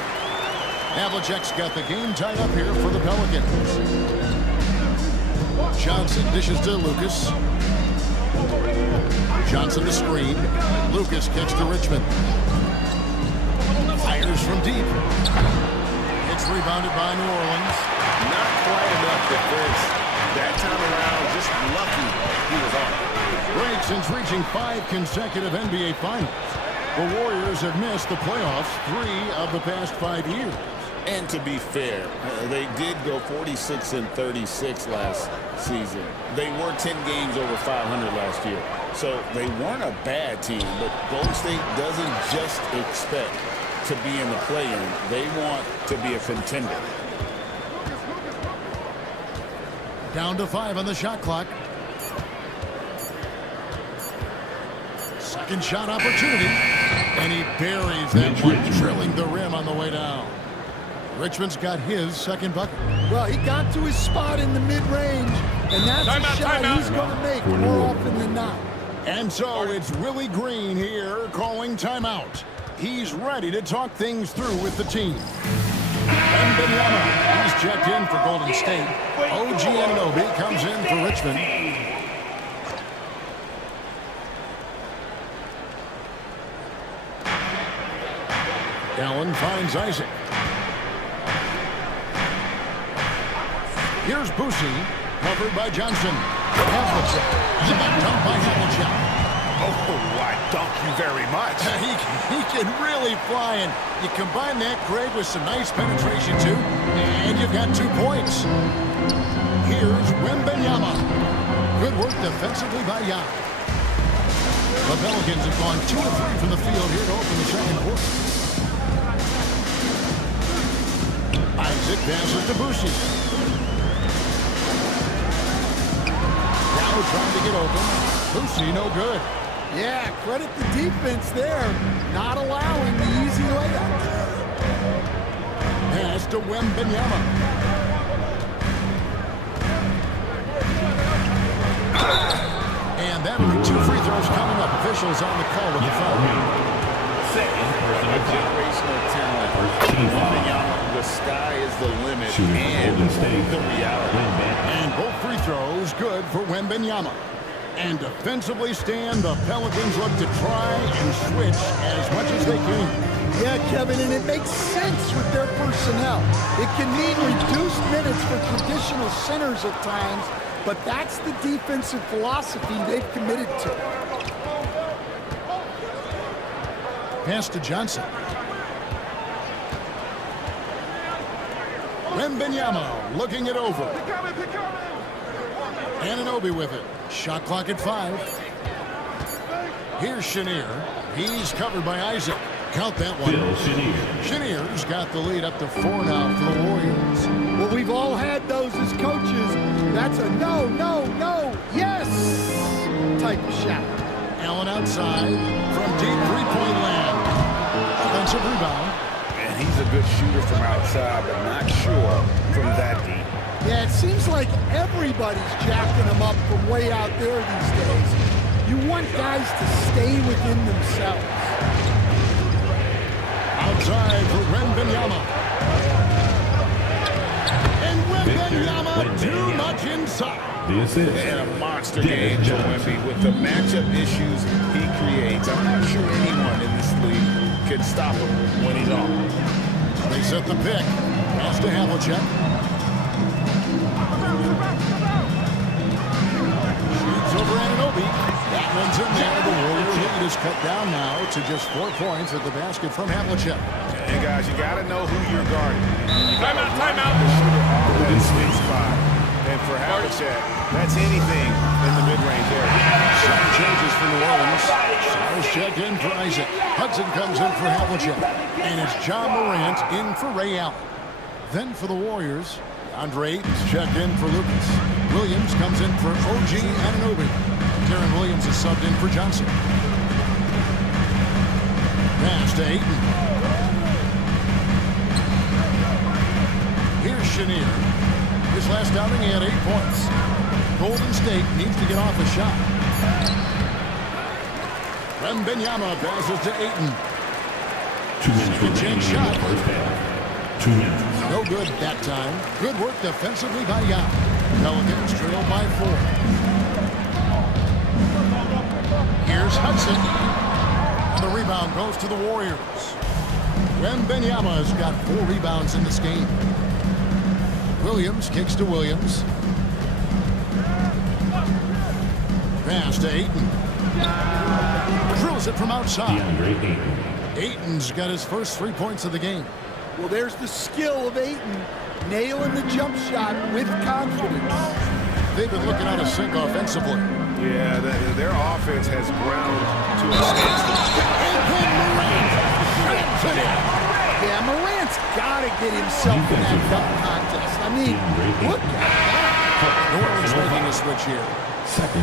Havlicek's got the game tied up here for the Pelicans. Johnson dishes to Lucas. Johnson to screen. Lucas kicks to Richmond. Fires from deep. It's rebounded by New Orleans. Not quite enough defense. That time around, just lucky he was on. Great since reaching 5 consecutive NBA Finals. The Warriors have missed the playoffs 3 of the past 5 years. And to be fair, they did go 46-36 last season. They were 10 games over 500 last year. So they weren't a bad team, but Golden State doesn't just expect to be in the play-in. They want to be a contender. Down to 5 on the shot clock. Second shot opportunity. And he buries that one, drilling the rim on the way down. Richmond's got his second bucket. Well, he got to his spot in the mid-range, and that's a shot he's going to make more often than not. And so it's Willie Green here calling timeout. He's ready to talk things through with the team. Wembanyama, he's checked in for Golden State. OG Anunoby comes in for Richmond. Allen finds Isaac. Here's Boosie, covered by Johnson. Havlicek, and then dunked by Havlicek. Oh, why, thank you very much. He can really fly, and you combine that, Craig, with some nice penetration, too, and you've got 2 points. Here's Wembanyama. Good work defensively by Jan. The Pelicans have gone 2 of 3 from the field here to open the second quarter. Isaac passes to Boosie. Now trying to get open. Boosie, no good. Yeah, credit the defense there, not allowing the easy layup. Pass to Wembanyama. And that'll be 2 free throws coming up. Officials on the call with the foul. Second, a generational talent. Wembanyama, the sky is the limit, and the reality. And both free throws good for Wembanyama. And defensively, Stan, the Pelicans look to try and switch as much as they can. Yeah, Kevin, and it makes sense with their personnel. It can mean reduced minutes for traditional centers at times, but that's the defensive philosophy they've committed to. Pass to Johnson. Wembanyama looking it over. Anunoby with it. Shot clock at 5. Here's Chenier. He's covered by Isaac. Count that one. Chenier's got the lead up to 4 now for the Warriors. Well, we've all had those as coaches. That's a no, no, no, yes type of shot. Allen outside from deep three-point land. Offensive rebound. And he's a good shooter from outside, but not sure from that deep. Yeah, it seems like everybody's jacking them up from way out there these days. You want guys to stay within themselves. Outside for Wembanyama. And Wembanyama too much inside. And a monster game, Joe Wemby, with the matchup issues he creates. I'm not sure anyone in this league can stop him when he's on. They set the pick. Pass to Havlicek. Shoots over Anunoby. That one's in there. The Warriors lead is cut down now to just 4 points at the basket from Havlicek. And guys, you got to know who you're guarding. Timeout. The shooter off that sweet spot. And for Havlicek, that's anything in the mid-range area. Shot changes for New Orleans. Cyrus checked in for Isaac. Hudson comes in for Havlicek. And it's John Morant in for Ray Allen. Then for the Warriors, Andre Ayton's checked in for Lucas. Williams comes in for OG Anunoby. Darren Williams is subbed in for Johnson. Pass to Ayton. Here's Chenier. His last outing, he had 8 points. Golden State needs to get off a shot. Wembanyama passes to Ayton. 2 minutes remaining in the first half. 2 minutes. No good that time. Good work defensively by Yao. Pelicans trail by 4. Here's Hudson. And the rebound goes to the Warriors. Wembanyama has got 4 rebounds in this game. Williams kicks to Williams. Pass to Ayton. Drills it from outside. Ayton's got his first 3 points of the game. Well, there's the skill of Ayton, nailing the jump shot with confidence. They've been looking out of sync offensively. Yeah, their offense has ground to a standstill. Yeah, Morant's got to get himself in that dunk contest. I mean, look at that. New Orleans making a switch here.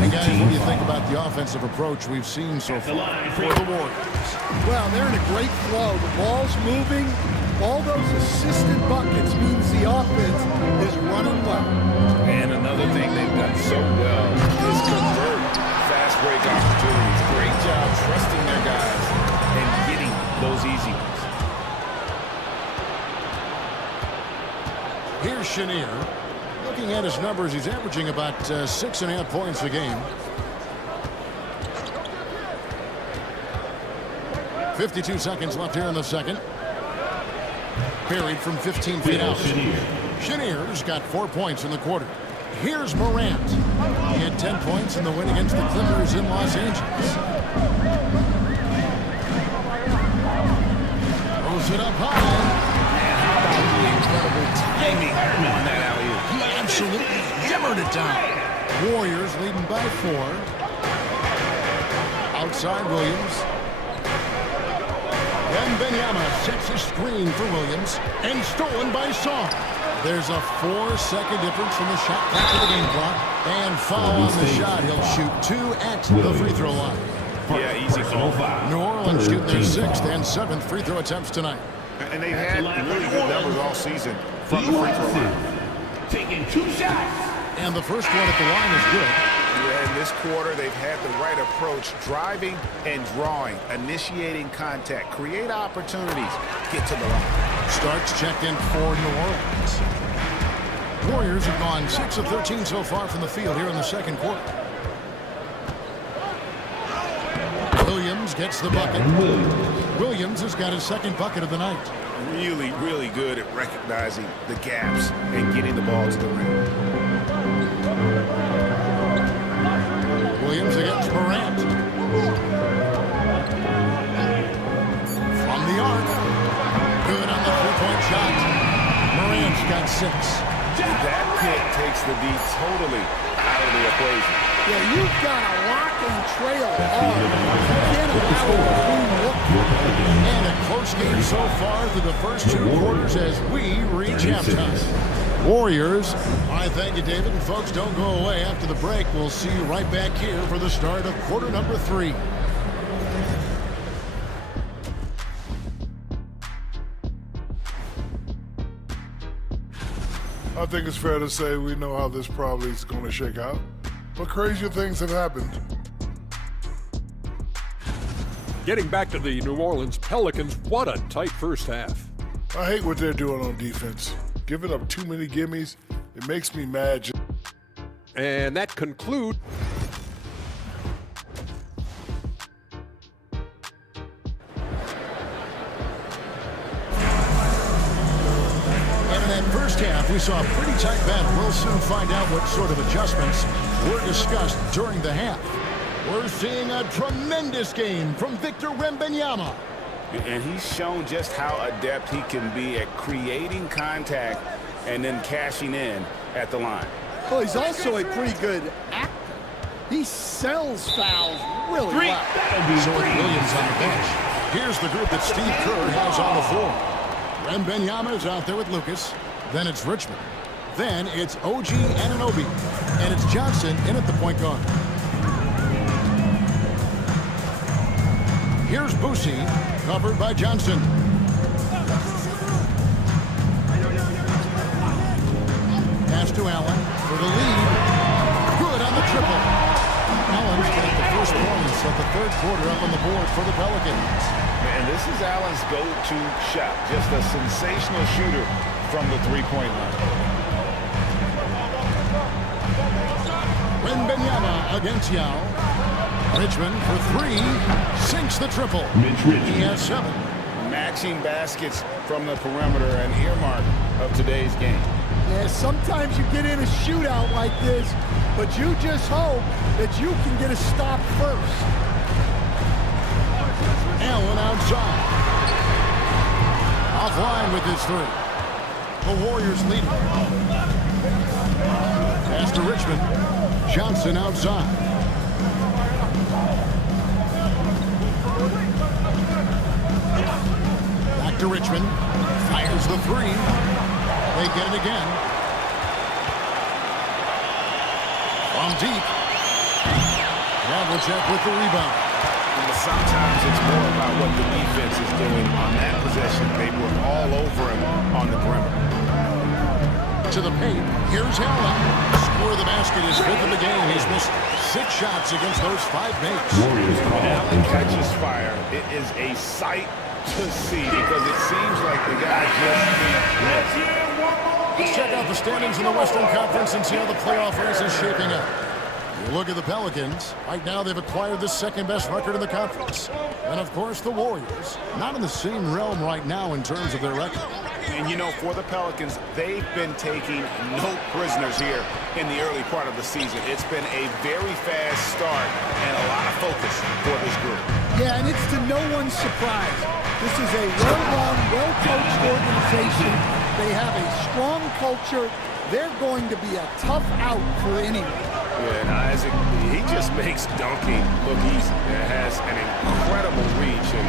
And guys, what do you think about the offensive approach we've seen so far for the Warriors? Well, they're in a great flow. The ball's moving. All those assisted buckets means the offense is running well. And another thing they've done so well is convert fast break opportunities. Great job trusting their guys and getting those easy ones. Here's Chenier. Looking at his numbers, he's averaging about 6.5 points a game. 52 seconds left here in the second. Buried from 15 feet out. Chenier's got 4 points in the quarter. Here's Morant. He had 10 points in the win against the Clippers in Los Angeles. Throws it up high. And how about the incredible timing on that alley-oop? He absolutely hammered it down. Warriors leading by 4. Outside Williams. Wembanyama sets a screen for Williams and stolen by Song. There's a 4-second difference from the shot clock to the game clock. And foul on the shot. He'll shoot 2 at the free throw line. Yeah, easy call. New Orleans shooting their 6th and 7th free throw attempts tonight. And they've had really good numbers all season from the free throw line. Taking 2 shots. And the first one at the line is good. Yeah, in this quarter, they've had the right approach, driving and drawing, initiating contact, create opportunities, get to the line. Starks checked in for New Orleans. Warriors have gone 6 of 13 so far from the field here in the second quarter. Williams gets the bucket. Williams has got his second bucket of the night. Really, really good at recognizing the gaps and getting the ball to the rim. Williams against Morant. From the arc. Good on the three-point shot. Morant's got 6. That pick takes the D totally out of the equation. Yeah, you've got to lock and trail hard. You can't allow a clean look. And a close game so far through the first 2 quarters as we reach halftime. Warriors. I thank you, David. And folks, don't go away. After the break, we'll see you right back here for the start of quarter number 3. I think it's fair to say we know how this probably is going to shake out, but crazier things have happened. Getting back to the New Orleans Pelicans, what a tight first half. I hate what they're doing on defense. Giving up too many gimmies, it makes me mad. And that concludes. First half, we saw a pretty tight battle. We'll soon find out what sort of adjustments were discussed during the half. We're seeing a tremendous game from Victor Wembanyama. And he's shown just how adept he can be at creating contact and then cashing in at the line. Well, he's also a pretty good actor. He sells fouls really well. So with Williams on the bench, here's the group that Steve Kerr has on the floor. Wembanyama is out there with Lucas. Then it's Richmond. Then it's OG Anunoby. And it's Johnson in at the point guard. Here's Boosie, covered by Johnson. Pass to Allen for the lead. Good on the triple. Allen's got the first points of the third quarter up on the board for the Pelicans. And this is Allen's go-to shot. Just a sensational shooter from the three-point line. Wembanyama against Yao. Richmond for 3. Sinks the triple. He has 7. Matching baskets from the perimeter, an earmark of today's game. Yeah, sometimes you get in a shootout like this, but you just hope that you can get a stop first. Allen outside. Offline with his 3. The Warriors leading. Pass to Richmond. Johnson outside. Back to Richmond. Fires the 3. They get it again. From deep. Havlicek with the rebound. Sometimes it's more about what the defense is doing on that possession. They were all over him on the perimeter. To the paint. Here's Allen. Score the basket. His 5th of the game. He's missed 6 shots against those 5 mates. When Allen catches fire, it is a sight to see because it seems like the guy just can't miss. Let's check out the standings in the Western Conference and see how the playoff race is shaping up. You look at the Pelicans. Right now, they've acquired the 2nd-best record in the conference. And, of course, the Warriors. Not in the same realm right now in terms of their record. And, you know, for the Pelicans, they've been taking no prisoners here in the early part of the season. It's been a very fast start and a lot of focus for this group. Yeah, and it's to no one's surprise. This is a well-run, well-coached organization. They have a strong culture. They're going to be a tough out for anyone. Yeah, and Isaac, he just makes dunking look easy. It has an incredible reach and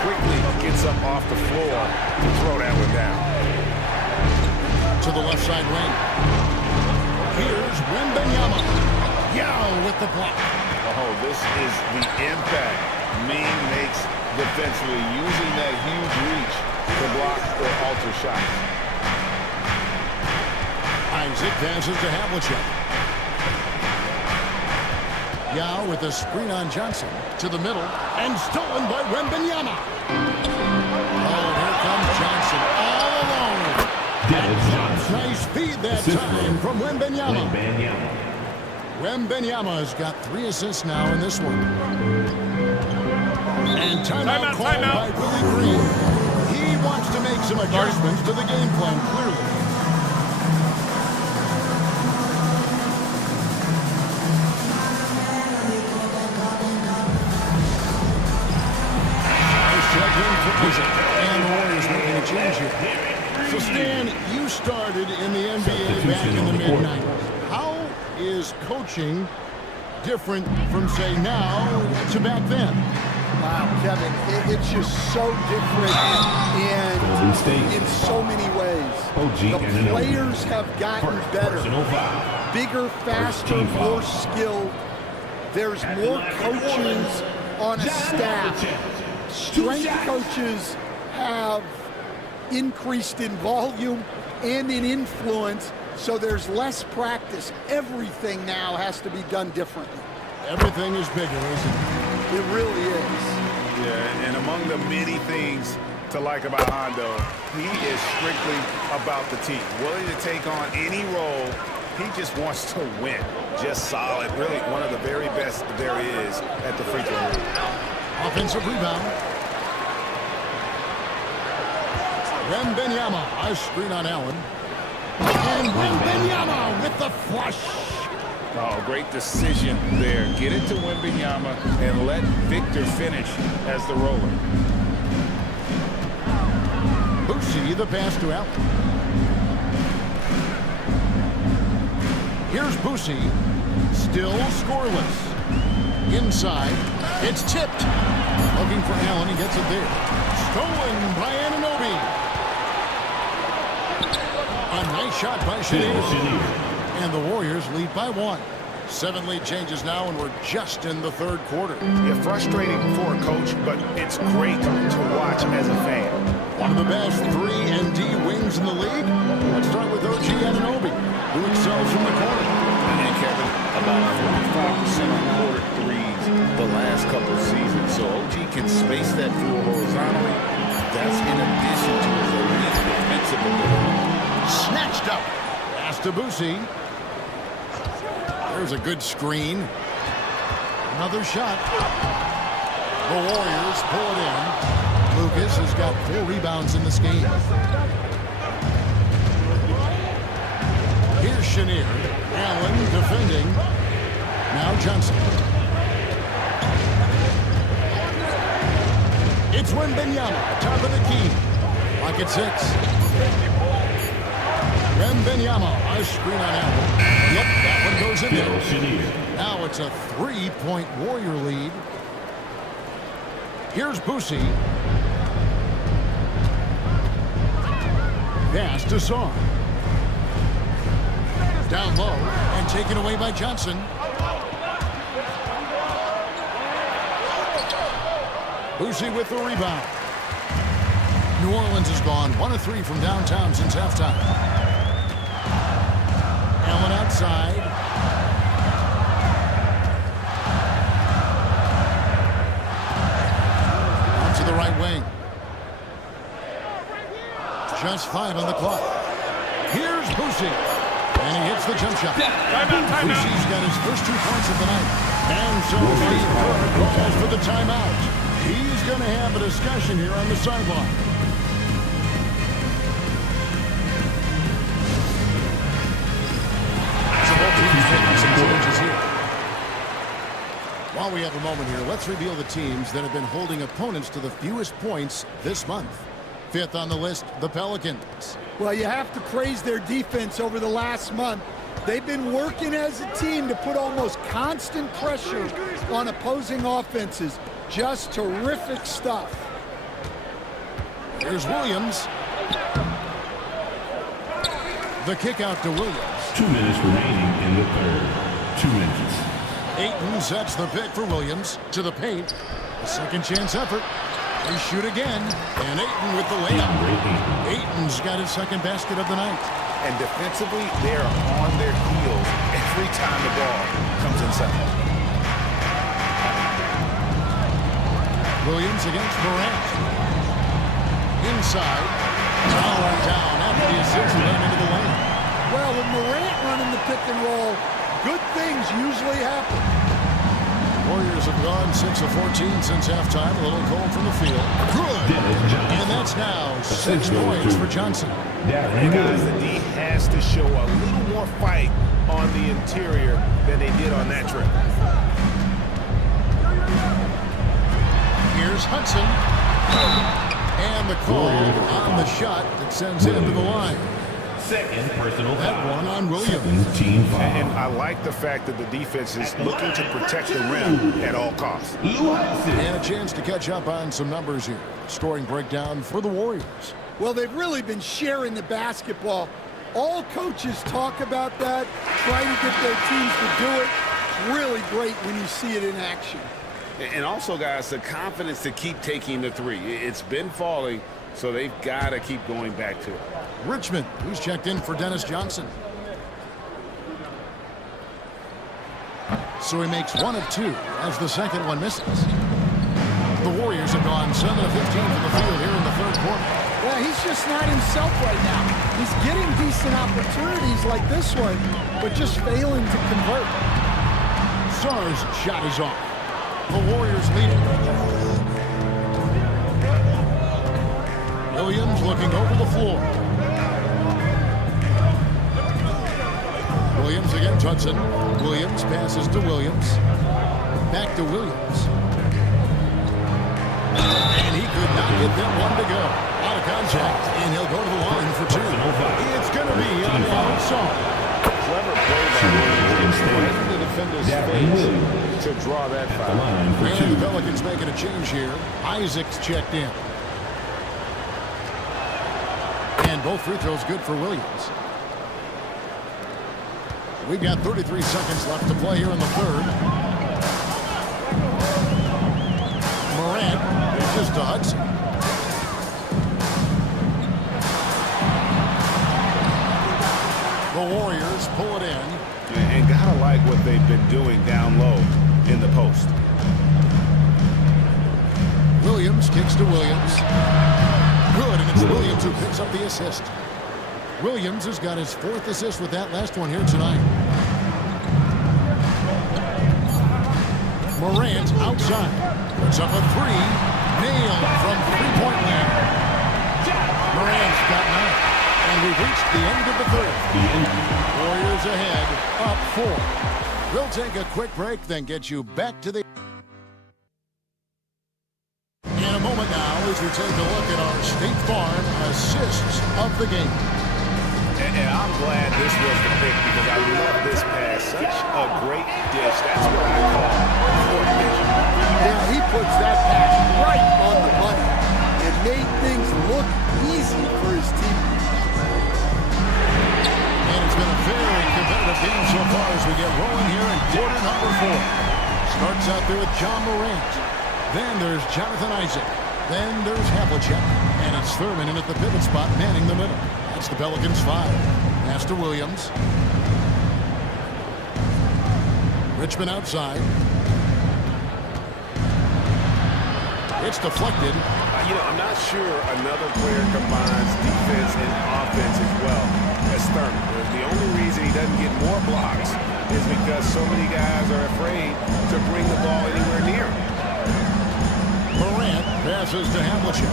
quickly gets up off the floor to throw that one down. To the left side wing. Here's Wembanyama. Yao with the block. Oh, this is the impact Ming makes defensively, using that huge reach to block or alter shots. Isaac passes to Havlicek. Yao with a screen on Johnson to the middle and stolen by Wembanyama. Oh, here comes Johnson all alone. Nice feed that time from Wembanyama. Wembanyama has got 3 assists now in this one. And timeout called by Willie Green. He wants to make some adjustments to the game plan, clearly. And the Warriors making a change here. So, Stan, you started in the NBA back in the mid-90s. How is coaching different from, say, now to back then? Wow, Kevin, it's just so different in so many ways. The players have gotten better, bigger, faster, more skilled. There's more coaches on a staff. Strength coaches have increased in volume and in influence, so there's less practice. Everything now has to be done differently. Everything is bigger, isn't it? It really is. Yeah, and among the many things to like about Hondo, he is strictly about the team. Willing to take on any role. He just wants to win. Just solid. Really one of the very best there is at the free throw line. Offensive rebound. Wembanyama, a screen on Allen. And Wembanyama with the flush. Oh, great decision there. Get it to Wembanyama and let Victor finish as the roller. Boosie, the pass to Allen. Here's Boosie, still scoreless. Inside, it's tipped. Looking for Allen, he gets it there. Stolen by Anunoby. A nice shot by Chenier. And the Warriors lead by 1. 7 lead changes now, and we're just in the third quarter. Yeah, frustrating for a coach, but it's great to watch as a fan. One of the best 3-and-D wings in the league. Let's start with OG Anunoby, who excels from the corner. And Kevin, about 45% on quarter threes the last couple seasons. So OG can space that floor horizontally. That's in addition to his elite defensive ability. Snatched up. Pass to Boosie. There's a good screen. Another shot. The Warriors pull it in. Lucas has got 4 rebounds in this game. Here's Chenier. Allen defending. Now Johnson. It's Wembanyama, top of the key. Lock at 6. Wembanyama, a screen on Allen. Yep, that one goes in there. Now it's a 3-point Warrior lead. Here's Boosie. Pass to Song. Down low and taken away by Johnson. Boosie with the rebound. New Orleans has gone 1 of 3 from downtown since halftime. Allen outside. Out to the right wing. Just 5 on the clock. Here's Boosie. And he hits the jump shot. Boosie's got his first 2 points of the night. And so Steve Kerr calls for the timeout. He's going to have a discussion here on the sideline. While we have a moment here, let's reveal the teams that have been holding opponents to the fewest points this month. 5th on the list, the Pelicans. Well, you have to praise their defense over the last month. They've been working as a team to put almost constant pressure on opposing offenses. Just terrific stuff. Here's Williams. The kick out to Williams. 2 minutes remaining in the third. 2 minutes. Ayton sets the pick for Williams to the paint. A second chance effort. They shoot again. And Ayton with the layup. Ayton's got his second basket of the night. And defensively, they're on their heels every time the ball comes inside. Williams against Morant. Inside. Power down after the assist ran into the lane. Well, with Morant running the pick and roll, good things usually happen. Warriors Warriors have gone 6 of 14 since halftime. A little cold from the field. Good. And that's now 6 points for Johnson. And guys, the D has to show a little more fight on the interior than they did on that trip. Here's Hudson. And the call on the shot that sends him to the line. Second personal that foul. one on Williams. And I like the fact that the defense is looking to protect the rim at all costs. And a chance to catch up on some numbers here. Scoring breakdown for the Warriors. Well, they've really been sharing the basketball. All coaches talk about that, try to get their teams to do it. It's really great when you see it in action. And also, guys, the confidence to keep taking the three. It's been falling, so they've got to keep going back to it. Richmond, who's checked in for Dennis Johnson. So he makes 1 of 2 as the second one misses. The Warriors have gone 7 of 15 from the field here in the third quarter. Yeah, he's just not himself right now. He's getting decent opportunities like this one, but just failing to convert. Sarr's shot is off. The Warriors leading. Williams looking over the floor. Williams against Hudson. Williams passes to Williams. Back to Williams. And he could not get that one to go. Out of contact, and he'll go to the line for 2. It's going to be on Sarr. Clever play by Williams. Right in the defender's face to draw that foul. And the Pelicans making a change here. Isaac's checked in. And both free throws good for Williams. We've got 33 seconds left to play here in the third. Morant pitches to Hudson. The Warriors pull it in. And gotta like what they've been doing down low in the post. Williams kicks to Williams. Good, and it's Williams who picks up the assist. Williams has got his 4th assist with that last one here tonight. Morant outside. Puts up a 3. Nailed from three-point land. Morant's got 9. And we've reached the end of the third. Warriors ahead, up 4. We'll take a quick break, then get you back to the... In a moment now, as we take a look at our State Farm assists of the game. And I'm glad this was the pick because I love this pass. Such a great dish. That's what I call coordination. Yeah, he puts that pass right on the money. It made things look easy for his team. And it's been a very competitive game so far as we get rolling here in quarter number 4. Starts out there with John Morant. Then there's Jonathan Isaac. Then there's Havlicek. And it's Thurman in at the pivot spot, manning the middle. That's the Pelicans 5. Pass to Williams. Richmond outside. It's deflected. I'm not sure another player combines defense and offense as well as Thurman. The only reason he doesn't get more blocks is because so many guys are afraid to bring the ball anywhere near him. Morant passes to Havlicek.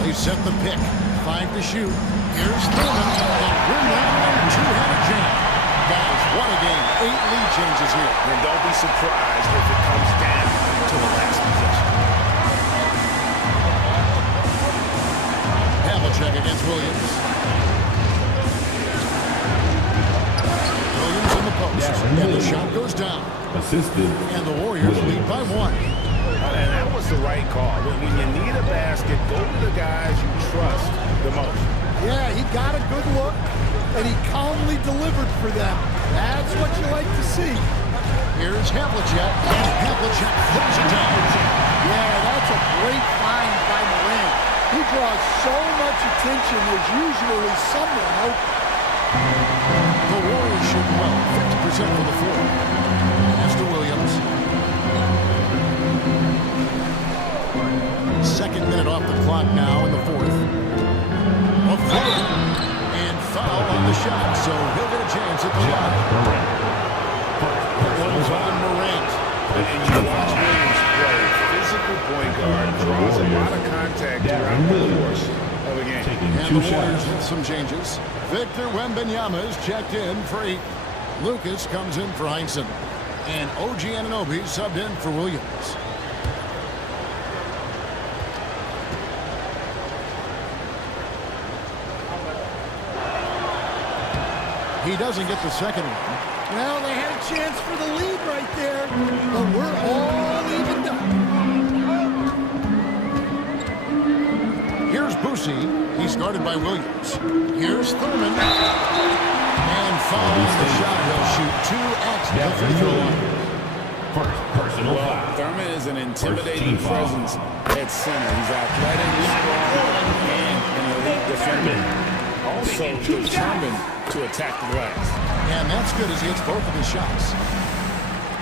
They set the pick. 5 to shoot. Here's Thurman. And rim-round two-handed jam. Guys, what a game. 8 lead changes here. And don't be surprised if it comes down to the last possession. Havlicek against Williams. Williams in the post. And the shot goes down. Assisted. And the Warriors lead by 1. And that was the right call. When you need a basket, go to the guys you trust the most. Yeah, he got a good look, and he calmly delivered for them. That's what you like to see. Here's Havlicek, and Havlicek flips it down. Yeah, that's a great find by Morant. He draws so much attention. There's usually someone open. The Warriors shoot well, 50% for the floor. Pass to Williams. 2nd minute off the clock now in the 4th. A floater and foul on the shot, so he'll get a chance at the line. That one's on Morant. And you watch Williams play. Physical point guard draws a lot of contact throughout the course of a game. And the Warriors with some changes. Victor Wembanyama is checked in for 8. Lucas comes in for Heinsohn. And OG Anunoby subbed in for Williams. He doesn't get the second one. Well, they had a chance for the lead right there, but we're all evened up. Here's Boosie. He's guarded by Williams. Here's Thurman. And following the shot, he'll shoot 2 at the free throw line. First personal foul. Thurman is an intimidating presence at center. He's athletic, strong, and an elite defender. Also determined to attack the glass. And that's good as he hits both of his shots.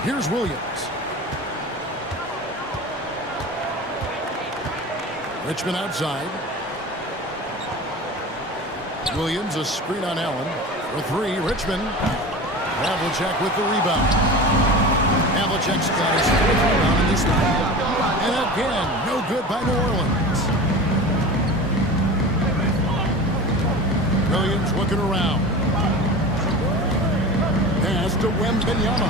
Here's Williams. Richmond outside. Williams, a screen on Allen. For 3, Richmond. Havlicek with the rebound. Havlicek's got his 4th rebound in this one. And again, no good by New Orleans. Williams looking around. Pass to Wembanyama.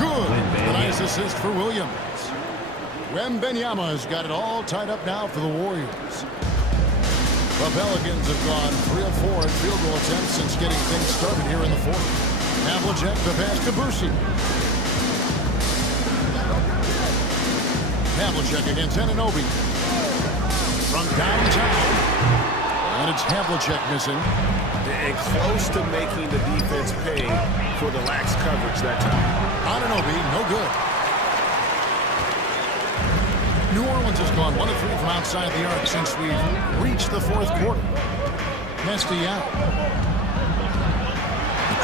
Good. A nice assist for Williams. Wembanyama has got it all tied up now for the Warriors. The Pelicans have gone 3 of 4 in field goal attempts since getting things started here in the 4th. Havlicek the pass to Boosie. Havlicek against Anunoby. From downtown. And it's Havlicek missing. And close to making the defense pay for the lax coverage that time. Anunoby, no good. New Orleans has gone 1 of 3 from outside the arc since we've reached the 4th quarter. Castellano.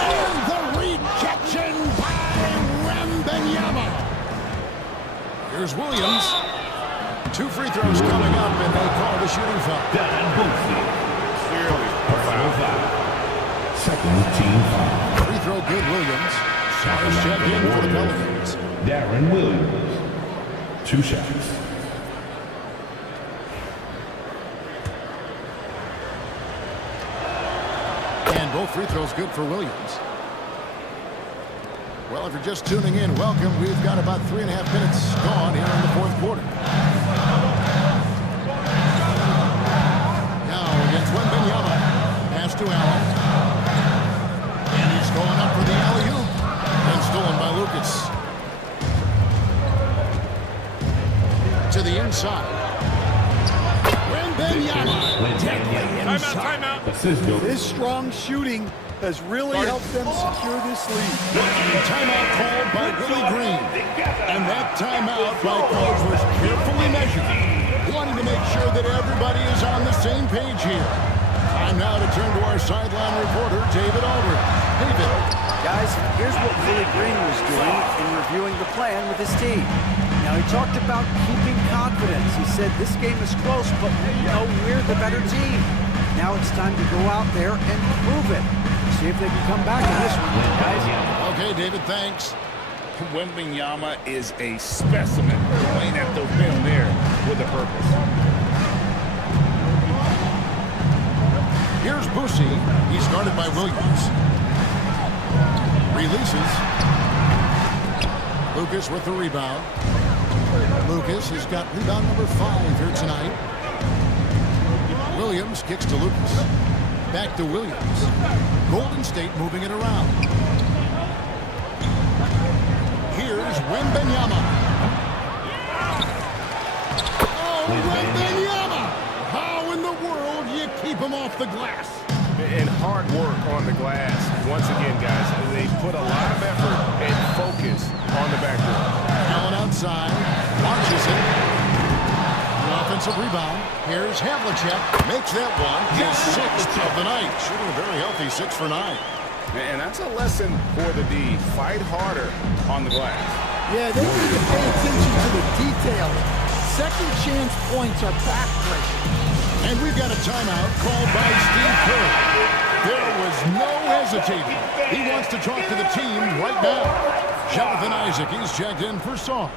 And the rejection by Wembanyama. Here's Williams. 2 free throws coming up, and they call the shooting foul. Clearly a foul. Second team foul. Free throw good, Williams. Stars checked in for the Pelicans. Darren Williams. 2 shots. And both free throws good for Williams. Well, if you're just tuning in, welcome. We've got about 3.5 minutes gone here in the 4th quarter. Now against Wembanyama. Pass to Allen. And he's going up for the alley-oop. And stolen by Lucas. To the inside. Wembanyama. Timeout. This strong shooting has really helped them secure this lead. Timeout called by Willie Green. And that timeout by coach was carefully measured, wanting to make sure that everybody is on the same page here. Time now to turn to our sideline reporter, David Aldridge. David. Guys, here's what Willie Green was doing in reviewing the plan with his team. Now, he talked about keeping confidence. He said this game is close, but we know we're the better team. Now it's time to go out there and prove it. See if they can come back in this one, guys. Okay, David, thanks. Wembanyama is a specimen playing at the rim there with a purpose. Here's Boosie. He's guarded by Williams. Releases. Lucas with the rebound. Lucas has got rebound number 5 here tonight. Williams kicks to Lucas. Back to Williams. Golden State moving it around. Here's Wembanyama. Oh, Wembanyama! How in the world do you keep him off the glass? And hard work on the glass. Once again, guys, they put a lot of effort and focus on the backboard. Allen outside. Launches it. An offensive rebound. Here's Havlicek. Makes that one. His 6th of the night. Shooting a very healthy 6 for 9. And that's a lesson for the D. Fight harder on the glass. Yeah, they need to pay attention to the details. Second chance points are backbreaking. And we've got a timeout called by Steve Kerr. There was no hesitating. He wants to talk to the team right now. Jonathan Isaac, he's checked in for Song.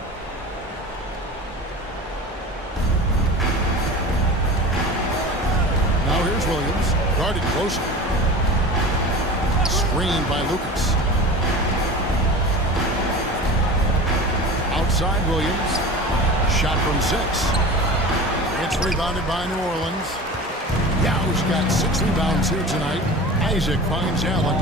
Now here's Williams, guarded closely. Screened by Lucas. Outside Williams. Shot from 6. It's rebounded by New Orleans. Yau's got 6 rebounds here tonight. Isaac finds Allen.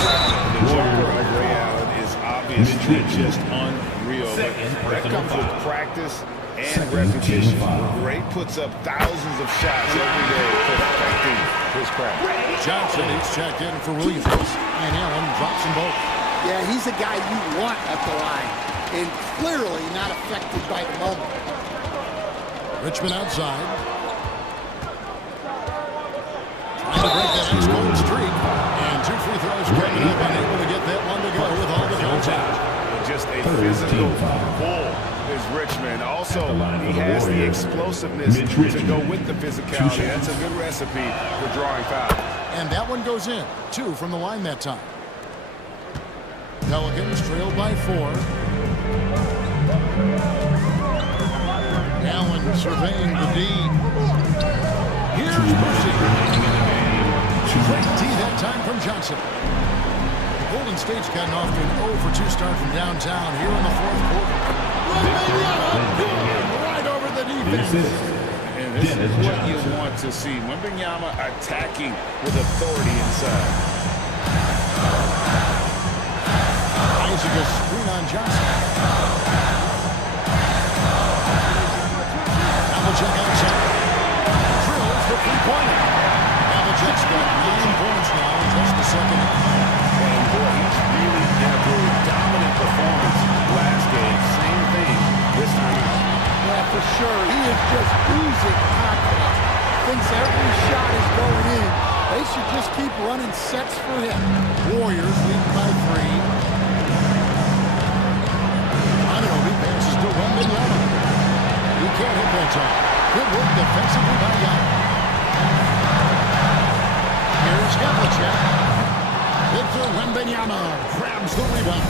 The jumper of Ray Allen is obviously just unreal. That comes with practice and repetition. Ray puts up thousands of shots every day perfecting his craft. Johnson is checked in for Williams. And Allen drops them both. Yeah, he's a guy you want at the line. And clearly not affected by the moment. Richmond outside. Trying to break that ice-cold streak. And 2 free throws coming up. Unable to get that one to go with all the contact. Just a physical bull is Richmond. Also, he has the explosiveness to go with the physicality. That's a good recipe for drawing foul. And that one goes in. 2 from the line that time. Pelicans trailed by 4. Allen surveying the D. Here's Mercy. Great D that time from Johnson. Golden State's gotten off to an 0-for-2 start from downtown here in the 4th quarter. Right over the defense. And this is what you want to see. Wembanyama attacking with authority inside. Isaac a screen on Johnson. Havlicek outside. Drills the three-pointer. Havlicek's got 9 points now in just the second. And boy, he's really in a very dominant performance last game. Same thing this time. Yeah, for sure. He is just oozing confidence. Thinks every shot is going in. They should just keep running sets for him. Warriors lead by 3. Anunoby passes to Wembanyama. He can't hit that time. Good work defensively by Yao. Here's Havlicek. Victor Wembanyama grabs the rebound.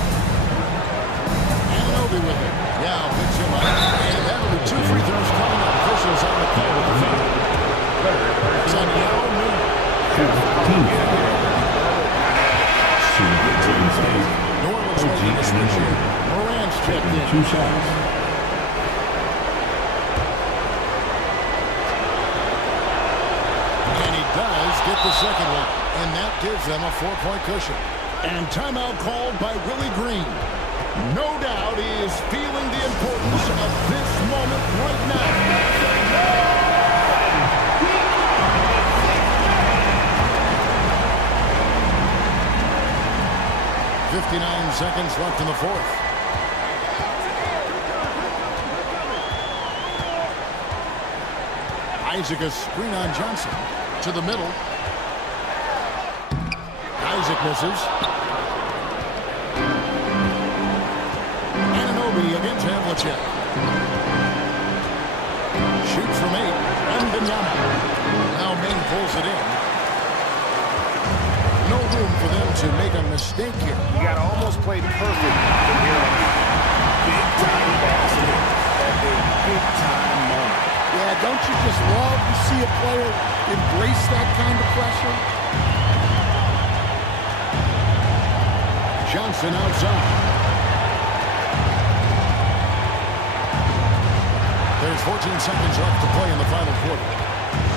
Anunoby with it. Yao picks him up. And that'll be 2 free throws coming up. Officials on the call with the foul. It's on Yao Miller. New Orleans making a switch here. Morant's checked in. 2 shots. And he does get the second one. And that gives them a 4-point cushion. And timeout called by Willie Green. No doubt he is feeling the importance of this moment right now. 59 seconds left in the 4th. Isaac a screen on Johnson. To the middle. Isaac misses. Anunoby against Havlicek. Shoots from 8. Wembanyama. Now Maine pulls it in. No room for them to make a mistake here. You got to almost play perfect from here on out. Big-time basketball at a big-time moment. Yeah, don't you just love to see a player embrace that kind of pressure? Johnson outside. There's 14 seconds left to play in the final quarter.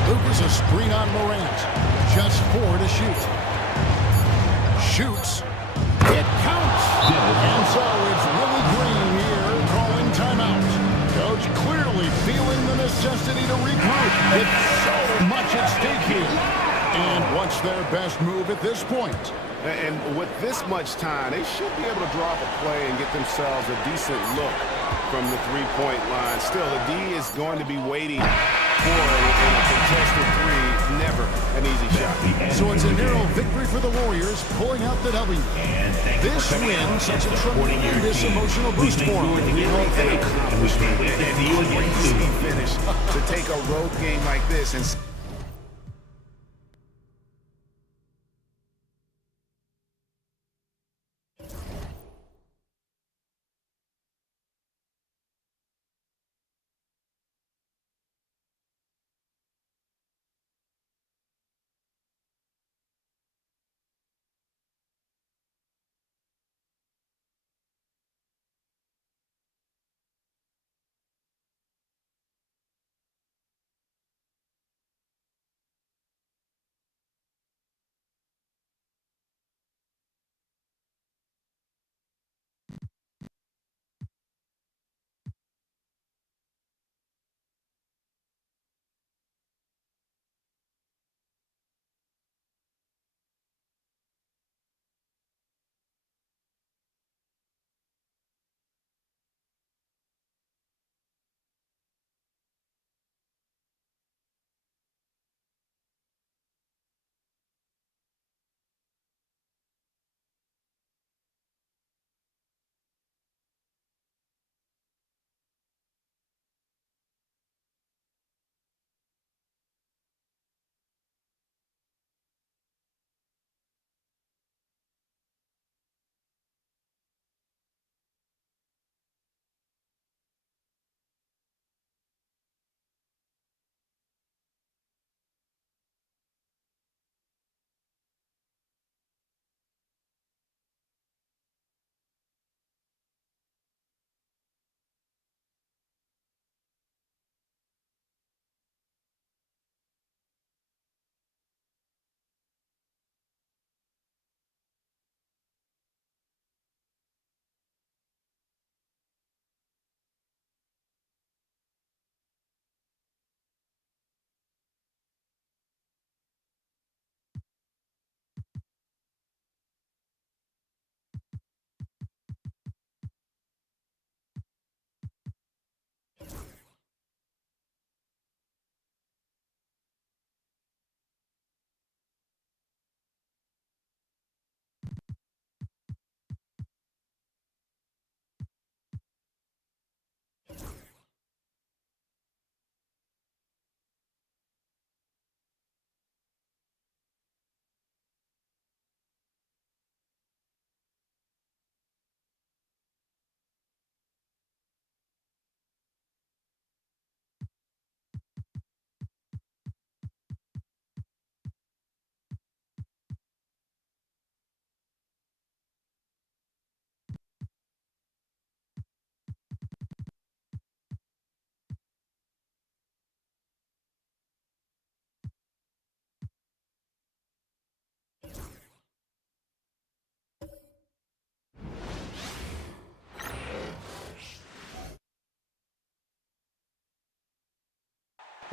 Lucas a screen on Morant. Just 4 to shoot. Shoots. It counts. And so it's Willie Green here calling timeout. Coach clearly feeling the necessity to regroup. With so much at stake here. And what's their best move at this point? And with this much time, they should be able to drop a play and get themselves a decent look from the three-point line. Still, the D is going to be waiting for a contested three. Never an easy shot. So it's a narrow victory for the Warriors, pulling out the W. This win sets a tremendous emotional boost for them. An accomplishment, a crazy finish to take a road game like this and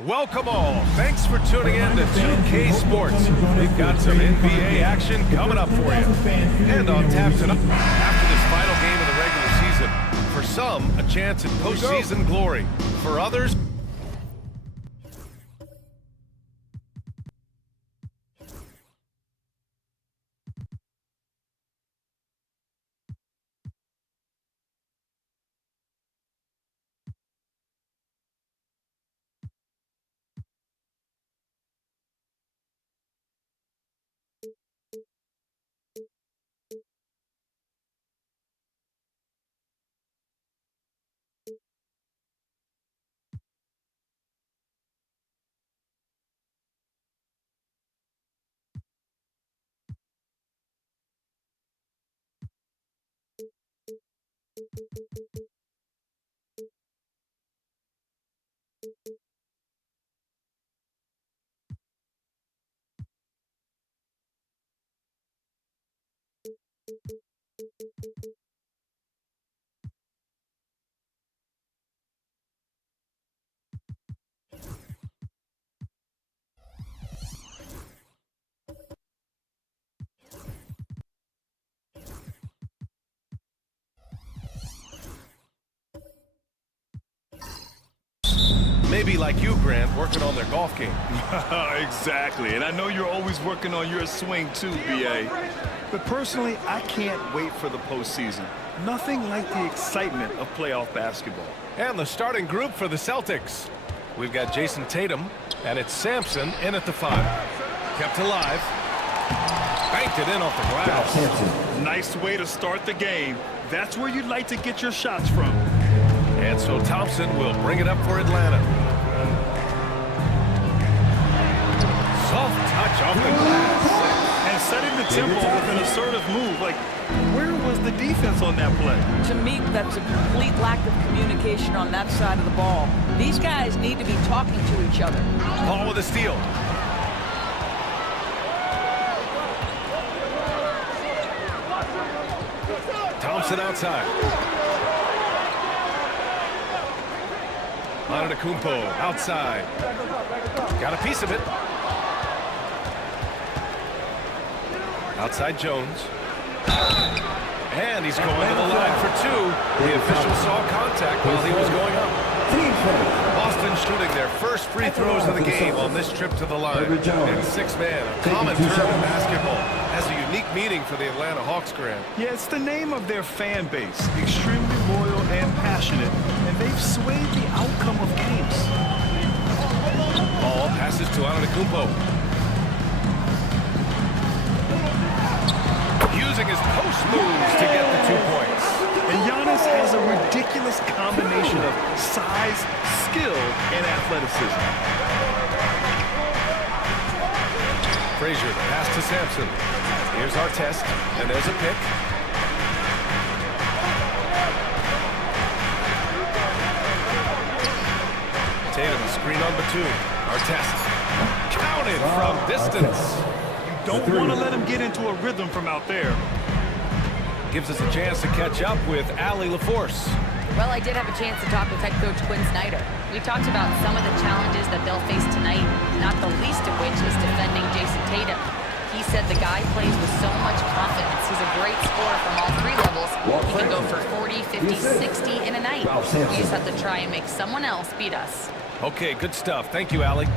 Welcome all. Thanks for tuning in to 2K Sports. We've got some NBA action coming up for you. And on tap tonight, after this final game of the regular season, for some, a chance at postseason glory. For others, maybe like you, Grant, working on their golf game. Exactly, and I know you're always working on your swing too, B.A. But personally, I can't wait for the postseason. Nothing like the excitement of playoff basketball. And the starting group for the Celtics. We've got Jason Tatum, and it's Sampson in at the 5. Kept alive. Banked it in off the glass. Nice way to start the game. That's where you'd like to get your shots from. And so Thompson will bring it up for Atlanta. Soft touch off the glass. And setting the tempo with an assertive move. Like, where was the defense on that play? To me, that's a complete lack of communication on that side of the ball. These guys need to be talking to each other. Paul with a steal. Thompson outside. Antetokounmpo outside. Got a piece of it. Outside Jones. And he's going to the line for 2. The official saw contact while he was going up. Boston shooting their first free throws of the game on this trip to the line. And 6-man, a common term in basketball, has a unique meaning for the Atlanta Hawks, Grant. Yeah, it's the name of their fan base. Extremely loyal and passionate. And they've swayed the outcome of games. Ball passes to Antetokounmpo. Using his post moves to get the 2 points. And Giannis has a ridiculous combination of size, skill, and athleticism. Frazier, the pass to Sampson. Here's Artest, and there's a pick. Tatum, screen on Batum. Artest, counted from distance. Don't want to let him get into a rhythm from out there. Gives us a chance to catch up with Allie LaForce. Well, I did have a chance to talk with head coach Quinn Snyder. We talked about some of the challenges that they'll face tonight, not the least of which is defending Jason Tatum. He said the guy plays with so much confidence. He's a great scorer from all 3 levels. He can go for 40, 50, 60 in a night. We just have to try and make someone else beat us. Okay, good stuff. Thank you, Allie.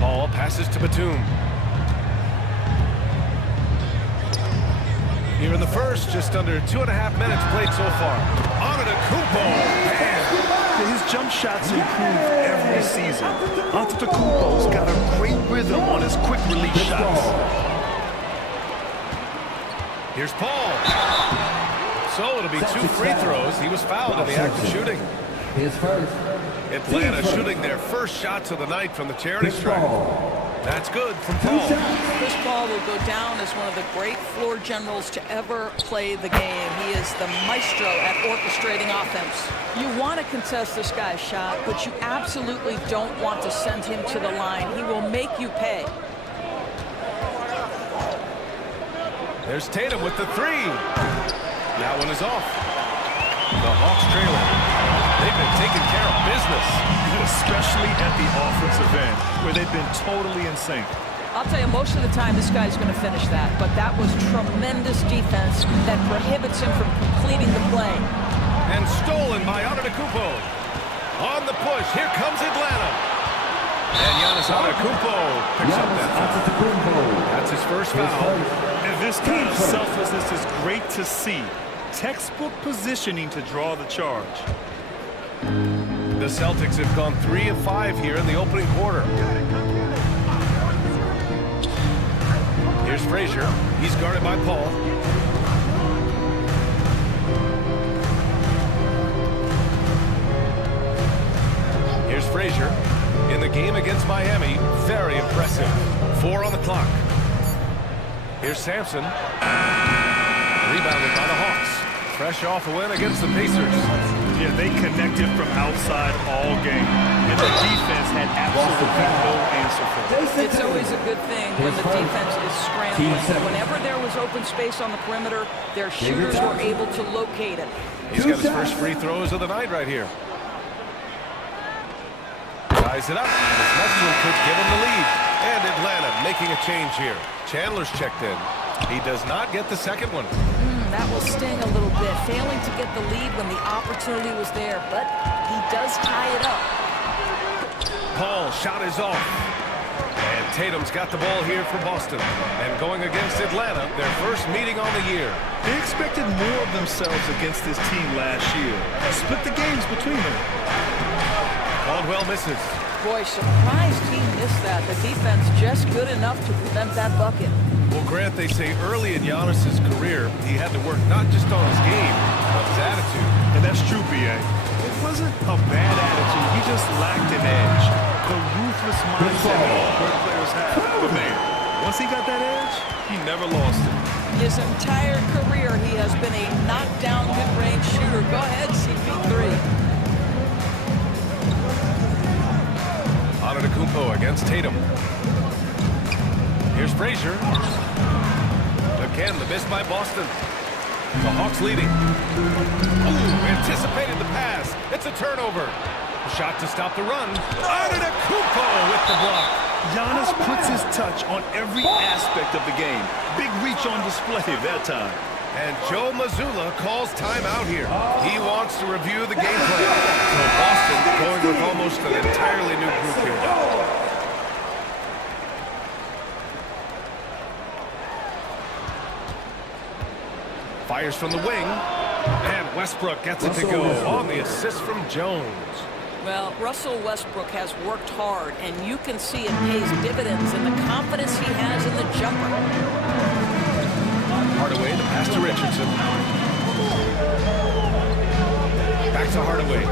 Paul passes to Batum. Here in the first, just under 2.5 minutes played so far. Antetokounmpo, man! His jump shots improve every season. Antetokounmpo's got a great rhythm on his quick release shots. Here's Paul. So it'll be 2 free throws. He was fouled in the act of shooting. His first. Atlanta shooting their first shots of the night from the charity stripe. That's good from Paul. Chris Paul will go down as one of the great floor generals to ever play the game. He is the maestro at orchestrating offense. You want to contest this guy's shot, but you absolutely don't want to send him to the line. He will make you pay. There's Tatum with the 3. That one is off. The Hawks trailing. They've been taking care of business. especially at the offensive end, where they've been totally in sync. I'll tell you, most of the time this guy's going to finish that, but that was tremendous defense that prohibits him from completing the play. And stolen by Antetokounmpo. On the push, here comes Atlanta. And Giannis Antetokounmpo picks up that foul. That's his first foul. And this kind of selflessness is great to see. Textbook positioning to draw the charge. The Celtics have gone 3 of 5 here in the opening quarter. Here's Frazier. He's guarded by Paul. Here's Frazier. In the game against Miami, very impressive. 4 on the clock. Here's Sampson. Rebounded by the Hawks. Fresh off a win against the Pacers. Yeah, they connected from outside all game. And the defense had absolutely no answer for it. It's always a good thing when the defense is scrambling. Whenever there was open space on the perimeter, their shooters were able to locate it. He's got his first free throws of the night right here. Ties it up. This next one could give him the lead. And Atlanta making a change here. Chandler's checked in. He does not get the second one. That will sting a little bit, failing to get the lead when the opportunity was there, but he does tie it up. Paul shot is off. And Tatum's got the ball here for Boston. And going against Atlanta, their first meeting on the year. They expected more of themselves against this team last year. Split the games between them. Caldwell misses. Boy, surprised he missed that. The defense just good enough to prevent that bucket. Well, Grant, they say early in Giannis's career, he had to work not just on his game, but his attitude. And that's true, B.A. It wasn't a bad attitude. He just lacked an edge. The ruthless mindset that all great players have. But man, once he got that edge, he never lost it. His entire career, he has been a knockdown mid-range shooter. Go ahead, CP3. Antetokounmpo against Tatum. Here's Frazier. Again, the miss by Boston. The Hawks leading. Ooh, anticipated the pass. It's a turnover. Shot to stop the run. Antetokounmpo with the block. Giannis puts his touch on every aspect of the game. Big reach on display that time. And Joe Mazzulla calls timeout here. He wants to review the game plan. So Boston going with almost an entirely new group here. Fires from the wing, and Westbrook gets it to go on the assist from Jones. Well, Russell Westbrook has worked hard, and you can see it pays dividends in the confidence he has in the jumper. Hardaway, the pass to Richardson. Back to Hardaway.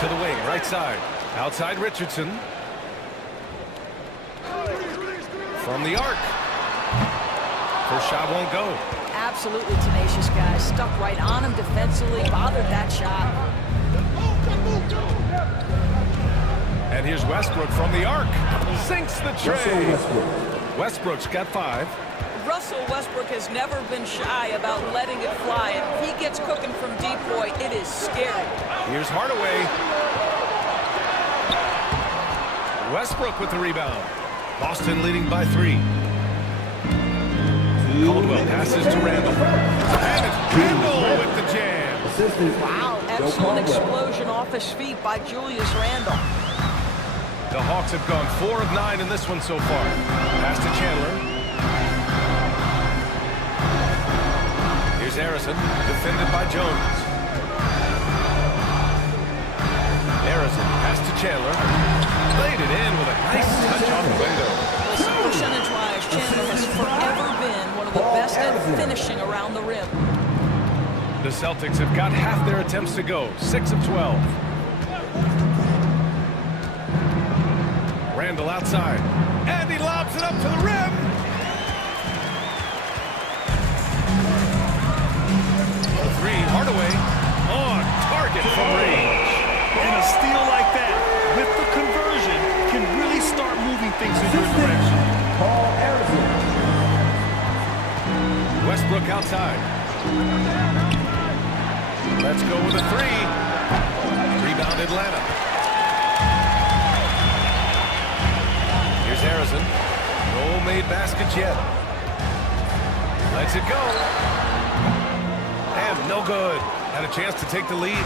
To the wing, right side. Outside Richardson. From the arc. First shot won't go. Absolutely tenacious guy. Stuck right on him defensively. Bothered that shot. And here's Westbrook from the arc. Sinks the tray. Westbrook's got 5. Russell Westbrook has never been shy about letting it fly. And if he gets cooking from deep, boy, it is scary. Here's Hardaway. Westbrook with the rebound. Boston leading by 3. Caldwell passes to Randall. And it's Randall with the jam. Wow, excellent explosion off his feet by Julius Randall. The Hawks have gone 4 of 9 in this one so far. Pass to Chandler. Here's Harrison, defended by Jones. Harrison, pass to Chandler. Laid it in with a nice touch off the window. Percentage-wise, Chandler has forever been one of the best at finishing around the rim. The Celtics have got half their attempts to go, 6 of 12. Randall outside, and he lobs it up to the rim. The 3, Hardaway, on target from range. And a steal like that, with the conversion, can really start moving things in your direction. Westbrook outside. Let's go with a three. Rebound Atlanta. Here's Harrison. No made baskets yet. Lets it go. And no good. Had a chance to take the lead.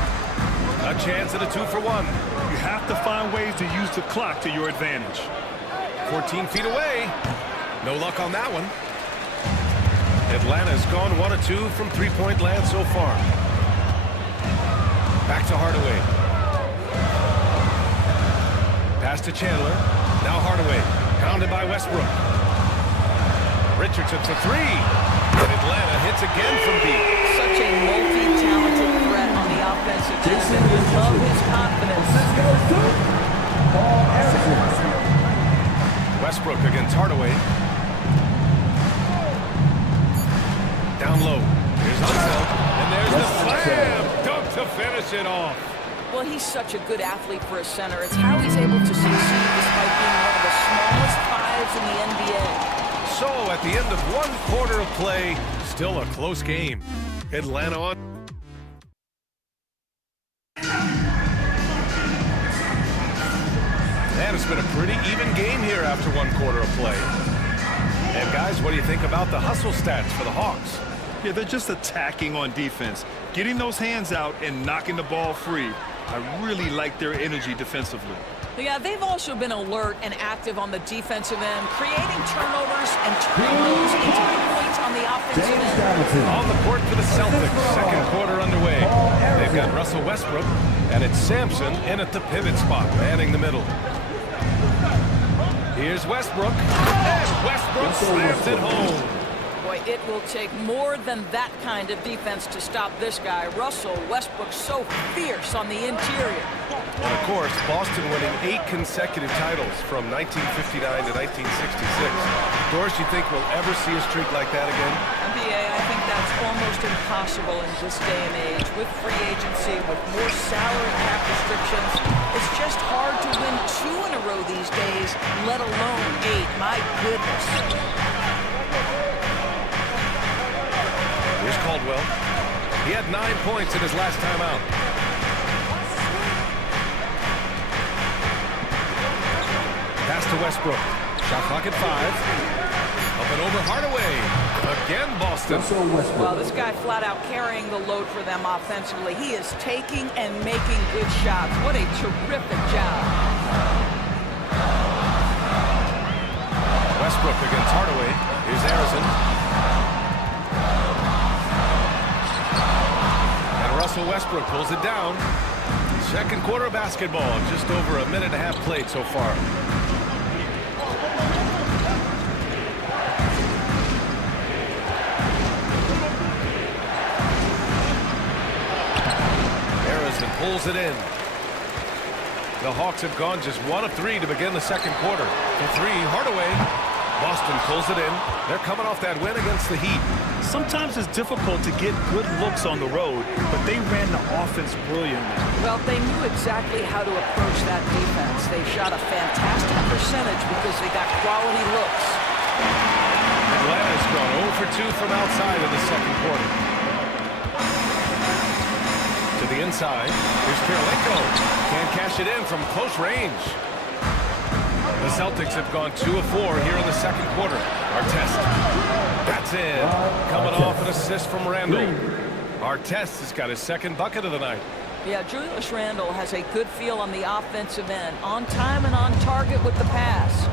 A chance at a 2-for-1. You have to find ways to use the clock to your advantage. 14 feet away. No luck on that one. Atlanta's gone 1 of 2 from three-point land so far. Back to Hardaway. Pass to Chandler. Now Hardaway. Pounded by Westbrook. Richardson for three. And Atlanta hits again from deep. Such a multi-talented threat on the offensive end. We love his confidence. Westbrook against Hardaway. Down low. Here's Unseld. And there's the slam. Dunk to finish it off. Well, he's such a good athlete for a center. It's how he's able to succeed despite being one of the smallest fives in the NBA. So, at the end of 1 quarter of play, still a close game. Atlanta on. And it's been a pretty even game here after 1 quarter of play. And guys, what do you think about the hustle stats for the Hawks? Yeah, they're just attacking on defense. Getting those hands out and knocking the ball free. I really like their energy defensively. Yeah, they've also been alert and active on the defensive end, creating turnovers and turning those into points on the offensive end. On the court for the Celtics, second quarter underway. They've got Russell Westbrook, and it's Sampson in at the pivot spot, manning the middle. Here's Westbrook, and Westbrook slams it home. Boy, it will take more than that kind of defense to stop this guy. Russell Westbrook so fierce on the interior. And of course, Boston winning 8 consecutive titles from 1959 to 1966. Doris, you think we'll ever see a streak like that again? NBA, I think that's almost impossible in this day and age. With free agency, with more salary cap restrictions, it's just hard to win 2 in a row these days, let alone 8. My goodness. Here's Caldwell. He had 9 points in his last time out. Pass to Westbrook. Shot clock at 5. Up and over Hardaway. Again, Boston. Well, this guy flat out carrying the load for them offensively. He is taking and making good shots. What a terrific job. Westbrook against Hardaway. Here's Harrison. And Russell Westbrook pulls it down. Second quarter of basketball. Just over a minute and a half played so far. Harrison pulls it in. The Hawks have gone just 1 of 3 to begin the second quarter. For 3, Hardaway. Boston pulls it in. They're coming off that win against the Heat. Sometimes it's difficult to get good looks on the road, but they ran the offense brilliantly. Well, they knew exactly how to approach that defense. They shot a fantastic percentage because they got quality looks. Atlanta's gone 0 for 2 from outside in the second quarter. To the inside. Here's Kirilenko. Can't cash it in from close range. The Celtics have gone 2 of 4 here in the second quarter. Artest. That's in. Coming off an assist from Randall. Artest has got his second bucket of the night. Yeah, Julius Randle has a good feel on the offensive end. On time and on target with the pass.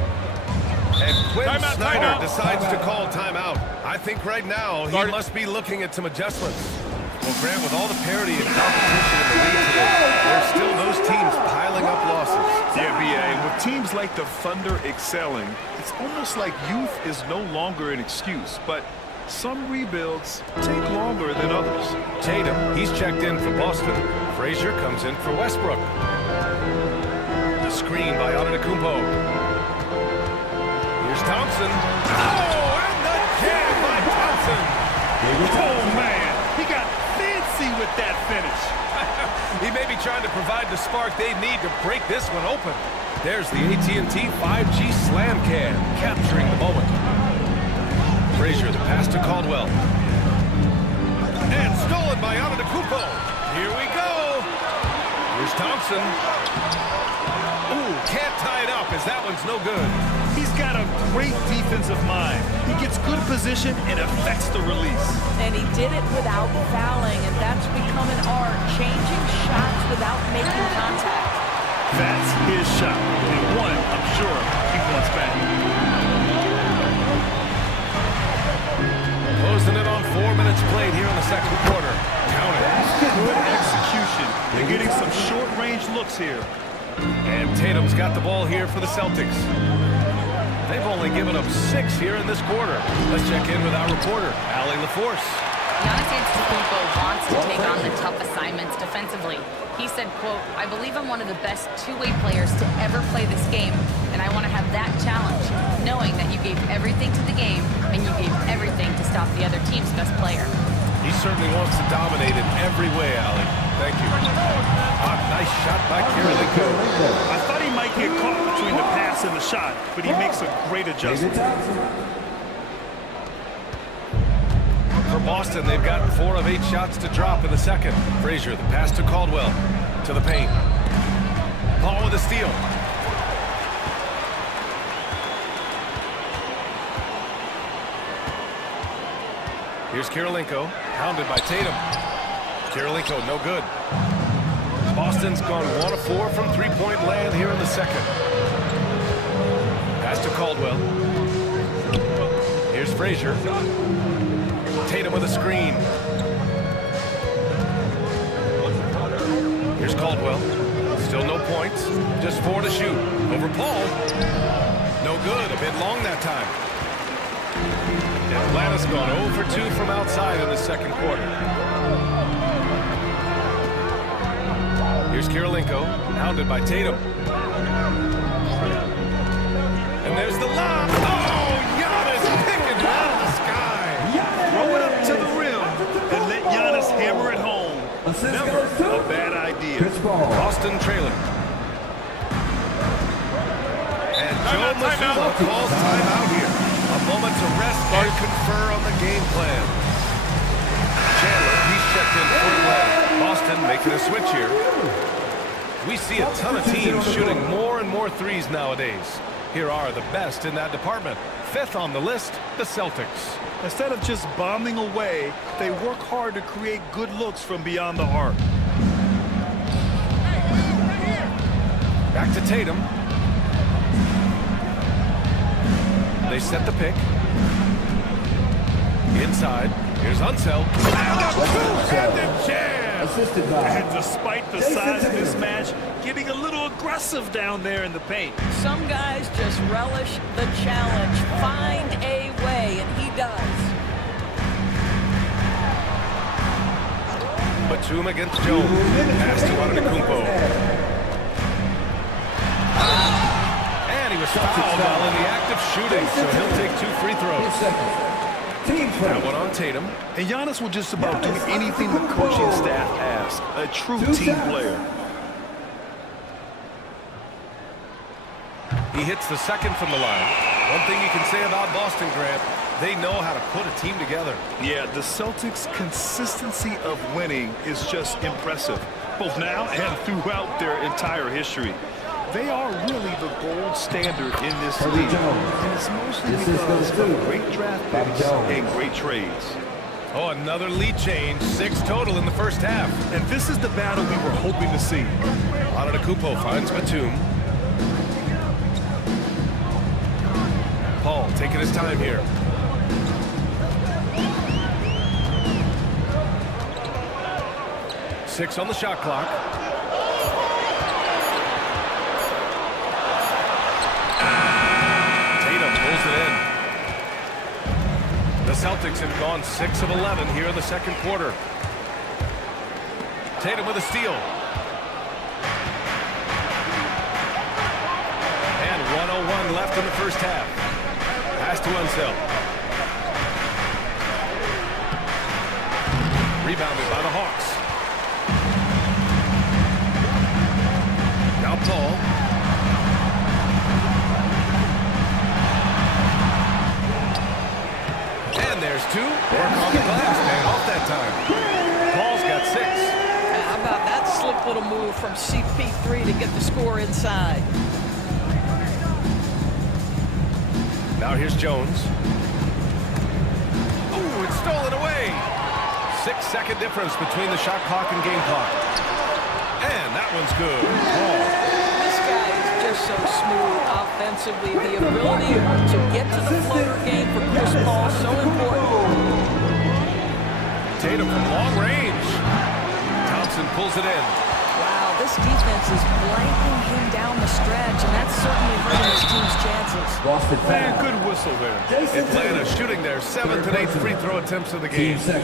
And Quinn Snyder decides to call timeout. I think right now he must be looking at some adjustments. Well, Grant, with all the parity and competition in the league today, there's still those teams piling up losses. Yeah, B.A., and with teams like the Thunder excelling, it's almost like youth is no longer an excuse, but some rebuilds take longer than others. Tatum, he's checked in for Boston. Frazier comes in for Westbrook. The screen by Antetokounmpo. Here's Thompson. Oh, and the jam by Thompson. Oh, man, he got fancy with that finish. He may be trying to provide the spark they need to break this one open. There's the AT&T 5G Slam Can, capturing the moment. Frazier, the pass to Caldwell. And stolen by Antetokounmpo. Here we go. Here's Thompson. Ooh, can't tie it up as that one's no good. He's got a great defensive mind. He gets good position and affects the release. And he did it without fouling, and that's become an art, changing shots without making contact. That's his shot, and one I'm sure he wants back. Closing it on 4 minutes played here in the second quarter. Count it. Good execution. They're getting some short-range looks here. And Tatum's got the ball here for the Celtics. They've only given up 6 here in this quarter. Let's check in with our reporter, Allie LaForce. Giannis Antetokounmpo wants to take on the tough assignments defensively. He said, quote, "I believe I'm one of the best two-way players to ever play this game, and I want to have that challenge, knowing that you gave everything to the game and you gave everything to stop the other team's best player." He certainly wants to dominate in every way, Allie. Thank you. Nice shot by Kirilenko. I thought he might get caught between the pass and the shot, but he makes a great adjustment. For Boston, they've got 4 of 8 shots to drop in the second. Frazier, the pass to Caldwell. To the paint. Paul with a steal. Here's Kirilenko, pounded by Tatum. Kirilenko, no good. Boston's gone 1 of 4 from three-point land here in the second. Pass to Caldwell. Here's Frazier. Tatum with a screen. Here's Caldwell. Still no points. Just 4 to shoot. Over Paul. No good. A bit long that time. Atlanta's gone 0 for 2 from outside in the second quarter. Here's Kirilenko, pounded by Tatum. And there's the lob. Oh, Giannis picking it out of the sky. Throw it up to the rim and let Giannis hammer it home. Never a bad idea. Boston trailing. And Joe Mazzulla calls timeout here. A moment to rest and confer on the game plan. Chandler, he's checked in for play. Boston making a switch here. We see a ton of teams shooting more and more threes nowadays. Here are the best in that department. 5th on the list, the Celtics. Instead of just bombing away, they work hard to create good looks from beyond the arc. Back to Tatum. They set the pick. Inside. Here's Unseld. And the jam! And despite the size of this match, getting a little aggressive down there in the paint. Some guys just relish the challenge. Find a way, and he does. Batum against Jones. Pass to Antetokounmpo. And he was fouled while in the act of shooting, so he'll take 2 free throws. That one on Tatum. And Giannis will just about do anything the coaching staff asks. A true team player. He hits the second from the line. One thing you can say about Boston, Grant, they know how to put a team together. Yeah, the Celtics' consistency of winning is just impressive, both now and throughout their entire history. They are really the gold standard in this league, and it's mostly because of great draft picks and great trades. Oh, another lead change. 6 total in the first half. And this is the battle we were hoping to see. Antetokounmpo finds Batum. Paul taking his time here. Six on the shot clock. The Celtics have gone 6 of 11 here in the second quarter. Tatum with a steal. And 1:01 left in the first half. Pass to Unseld. Rebounded by the Hawks. Now Paul. And there's 2. Work on the glass, man, off that time. Paul's got 6. little move from CP3 to get the score inside. Now here's Jones. Ooh, it's stolen away. 6-second difference between the shot clock and game clock. And that one's good. This guy is just so smooth offensively. The ability to get to the floater game for Chris Paul, so important. Tatum from long range. Thompson pulls it in. Wow, this defense is blanking him down the stretch, and that's certainly hurting his team's chances. Man, good whistle there. Atlanta shooting their 7th and 8th free throw attempts of the game. And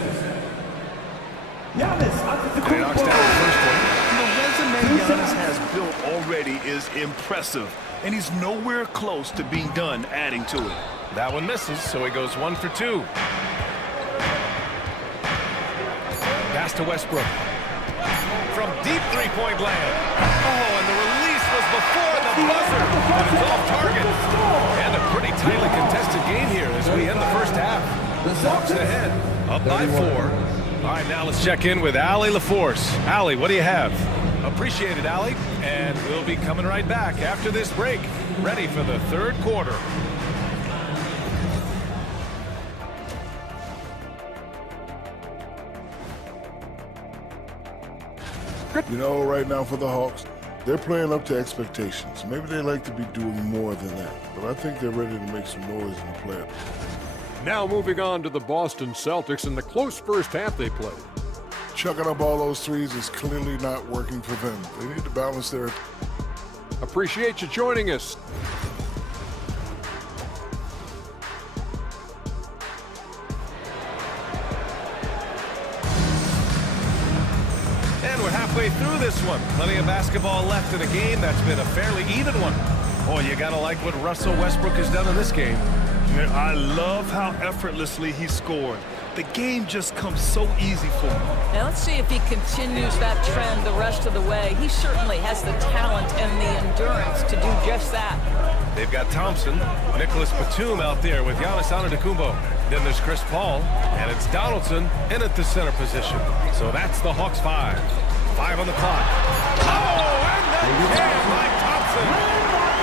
he knocks down the first one. The resume Giannis has built already is impressive, and he's nowhere close to being done adding to it. That one misses, so he goes 1 for 2. Pass to Westbrook. From deep three-point land. Oh, and the release was before the buzzer, but it's off target. And a pretty tightly contested game here as we end the first half. Hawks ahead, up by 4. All right, now let's check in with Allie LaForce. Allie, what do you have? Appreciate it, Allie. And we'll be coming right back after this break, ready for the third quarter. You know, right now for the Hawks, they're playing up to expectations. Maybe they like to be doing more than that, but I think they're ready to make some noise in the playoffs. Now moving on to the Boston Celtics in the close first half they played. Chucking up all those threes is clearly not working for them. They need to balance their... Appreciate you joining us. And we're halfway through this one. Plenty of basketball left in a game that's been a fairly even one. Boy, you gotta like what Russell Westbrook has done in this game. I love how effortlessly he scored. The game just comes so easy for him. Now let's see if he continues that trend the rest of the way. He certainly has the talent and the endurance to do just that. They've got Thompson, Nicholas Batum out there with Giannis Antetokounmpo. Then there's Chris Paul, and it's Donaldson in at the center position. So that's the Hawks 5. 5 on the clock. Oh, and that jam by Thompson.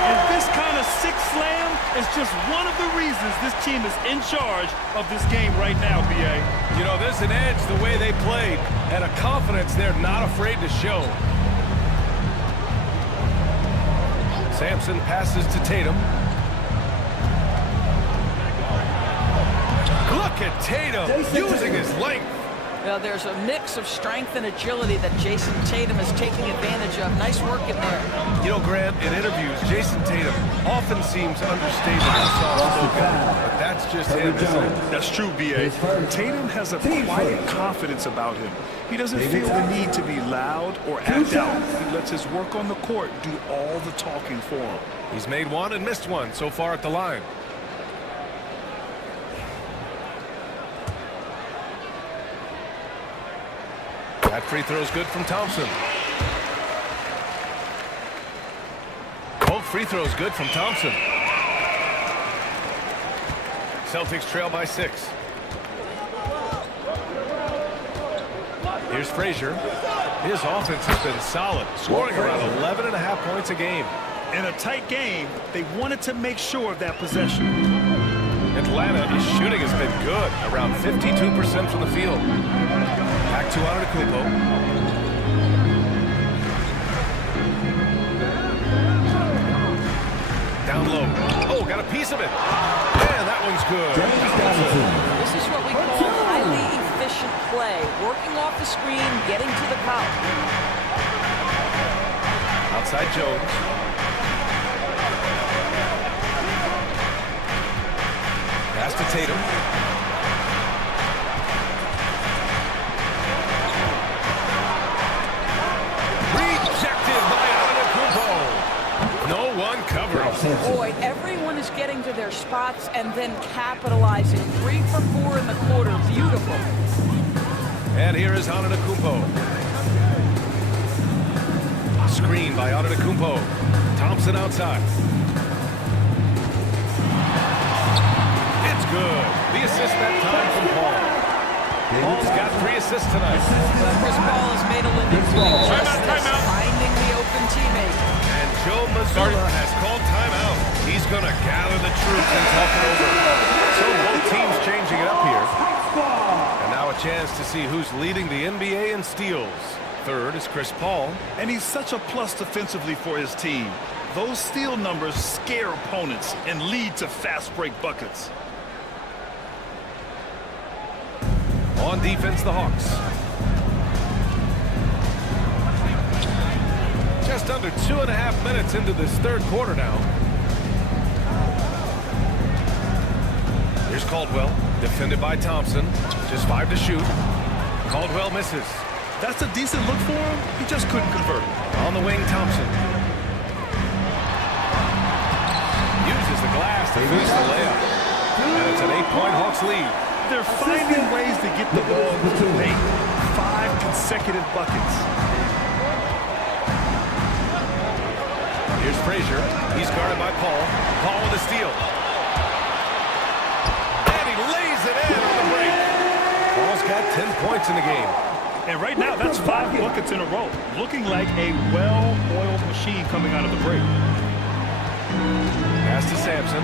And this kind of six slam is just one of the reasons this team is in charge of this game right now, B.A. You know, there's an edge the way they played and a confidence they're not afraid to show. Sampson passes to Tatum. Look at Tatum using his length. Well, there's a mix of strength and agility that Jason Tatum is taking advantage of. Nice work in there. You know, Grant, in interviews, Jason Tatum often seems understated and soft-spoken, but that's just him, isn't it? That's true, B.A. Tatum has a quiet confidence about him. He doesn't feel the need to be loud or act out. He lets his work on the court do all the talking for him. He's made one and missed one so far at the line. That free throw is good from Thompson. Both free throws good from Thompson. Celtics trail by 6. Here's Frazier. His offense has been solid, scoring around 11.5 points a game. In a tight game, they wanted to make sure of that possession. Atlanta's shooting has been good, around 52% from the field. Back to Antetokounmpo. Down low. Oh, got a piece of it. And that one's good. This is what we call highly efficient play. Working off the screen, getting to the cup. Outside Jones. Pass to Tatum. Rejected by Antetokounmpo. No one covers. Boy, everyone is getting to their spots and then capitalizing. 3 for 4 in the quarter. Beautiful. And here is Antetokounmpo. Screen by Antetokounmpo. Thompson outside. It's good. The assist that time from Paul. Paul's got 3 assists tonight. Chris Paul has made a living doing just this, finding the open teammate. And Joe Mazzulla has called timeout. He's going to gather the troops and talk it over. So both teams changing it up here. And now a chance to see who's leading the NBA in steals. Third is Chris Paul. And he's such a plus defensively for his team. Those steal numbers scare opponents and lead to fast break buckets. On defense, the Hawks. Just under 2.5 minutes into this third quarter now. Here's Caldwell, defended by Thompson. Just 5 to shoot. Caldwell misses. That's a decent look for him. He just couldn't convert. On the wing, Thompson. Uses the glass to finish the layup. And it's an 8-point Hawks lead. They're finding ways to get the ball to the paint. 5 consecutive buckets. Here's Frazier. He's guarded by Paul. Paul with a steal. And he lays it in on the break. Paul's got 10 points in the game. And right now, that's 5 buckets in a row. Looking like a well-oiled machine coming out of the break. Pass to Sampson.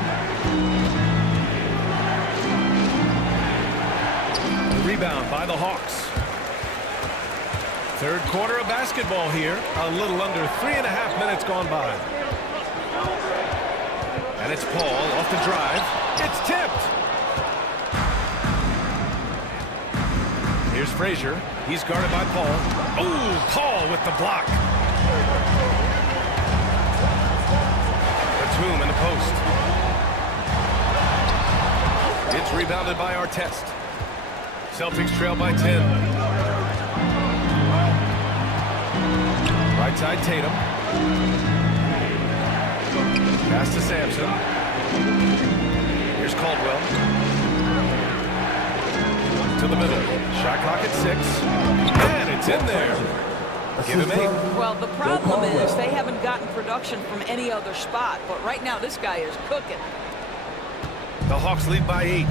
Rebound by the Hawks. Third quarter of basketball here. A little under 3.5 minutes gone by. And it's Paul off the drive. It's tipped. Here's Frazier. He's guarded by Paul. Ooh, Paul with the block. Batum in the post. It's rebounded by Artest. Celtics trail by 10. Right side, Tatum. Pass to Sampson. Here's Caldwell. To the middle. Shot clock at 6. And it's in there. Give him 8. Well, the problem is they haven't gotten production from any other spot. But right now, this guy is cooking. The Hawks lead by 8.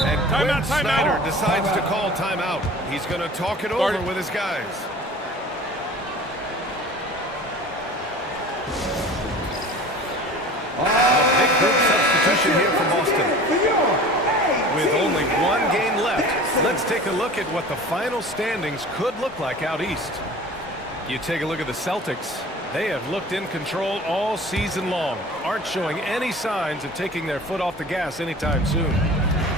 And Quinn Snyder decides to call timeout. He's going to talk it over with his guys. A big group substitution here for Boston. With only 1 game left, let's take a look at what the final standings could look like out east. You take a look at the Celtics. They have looked in control all season long. Aren't showing any signs of taking their foot off the gas anytime soon.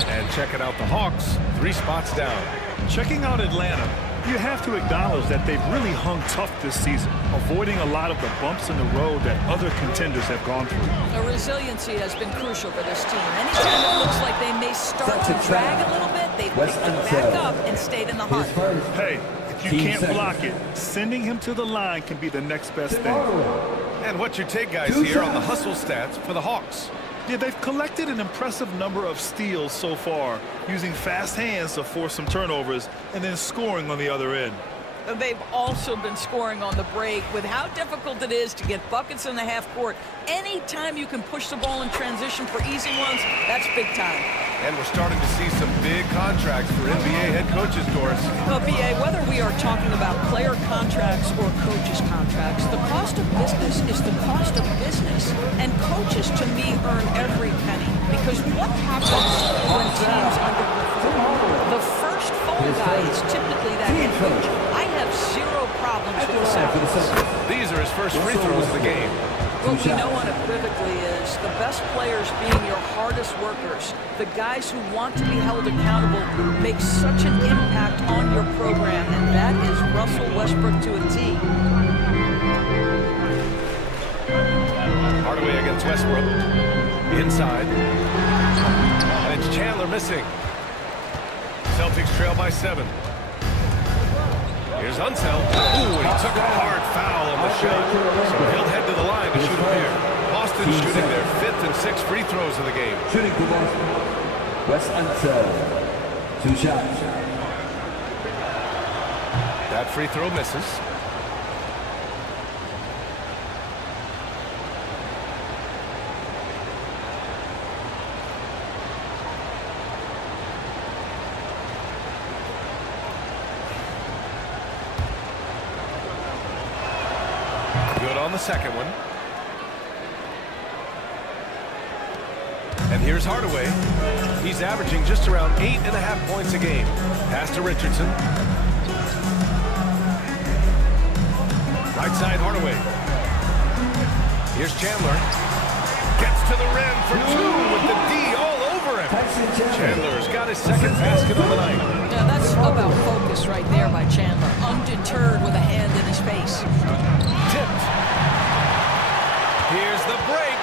And checking out the Hawks, 3 spots down. Checking out Atlanta, you have to acknowledge that they've really hung tough this season, avoiding a lot of the bumps in the road that other contenders have gone through. The resiliency has been crucial for this team. Anytime it looks like they may start to drag a little bit, they've picked it back up and stayed in the hunt. Hey, if you can't block it, sending him to the line can be the next best thing. And what's your take, guys, here on the hustle stats for the Hawks? Yeah, they've collected an impressive number of steals so far, using fast hands to force some turnovers and then scoring on the other end. They've also been scoring on the break. With how difficult it is to get buckets in the half court, anytime you can push the ball in transition for easy ones, that's big time. And we're starting to see some big contracts for NBA head coaches, Doris. Well, BA, whether we are talking about player contracts or coaches' contracts, the cost of business is the cost of business. And coaches, to me, earn every penny. Because what happens when teams underperform? The first phone guy is typically that head coach. I have 0 problems with the Celtics. These are his first free throws of the game. What we know unequivocally is the best players being your hardest workers, the guys who want to be held accountable, make such an impact on your program, and that is Russell Westbrook to a T. Hardaway against Westbrook. Inside. And it's Chandler missing. Celtics trail by 7. Here's Unseld. Ooh, and he took a hard foul on the shot. So he'll head to the line to shoot a pair. Boston shooting their 5th and 6th free throws of the game. Shooting for Boston. Wes Unseld. 2 shots. That free throw misses. on the second one. And here's Hardaway. He's averaging just around 8.5 points a game. Pass to Richardson. Right side, Hardaway. Here's Chandler. Gets to the rim for two with the D all over him. Chandler's got his second basket of the night. Yeah, that's about focus right there by Chandler. Undeterred with a hand in his face. Tipped. Here's the break.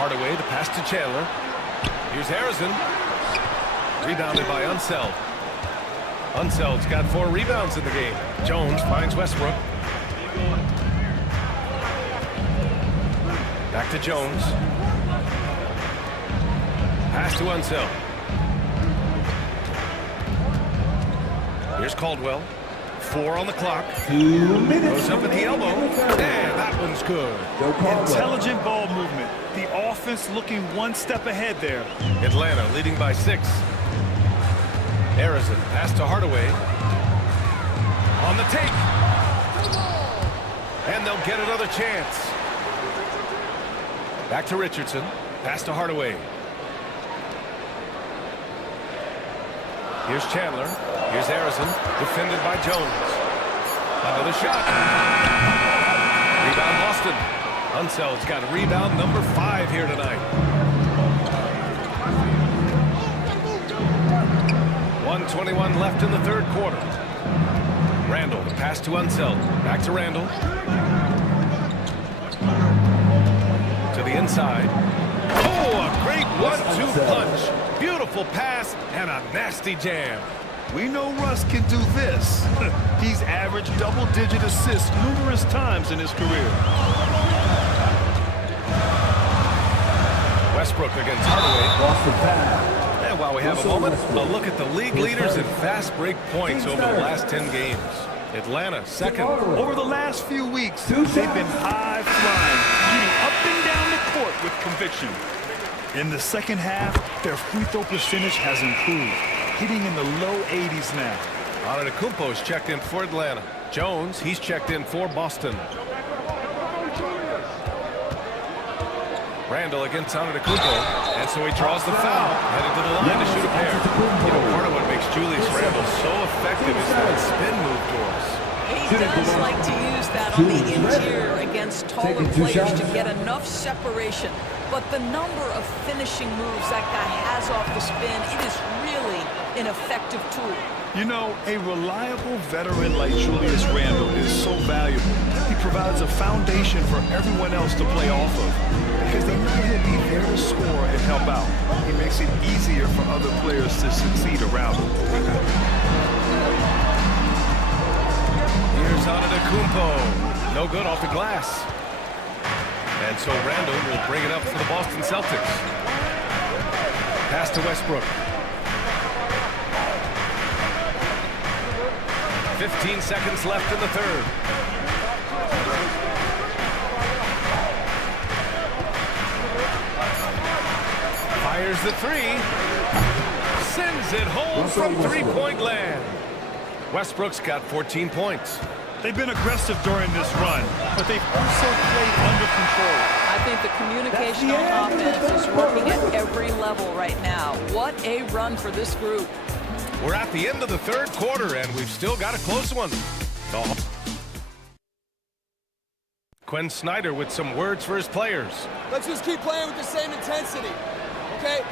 Hardaway, the pass to Chandler. Here's Harrison. Rebounded by Unseld. Unseld's got 4 rebounds in the game. Jones finds Westbrook. Back to Jones. Pass to Unseld. Here's Caldwell. 4 on the clock. 2 minutes. Goes up at the elbow. And that one's good. Intelligent ball movement. The offense looking one step ahead there. Atlanta leading by 6. Harrison, pass to Hardaway. On the take. And they'll get another chance. Back to Richardson. Pass to Hardaway. Here's Chandler. Here's Harrison. Defended by Jones. Another shot. Rebound Boston. Unseld's got rebound number 5 here tonight. 1:21 left in the third quarter. Randall, the pass to Unseld. Back to Randall. To the inside. Oh, a great 1-2 punch. Beautiful pass and a nasty jam. We know Russ can do this. He's averaged double-digit assists numerous times in his career. Westbrook against Hardaway. And while we have a moment, a look at the league leaders in fast break points over the last 10 games. Atlanta, second. Over the last few weeks, they've been high-flying, getting up and down the court with conviction. In the second half, their free throw percentage has improved, hitting in the low 80s now. Antetokounmpo's checked in for Atlanta. Jones, he's checked in for Boston. Randall against Antetokounmpo, and so he draws the foul, headed to the line to shoot a pair. You know, part of what makes Julius Randall so effective is that spin move to us. He does like to use that on the interior against taller players to get enough separation. But the number of finishing moves that guy has off the spin, it is really an effective tool. You know, a reliable veteran like Julius Randall is so valuable. He provides a foundation for everyone else to play off of because they know he'll be there to score and help out. He makes it easier for other players to succeed around him. Here's Antetokounmpo. No good off the glass. And so Randall will bring it up for the Boston Celtics. Pass to Westbrook. 15 seconds left in the third. Fires the 3. Sends it home from three-point land. Westbrook's got 14 points. They've been aggressive during this run, but they've also played under control. I think the communication on offense is working at every level right now. What a run for this group. We're at the end of the third quarter, and we've still got a close one. Quinn Snyder with some words for his players. Let's just keep playing with the same intensity, okay?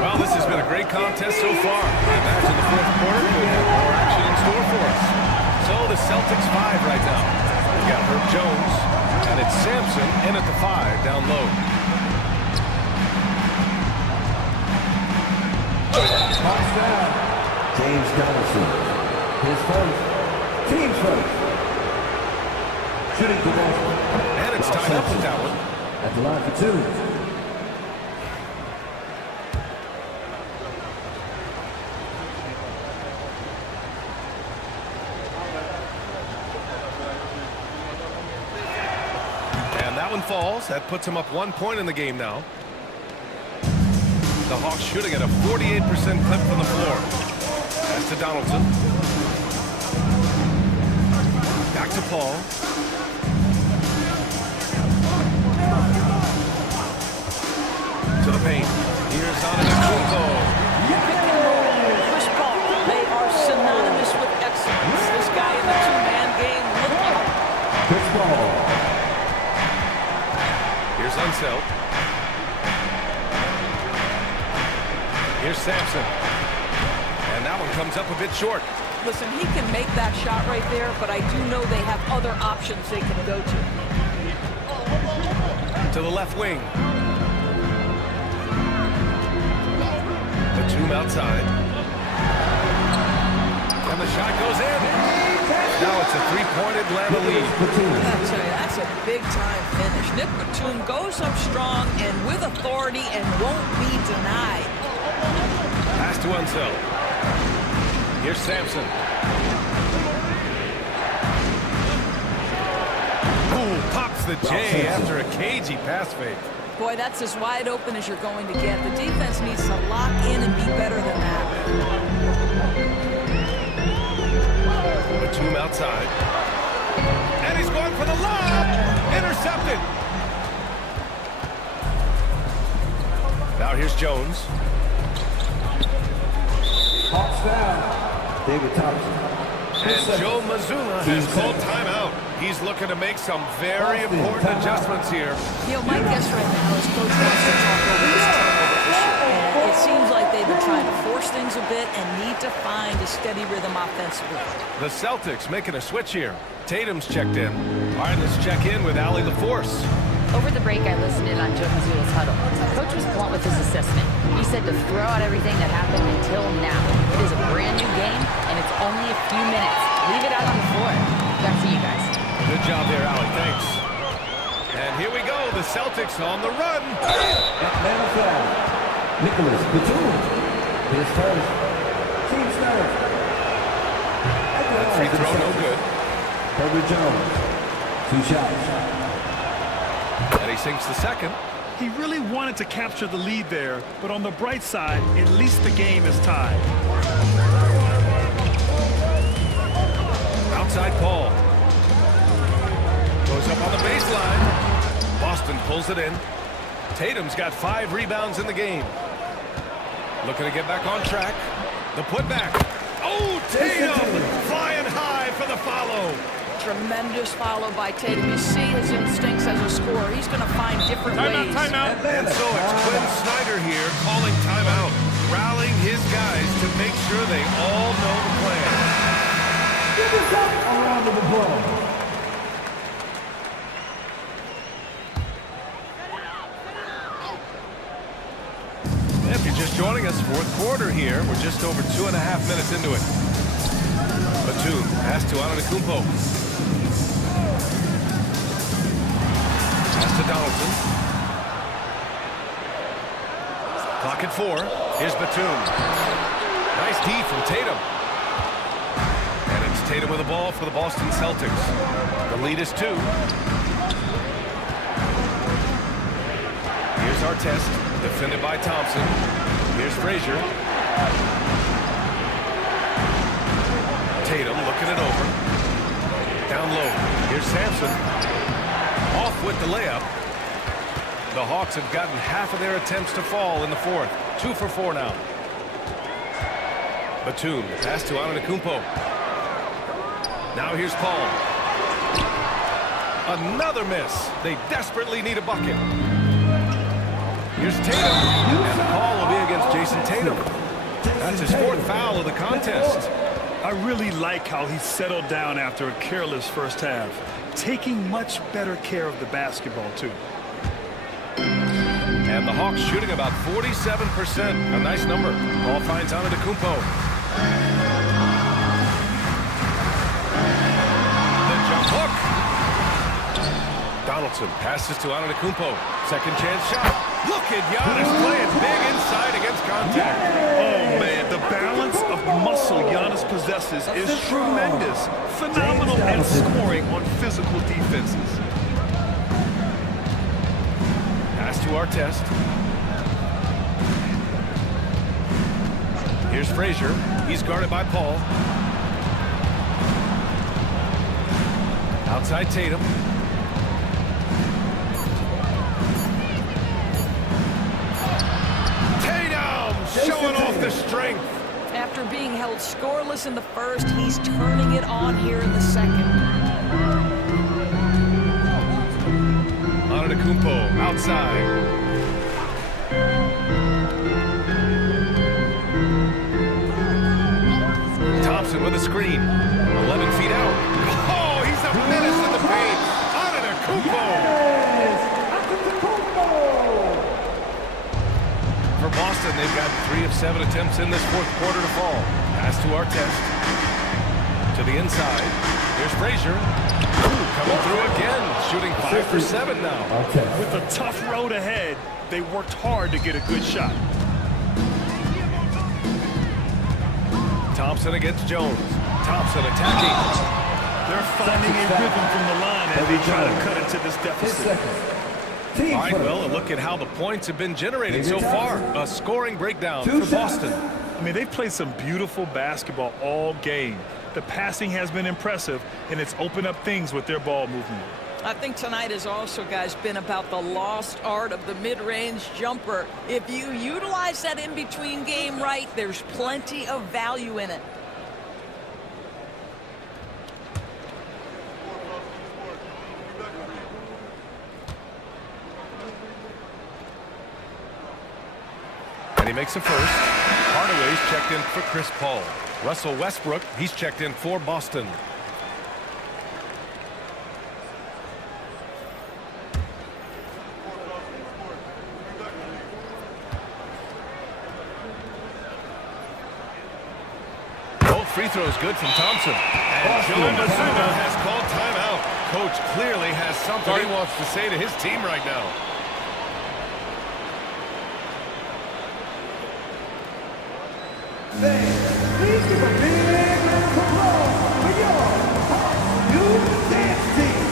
Well, this has been a great contest so far. I imagine the fourth quarter could have more action in store for us. So the Celtics 5 right now. We've got Herb Jones, and it's Sampson in at the 5 down low. James Johnson. His first. Team's first. Shooting for Boston. And it's tied up with that one. At the line for 2. Falls. That puts him up 1 point in the game now. The Hawks shooting at a 48% clip from the floor. That's to Donaldson. Back to Paul. To the paint. Here's Antetokounmpo. Chris Paul, they are synonymous with excellence. This guy in the two-man game looking. Chris Paul. Here's Unseld. Here's Sampson. And that one comes up a bit short. Listen, he can make that shot right there, but I do know they have other options they can go to. To the left wing. Batum outside. And the shot goes in. Now it's a three-point Atlanta lead. I'll tell you, that's a big-time finish. Nick Batum goes up strong and with authority and won't be denied. Pass to Unseld. Here's Sampson. Ooh, pops the J after a cagey pass fake. Boy, that's as wide open as you're going to get. The defense needs to lock in and be better than that. Batum outside. And he's going for the lob. Intercepted. Now here's Jones. Hawks down. David Thompson. And Joe Mazzulla has called timeout. He's looking to make some very important adjustments here. You know, my guess right now is Coach wants to talk over this turnover issue. And it seems like they've been trying to force things a bit and need to find a steady rhythm offensively. The Celtics making a switch here. Tatum's checked in. All right, let's check in with Allie LaForce. Over the break, I listened in on Joe Mazzulla's huddle. Coach was blunt with his assessment. He said to throw out everything that happened until now. It is a brand new game, and it's only a few minutes. Leave it out on the floor. Back to you guys. Good job there, Allie. Thanks. And here we go. The Celtics on the run. Atlanta foul. Nicholas Batum. His first. Team's third. That free throw no good. Herbert Jones. 2 shots. And he sinks the second. He really wanted to capture the lead there, but on the bright side, at least the game is tied. Outside Paul. Goes up on the baseline. Boston pulls it in. Tatum's got 5 rebounds in the game. Looking to get back on track. The putback. Oh, Tatum flying high for the follow. Tremendous follow by Tatum. You see his instincts as a scorer. He's going to find different ways. Timeout. And so it's Quinn Snyder here calling timeout, rallying his guys to make sure they all know the plan. Give us a round of applause. If you're just joining us, fourth quarter here. We're just over 2.5 minutes into it. Batum pass to Antetokounmpo. Pass to Donaldson. Clock at 4. Here's Batum. Nice D from Tatum. And it's Tatum with the ball for the Boston Celtics. The lead is 2. Here's Artest, defended by Thompson. Here's Frazier. Tatum looking it over. Down low. Here's Sampson. Off with the layup. The Hawks have gotten half of their attempts to fall in the fourth. 2 for 4 now. Batum, pass to Antetokounmpo. Now here's Paul. Another miss. They desperately need a bucket. Here's Tatum. And the call will be against Jason Tatum. That's his 4th foul of the contest. I really like how he settled down after a careless first half, taking much better care of the basketball, too. And the Hawks shooting about 47%. A nice number. Ball finds Antetokounmpo. The jump hook. Donaldson passes to Antetokounmpo. Second chance shot. Look at Giannis playing big inside against contact. Oh, man, the balance of muscle Giannis possesses is tremendous. Phenomenal at scoring on physical defenses. Pass to Artest. Here's Frazier. He's guarded by Paul. Outside Tatum. Tatum showing off the strength. After being held scoreless in the first, he's turning it on here in the second. Antetokounmpo outside. Thompson with a screen. 11 feet out. Oh, he's a menace in the paint. Antetokounmpo. For Boston, they've got 3 of 7 attempts in this fourth quarter to fall. Pass to Artest. To the inside. Here's Frazier. Coming through again. Shooting 5 for 7 now. With a tough road ahead, they worked hard to get a good shot. Thompson against Jones. Thompson attacking. They're finding a rhythm from the line as they try to cut into this deficit. All right, well, look at how the points have been generated so far. A scoring breakdown for Boston. I mean, they've played some beautiful basketball all game. The passing has been impressive, and it's opened up things with their ball movement. I think tonight has also, guys, been about the lost art of the mid-range jumper. If you utilize that in-between game right, there's plenty of value in it. And he makes a first. Hardaway's checked in for Chris Paul. Russell Westbrook, he's checked in for Boston. Both free throws good from Thompson. And Joe Mazzulla has called timeout. Coach clearly has something he wants to say to his team right now. Please give a big round of applause for your new dance team.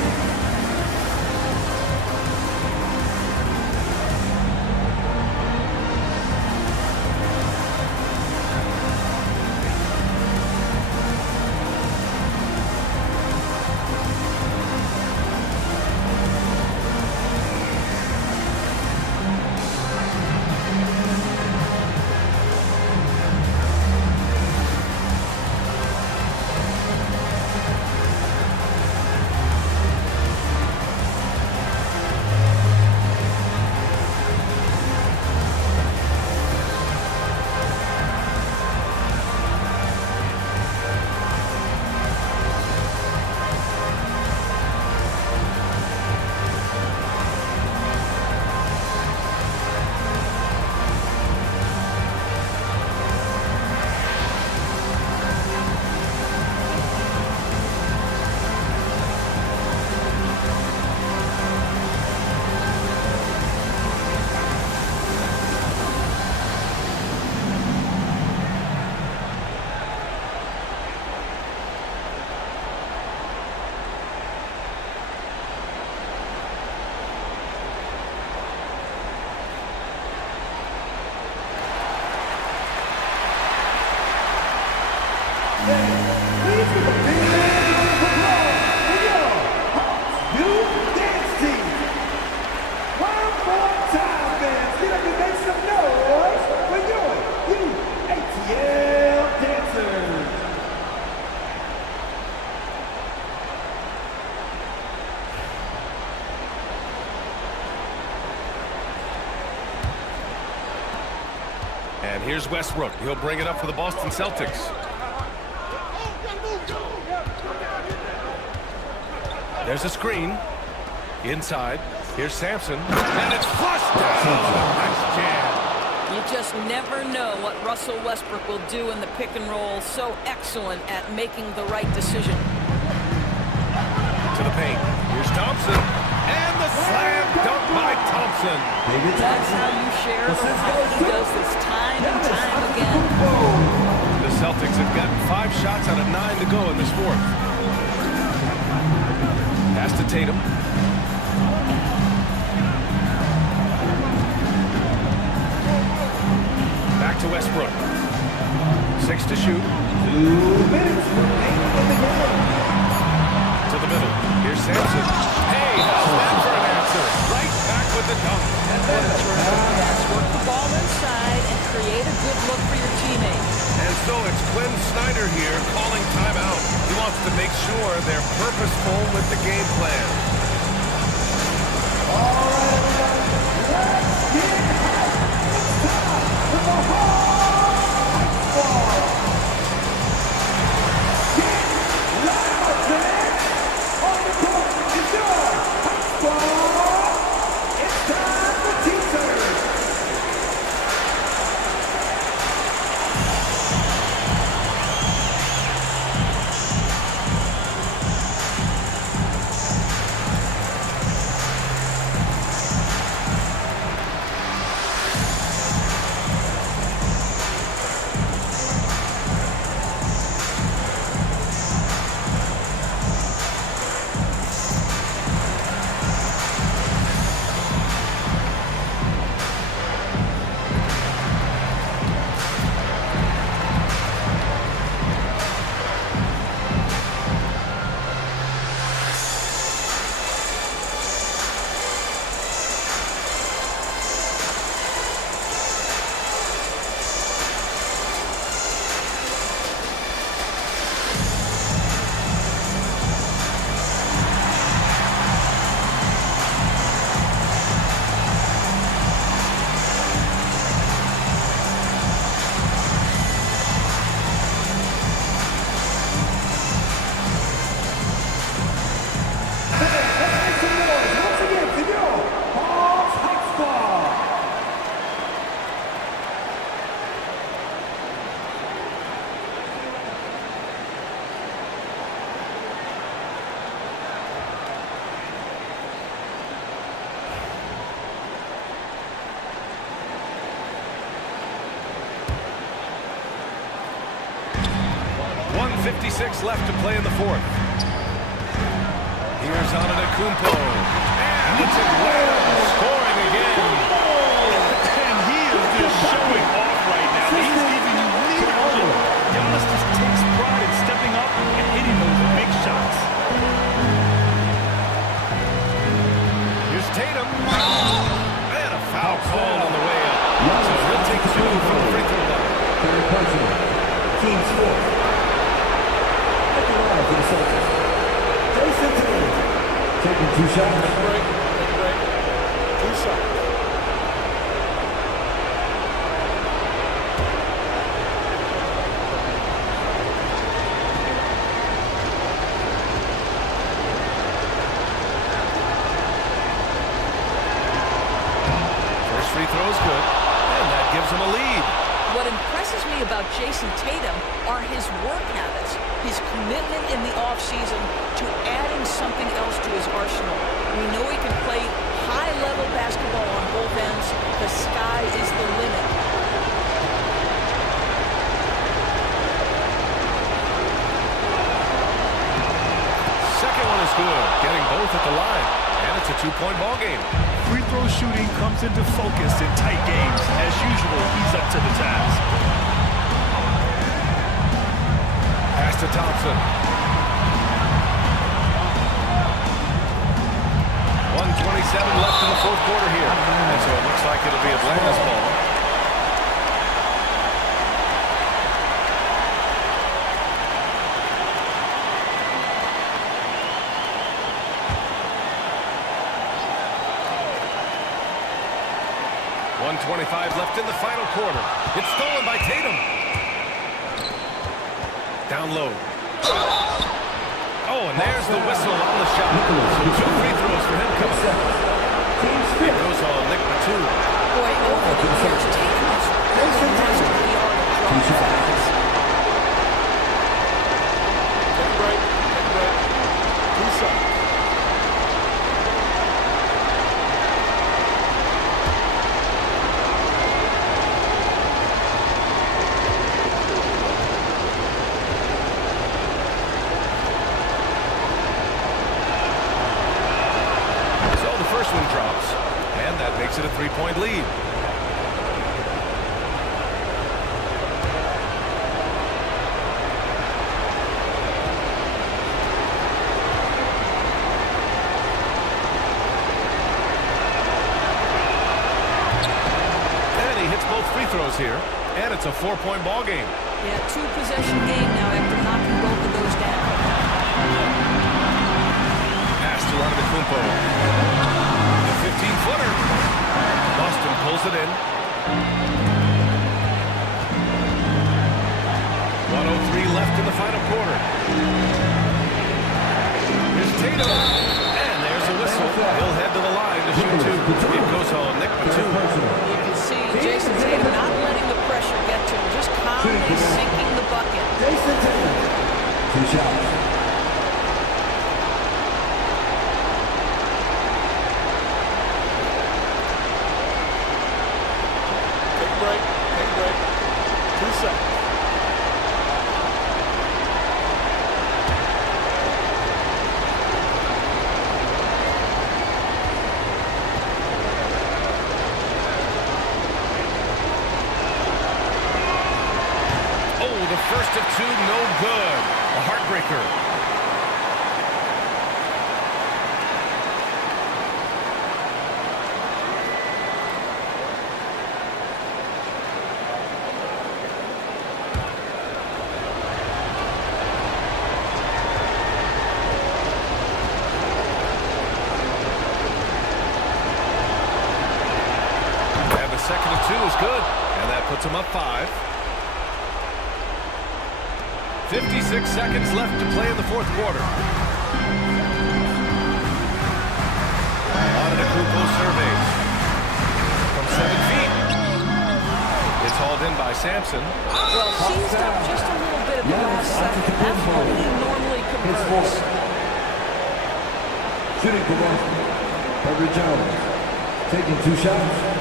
And here's Westbrook. He'll bring it up for the Boston Celtics. There's a screen. Inside. Here's Sampson. And it's flushed down. Nice jam. You just never know what Russell Westbrook will do in the pick and roll. So excellent at making the right decision. To the paint. Here's Thompson. And the slam dunk by Thompson. That's how you share the ball. He does this time and time again. The Celtics have gotten 5 shots out of 9 to go in this fourth. Pass to Tatum. Back to Westbrook. 6 to shoot. 2 minutes remaining in the game. To the middle. Here's Sampson. Hey, how's that for an answer? Right back with the dunk. What a terrific pass. Work the ball inside and create a good look for your teammates. And so it's Quinn Snyder here calling timeout. He wants to make sure they're purposeful with the game plan. All right, everybody, let's get hyped. It's time for the hard ball. Get loud, fans. On the court is your hot ball. It's time for teasers. .56 left to play in the fourth. Here's Antetokounmpo. And it's Atlanta scoring again. And he is just showing off right now. He's giving you leadership. Giannis just takes pride in stepping up and hitting those big shots. Here's Tatum. And a foul called on the way up. So he'll take 2 from the free throw line. Very personal. Team sport. For the Celtics. Jason Tatum. Taking 2 shots. Break. 2 shots. First free throw is good. And that gives him a lead. What impresses me about Jason Tatum are his work habits, his commitment in the offseason to adding something else to his arsenal. We know he can play high-level basketball on both ends. The sky is the limit. Second one is good, getting both at the line. And it's a 2-point ball game. Free throw shooting comes into focus in tight games. As usual, he's up to the task. Pass to Thompson. 1:27 left in the fourth quarter here. And so it looks like it'll be Atlanta's ball. .25 left in the final quarter. It's stolen by Tatum. Down low. Oh, and there's the whistle on the shot. So 2 free throws for him coming up. It goes on Nick Batum. Boy, over the years, Tatum has really mastered the art of drawing fouls. Take a break. 2 shots. First one drops, and that makes it a 3-point lead. free throws here, and it's a 4-point ball game. Yeah, 2-possession game now after knocking both of those down. Pass to Antetokounmpo. The 15-footer. Boston pulls it in. 1:03 left in the final quarter. Here's Tatum. And there's a whistle. He'll head to the line to shoot two. It goes home. Nick for two. You can see Jason Tatum not letting the pressure get to him, just calmly sinking the bucket. Jason Tatum. 2 shots. Take a break. Take a break. 2 seconds. The first of 2, no good. A heartbreaker. And the second of 2 is good. And that puts him up 5. 56 seconds left to play in the fourth quarter. Antetokounmpo surveys. From 7 feet. It's hauled in by Sampson. Well, seized up just a little bit at the last second. That's what he normally converts. Shooting for Boston. Herbert Jones. Taking 2 shots.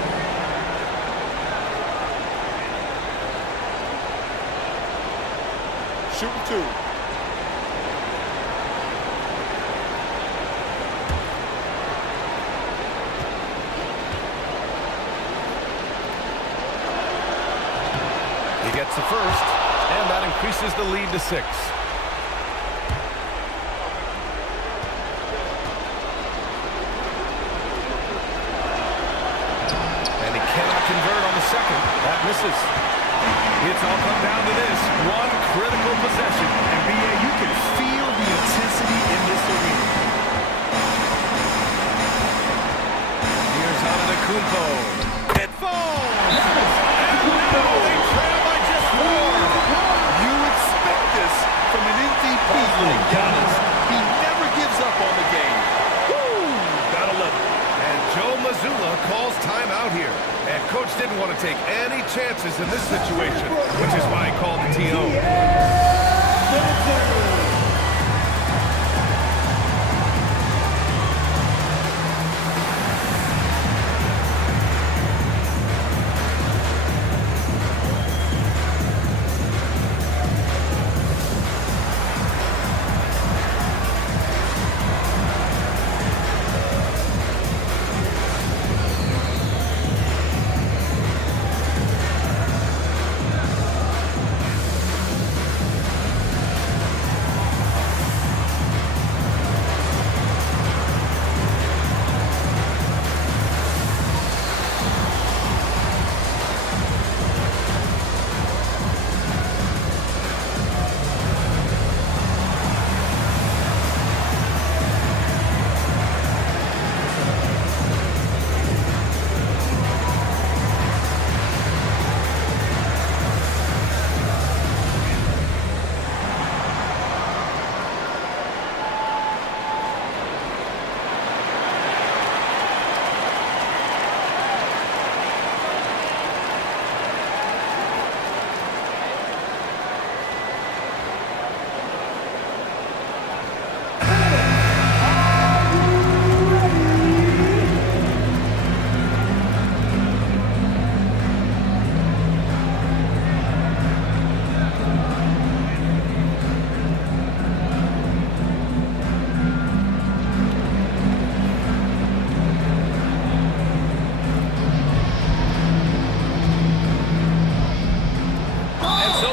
Shooting 2. He gets the first, and that increases the lead to 6. And he cannot convert on the second. That misses. It's all come down to this. One critical possession. And B.A., you can feel the intensity in this arena. Here's Antetokounmpo. It falls! And now they trail by just 4. You expect this from an MVP like Giannis. He never gives up on the game. Woo! Gotta love it. And Joe Mazzulla calls timeout here. And Coach didn't want to take any chances in this situation, which is why he called the TO.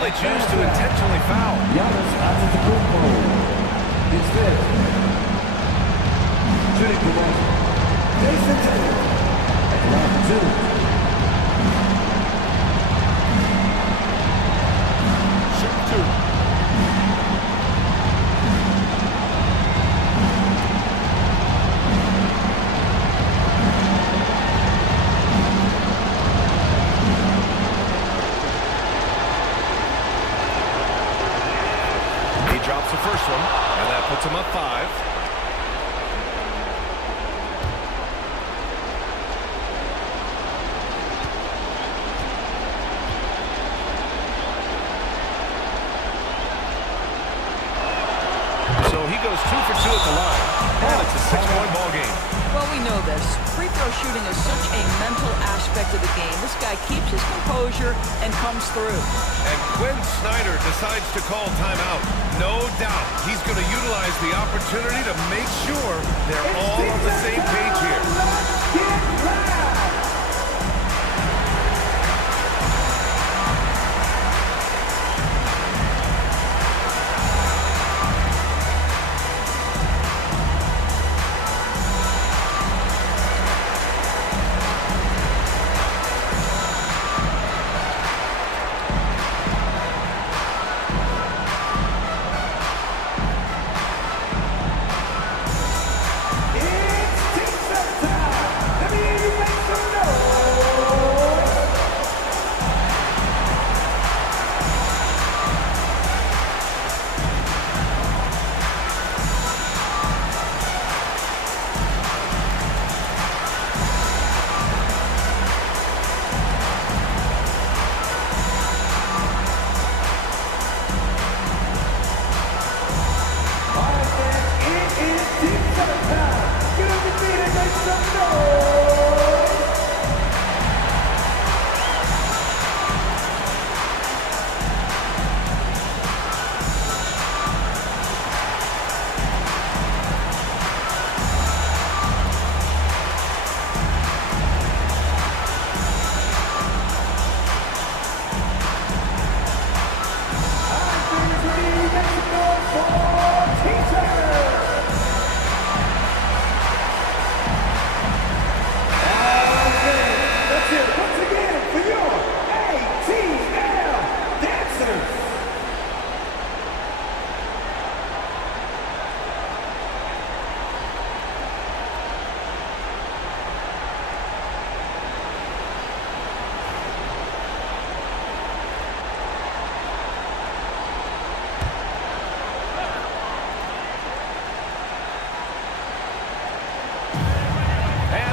They choose to intentionally foul. Giannis Antetokounmpo. His 5th. Shooting for Boston. Jason Tatum. At the line for 2. free throw shooting is such a mental aspect of the game. This guy keeps his composure and comes through. And Quinn Snyder decides to call timeout. No doubt he's going to utilize the opportunity to make sure they're all on the same page here.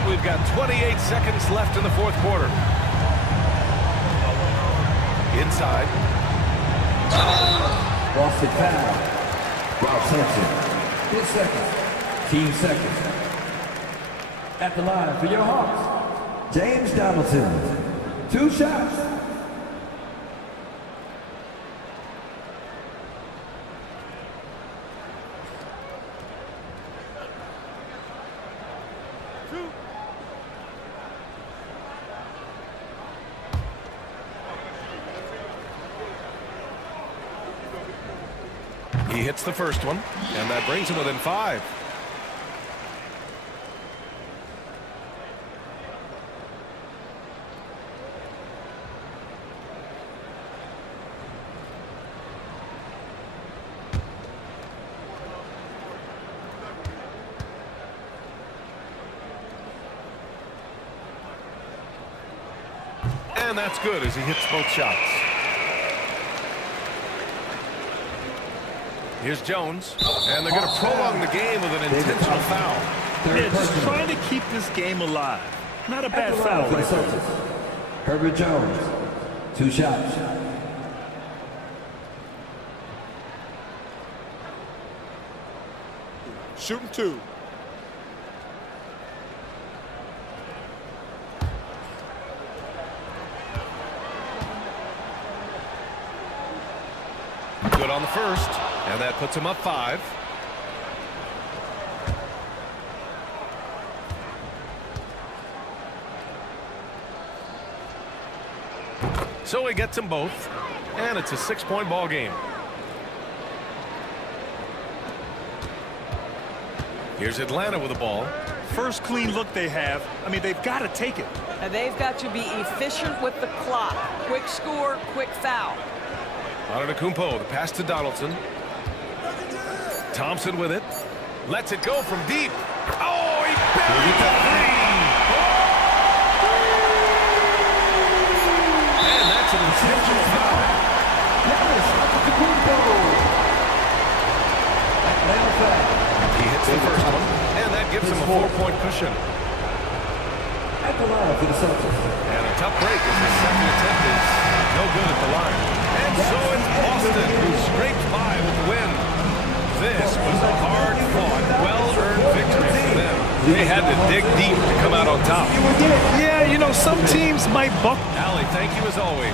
We've got 28 seconds left in the fourth quarter. Inside. Boston foul. Rob Sampson. His second. Team second. At the line for your Hawks, James Donaldson. 2 shots. He hits the first one, and that brings him within 5. And that's good as he hits both shots. Here's Jones, and they're going to prolong the game with an intentional foul. Yeah, just trying to keep this game alive. Not a bad foul right there. Herbert Jones, 2 shots. Shooting 2. Good on the first, and that puts him up 5. So he gets them both, and it's a 6-point ball game. Here's Atlanta with the ball. First clean look they have. I mean, they've got to take it. And they've got to be efficient with the clock. Quick score, quick foul. Antetokounmpo, the pass to Donaldson. Thompson with it. Lets it go from deep. Oh, he buried the 3! And that's an intentional foul. He hits the first one, and that gives him a 4-point cushion. At the line for the Celtics. And a tough break as the second attempt is no good at the line. And so it's Boston who scrapes by with the win. This was a hard-fought, well-earned victory for them. They had to dig deep to come out on top. Yeah, you know, some teams might buck. Allie, thank you as always.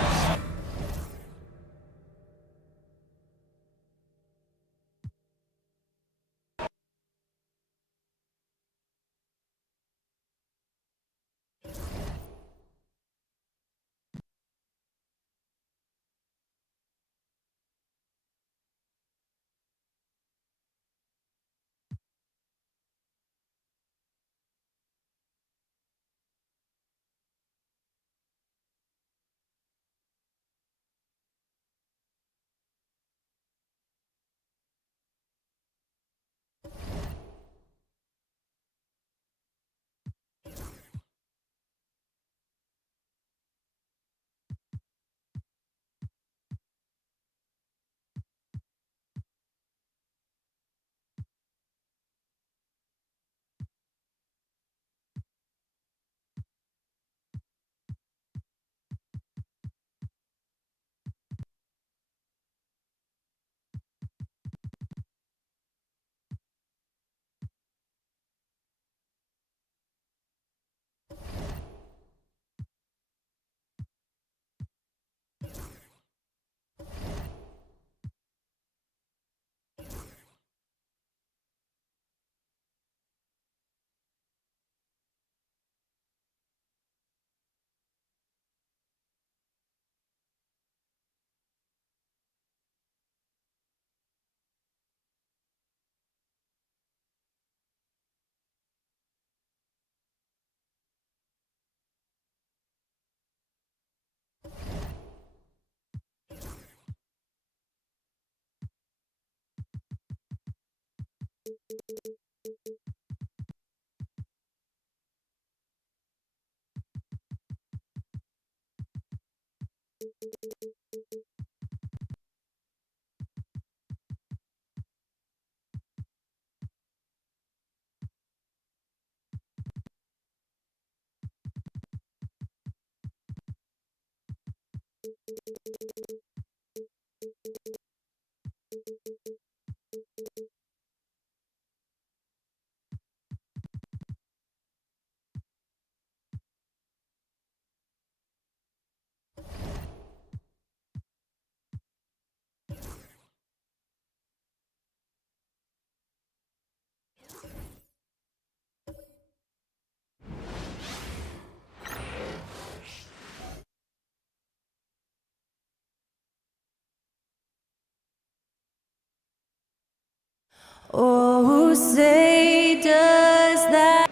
Oh, who say does that?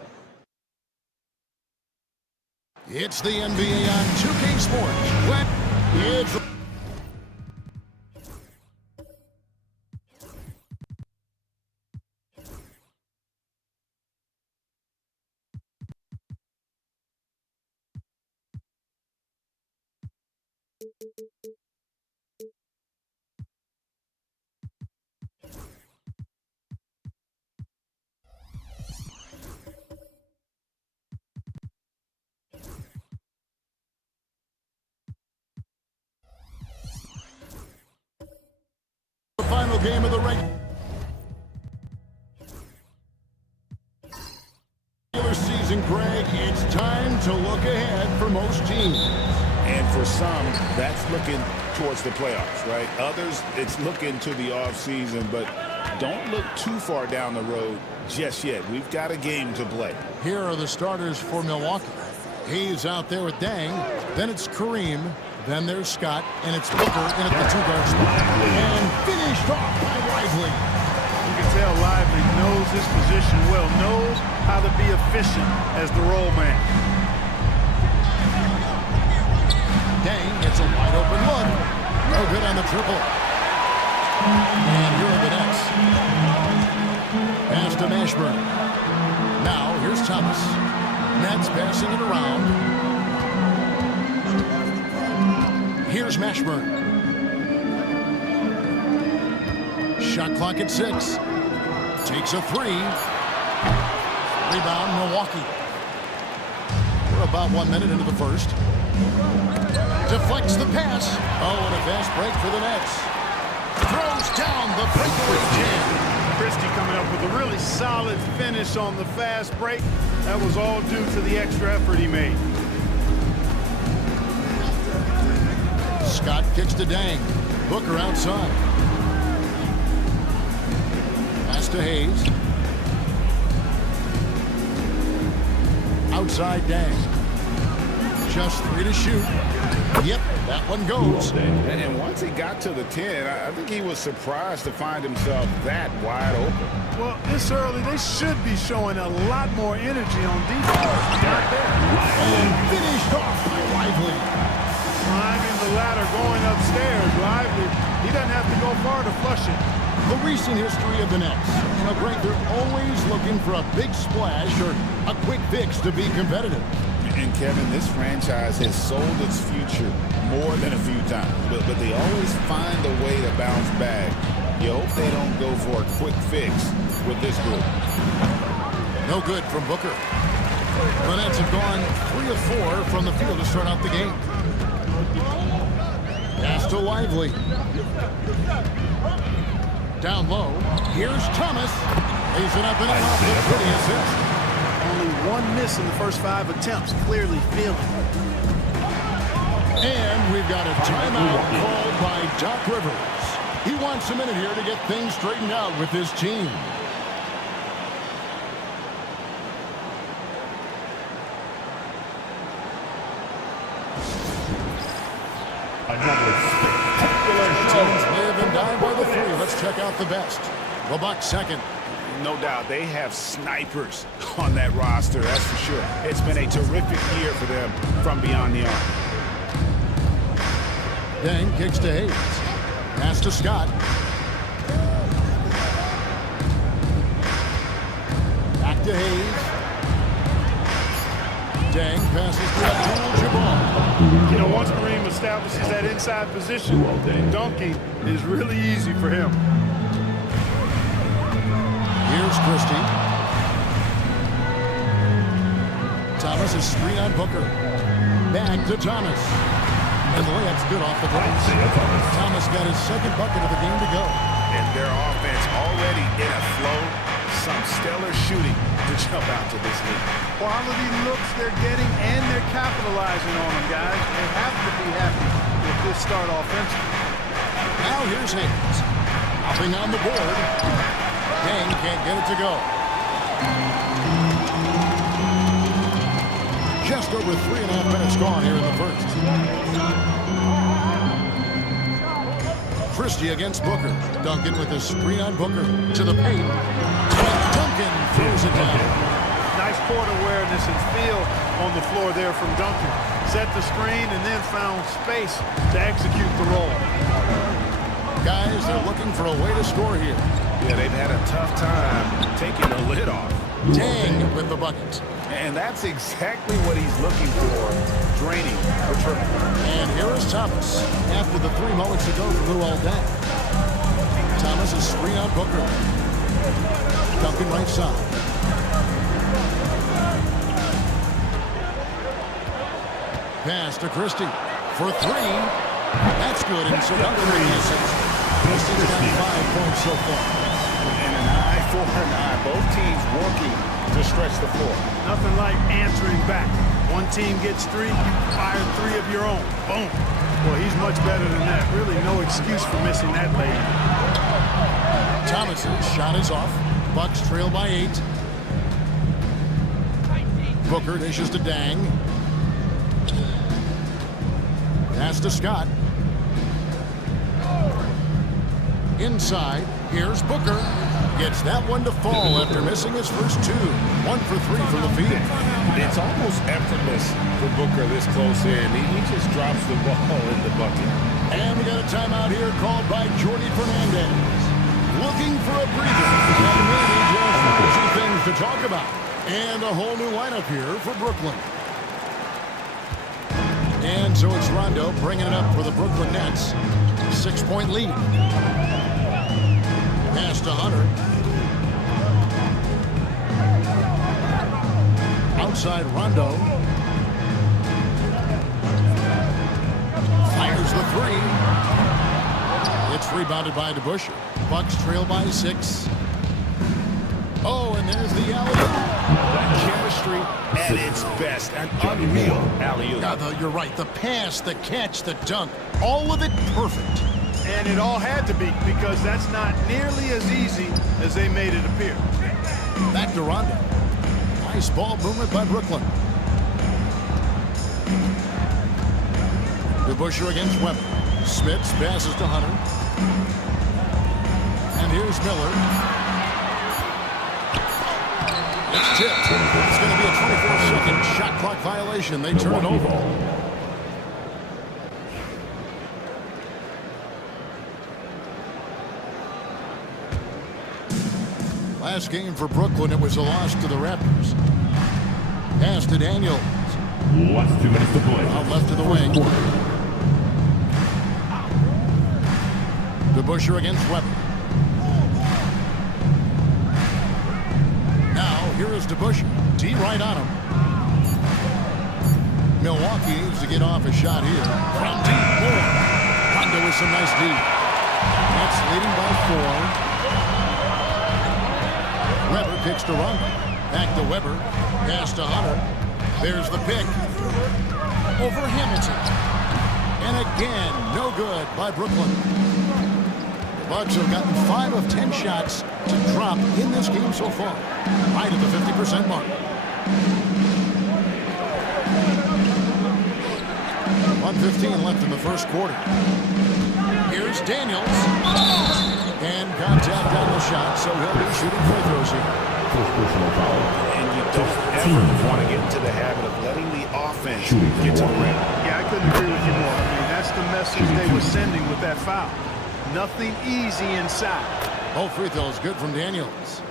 It's the NBA on 2K Sports. It's the final game of the regular season, Greg. It's time to look ahead for most teams. And for some, that's looking towards the playoffs, right? Others, it's looking to the offseason, but don't look too far down the road just yet. We've got a game to play. Here are the starters for Milwaukee. He's out there with Deng. Then it's Kareem. Then there's Scott. And it's Booker in at the two-guard spot. And finished off by Lively. You can tell Lively knows his position well, knows how to be efficient as the roll man. Deng gets a wide open look. No good on the triple. And here are the Nets. Pass to Mashburn. Now here's Thomas. Nets passing it around. Here's Mashburn. Shot clock at 6. Takes a 3. Rebound, Milwaukee. We're about 1 minute into the first. Deflects the pass. Oh, and a fast break for the Nets. Throws down the breakaway jam. Christie coming up with a really solid finish on the fast break. That was all due to the extra effort he made. Scott kicks to Dang. Booker outside. Pass to Hayes. Outside Dang. Just 3 to shoot. Yep, that one goes. And once he got to the 10, I think he was surprised to find himself that wide open. Well, this early, they should be showing a lot more energy on defense. Not there. And finished off by Lively. Climbing the ladder, going upstairs. Lively, he doesn't have to go far to flush it. The recent history of the Nets. You know, Greg, they're always looking for a big splash or a quick fix to be competitive. And Kevin, this franchise has sold its future more than a few times, but they always find a way to bounce back. You hope they don't go for a quick fix with this group. No good from Booker. The Nets have gone 3 of 4 from the field to start out the game. Pass to Lively. Down low. Here's Thomas. Lays it up and in off the pretty assist. Only one miss in the first 5 attempts. Clearly feeling. And we've got a timeout called by Doc Rivers. He wants a minute here to get things straightened out with his team. Another spectacular show. Teams may have been down by the 3. Let's check out the best. The Bucks second. No doubt they have snipers on that roster, that's for sure. It's been a terrific year for them from beyond the arc. Dang kicks to Hayes. Pass to Scott. Back to Hayes. Dang passes to Abdul-Jabbar. You know, once Kareem establishes that inside position, dunking is really easy for him. Here's Christie. Thomas is screen on Booker. Back to Thomas. And the layup's good off the glass. Thomas got his second bucket of the game to go. And their offense already in a flow. Some stellar shooting to jump out to this league. Quality looks they're getting, and they're capitalizing on them, guys. They have to be happy with this start offensively. Now here's Hayes. Hopping on the board. Dang can't get it to go. Just over 3.5 minutes gone here in the first. Christie against Booker. Duncan with a screen on Booker to the paint. And Duncan throws it down. Nice court awareness and feel on the floor there from Duncan. Set the screen and then found space to execute the roll. Guys, they're looking for a way to score here. Yeah, they've had a tough time taking the lid off. Dang with the bucket. And that's exactly what he's looking for, draining the triple. And here is Thomas after the 3 moments ago from Luol Deng. Thomas is screen on Booker. Duncan right side. Pass to Christie for 3. That's good, and so Duncan misses. Christie's got 5 points so far. And an eye for an eye. Both teams working to stretch the floor. Nothing like answering back. One team gets 3, you fire 3 of your own. Boom. Well, he's much better than that. Really no excuse for missing that lay. Thomas's shot is off. Bucks trail by 8. Booker dishes to Dang. Pass to Scott. Inside, here's Booker. Gets that one to fall after missing his first 2. 1 for 3 from the field. It's almost effortless for Booker this close in. He just drops the ball in the bucket. And we got a timeout here called by Jordi Fernandez. Looking for a breather. And maybe just one or 2 things to talk about. And a whole new lineup here for Brooklyn. And so it's Rondo bringing it up for the Brooklyn Nets. 6-point lead. Pass to Hunter. Outside Rondo. Fires the 3. It's rebounded by DeBusschere. Bucks trail by 6. Oh, and there's the alley-oop. Chemistry at its best. An unreal alley-oop. Yeah, you're right. The pass, the catch, the dunk, all of it perfect. And it all had to be, because that's not nearly as easy as they made it appear. Back to Rondo. Nice ball movement by Brooklyn. DeBusschere against Webber. Smits passes to Hunter. And here's Miller. It's tipped. It's going to be a 24-second shot clock violation. They turn it over. Last game for Brooklyn, it was a loss to the Raptors. Pass to Daniels. Last 2 minutes to play. Out left of the wing. DeBusschere against Webber. Now, here is DeBusschere. D right on him. Milwaukee needs to get off a shot here. From deep, more. Rondo with some nice deep. Nets leading by 4. Webber kicks to Rondo. Back to Webber. Pass to Hunter. There's the pick. Over Hamilton. And again, no good by Brooklyn. The Bucks have gotten 5 of 10 shots to drop in this game so far. Right at the 50% mark. 1:15 left in the first quarter. Here's Daniels. And contact on the shot, so he'll be shooting free throws here. First personal foul. And you don't ever want to get into the habit of letting the offense get to the rim. Yeah, I couldn't agree with you more. I mean, that's the message they were sending with that foul. Nothing easy inside. Both free throws good from Daniels.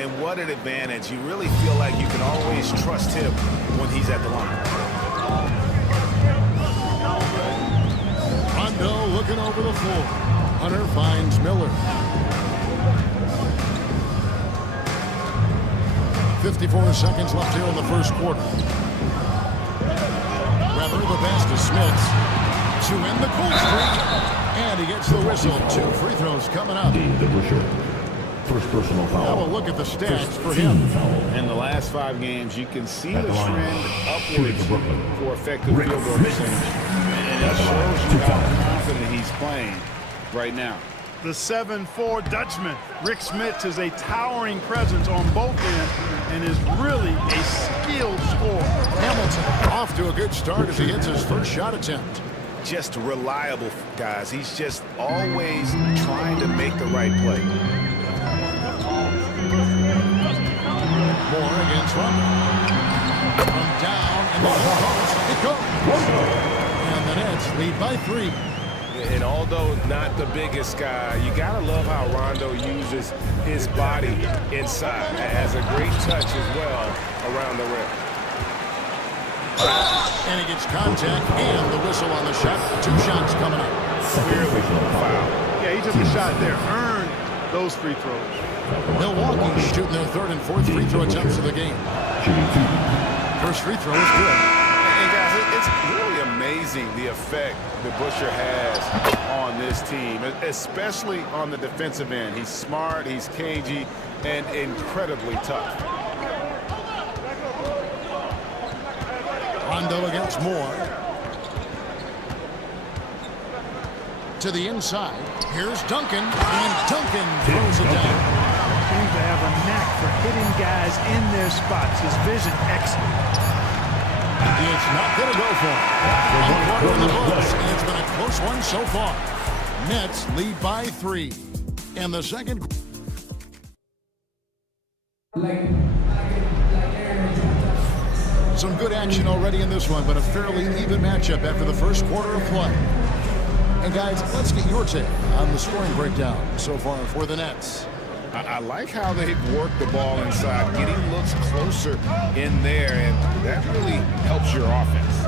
And what an advantage. You really feel like you can always trust him when he's at the line. Rondo looking over the floor. Hunter finds Miller. 54 seconds left here in the first quarter. Webber the pass to Smits to end the cool streak. And he gets the whistle. 2 free throws coming up. First personal foul. Have a look at the stats for him. In the last 5 games, you can see the trend upwards for effective field goal percentage. And it shows you how confident he's playing right now. The 7'4" Dutchman, Rick Smits, is a towering presence on both ends and is really a skilled scorer. Hamilton off to a good start as he hits his first shot attempt. Just reliable, guys. He's just always trying to make the right play. Moore against Rondo. From down, and the it goes. And the Nets lead by 3. And although not the biggest guy, you gotta love how Rondo uses his body inside. Has a great touch as well around the rim. And he gets contact and the whistle on the shot. 2 shots coming up. Clearly foul. Yeah, he took a shot there. Earned those free throws. Milwaukee shooting their 3rd and 4th free throw attempts of the game. First free throw is good. And guys, it's really amazing the effect DeBusschere has on this team, especially on the defensive end. He's smart, he's cagey, and incredibly tough. Rondo against Moore. To the inside. Here's Duncan, and Duncan throws it down. Seems to have a knack for hitting guys in their spots. His vision excellent. It's not going to go for him. 1 quarter in the books, and it's been a close one so far. Nets lead by 3. And the second. Some good action already in this one, but a fairly even matchup after the first quarter of play. And guys, let's get your take on the scoring breakdown so far for the Nets. I like how they've worked the ball inside, getting looks closer in there, and that really helps your offense.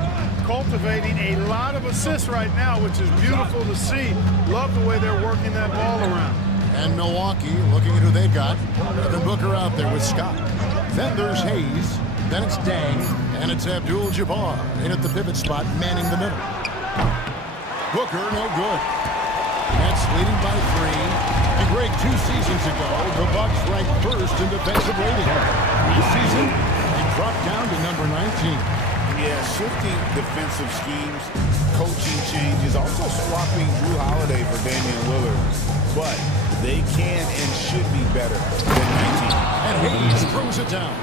Cultivating a lot of assists right now, which is beautiful to see. Love the way they're working that ball around. And Milwaukee, looking at who they've got. Devin Booker out there with Scott. Then there's Hayes. Then it's Dang. And it's Abdul-Jabbar in at the pivot spot, manning the middle. Booker, no good. Nets leading by 3. And Greg, 2 seasons ago, the Bucks ranked first in defensive rating. This season, they dropped down to number 19. Yeah, shifting defensive schemes, coaching changes, also swapping Drew Holiday for Damian Lillard. But they can and should be better than 19. And Hayes throws it down.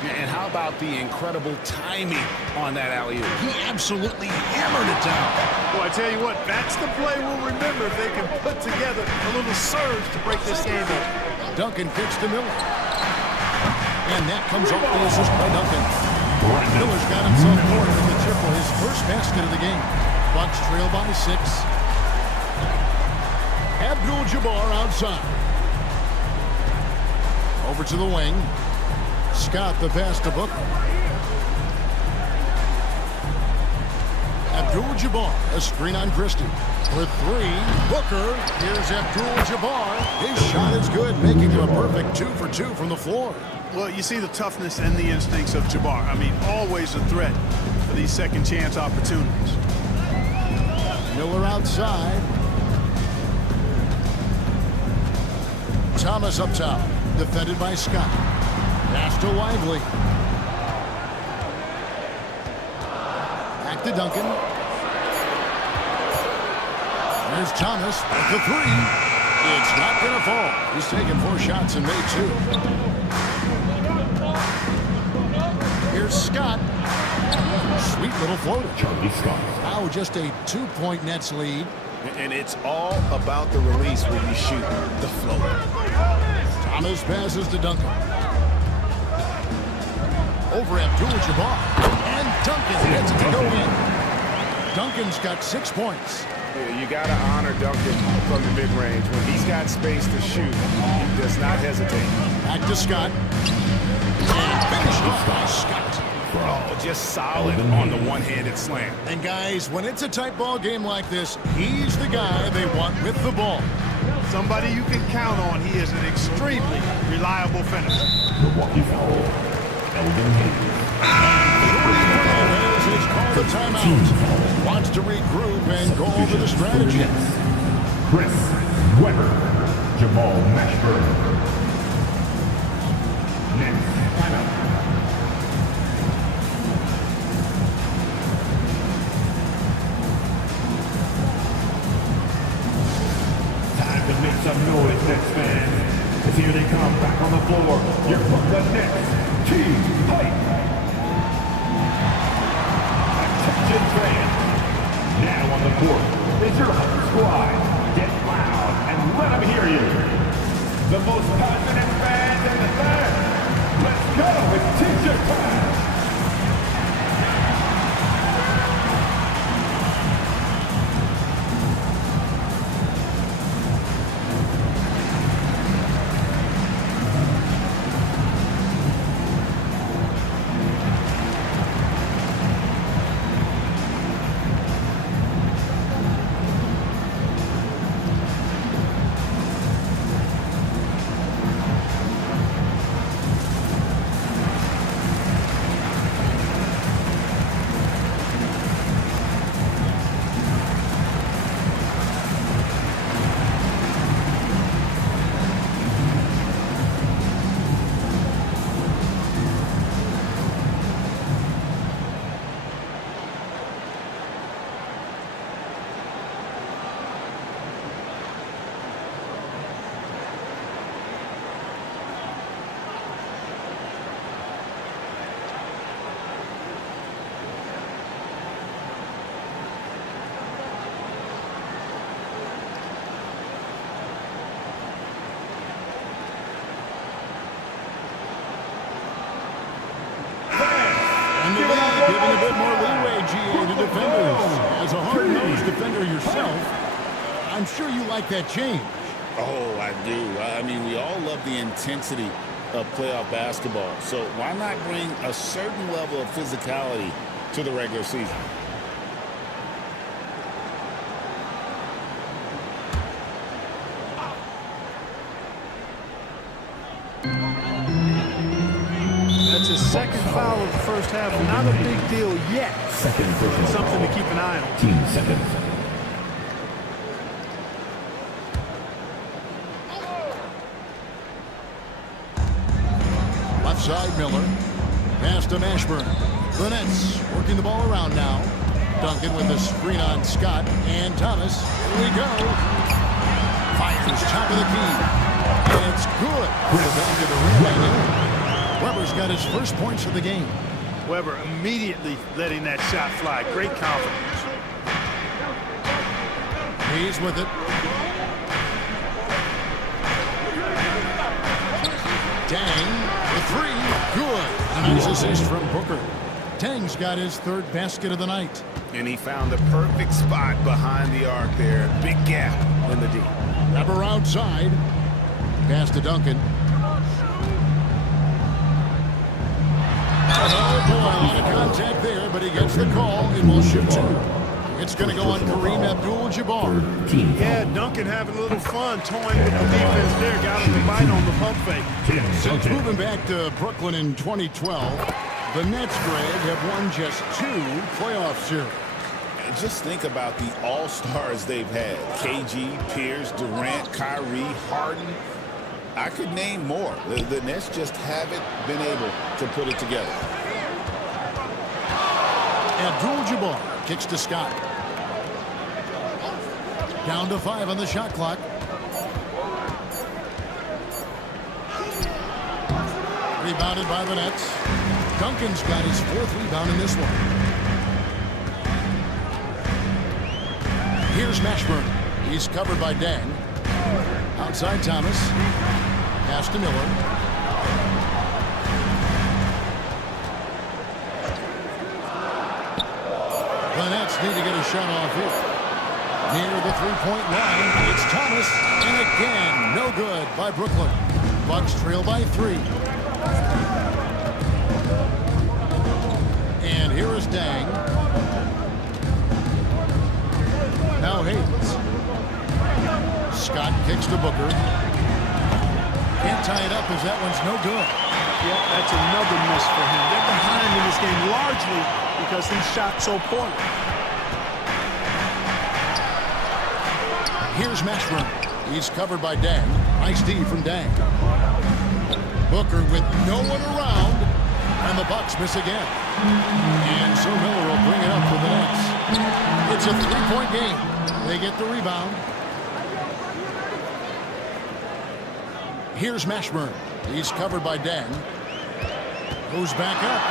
And how about the incredible timing on that alley-oop? He absolutely hammered it down. Well, I tell you what, that's the play we'll remember if they can put together a little surge to break this game up. Duncan kicks to Miller. And that comes off the assist by Duncan. Miller's got himself going with the triple, his first basket of the game. Bucks trail by 6. Abdul-Jabbar outside. Over to the wing. Scott the pass to Booker. Abdul-Jabbar, a screen on Christie. For 3, Booker. Here's Abdul-Jabbar. His shot is good, making him a perfect 2 for 2 from the floor. Well, you see the toughness and the instincts of Jabbar. I mean, always a threat for these second chance opportunities. Miller outside. Thomas up top, defended by Scott. Pass to Lively. Back to Duncan. There's Thomas at the 3. It's not going to fall. He's taken 4 shots and made 2. Here's Scott. Sweet little floater. Charlie Scott. Now just a 2-point Nets lead. And it's all about the release when you shoot the floater. Thomas passes to Duncan. Over Abdul-Jabbar. And Duncan gets it to go in. Duncan's got 6 points. Yeah, you got to honor Duncan from the mid-range. When he's got space to shoot, he does not hesitate. Back to Scott. And finished off by Scott. Oh, just solid on the one-handed slam. And guys, when it's a tight ball game like this, he's the guy they want with the ball. Somebody you can count on. He is an extremely reliable finisher. Milwaukee foul. Elden Hayes. Has called a timeout. Wants to regroup and go over the strategy. Chris Webber. Jamal Mashburn. Next timeout. Make some noise, Nets fans, as here they come back on the floor. You're from the Nets, Team Fight. Attention fans, now on the court is your home squad. Get loud and let them hear you. The most passionate fans in the land. Let's go, it's t-shirt time. Giving a bit more leeway, GA, to defenders. As a hard-nosed defender yourself, I'm sure you like that change. Oh, I do. I mean, we all love the intensity of playoff basketball. So why not bring a certain level of physicality to the regular season? That's his second foul of the first half. Not a big deal yet. Second personal Something foul. to keep an eye on. 15 seconds. outside Miller. Pass to Mashburn. The Nets working the ball around now. Duncan with the screen on Scott and Thomas. Here we go. Fires top of the key. And it's good. Put it back to the rim. Weber's got his first points of the game. Weber immediately letting that shot fly. Great confidence. He's with it. Dang, the three, good. A nice assist from Booker. Tang's got his third basket of the night. And he found the perfect spot behind the arc there. Big gap in the D. Weber outside. Pass to Duncan. Oh boy, a lot of contact there, but he gets the call and will shoot two. It's going to go on Kareem Abdul-Jabbar. Yeah, Duncan having a little fun toying with the defense there. Got him to bite on the pump fake. Since moving back to Brooklyn in 2012, the Nets, Greg, have won just 2 playoff series. And just think about the all-stars they've had. KG, Pierce, Durant, Kyrie, Harden. I could name more. The Nets just haven't been able to put it together. Abdul-Jabbar kicks to Scott. Down to 5 on the shot clock. Rebounded by the Nets. Duncan's got his 4th rebound in this one. Here's Mashburn. He's covered by Dang. Outside Thomas. Pass to Miller. The Nets need to get a shot off here. Near the three-point line, it's Thomas. And again, no good by Brooklyn. Bucks trail by 3. And here is Dang. Now Hayes. Scott kicks to Booker. Can't tie it up as that one's no good. Yep, that's another miss for him. They're behind in this game largely because he shot so poorly. Here's Mashburn. He's covered by Dang. Nice D from Dang. Booker with no one around. And the Bucks miss again. And so Miller will bring it up for the Nets. It's a 3-point game. They get the rebound. Here's Mashburn. He's covered by Dang. Goes back up.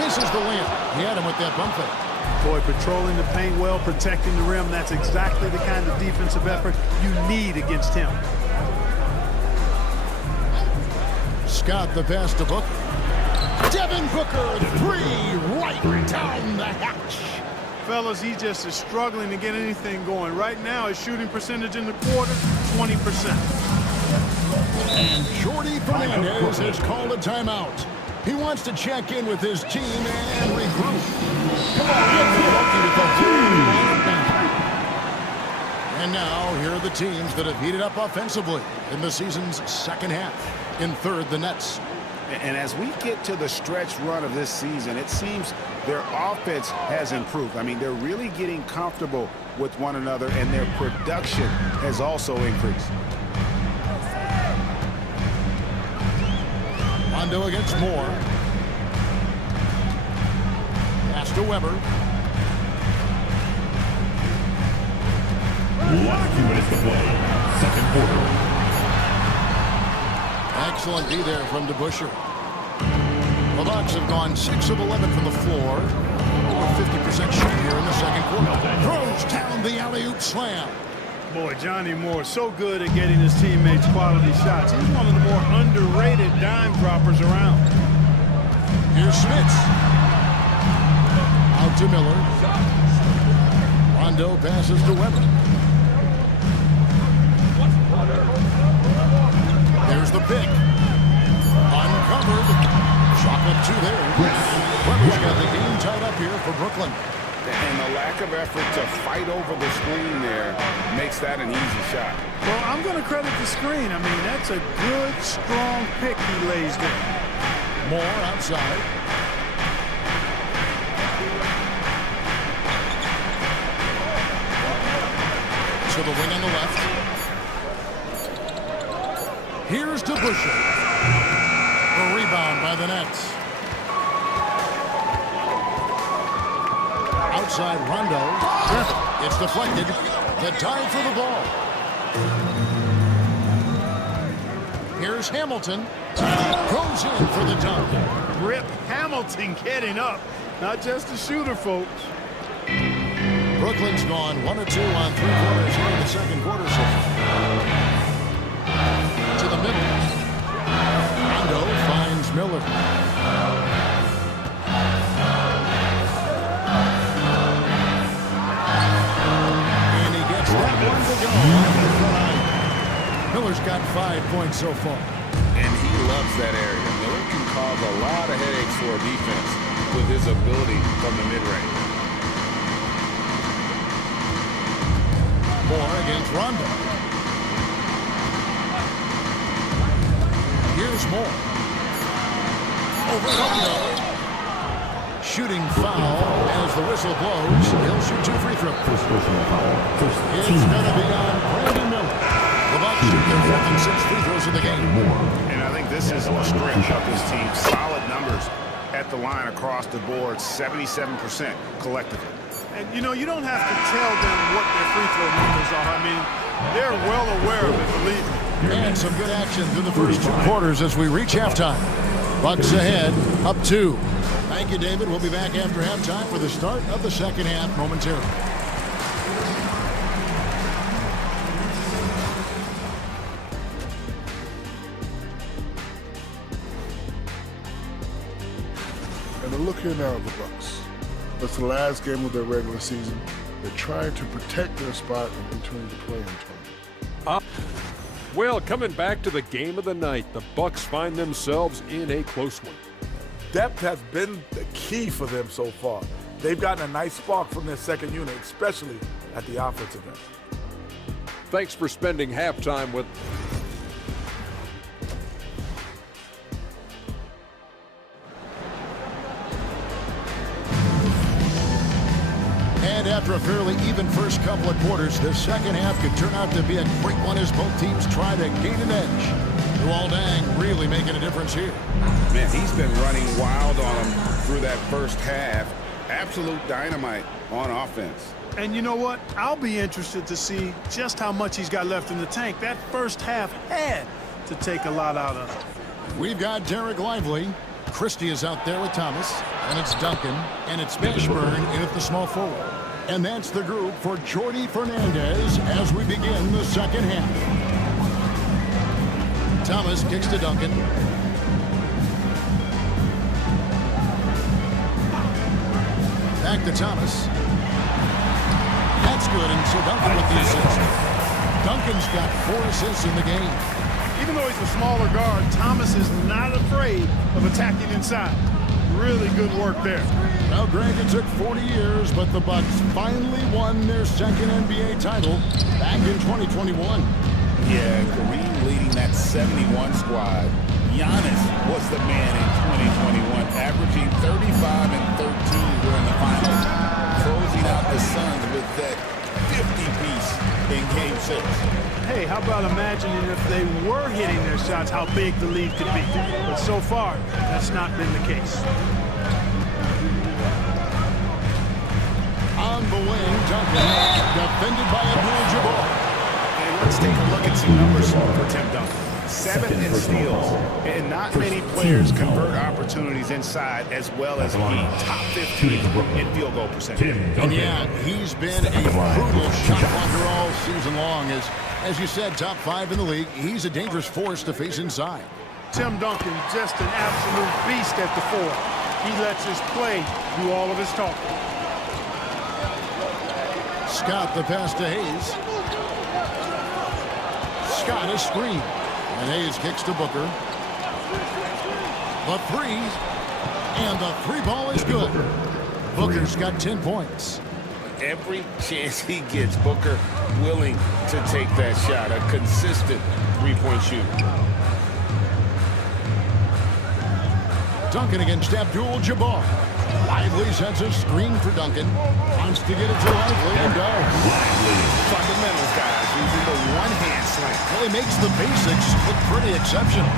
Misses the layup. He had him with that bump fake. Boy, patrolling the paint well, protecting the rim. That's exactly the kind of defensive effort you need against him. Scott the pass to Booker. Devin Booker, 3 right down the hatch. Fellas, he just is struggling to get anything going. Right now, his shooting percentage in the quarter, 20%. And Jordi Fernandez has called a timeout. He wants to check in with his team and regroup. Come on, get lucky with the whole now. And now, here are the teams that have heated up offensively in the season's second half. In third, the Nets. And as we get to the stretch run of this season, it seems their offense has improved. I mean, they're really getting comfortable with one another, and their production has also increased. Rondo against Moore. Pass to Weber. Last 2 minutes to play. Second quarter. Excellent D there from DeBusschere. The Bucks have gone 6 of 11 from the floor. Over 50% shoot here in the second quarter. Throws down the alley-oop slam. Boy, Johnny Moore, so good at getting his teammates quality shots. He's one of the more underrated dime droppers around. Here's Smits. Out to Miller. Rondo passes to Weber. There's the pick. Uncovered. Shot up 2 there. Weber's got the game tied up here for Brooklyn. And the lack of effort to fight over the screen there makes that an easy shot. Well, I'm going to credit the screen. I mean, that's a good, strong pick he lays there. Moore outside. To the wing on the left. Here's DeBusschere. rebound by the Nets. Outside Rondo. It's deflected. The time for the ball. Here's Hamilton. Goes in for the dunk. Rip Hamilton getting up. Not just a shooter, folks. Brooklyn's gone 1 of 2 on 3 quarters here in the second quarter. To the middle. Rondo finds Miller. And he gets that one to go. Miller's got 5 points so far. And he loves that area. Miller can cause a lot of headaches for a defense with his ability from the mid-range. Moore against Rondo. Here's Moore. Over Rondo. Shooting foul as the whistle blows. He'll shoot 2 free throws. It's going to be on Brandon Miller. The Bucks shoot their 4th and 6th free throws of the game. And I think this is a strength of this team. Solid numbers at the line across the board, 77% collectively. And, you know, you don't have to tell them what their free throw numbers are. I mean, they're well aware of it, believe me. And some good action through the first 2 quarters as we reach halftime. Bucks ahead, up 2. Thank you, David. We'll be back after halftime for the start of the second half momentarily. And look here now, the Bucks. That's the last game of their regular season. They're trying to protect their spot and entering the play-in tournament. Well, coming back to the game of the night, the Bucks find themselves in a close one. Depth has been the key for them so far. They've gotten a nice spark from their second unit, especially at the offensive end. Thanks for spending halftime with And after a fairly even first couple of quarters, the second half could turn out to be a great one as both teams try to gain an edge. Luol Deng really making a difference here. Man, he's been running wild on him through that first half. Absolute dynamite on offense. And you know what? I'll be interested to see just how much he's got left in the tank. That first half had to take a lot out of him. We've got Derek Lively. Christie is out there with Thomas. And it's Duncan. And it's Mashburn in at the small forward. And that's the group for Jordi Fernandez as we begin the second half. Thomas kicks to Duncan. Back to Thomas. That's good, and so Duncan with the assist. Duncan's got 4 assists in the game. Even though he's a smaller guard, Thomas is not afraid of attacking inside. Really good work there. Now, Greg, it took 40 years, but the Bucks finally won their second NBA title back in 2021. Yeah, Kareem leading that 71 squad. Giannis was the man in 2021, averaging 35 and 13 during the finals, closing out the Suns with that 50-piece in Game 6. Hey, how about imagining if they were hitting their shots, how big the lead could be. But so far, that's not been the case. On the wing, Duncan, defended by Abdul-Jabbar. And let's take a look at some numbers for Tim Duncan. 7 in steals, and not many players convert opportunities inside as well as he. Top 15 in field goal percentage. And yeah, he's been a brutal shot blocker all season long. As you said, top 5 in the league. He's a dangerous force to face inside. Tim Duncan, just an absolute beast at the 4. He lets his play do all of his talking. Scott the pass to Hayes. Scott is screened. And Hayes kicks to Booker. The 3. And the 3 ball is good. Booker's got 10 points. Every chance he gets, Booker willing to take that shot. A consistent three-point shooter. Duncan against Abdul-Jabbar. Lively sends a screen for Duncan. Wants to get it to Lively and does. Fundamentals, guys, using the one-hand slam. Well, he makes the basics look pretty exceptional.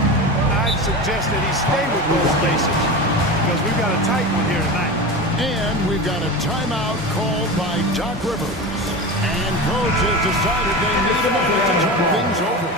I'd suggest that he stay with those laces because we've got a tight one here tonight. And we've got a timeout called by Doc Rivers. And coach has decided they need a moment to talk things over.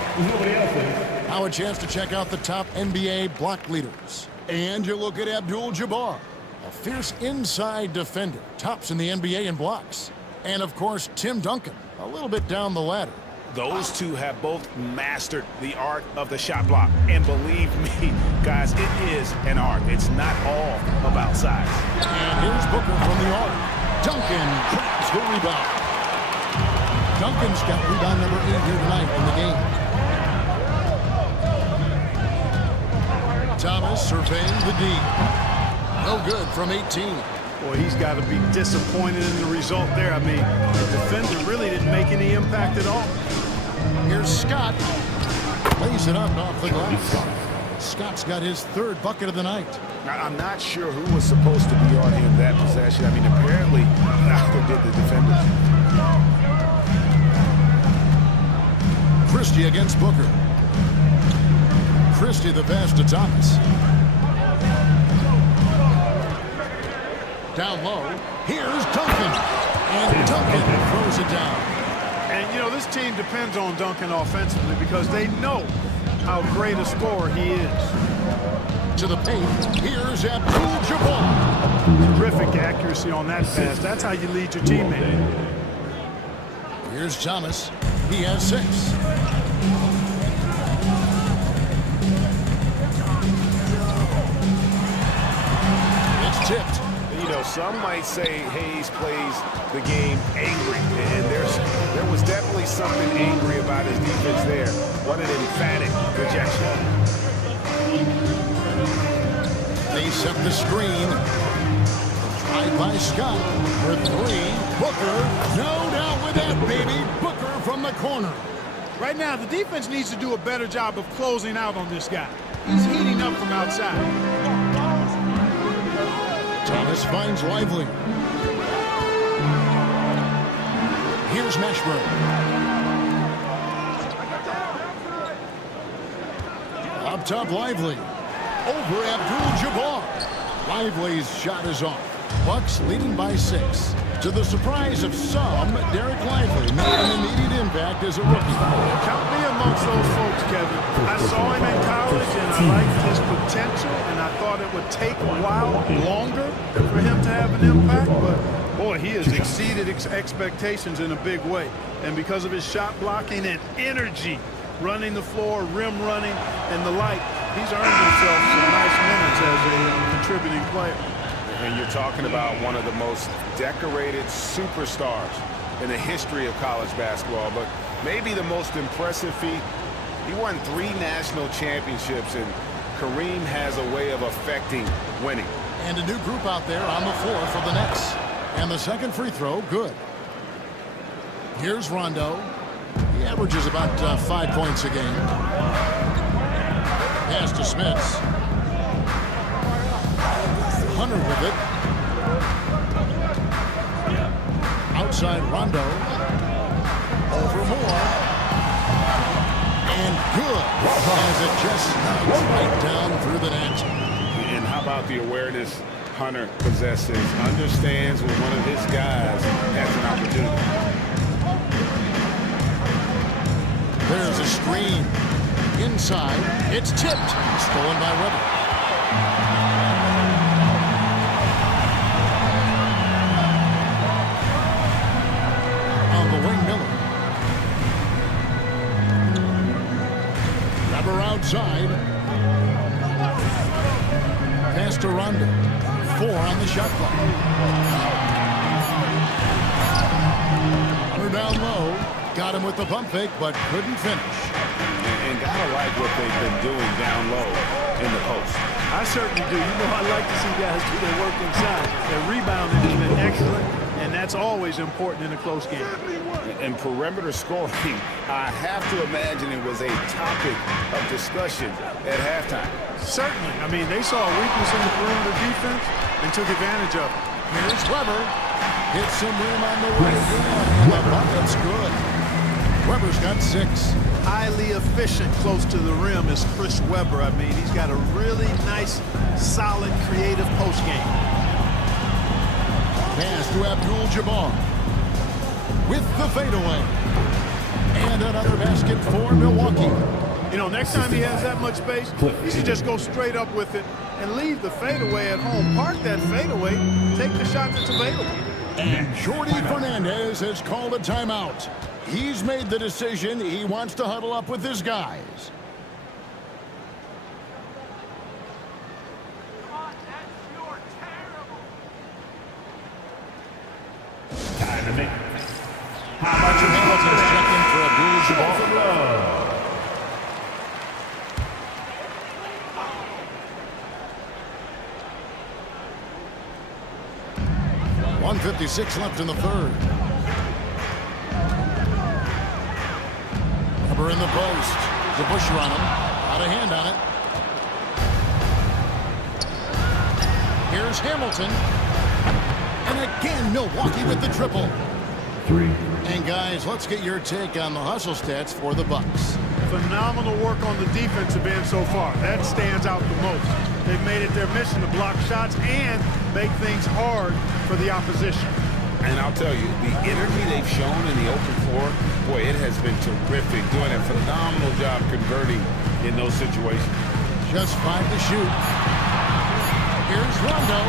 Now a chance to check out the top NBA block leaders. And you look at Abdul-Jabbar, a fierce inside defender, tops in the NBA in blocks. And of course, Tim Duncan, a little bit down the ladder. Those two have both mastered the art of the shot block. And believe me, guys, it is an art. It's not all about size. And here's Booker from the arc. Duncan grabs the rebound. Duncan's got rebound number 8 here tonight in the game. Thomas surveying the D. No good from 18. Boy, he's got to be disappointed in the result there. I mean, the defender really didn't make any impact at all. Here's Scott. Lays it up off the glass. Scott's got his 3rd bucket of the night. I'm not sure who was supposed to be on him that possession. I mean, apparently neither did the defenders. Christie against Booker. Christie the pass to Thomas. Down low. Here's Duncan. And Duncan throws it down. And, you know, this team depends on Duncan offensively because they know how great a scorer he is. To the paint. Here's Abdul-Jabbar. Terrific accuracy on that pass. That's how you lead your teammate. Here's Thomas. He has 6. It's tipped. You know, some might say Hayes plays the game angry, and there was definitely something angry about his defense there. What an emphatic rejection. They set the screen. Tried by Scott for 3. Booker, no doubt with that, baby. Booker from the corner. Right now, the defense needs to do a better job of closing out on this guy. He's heating up from outside. Thomas finds Lively. Here's Mashburn. Up top, Lively. Over Abdul-Jabbar. Lively's shot is off. Bucks leading by 6. To the surprise of some, Derek Lively made an immediate impact as a rookie. Count me amongst those folks, Kevin. I saw him in college, and I liked his potential, and I thought it would take a while longer for him to have an impact, but boy, he has exceeded expectations in a big way. And because of his shot blocking and energy, running the floor, rim running, and the like, he's earned himself some nice minutes as a contributing player. And you're talking about one of the most decorated superstars in the history of college basketball, but maybe the most impressive feat, he won 3 national championships, and Kareem has a way of affecting winning. And a new group out there on the floor for the Nets. And the second free throw, good. Here's Rondo. He averages about 5 points a game. Pass to Smits. Hunter with it. Outside Rondo. Over Moore. And good. As it just slides right down through the net. And how about the awareness Hunter possesses? Understands when one of his guys has an opportunity. There's a screen. Inside. It's tipped. Stolen by Webber. Outside. Pass to Rondo. 4 on the shot clock. Hunter down low. Got him with the pump fake, but couldn't finish. And gotta like what they've been doing down low in the post. I certainly do. You know, I like to see guys do their work inside. Their rebounding has been excellent, and that's always important in a close game. And perimeter scoring, I have to imagine it was a topic of discussion at halftime. Certainly. I mean, they saw a weakness in the perimeter defense and took advantage of it. Here's Webber. Hits some rim on the right wing. The bucket's good. Webber's got 6. highly efficient close to the rim is Chris Webber. I mean, he's got a really nice, solid, creative post game. Pass to Abdul-Jabbar with the fadeaway. And another basket for Milwaukee. You know, next time he has that much space, he should just go straight up with it and leave the fadeaway at home. Park that fadeaway, take the shot that's available. And Jordi Fernandez has called a timeout. He's made the decision. He wants to huddle up with his guys. Time to make. Roger Hamilton's checking for Abdul-Jabbar. 1:56 left in the third. Webber in the post. DeBusschere on him. Out of hand on it. Here's Hamilton. And again, Milwaukee with the triple. 3. And guys, let's get your take on the hustle stats for the Bucks. Phenomenal work on the defensive end so far. That stands out the most. They've made it their mission to block shots and make things hard for the opposition. And I'll tell you, the energy they've shown in the open floor, boy, it has been terrific. Doing a phenomenal job converting in those situations. Just 5 to shoot. Here's Rondo.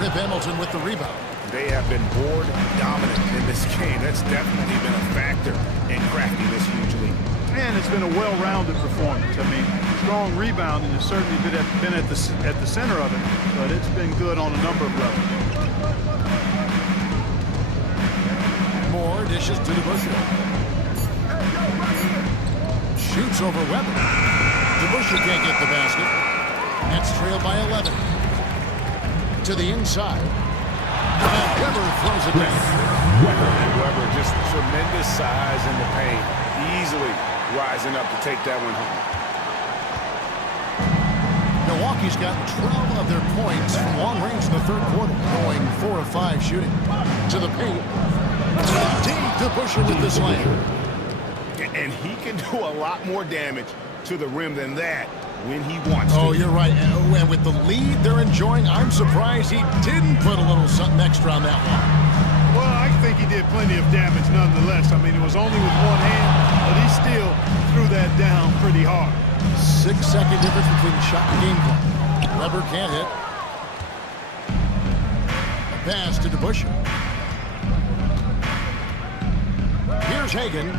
Rip Hamilton with the rebound. They have been board dominant in this game. That's definitely been a factor in cracking this huge lead. And it's been a well-rounded performance. I mean, strong rebounding has certainly been at the center of it, but it's been good on a number of levels. More dishes to DeBusschere. Shoots over Webber. DeBusschere can't get the basket. Nets trail by 11. To the inside. And Webber throws it down. Webber, just tremendous size in the paint. Easily rising up to take that one home. Milwaukee's gotten 12 of their points from long range in the third quarter, going 4 of 5 shooting. To the paint. DeBusschere with the slam. And he can do a lot more damage to the rim than that when he wants to. Oh, you're right. And with the lead they're enjoying, I'm surprised he didn't put a little something extra on that one. Well, I think he did plenty of damage nonetheless. I mean, it was only with one hand, but he still threw that down pretty hard. 6-second difference between shot and game clock. Webber can't hit. A pass to DeBusschere. Here's Hagan.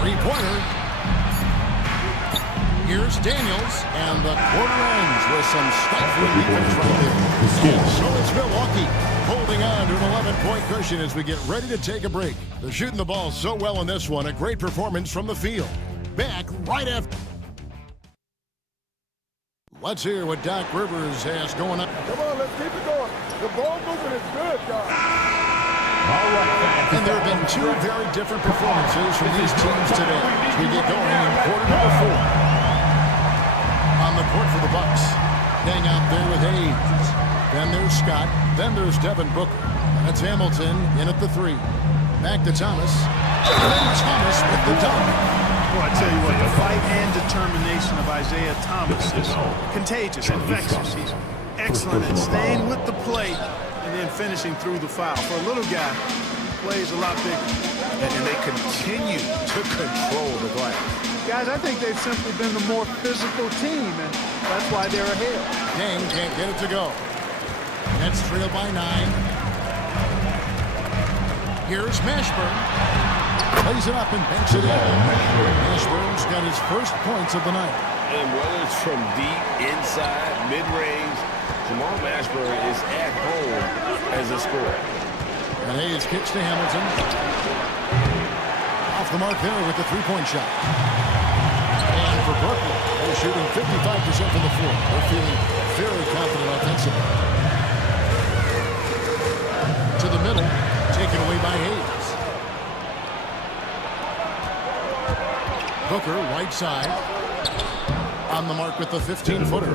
Three-pointer. Here's Daniels. And the quarter ends with some stifling defense right there. So it's Milwaukee holding on to an 11-point cushion as we get ready to take a break. They're shooting the ball so well in this one. A great performance from the field. Back right after. Let's hear what Doc Rivers has going on. Come on, let's keep it going. The ball movement is good, guys. And there have been 2 very different performances from these teams today as we get going in quarter number 4. On the court for the Bucks. Hang out there with Hayes. Then there's Scott. Then there's Devin Booker. That's Hamilton in at the 3. Back to Thomas. And then Thomas with the dunk. Well, I tell you what, the fight and determination of Isaiah Thomas is contagious, infectious. He's excellent at staying with the play and then finishing through the foul. For a little guy, plays a lot bigger. And they continue to control the glass. Guys, I think they've simply been the more physical team, and that's why they're ahead. Dang can't get it to go. Nets trail by 9. Here's Mashburn. Plays it up and banks it in. Mashburn's got his first points of the night. And whether it's from deep, inside, mid-range, Jamal Mashburn is at home as a scorer. And Hayes kicks to Hamilton. Off the mark there with the 3-point shot. And for Brooklyn, they're shooting 55% from the floor. They're feeling very confident offensively. To the middle, taken away by Hayes. Booker, right side. On the mark with the 15-footer.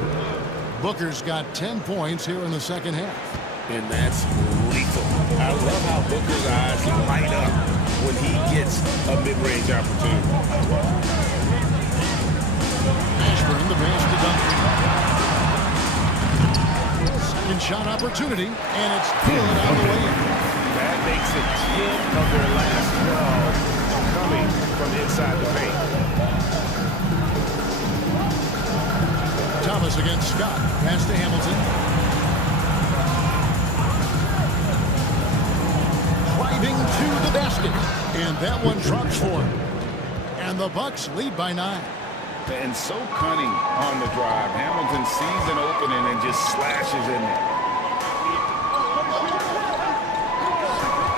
Booker's got 10 points here in the second half. And that's lethal. I love how Booker's eyes light up when he gets a mid-range opportunity. Ashburn, the pass to Duncan. Second shot opportunity, and it's good on the way in. That makes it 10 of their last 12 coming from inside the paint. Thomas against Scott. Pass to Hamilton. Driving to the basket. And that one drops for him. And the Bucks lead by 9. And so cunning on the drive. Hamilton sees an opening and just slashes in there.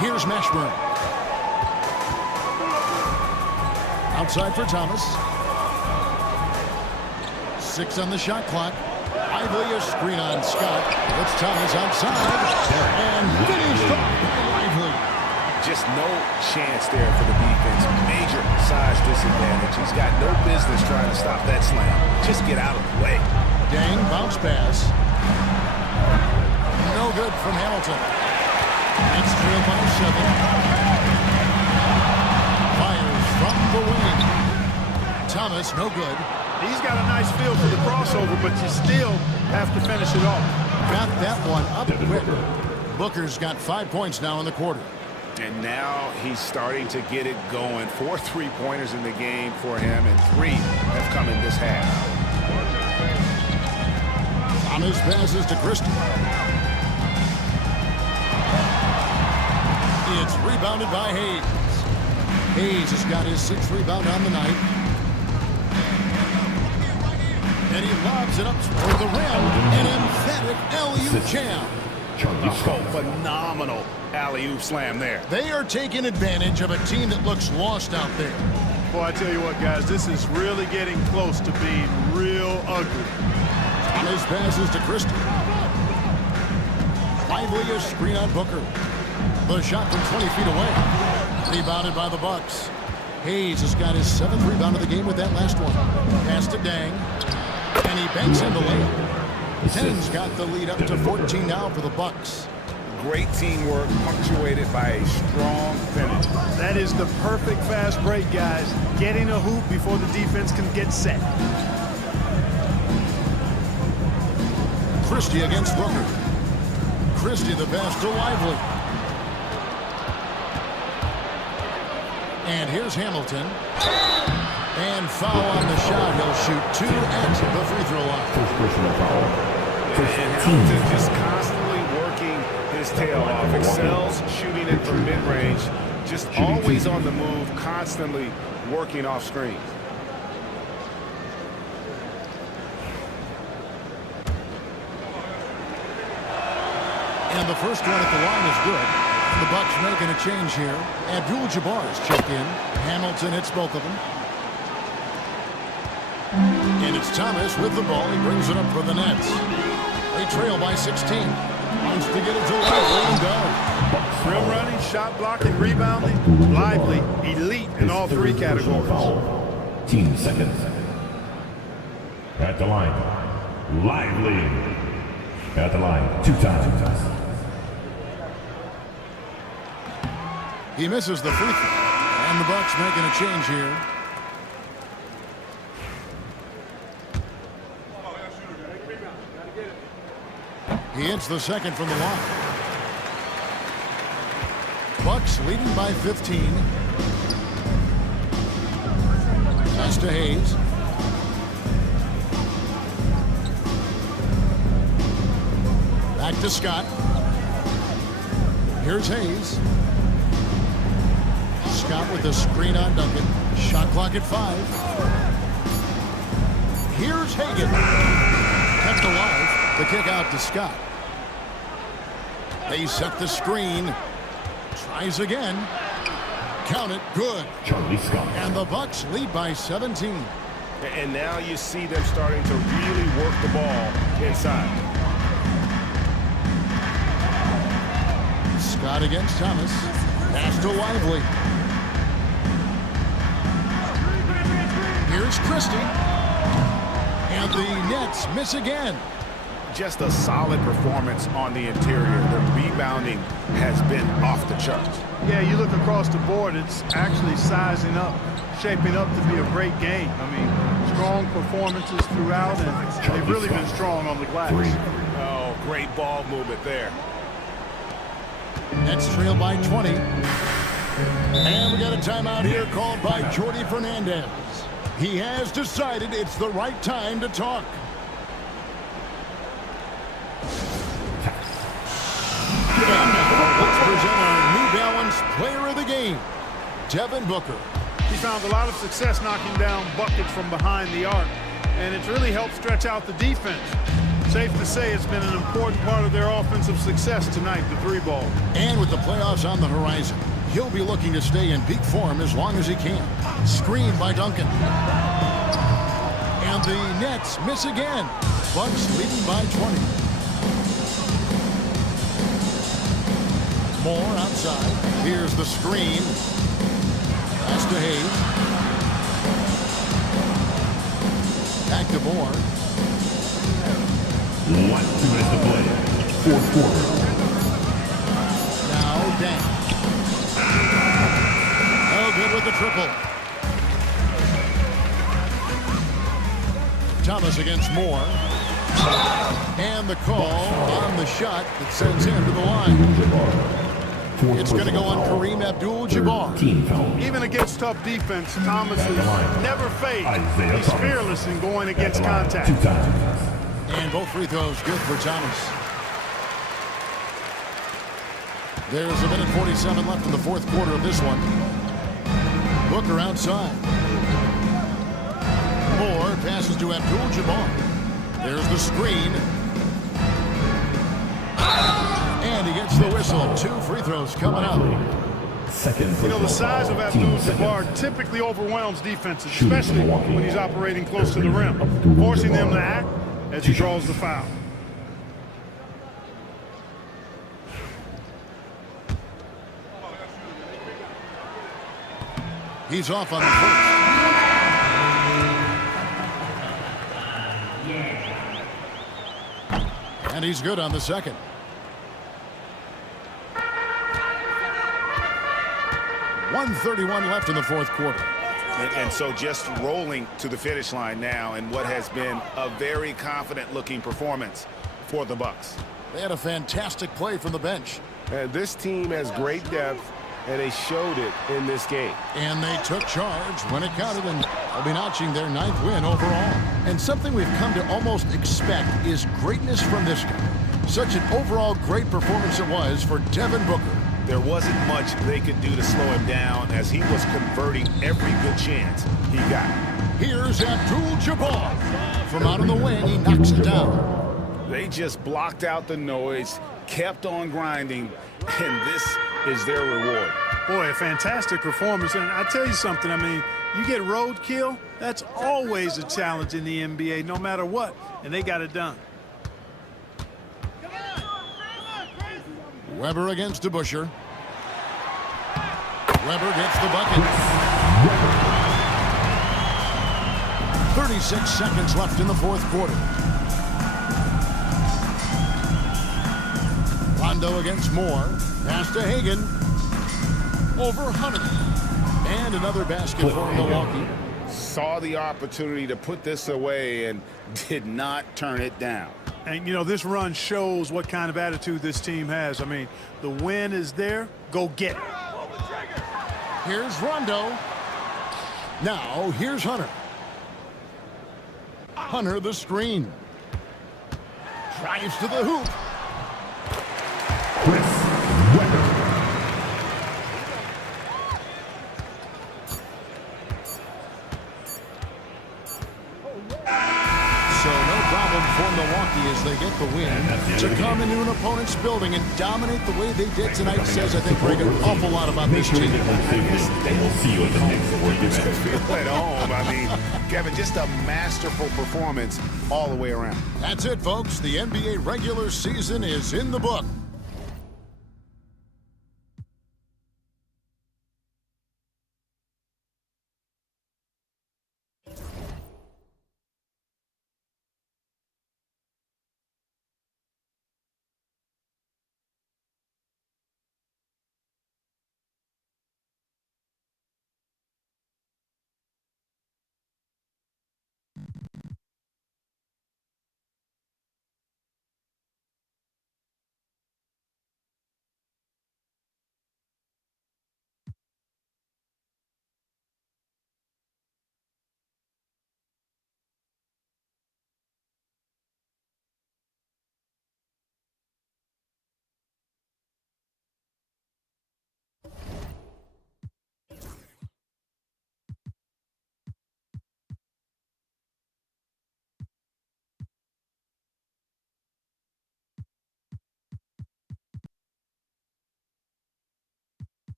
Here's Mashburn. Outside for Thomas. 6 on the shot clock. Lively a screen on Scott. It's Thomas outside. And finished off by Lively. Just no chance there for the defense. Major size disadvantage. He's got no business trying to stop that slam. Just get out of the way. Dang bounce pass. No good from Hamilton. That's trailed by 7. Fires from the wing. Thomas, no good. He's got a nice feel for the crossover, but you still have to finish it off. Got that one up quick. Booker's got 5 points now in the quarter. And now he's starting to get it going. 4 3-pointers in the game for him, and 3 have come in this half. Thomas passes to Christie. It's rebounded by Hayes. Hayes has got his 6th rebound on the night. And he lobs it up for the rim. An emphatic alley-oop jam. Oh, phenomenal alley-oop slam there. They are taking advantage of a team that looks lost out there. Boy, I tell you what, guys, this is really getting close to being real ugly. Thomas passes to Christie. Lively a screen on Booker. The shot from 20 feet away. Rebounded by the Bucks. Hayes has got his 7th rebound of the game with that last one. Pass to Dang. And he banks in the layup. 10's got the lead up to 14 now for the Bucks. Great teamwork punctuated by a strong finish. That is the perfect fast break, guys. Getting a hoop before the defense can get set. Christie against Booker. Christie the pass to Lively. And here's Hamilton. And foul on the shot. He'll shoot 2 at the free throw line. And Hamilton just constantly working his tail off. Excels shooting it from mid-range. Just always on the move, constantly working off screens. And the first one at the line is good. The Bucks making a change here. Abdul-Jabbar's check in. Hamilton hits both of them. And it's Thomas with the ball. He brings it up for the Nets. They trail by 16. Wants to get it to Lively and does. Rim running, shot blocking, rebounding. Lively, elite in all 3 categories. 10 seconds. At the line. Lively. At the line 2 times. He misses the free throw. And the Bucks making a change here. He hits the second from the line. Bucks leading by 15. Pass to Hayes. Back to Scott. Here's Hayes. Scott with the screen on Duncan. Shot clock at 5. Here's Hagan. Kept alive. The kick out to Scott. They set the screen. Tries again. Count it. Good. Charlie Scott. And the Bucks lead by 17. And now you see them starting to really work the ball inside. Scott against Thomas. Pass to Lively. Here's Christie. And the Nets miss again. just a solid performance on the interior. The rebounding has been off the charts. Yeah, you look across the board, it's actually sizing up, shaping up to be a great game. I mean, strong performances throughout, and they've really been strong on the glass. Oh, great ball movement there. Nets trail by 20. And we got a timeout here called by Jordi Fernandez. He has decided it's the right time to talk. Let's present our New Balance Player of the Game, Devin Booker. He found a lot of success knocking down buckets from behind the arc, and it's really helped stretch out the defense. Safe to say it's been an important part of their offensive success tonight, the three ball. And with the playoffs on the horizon, he'll be looking to stay in peak form as long as he can. Screen by Duncan. And the Nets miss again. Bucks leading by 20. Moore outside. Here's the screen. Pass to Hayes. Back to Moore. Last 2 minutes to play. Fourth quarter. Now Dang. Oh, good with the triple. Thomas against Moore. And the call on the shot that sends him to the line. It's going to go on Kareem Abdul-Jabbar. Even against tough defense, Thomas has never faded. He's fearless in going against contact. And both free throws good for Thomas. There's 1:47 left in the fourth quarter of this one. Booker outside. Moore passes to Abdul-Jabbar. There's the screen. And he gets the whistle. 2 free throws coming up. You know, the size of Abdul-Jabbar typically overwhelms defenses, especially when he's operating close to the rim, forcing them to act as he draws the foul. He's off on the first. And he's good on the second. .131 left in the fourth quarter. And so just rolling to the finish line now in what has been a very confident-looking performance for the Bucks. They had a fantastic play from the bench. This team has great depth, and they showed it in this game. And they took charge when it counted, and they'll be notching their 9th win overall. And something we've come to almost expect is greatness from this guy. Such an overall great performance it was for Devin Booker. There wasn't much they could do to slow him down as he was converting every good chance he got. Here's Abdul-Jabbar. From out of the wing, he knocks it down. They just blocked out the noise, kept on grinding, and this is their reward. Boy, a fantastic performance. And I tell you something, I mean, you get roadkill, that's always a challenge in the NBA, no matter what. And they got it done. Weber against DeBusschere. Weber gets the bucket. 36 seconds left in the fourth quarter. Rondo against Moore. Pass to Hagan. Over Hunter. And another basket for Milwaukee. Saw the opportunity to put this away and did not turn it down. And, you know, this run shows what kind of attitude this team has. I mean, the win is there. Go get it. Here's Rondo. Now, here's Hunter. Hunter the screen. Drives to the hoop. So no problem for Milwaukee as they get the win. To come into an opponent's building and dominate the way they did tonight says, I think, Greg, an awful lot about this team. They will see you in the next event. Feel at home. I mean, Kevin, just a masterful performance all the way around. That's it, folks. The NBA regular season is in the book.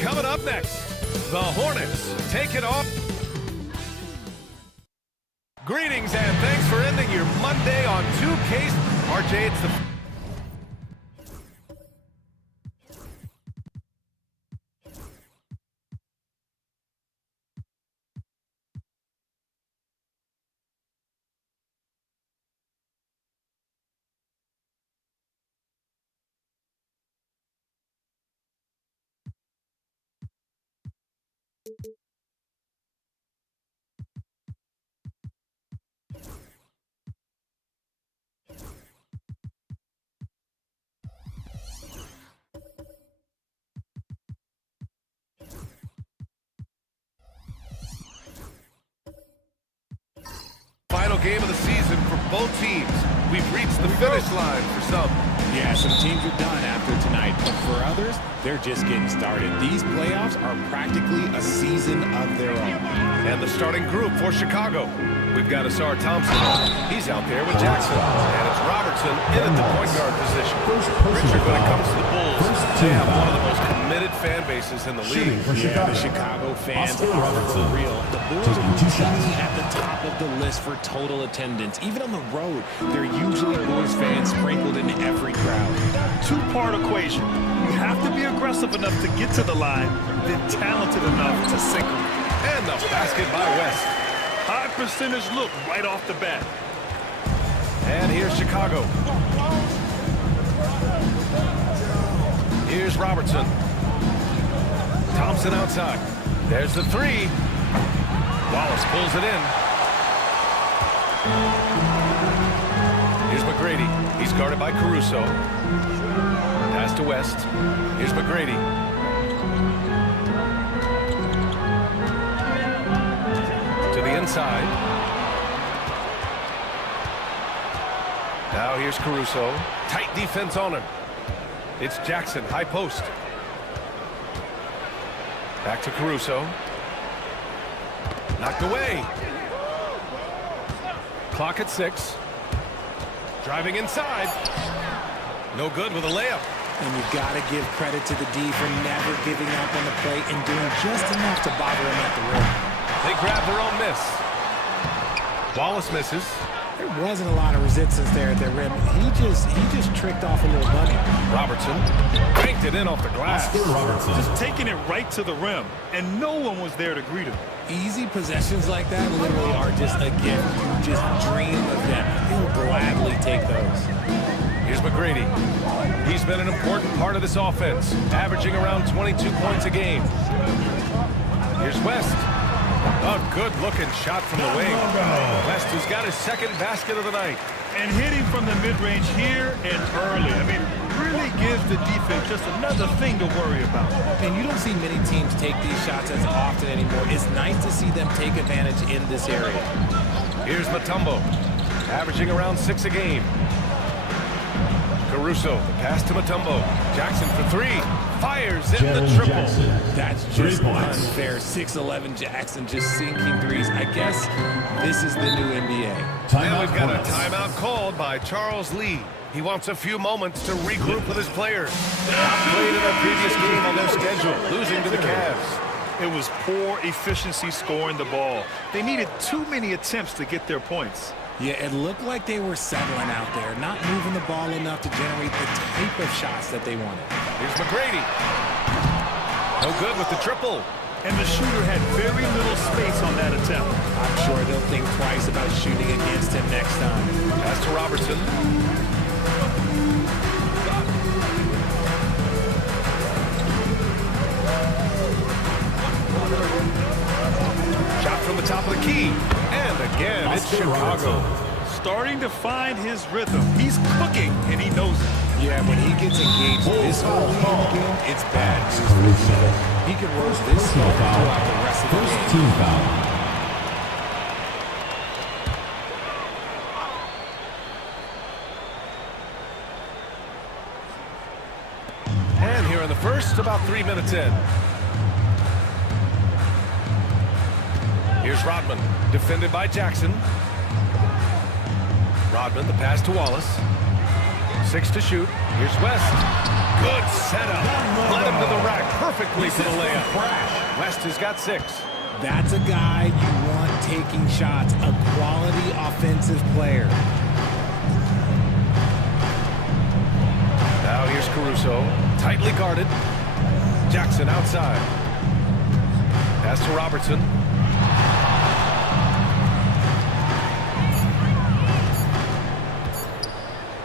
Coming up next, the Hornets take it off. Greetings and thanks for ending your Monday on 2K. RJ, it's the... Final game of the season for both teams. We've reached the finish line for some. Yeah, some teams are done after tonight, but for others, they're just getting started. These playoffs are practically a season of their own. And the starting group for Chicago. We've got Asar Thompson. He's out there with Jackson. And it's Robertson in at the point guard position. Richard, when it comes to the Bulls, they have one of the most committed fan bases in the league. Yeah, the Chicago fans are for real. The Bulls are usually at the top of the list for total attendance. Even on the road, they're usually Bulls fans sprinkled in every crowd. Two-part equation. You have to be aggressive enough to get to the line, then talented enough to sink them. And the basket by West. High percentage look right off the bat. And here's Chicago. Here's Robertson. Thompson outside. There's the three. Wallace pulls it in. Here's McGrady. He's guarded by Caruso. Pass to West. Here's McGrady. To the inside. Now here's Caruso. Tight defense on him. It's Jackson, high post. Back to Caruso. Knocked away. Clock at 6. Driving inside. No good with a layup. And you've got to give credit to the D for never giving up on the play and doing just enough to bother him at the rim. They grab their own miss. Wallace misses. There wasn't a lot of resistance there at the rim. He just tricked off a little bunny. Robertson banked it in off the glass. Just taking it right to the rim, and no one was there to greet him. Easy possessions like that literally are just a gift. You just dream of them. He'll gladly take those. Here's McGrady. He's been an important part of this offense, averaging around 22 points a game. Here's West. A good-looking shot from the wing. West, who's got his second basket of the night. And hitting from the mid-range here and early. I mean, really gives the defense just another thing to worry about. And you don't see many teams take these shots as often anymore. It's nice to see them take advantage in this area. Here's Mutombo, averaging around 6 a game. Caruso, the pass to Mutombo. Jackson for 3. Fires in the triple. That's just unfair. 6'11" Jackson just sinking threes. I guess this is the new NBA. And we've got a timeout called by Charles Lee. He wants a few moments to regroup with his players. Played in their previous game on their schedule, losing to the Cavs. It was poor efficiency scoring the ball. They needed too many attempts to get their points. Yeah, it looked like they were settling out there, not moving the ball enough to generate the type of shots that they wanted. Here's McGrady. No good with the triple. and the shooter had very little space on that attempt. I'm sure they'll think twice about shooting against him next time. Pass to Robertson. Shot from the top of the key. And again, it's Chicago. Starting to find his rhythm. He's cooking, and he knows it. Yeah, when he gets engaged this early in the game, it's bad news. He can roast this throughout the rest of the game. Team foul. And here in the first, about 3 minutes in. Here's Rodman, defended by Jackson. Rodman, the pass to Wallace. 6 to shoot. Here's West. Good setup. Led him to the rack perfectly for the layup. West has got 6. That's a guy you want taking shots, a quality offensive player. Now here's Caruso, tightly guarded. Jackson outside. Pass to Robertson.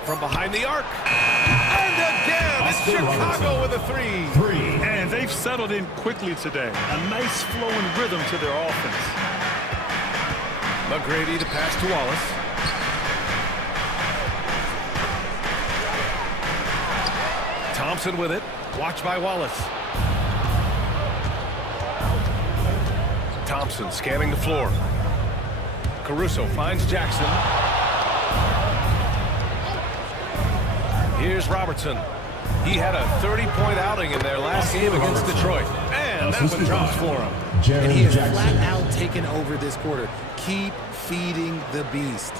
From behind the arc. And again, it's Chicago with a 3. And they've settled in quickly today. A nice flowing rhythm to their offense. McGrady, the pass to Wallace. Thompson with it. Watched by Wallace. Thompson scanning the floor. Caruso finds Jackson. Here's Robertson. He had a 30-point outing in their last game against Detroit. And that one drops for him. And he has flat out taken over this quarter. Keep feeding the beast.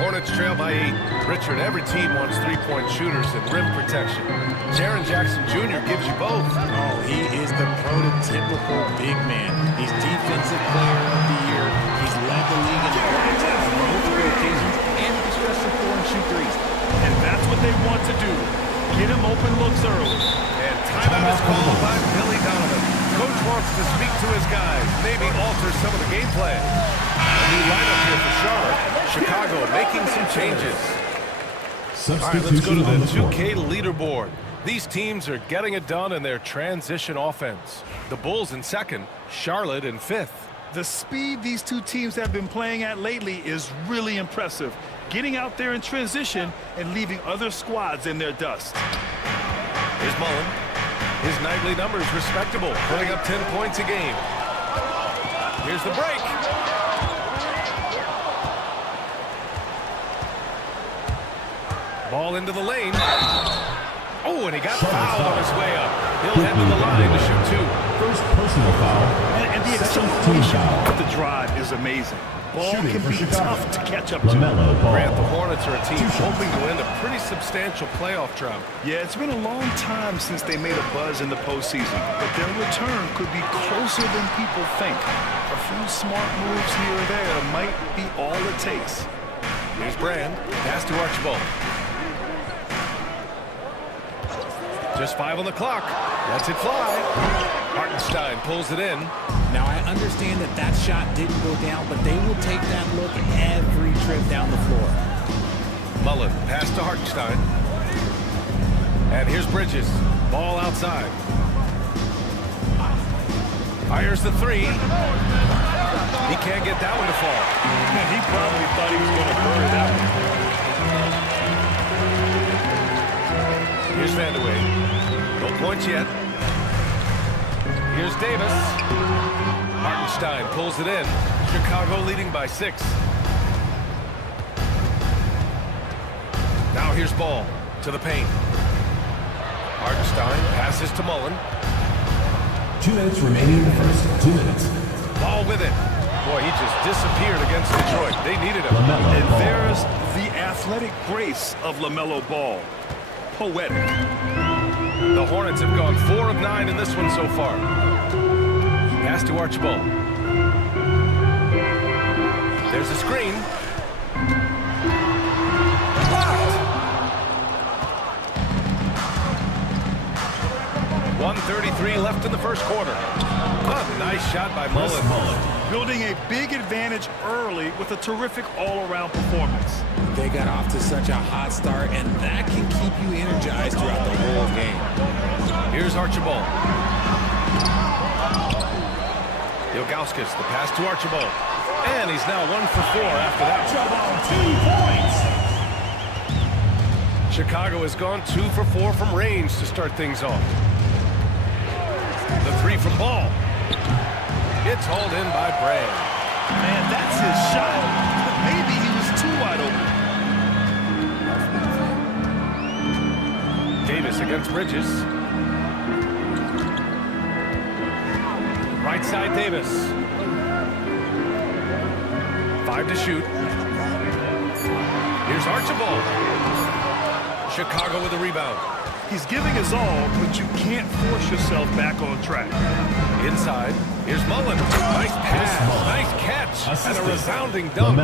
Hornets trail by 8. Richard, every team wants 3-point shooters and rim protection. Jaren Jackson Jr. gives you both. Oh, he is the prototypical big man. He's Defensive Player of the Year. He's led the league in blocks on multiple occasions. And he can stretch the floor and shoot threes. And that's what they want to do. Get him open looks early. And timeout is called by Billy Donovan. Coach wants to speak to his guys, maybe alter some of the game plan. A new lineup here for Charlotte. Chicago making some changes. All right, let's go to the 2K leaderboard. These teams are getting it done in their transition offense. The Bulls in 2nd, Charlotte in 5th. The speed these two teams have been playing at lately is really impressive. Getting out there in transition and leaving other squads in their dust. Here's Mullen. His nightly numbers respectable, putting up 10 points a game. Here's the break. Ball into the lane. Oh, and he got fouled on his way up. He'll head to the line to shoot 2. First personal foul. And the acceleration of the drive is amazing. Ball can be tough to catch up to. Grant, the Hornets are a team hoping to win a pretty substantial playoff drought. Yeah, it's been a long time since they made a buzz in the postseason, but their return could be closer than people think. A few smart moves here or there might be all it takes. Here's Brand. Pass to Archibald. Just 5 on the clock. Lets it fly. Hartenstein pulls it in. Now, I understand that that shot didn't go down, but they will take that look every trip down the floor. Mullen, pass to Hartenstein. And here's Bridges. Ball outside. Fires the 3. He can't get that one to fall. He probably thought he was going to bury that one. Here's Vandeweghe. No points yet. Here's Davis. Hartenstein pulls it in. Chicago leading by 6. Now here's Ball to the paint. Hartenstein passes to Mullen. 2 minutes remaining in the first. 2 minutes. Ball with it. Boy, he just disappeared against Detroit. They needed him. And there's the athletic grace of LaMelo Ball. Poetic. The Hornets have gone 4 of 9 in this one so far. Pass to Archibald. There's a screen. Blocked. 1:33 left in the first quarter. Oh, nice shot by Mullen. Building a big advantage early with a terrific all-around performance. They got off to such a hot start, and that can keep you energized throughout the whole game. Here's Archibald. Ilgauskas, the pass to Archibald. And he's now 1 for 4 after that. Archibald, 2 points. Chicago has gone 2 for 4 from range to start things off. The 3 from Ball. It's hauled in by Brand. Man, that's his shot. Maybe he was too wide open. Davis against Bridges. Right side Davis. 5 to shoot. Here's Archibald. Chicago with a rebound. He's giving his all, but you can't force yourself back on track. Inside, here's Mullen. Nice pass, nice catch, and a resounding dunk.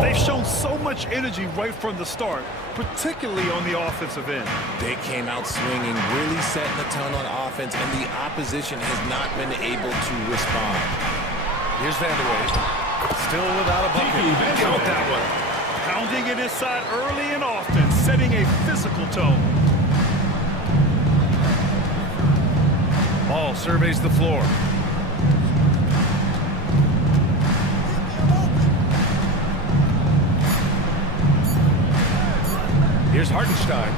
They've shown so much energy right from the start, particularly on the offensive end. They came out swinging, really setting the tone on offense, and the opposition has not been able to respond. Here's Vandeweghe. Still without a bucket. Count that one. Pounding it inside early and often, setting a physical tone. Ball surveys the floor. Here's Hartenstein.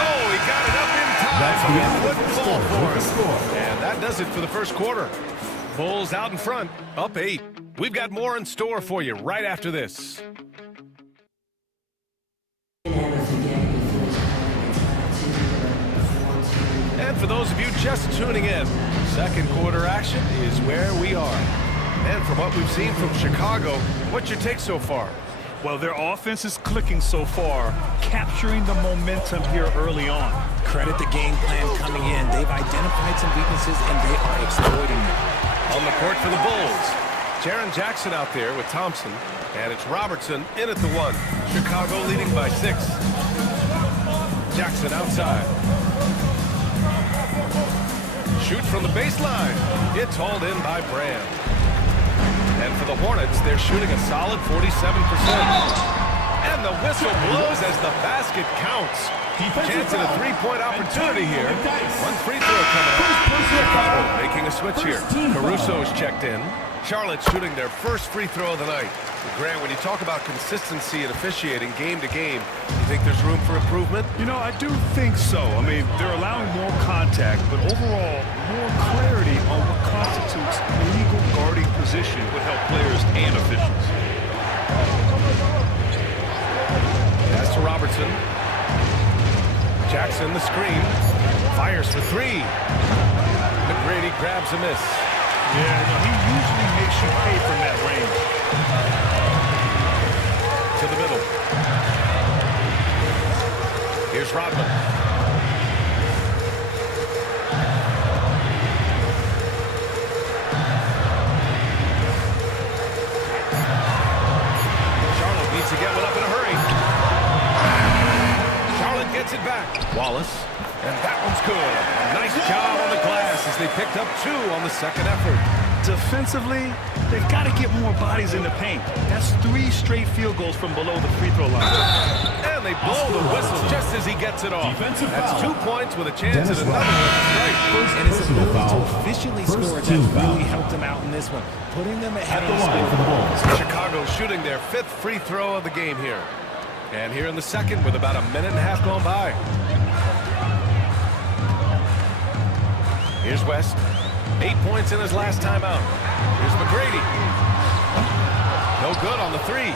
Oh, he got it up in time. But it wouldn't fall for him. And that does it for the first quarter. Bulls out in front, up 8. We've got more in store for you right after this. And for those of you just tuning in, second quarter action is where we are. And from what we've seen from Chicago, what's your take so far? Well, their offense is clicking so far, capturing the momentum here early on. Credit the game plan coming in. They've identified some weaknesses, and they are exploiting them. On the court for the Bulls, Jaren Jackson out there with Thompson, and it's Robertson in at the 1. Chicago leading by 6. Jackson outside. Shoot from the baseline. It's hauled in by Brand. And for the Hornets, they're shooting a solid 47%. And the whistle blows as the basket counts. Chance at a three-point opportunity here. One free throw coming up. Chicago making a switch here. Caruso's checked in. Charlotte shooting their first free throw of the night. Grant, when you talk about consistency and officiating game to game, you think there's room for improvement? You know, I do think so. I mean, they're allowing more contact, but overall, more clarity on what constitutes a legal guarding position would help players and officials. Pass to Robertson. Jackson, the screen. Fires for 3. McGrady grabs a miss. Yeah, no, he usually makes you pay from that range. To the middle. Here's Rodman. Charlotte needs to get one up in a hurry. Charlotte gets it back. Wallace. And that one's good. A nice job on the glass as they picked up 2 on the second effort. Defensively, they've got to get more bodies in the paint. That's 3 straight field goals from below the free throw line. And they blow the whistle just as he gets it off. That's 2 points with a chance at another one. And his ability to efficiently score that's really helped him out in this one, putting them ahead of the score. Chicago shooting their 5th free throw of the game here. And here in the second with about a minute and a half gone by. Here's West. 8 points in his last time out. Here's McGrady. No good on the 3.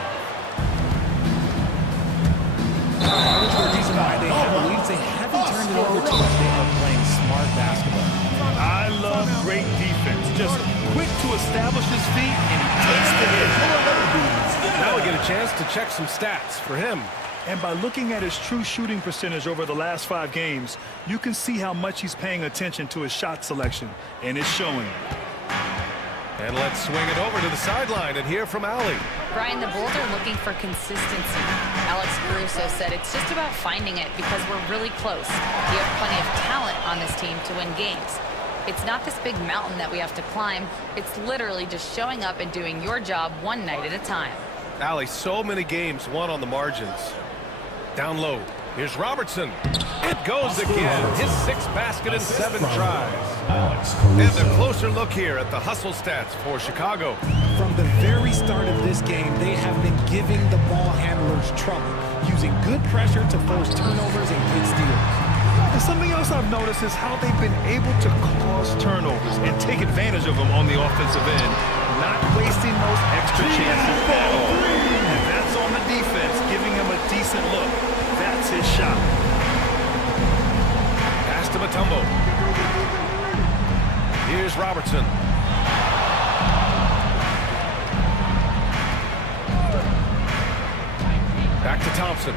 Part of the reason why they have leads, they haven't turned it over too much. They are playing smart basketball. I love great defense. Just quick to establish his feet, and he takes the hit. Now we get a chance to check some stats for him. And by looking at his true shooting percentage over the last 5 games, you can see how much he's paying attention to his shot selection, and it's showing. And let's swing it over to the sideline and hear from Allie. Brian, the Bulls are looking for consistency. Alex Caruso said it's just about finding it because we're really close. We have plenty of talent on this team to win games. It's not this big mountain that we have to climb. It's literally just showing up and doing your job one night at a time. Allie, so many games won on the margins. Down low. Here's Robertson. It goes again. His 6th basket in 7 tries. And a closer look here at the hustle stats for Chicago. From the very start of this game, they have been giving the ball handlers trouble, using good pressure to force turnovers and get steals. And something else I've noticed is how they've been able to cause turnovers and take advantage of them on the offensive end, not wasting those extra chances at all. And that's on the defense, giving him a decent look. That's his shot. Pass to Mutombo. Here's Robertson. Back to Thompson.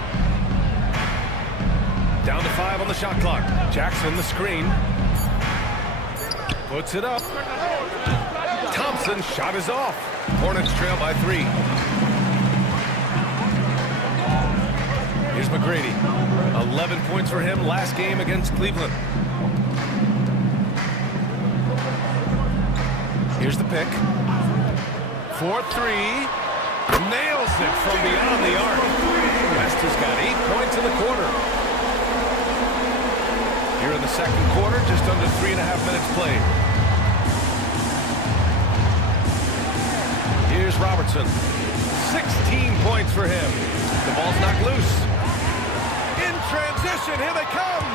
Down to 5 on the shot clock. Jackson the screen. Puts it up. Thompson shot is off. Hornets trail by 3. Here's McGrady. 11 points for him last game against Cleveland. Here's the pick. 4-3. Nails it from beyond the arc. West has got 8 points in the quarter. Here in the second quarter, just under 3.5 minutes played. Here's Robertson. 16 points for him. The ball's knocked loose. In transition, here they come.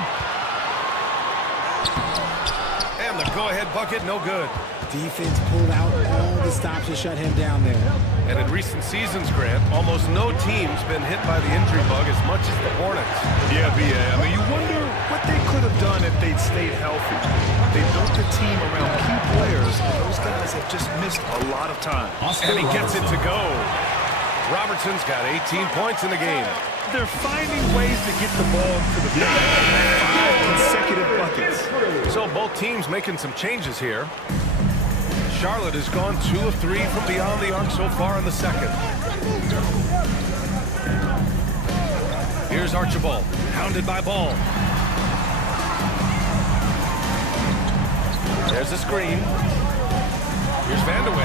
And the go-ahead bucket, no good. Defense pulled out all the stops to shut him down there. And in recent seasons, Grant, almost no team's been hit by the injury bug as much as the Hornets. Yeah, B.A. I mean, you wonder what they could have done if they'd stayed healthy. They built the team around key players, and those guys have just missed a lot of time. And he gets it to go. Robertson's got 18 points in the game. They're finding ways to get the ball to the paint. 5 consecutive buckets. So both teams making some changes here. Charlotte has gone 2 of 3 from beyond the arc so far in the second. Here's Archibald, hounded by Ball. There's a screen. Here's Vandeweghe.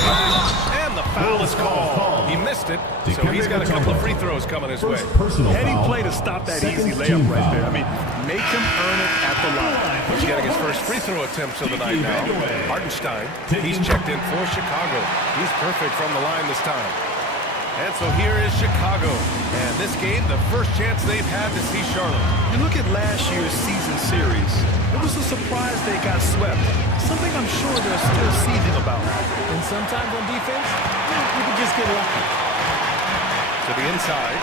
And the foul is called. He missed it, so he's got a couple of free throws coming his way. Heady play to stop that easy layup right there. I mean, make him earn it at the line. He's getting his first free throw attempts of the night now. Hartenstein, he's checked in for Chicago. He's perfect from the line this time. And so here is Chicago. And this game, the first chance they've had to see Charlotte. You look at last year's season series. It was a surprise they got swept. Something I'm sure they're still seething about. And sometimes on defense, you can just get lucky. To the inside.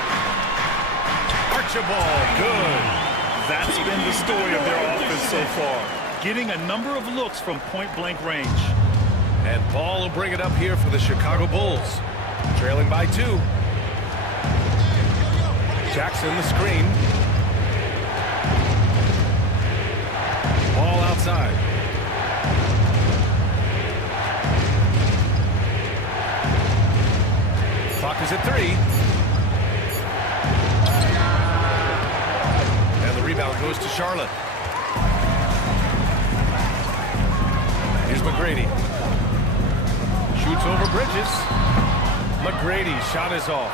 Archibald, good. That's been the story of their offense so far. Getting a number of looks from point-blank range. And Ball will bring it up here for the Chicago Bulls. Trailing by 2. Jackson the screen. Ball outside. Clock is at 3. And the rebound goes to Charlotte. Here's McGrady. Shoots over Bridges. McGrady, shot is off.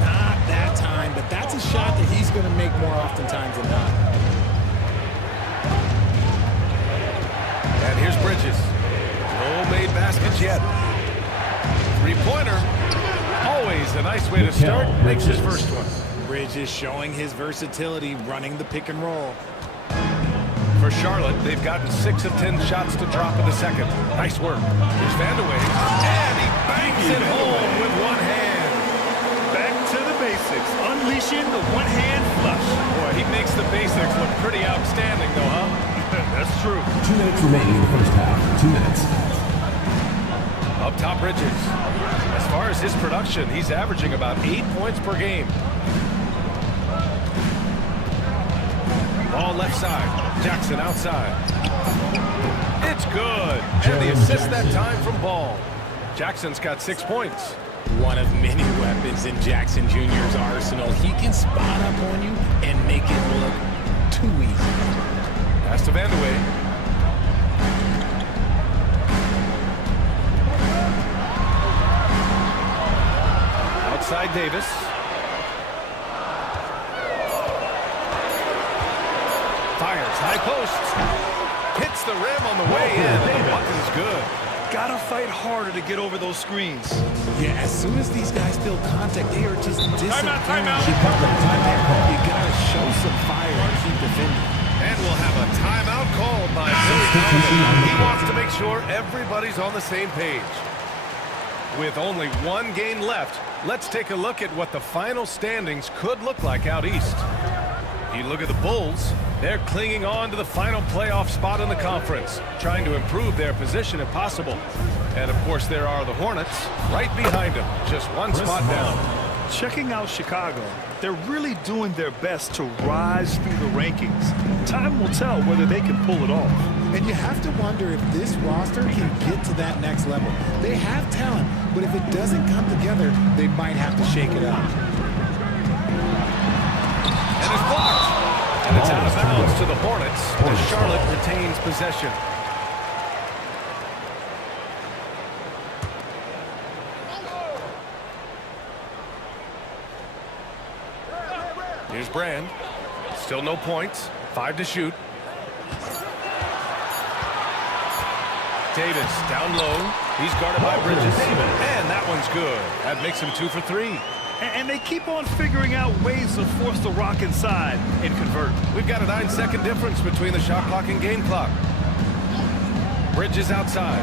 Not that time, but that's a shot that he's going to make more oftentimes than not. And here's Bridges. No made baskets yet. Three-pointer. Always a nice way to start. Makes his first one. Bridges showing his versatility, running the pick and roll. For Charlotte, they've gotten 6 of 10 shots to drop in the second. Nice work. Here's Vandeweghe. And he bangs it home with one hand. Back to the basics. Unleashing the one-hand flush. Boy, he makes the basics look pretty outstanding, though, huh? That's true. 2 minutes remaining in the first half. 2 minutes. Up top, Bridges. As far as his production, he's averaging about 8 points per game. Ball left side. Jackson outside. It's good. And the assist that time from Ball. Jackson's got 6 points. One of many weapons in Jackson Jr.'s arsenal. He can spot up on you and make it look too easy. Pass to Vandeweghe. Outside Davis. Fires high post. Hits the rim on the way in, and the bucket's good. Gotta fight harder to get over those screens. Yeah, as soon as these guys feel contact, they are just disappearing. Timeout. You gotta show some fire and keep defending. And we'll have a timeout called by Billy Donovan. He wants to make sure everybody's on the same page. With only one game left, let's take a look at what the final standings could look like out east. You look at the Bulls, they're clinging on to the final playoff spot in the conference, trying to improve their position if possible. And of course there are the Hornets right behind them, just one spot down. Checking out Chicago, they're really doing their best to rise through the rankings. Time will tell whether they can pull it off. And you have to wonder if this roster can get to that next level. They have talent, but if it doesn't come together, they might have to shake it up. And it's blocked. And it's out of bounds to the Hornets as Charlotte retains possession. Here's Brand. Still no points. 5 to shoot. Davis down low. He's guarded by Bridges. And that one's good. That makes him 2 for 3. And they keep on figuring out ways to force the rock inside and convert. We've got a 9-second difference between the shot clock and game clock. Bridges outside.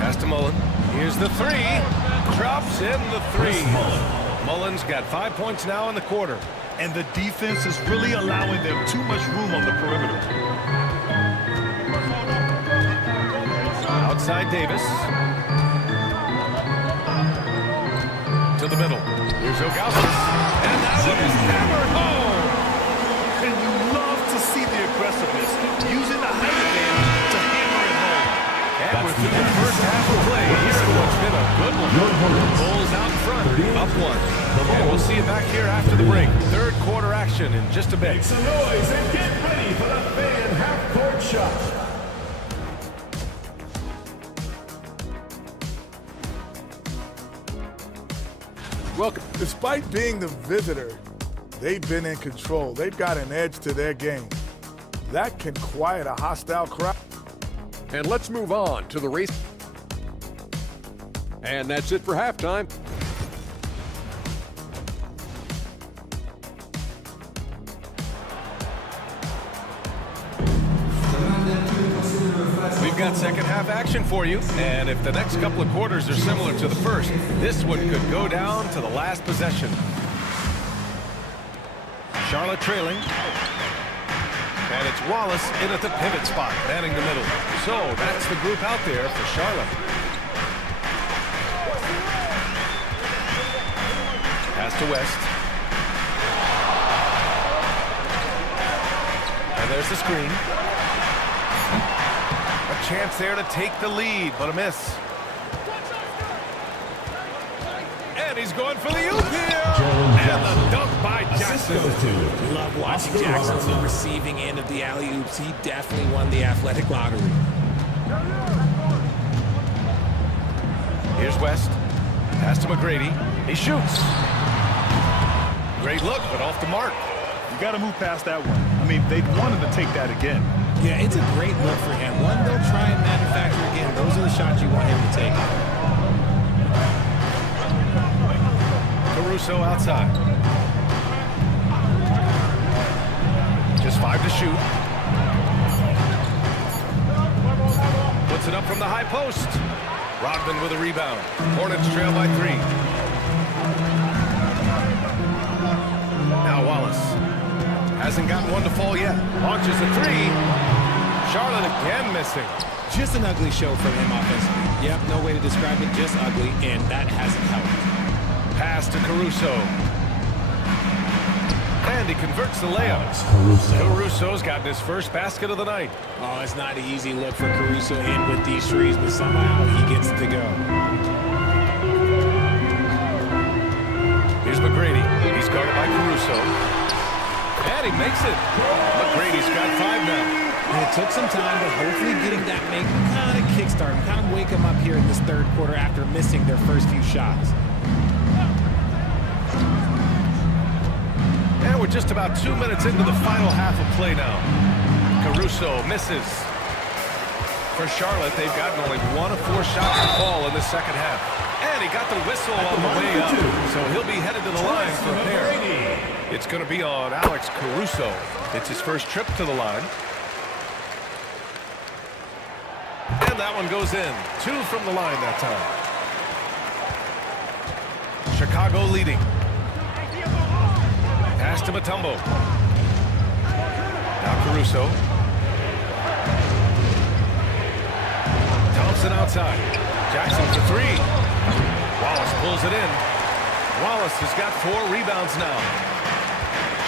Pass to Mullen. Here's the 3. Drops in the 3. Mullen's got 5 points now in the quarter. And the defense is really allowing them too much room on the perimeter. Outside Davis. To the middle. Here's Ilgauskas. And that one is hammered home. And you love to see the aggressiveness, using the height advantage to hammer it home. And we're through the first half of play. Here in what's been a good one. Bulls out front, up 1. And we'll see you back here after the break. Third quarter action in just a bit. Make some noise and get ready for the fan half-court shot. Welcome. Despite being the visitor, they've been in control. They've got an edge to their game. That can quiet a hostile crowd. And let's move on to the race. And that's it for halftime. We've got second half action for you, and if the next couple of quarters are similar to the first, this one could go down to the last possession. Charlotte trailing. And it's Wallace in at the pivot spot, manning the middle. So that's the group out there for Charlotte. Pass to West. And there's the screen. A chance there to take the lead, but a miss. And he's going for the oop here. And the dunk by Jackson. Love watching Jackson on the receiving end of the alley-oops. He definitely won the athletic lottery. Here's West. Pass to McGrady. He shoots. Great look, but off the mark. You got to move past that one. I mean, they wanted to take that again. Yeah, it's a great look for him. One they'll try and manufacture again. Those are the shots you want him to take. Caruso outside. Just 5 to shoot. Puts it up from the high post. Rodman with a rebound. Hornets trail by 3. Now Wallace. Hasn't gotten one to fall yet. Launches a 3. Charlotte again missing. Just an ugly show from him offensively. Yep, no way to describe it, just ugly, and that hasn't helped. Pass to Caruso. And he converts the layup. Caruso's gotten his first basket of the night. Oh, it's not an easy look for Caruso in with these threes, but somehow he gets to go. Here's McGrady. He's guarded by Caruso. And he makes it. McGrady's got 5 now. And it took some time, but hopefully getting that make kind of kickstart, kind of wake them up here in this third quarter after missing their first few shots. And we're just about 2 minutes into the final half of play now. Caruso misses. For Charlotte, they've gotten only 1 of 4 shots to fall in the second half. And he got the whistle on the way up, so he'll be headed to the line for a pair. It's going to be on Alex Caruso. It's his first trip to the line. And that one goes in. 2 from the line that time. Chicago leading. Pass to Mutombo. Now Caruso. Thompson outside. Jackson for 3. Wallace pulls it in. Wallace has got 4 rebounds now.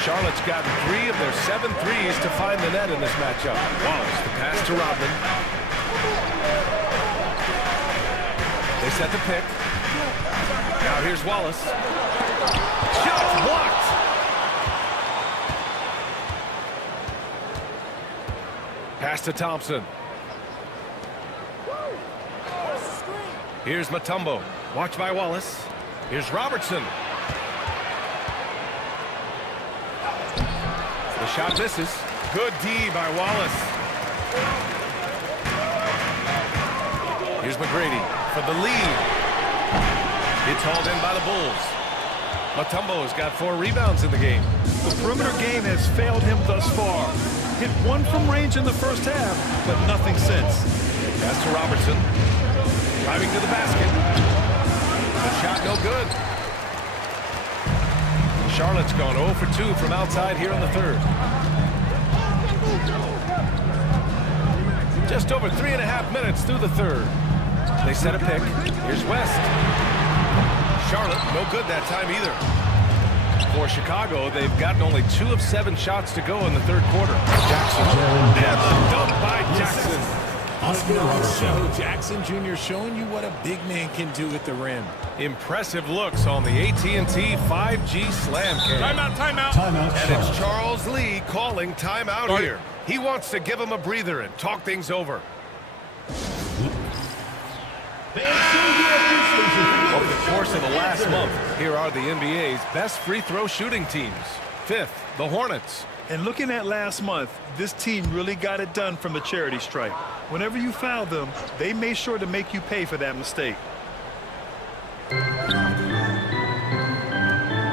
Charlotte's gotten 3 of their 7 threes to find the net in this matchup. Wallace, the pass to Rodman. They set the pick. Now here's Wallace. Shot blocked. Pass to Thompson. Here's Mutombo. Watched by Wallace. Here's Robertson. The shot misses. Good D by Wallace. Here's McGrady for the lead. It's hauled in by the Bulls. Mutombo's got 4 rebounds in the game. The perimeter game has failed him thus far. Hit 1 from range in the first half, but nothing since. Pass to Robertson. Driving to the basket. The shot no good. Charlotte's gone 0 for 2 from outside here in the third. Just over 3.5 minutes through the third. They set a pick. Here's West. Charlotte, no good that time either. For Chicago, they've gotten only 2 of 7 shots to go in the third quarter. Jackson. And the dunk by Jackson. So Jackson Jr. showing you what a big man can do at the rim. Impressive looks on the AT&T 5G Slam Cam. Timeout. And it's Charles Lee calling timeout here. He wants to give him a breather and talk things over. Over the course of the last month, here are the NBA's best free throw shooting teams. 5th, the Hornets. And looking at last month, this team really got it done from the charity stripe. Whenever you foul them, they made sure to make you pay for that mistake.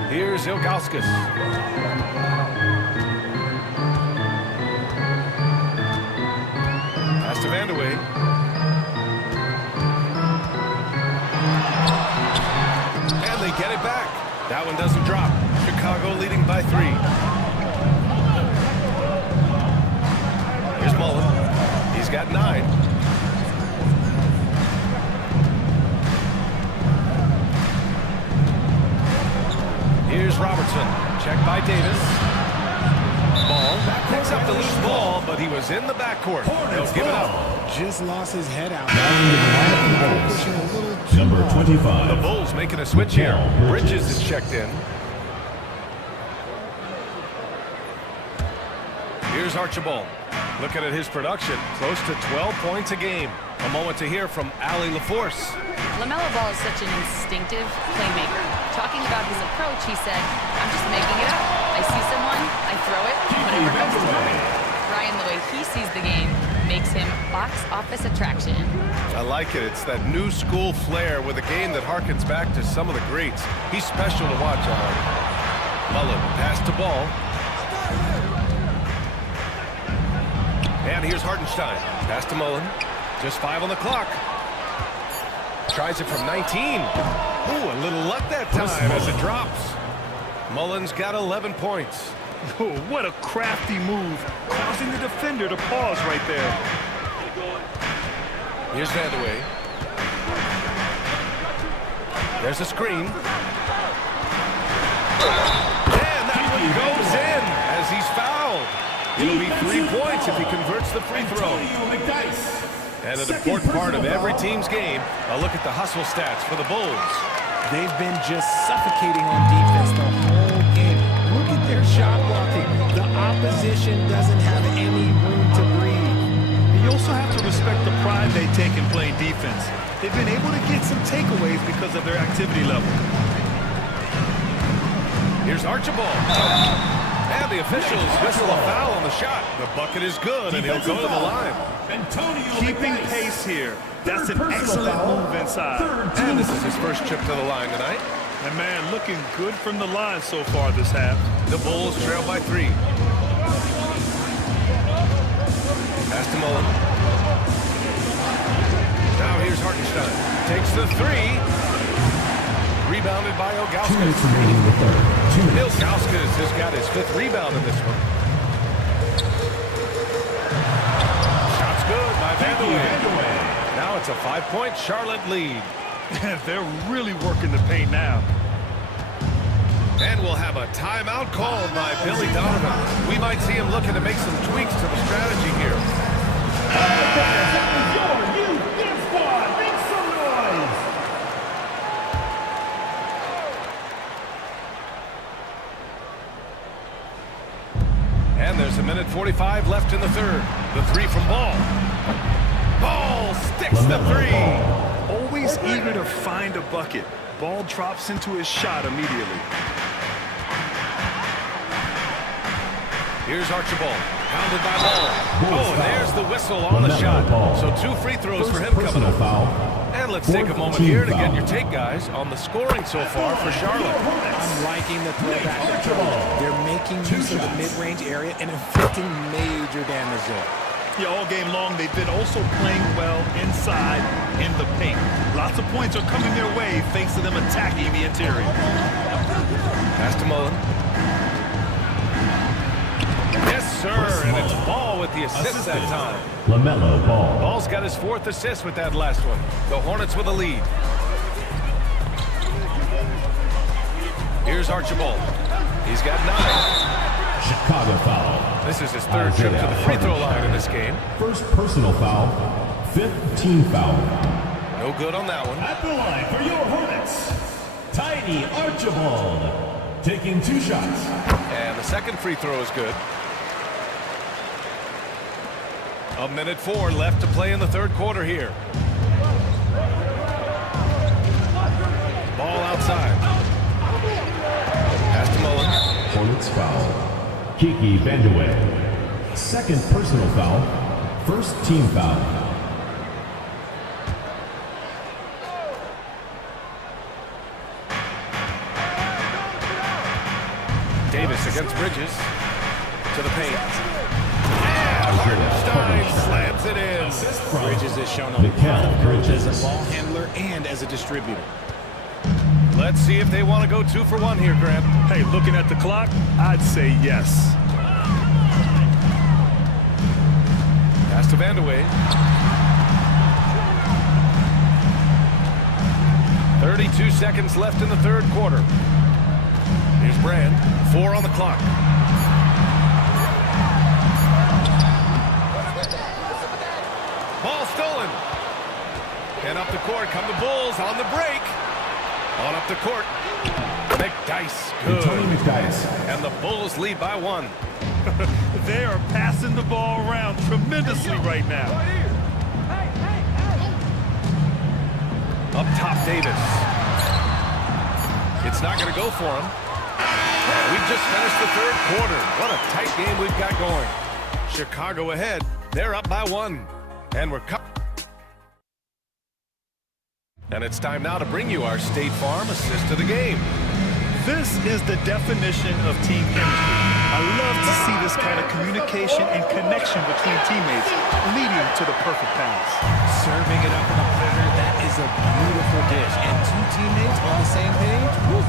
Here's Ilgauskas. Pass to Vandeweghe. And they get it back. That one doesn't drop. Chicago leading by 3. Here's Mullen. He's got 9. Here's Robertson. Checked by Davis. Ball. Picks up the loose ball, but he was in the backcourt. They'll give it up. Just lost his head out. Number 25. The Bulls making a switch here. Bridges is checked in. Here's Archibald. Looking at his production, close to 12 points a game. A moment to hear from Allie LaForce. LaMelo Ball is such an instinctive playmaker. Talking about his approach, he said, I'm just making it up. I see someone, I throw it, whatever comes to mind. Ryan, the way he sees the game makes him box office attraction. I like it. It's that new school flair with a game that harkens back to some of the greats. He's special to watch on. Mullen, pass to Ball. And here's Hartenstein. Pass to Mullen. Just 5 on the clock. Tries it from 19. Ooh, a little luck that time as it drops. Mullen's got 11 points. Oh, what a crafty move, causing the defender to pause right there. Here's Vandeweghe. There's a screen. And that one goes in as he's fouled. It'll be 3 points if he converts the free throw. And an important part of every team's game, a look at the hustle stats for the Bulls. They've been just suffocating on defense the whole game. Look at their shot blocking. The opposition doesn't have any room to breathe. also have to respect the pride they take in playing defense. They've been able to get some takeaways because of their activity level. Here's Archibald. And the officials whistle a foul on the shot. The bucket is good, and he'll go to the line. Keeping pace here. That's an excellent move inside. And this is his first trip to the line tonight. And man, looking good from the line so far this half. The Bulls trail by 3. Pass to Mullen. Now here's Hartenstein. Takes the 3. Rebounded by Ilgauskas. Ilgauskas has got his 5th rebound in this one. Shot's good by Vandeweghe. Now it's a 5-point Charlotte lead. They're really working the paint now. And we'll have a timeout called by Billy Donovan. We might see him looking to make some tweaks to the strategy here. And there's a minute 45 left in the third. The 3 from Ball. Ball sticks the 3. Always eager to find a bucket. Ball drops into his shot immediately. Here's Archibald. Pounded by Ball. Oh, and there's the whistle on the shot. So 2 free throws for him coming up. And let's take a moment here to get your take, guys, on the scoring so far for Charlotte. I'm liking the throwback approach. They're making use of the mid-range area and inflicting major damage there. Yeah, all game long, they've been also playing well inside in the paint. Lots of points are coming their way thanks to them attacking the interior. Pass to Mullen. Yes, sir, and it's Ball with the assist that time. LaMelo Ball. Ball's got his 4th assist with that last one. The Hornets with a lead. Here's Archibald. He's got 9. Chicago foul. This is his 3rd trip to the free throw line in this game. First personal foul, 5th team foul. No good on that one. At the line for your Hornets, Tiny Archibald, taking 2 shots. And the 2nd free throw is good. A minute 4 left to play in the 3rd quarter here. Ball outside. Pass to Mullen. Hornets foul. Kiki Vandeweghe. 2nd personal foul. 1st team foul. Davis against Bridges. To the paint. And Hartenstein slams it in. Bridges has shown a lot of growth as a ball handler and as a distributor. Let's see if they want to go 2 for 1 here, Grant. Hey, looking at the clock, I'd say yes. Pass to Vandeweghe. 32 seconds left in the 3rd quarter. Here's Brand. 4 on the clock. Ball stolen. And up the court come the Bulls on the break. On up the court. McDyess. Good. Tony McDyess. And the Bulls lead by 1. They are passing the ball around tremendously right now. Up top, Davis. It's not going to go for him. We've just finished the 3rd quarter. What a tight game we've got going. Chicago ahead. They're up by 1. And we're cut. And it's time now to bring you our State Farm assist of the game. This is the definition of team chemistry. I love to see this kind of communication and connection between teammates leading to the perfect pass. Serving it up in the corner, that is a beautiful dish. And 2 teammates on the same page. Woo.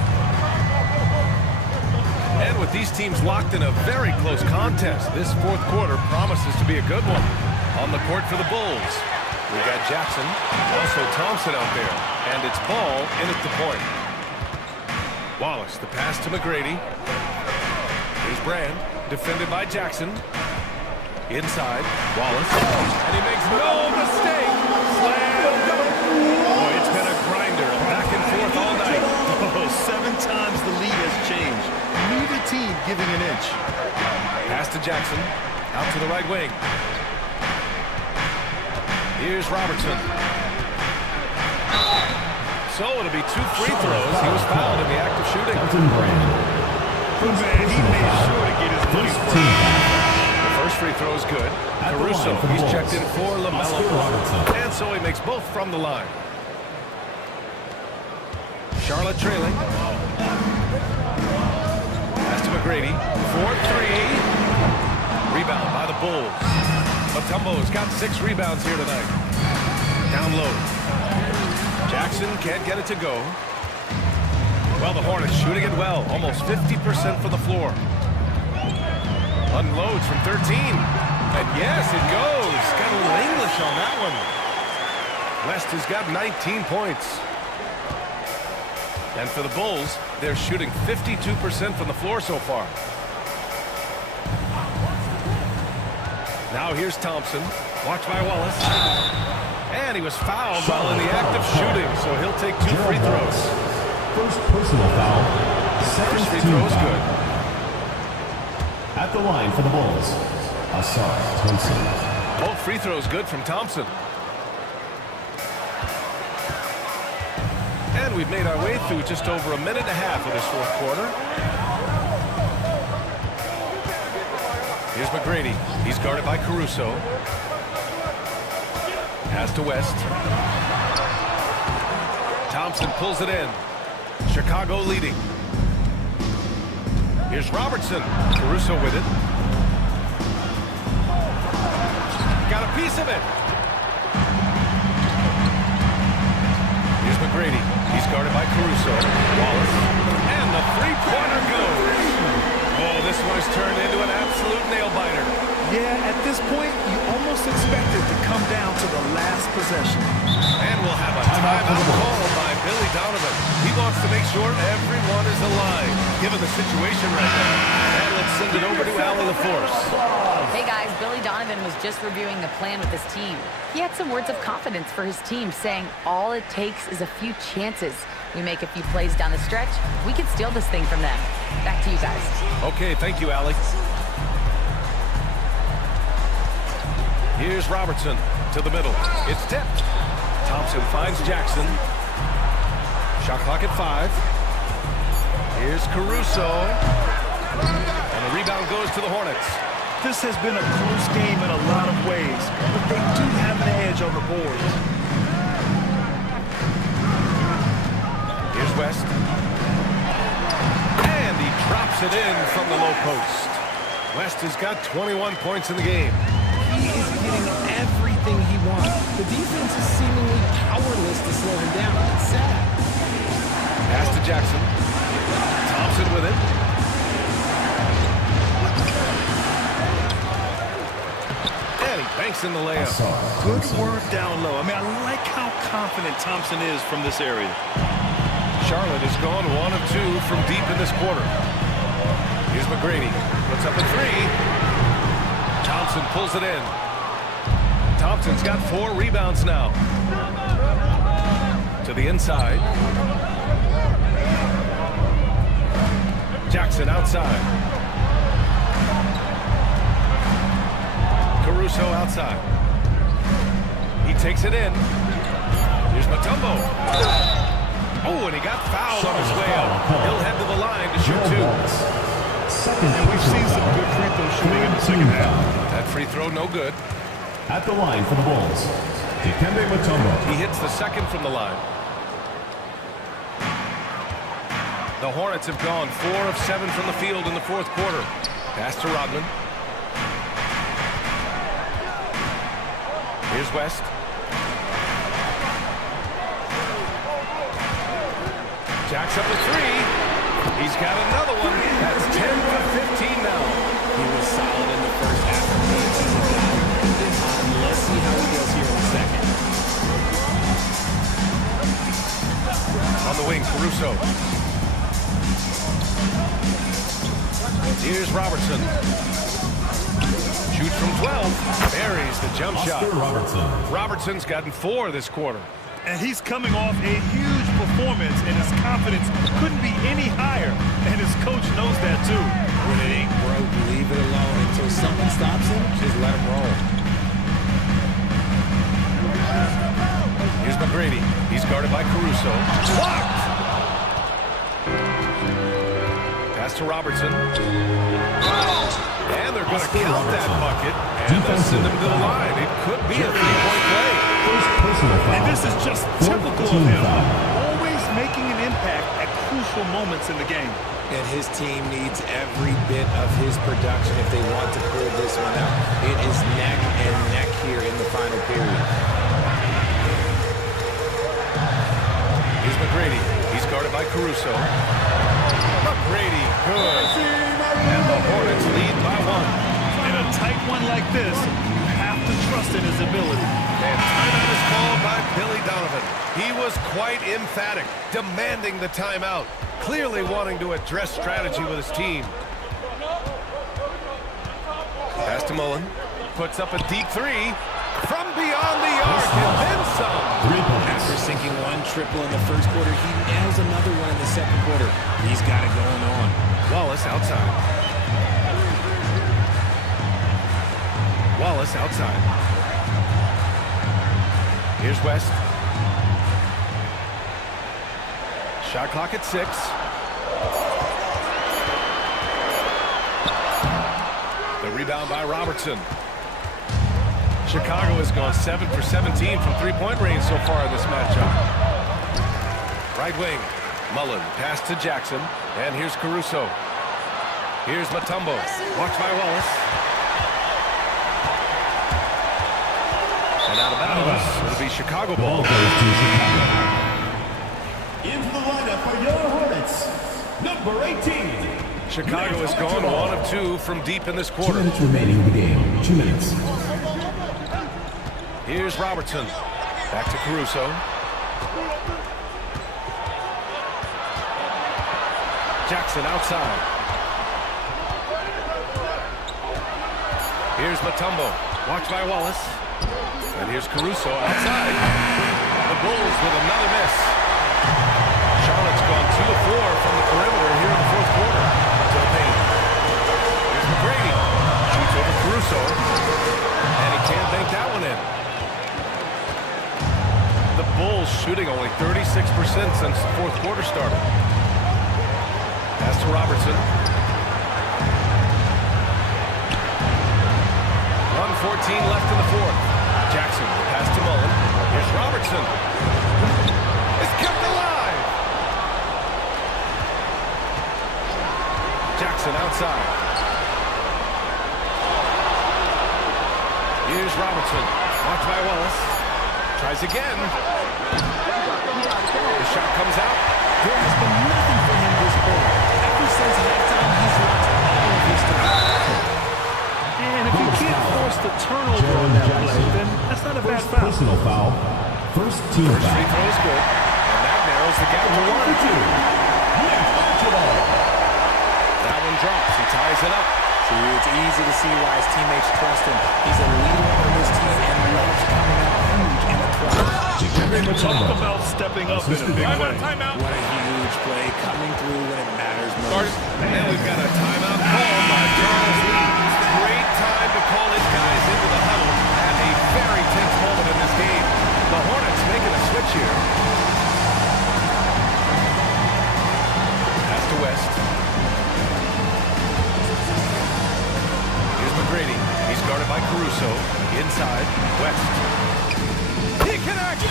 And with these teams locked in a very close contest, this 4th quarter promises to be a good one. On the court for the Bulls, we've got Jackson, also Thompson out there, and it's Ball in at the point. Wallace, the pass to McGrady. Here's Brand, defended by Jackson. Inside, Wallace, and he makes no mistake. Slam! Boy, it's been a grinder, back and forth all night. Oh, 7 times the lead has changed. Neither team giving an inch. Pass to Jackson, out to the right wing. Here's Robertson. So it'll be 2 free throws. He was fouled in the act of shooting. Man, he made sure to get his money's worth. The first free throw is good. Caruso, he's checked in for LaMelo. And so he makes both from the line. Charlotte trailing. Pass to McGrady. 4-3. Rebound by the Bulls. Mutombo's got 6 rebounds here tonight. Down low. Jackson can't get it to go. Well, the Hornets shooting it well. Almost 50% for the floor. Unloads from 13. And yes, it goes. Got a little English on that one. West has got 19 points. And for the Bulls, they're shooting 52% from the floor so far. Now here's Thompson. Watched by Wallace. And he was fouled while in the act of shooting, so he'll take 2 free throws. First personal foul. First free throw is good. At the line for the Bulls, Ausar Thompson. Both free throws good from Thompson. And we've made our way through just over a minute and a half of this fourth quarter. Here's McGrady. He's guarded by Caruso. Pass to West. Thompson pulls it in. Chicago leading. Here's Robertson. Caruso with it. Got a piece of it. Here's McGrady. He's guarded by Caruso. Wallace. And the three-pointer goes. Oh, this one has turned into an absolute nail-biter. Yeah, at this point, you almost expect it to come down to the last possession. And we'll have a timeout called by Billy Donovan. He wants to make sure everyone is alive, given the situation right now. And let's send it over to Allie LaForce. Hey guys, Billy Donovan was just reviewing the plan with his team. He had some words of confidence for his team, saying all it takes is a few chances. We make a few plays down the stretch, we can steal this thing from them. Back to you guys. Okay, thank you, Allie. Here's Robertson to the middle. It's tipped. Thompson finds Jackson. Shot clock at 5. Here's Caruso. And the rebound goes to the Hornets. This has been a close game in a lot of ways, but they do have an edge on the boards. Here's West. And he drops it in from the low post. West has got 21 points in the game. He is getting everything he wants. The defense is seemingly powerless to slow him down. It's sad. Pass to Jackson. Thompson with it. And he banks in the layup. Good work down low. I mean, I like how confident Thompson is from this area. Charlotte has gone 1 of 2 from deep in this quarter. Here's McGrady. Puts up a 3. Thompson pulls it in. Thompson's got 4 rebounds now. To the inside. Jackson outside. Caruso outside. He takes it in. Here's Mutombo. Oh, and he got fouled on his way out. He'll head to the line to shoot 2. And we've seen some good free throw shooting in the second half. That free throw, no good. At the line for the Bulls, Dikembe Mutombo. He hits the second from the line. The Hornets have gone 4 of 7 from the field in the fourth quarter. Pass to Rodman. Here's West. Jacks up a 3. He's got another one. That's 10 for 15 now. He was solid in the first half of the game. Let's see how he goes here in the second. On the wing, Caruso. Here's Robertson. Shoots from 12. Buries the jump shot. Robertson's gotten 4 this quarter. And he's coming off a huge performance, and his confidence couldn't be any higher. And his coach knows that, too. When it ain't broke, leave it alone. Until someone stops him, just let him roll. Here's McGrady. He's guarded by Caruso. Blocked! Pass to Robertson. And they're going to count that bucket. And they'll send him to the line. It could be a three-point play. And this is just typical of him. Always making an impact at crucial moments in the game. And his team needs every bit of his production if they want to pull this one out. It is neck and neck here in the final period. Here's McGrady. He's guarded by Caruso. McGrady, good. And the Hornets lead by 1. In a tight one like this, you have to trust in his ability. And timeout is called by Billy Donovan. He was quite emphatic, demanding the timeout, clearly wanting to address strategy with his team. Pass to Mullen. Puts up a deep three from beyond the arc and then some. After sinking one triple in the first quarter, he nails another one in the second quarter. He's got it going on. Wallace outside. Wallace outside. Here's West. Shot clock at 6. The rebound by Robertson. Chicago has gone 7 for 17 from three-point range so far in this matchup. Right wing. Mullen. Pass to Jackson. And here's Caruso. Here's Mutombo. Watched by Wallace. And out of bounds. It'll be Chicago ball. Into the lineup for your Hornets, number 18. Chicago has gone 1 of 2 from deep in this quarter. 2 minutes remaining in the game. 2 minutes. Here's Robertson. Back to Caruso. Jackson outside. Here's Mutombo. Watched by Wallace. And here's Caruso outside. The Bulls with another miss. Charlotte's gone 2 of 4 from the perimeter here in the fourth quarter. To the paint. Here's McGrady. Shoots over Caruso. And he can't bank that one in. The Bulls shooting only 36% since the fourth quarter started. Pass to Robertson. 1:14 left in the fourth. Jackson, pass to Mullen. Here's Robertson. It's kept alive. Jackson outside. Here's Robertson. Watched by Wallace. Tries again. The shot comes out. There has been nothing for him this quarter. Ever since halftime, he's lost all of his time. And if you can't force the turnover on that play, then that's not a bad foul. Personal foul. First team First foul. free throw is good. And that narrows the gap to 1. That one drops. He ties it up. See, it's easy to see why his teammates trust him. He's a leader on this team and loves coming out huge in the clutch. Talk about stepping up in a big way. What a huge play coming through when it matters most. And we've got a timeout called by Charles Lee. Great time to call his guys into the huddle at a very tense moment in this game. The Hornets making a switch here. Pass to West. Here's McGrady. He's guarded by Caruso. Inside. West. He connects!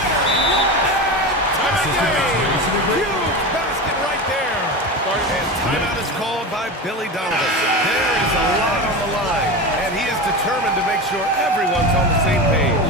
Huge basket right there. And timeout is called by Billy Donovan. There is a lot on the line, and he is determined to make sure everyone's on the same page.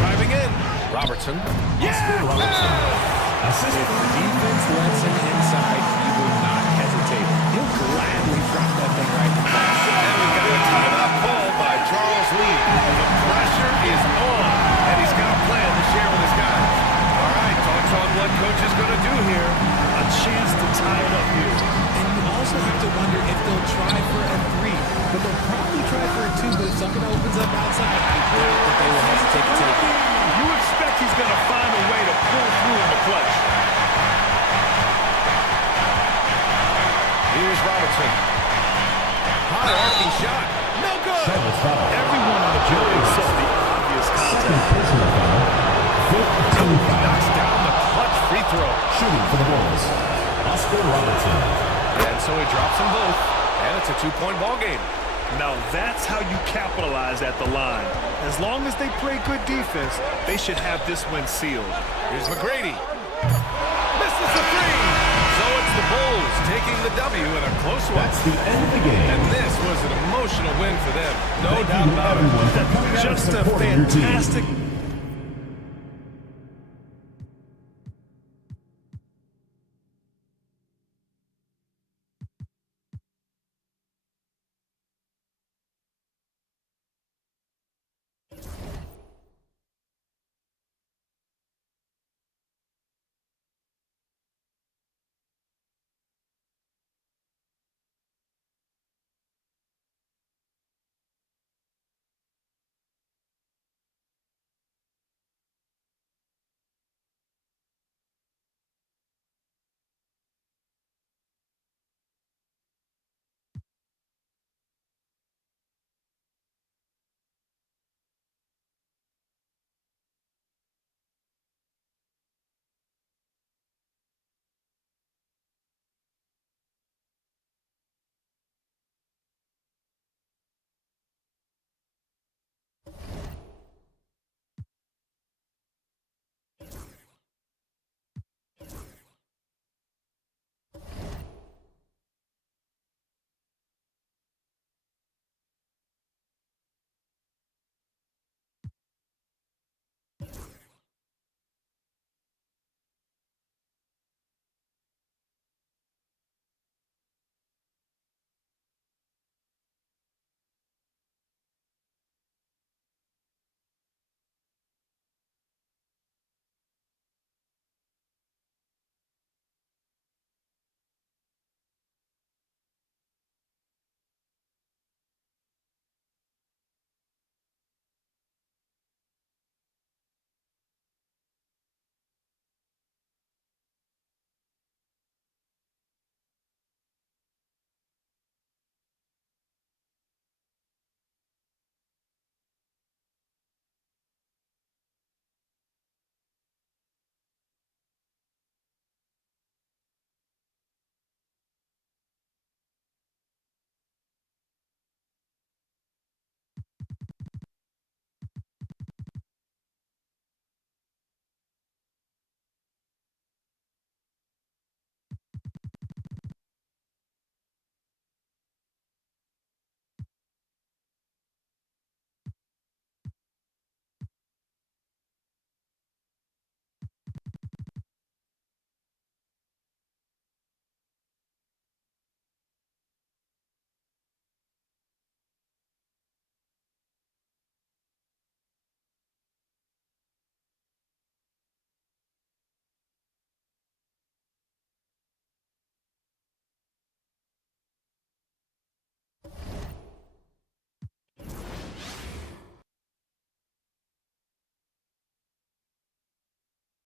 Driving in. Robertson. Yes! If the defense lets him inside, he will not hesitate. He'll gladly drop that thing right in the pass. And we've got a timeout called by Charles Lee. The pressure is on, and he's got a plan to share with his guys. All right, thoughts on what coach is going to do here? A chance to tie it up here. And you also have to wonder if they'll try for a 3. But they'll probably try for a 2, but if something opens up outside, I doubt that they will hesitate to take it. You expect he's going to find a way to pull through in the clutch. Here's Robertson. High off Mr. Robinson. And so he drops them both, and it's a two-point ball game. Now that's how you capitalize at the line. As long as they play good defense, they should have this win sealed. Here's McGrady. Misses the three. So it's the Bulls taking the W in a close one. That's the end of the game. And this was an emotional win for them. No Thank doubt you about everyone it. for coming out and Just a supporting your team. fantastic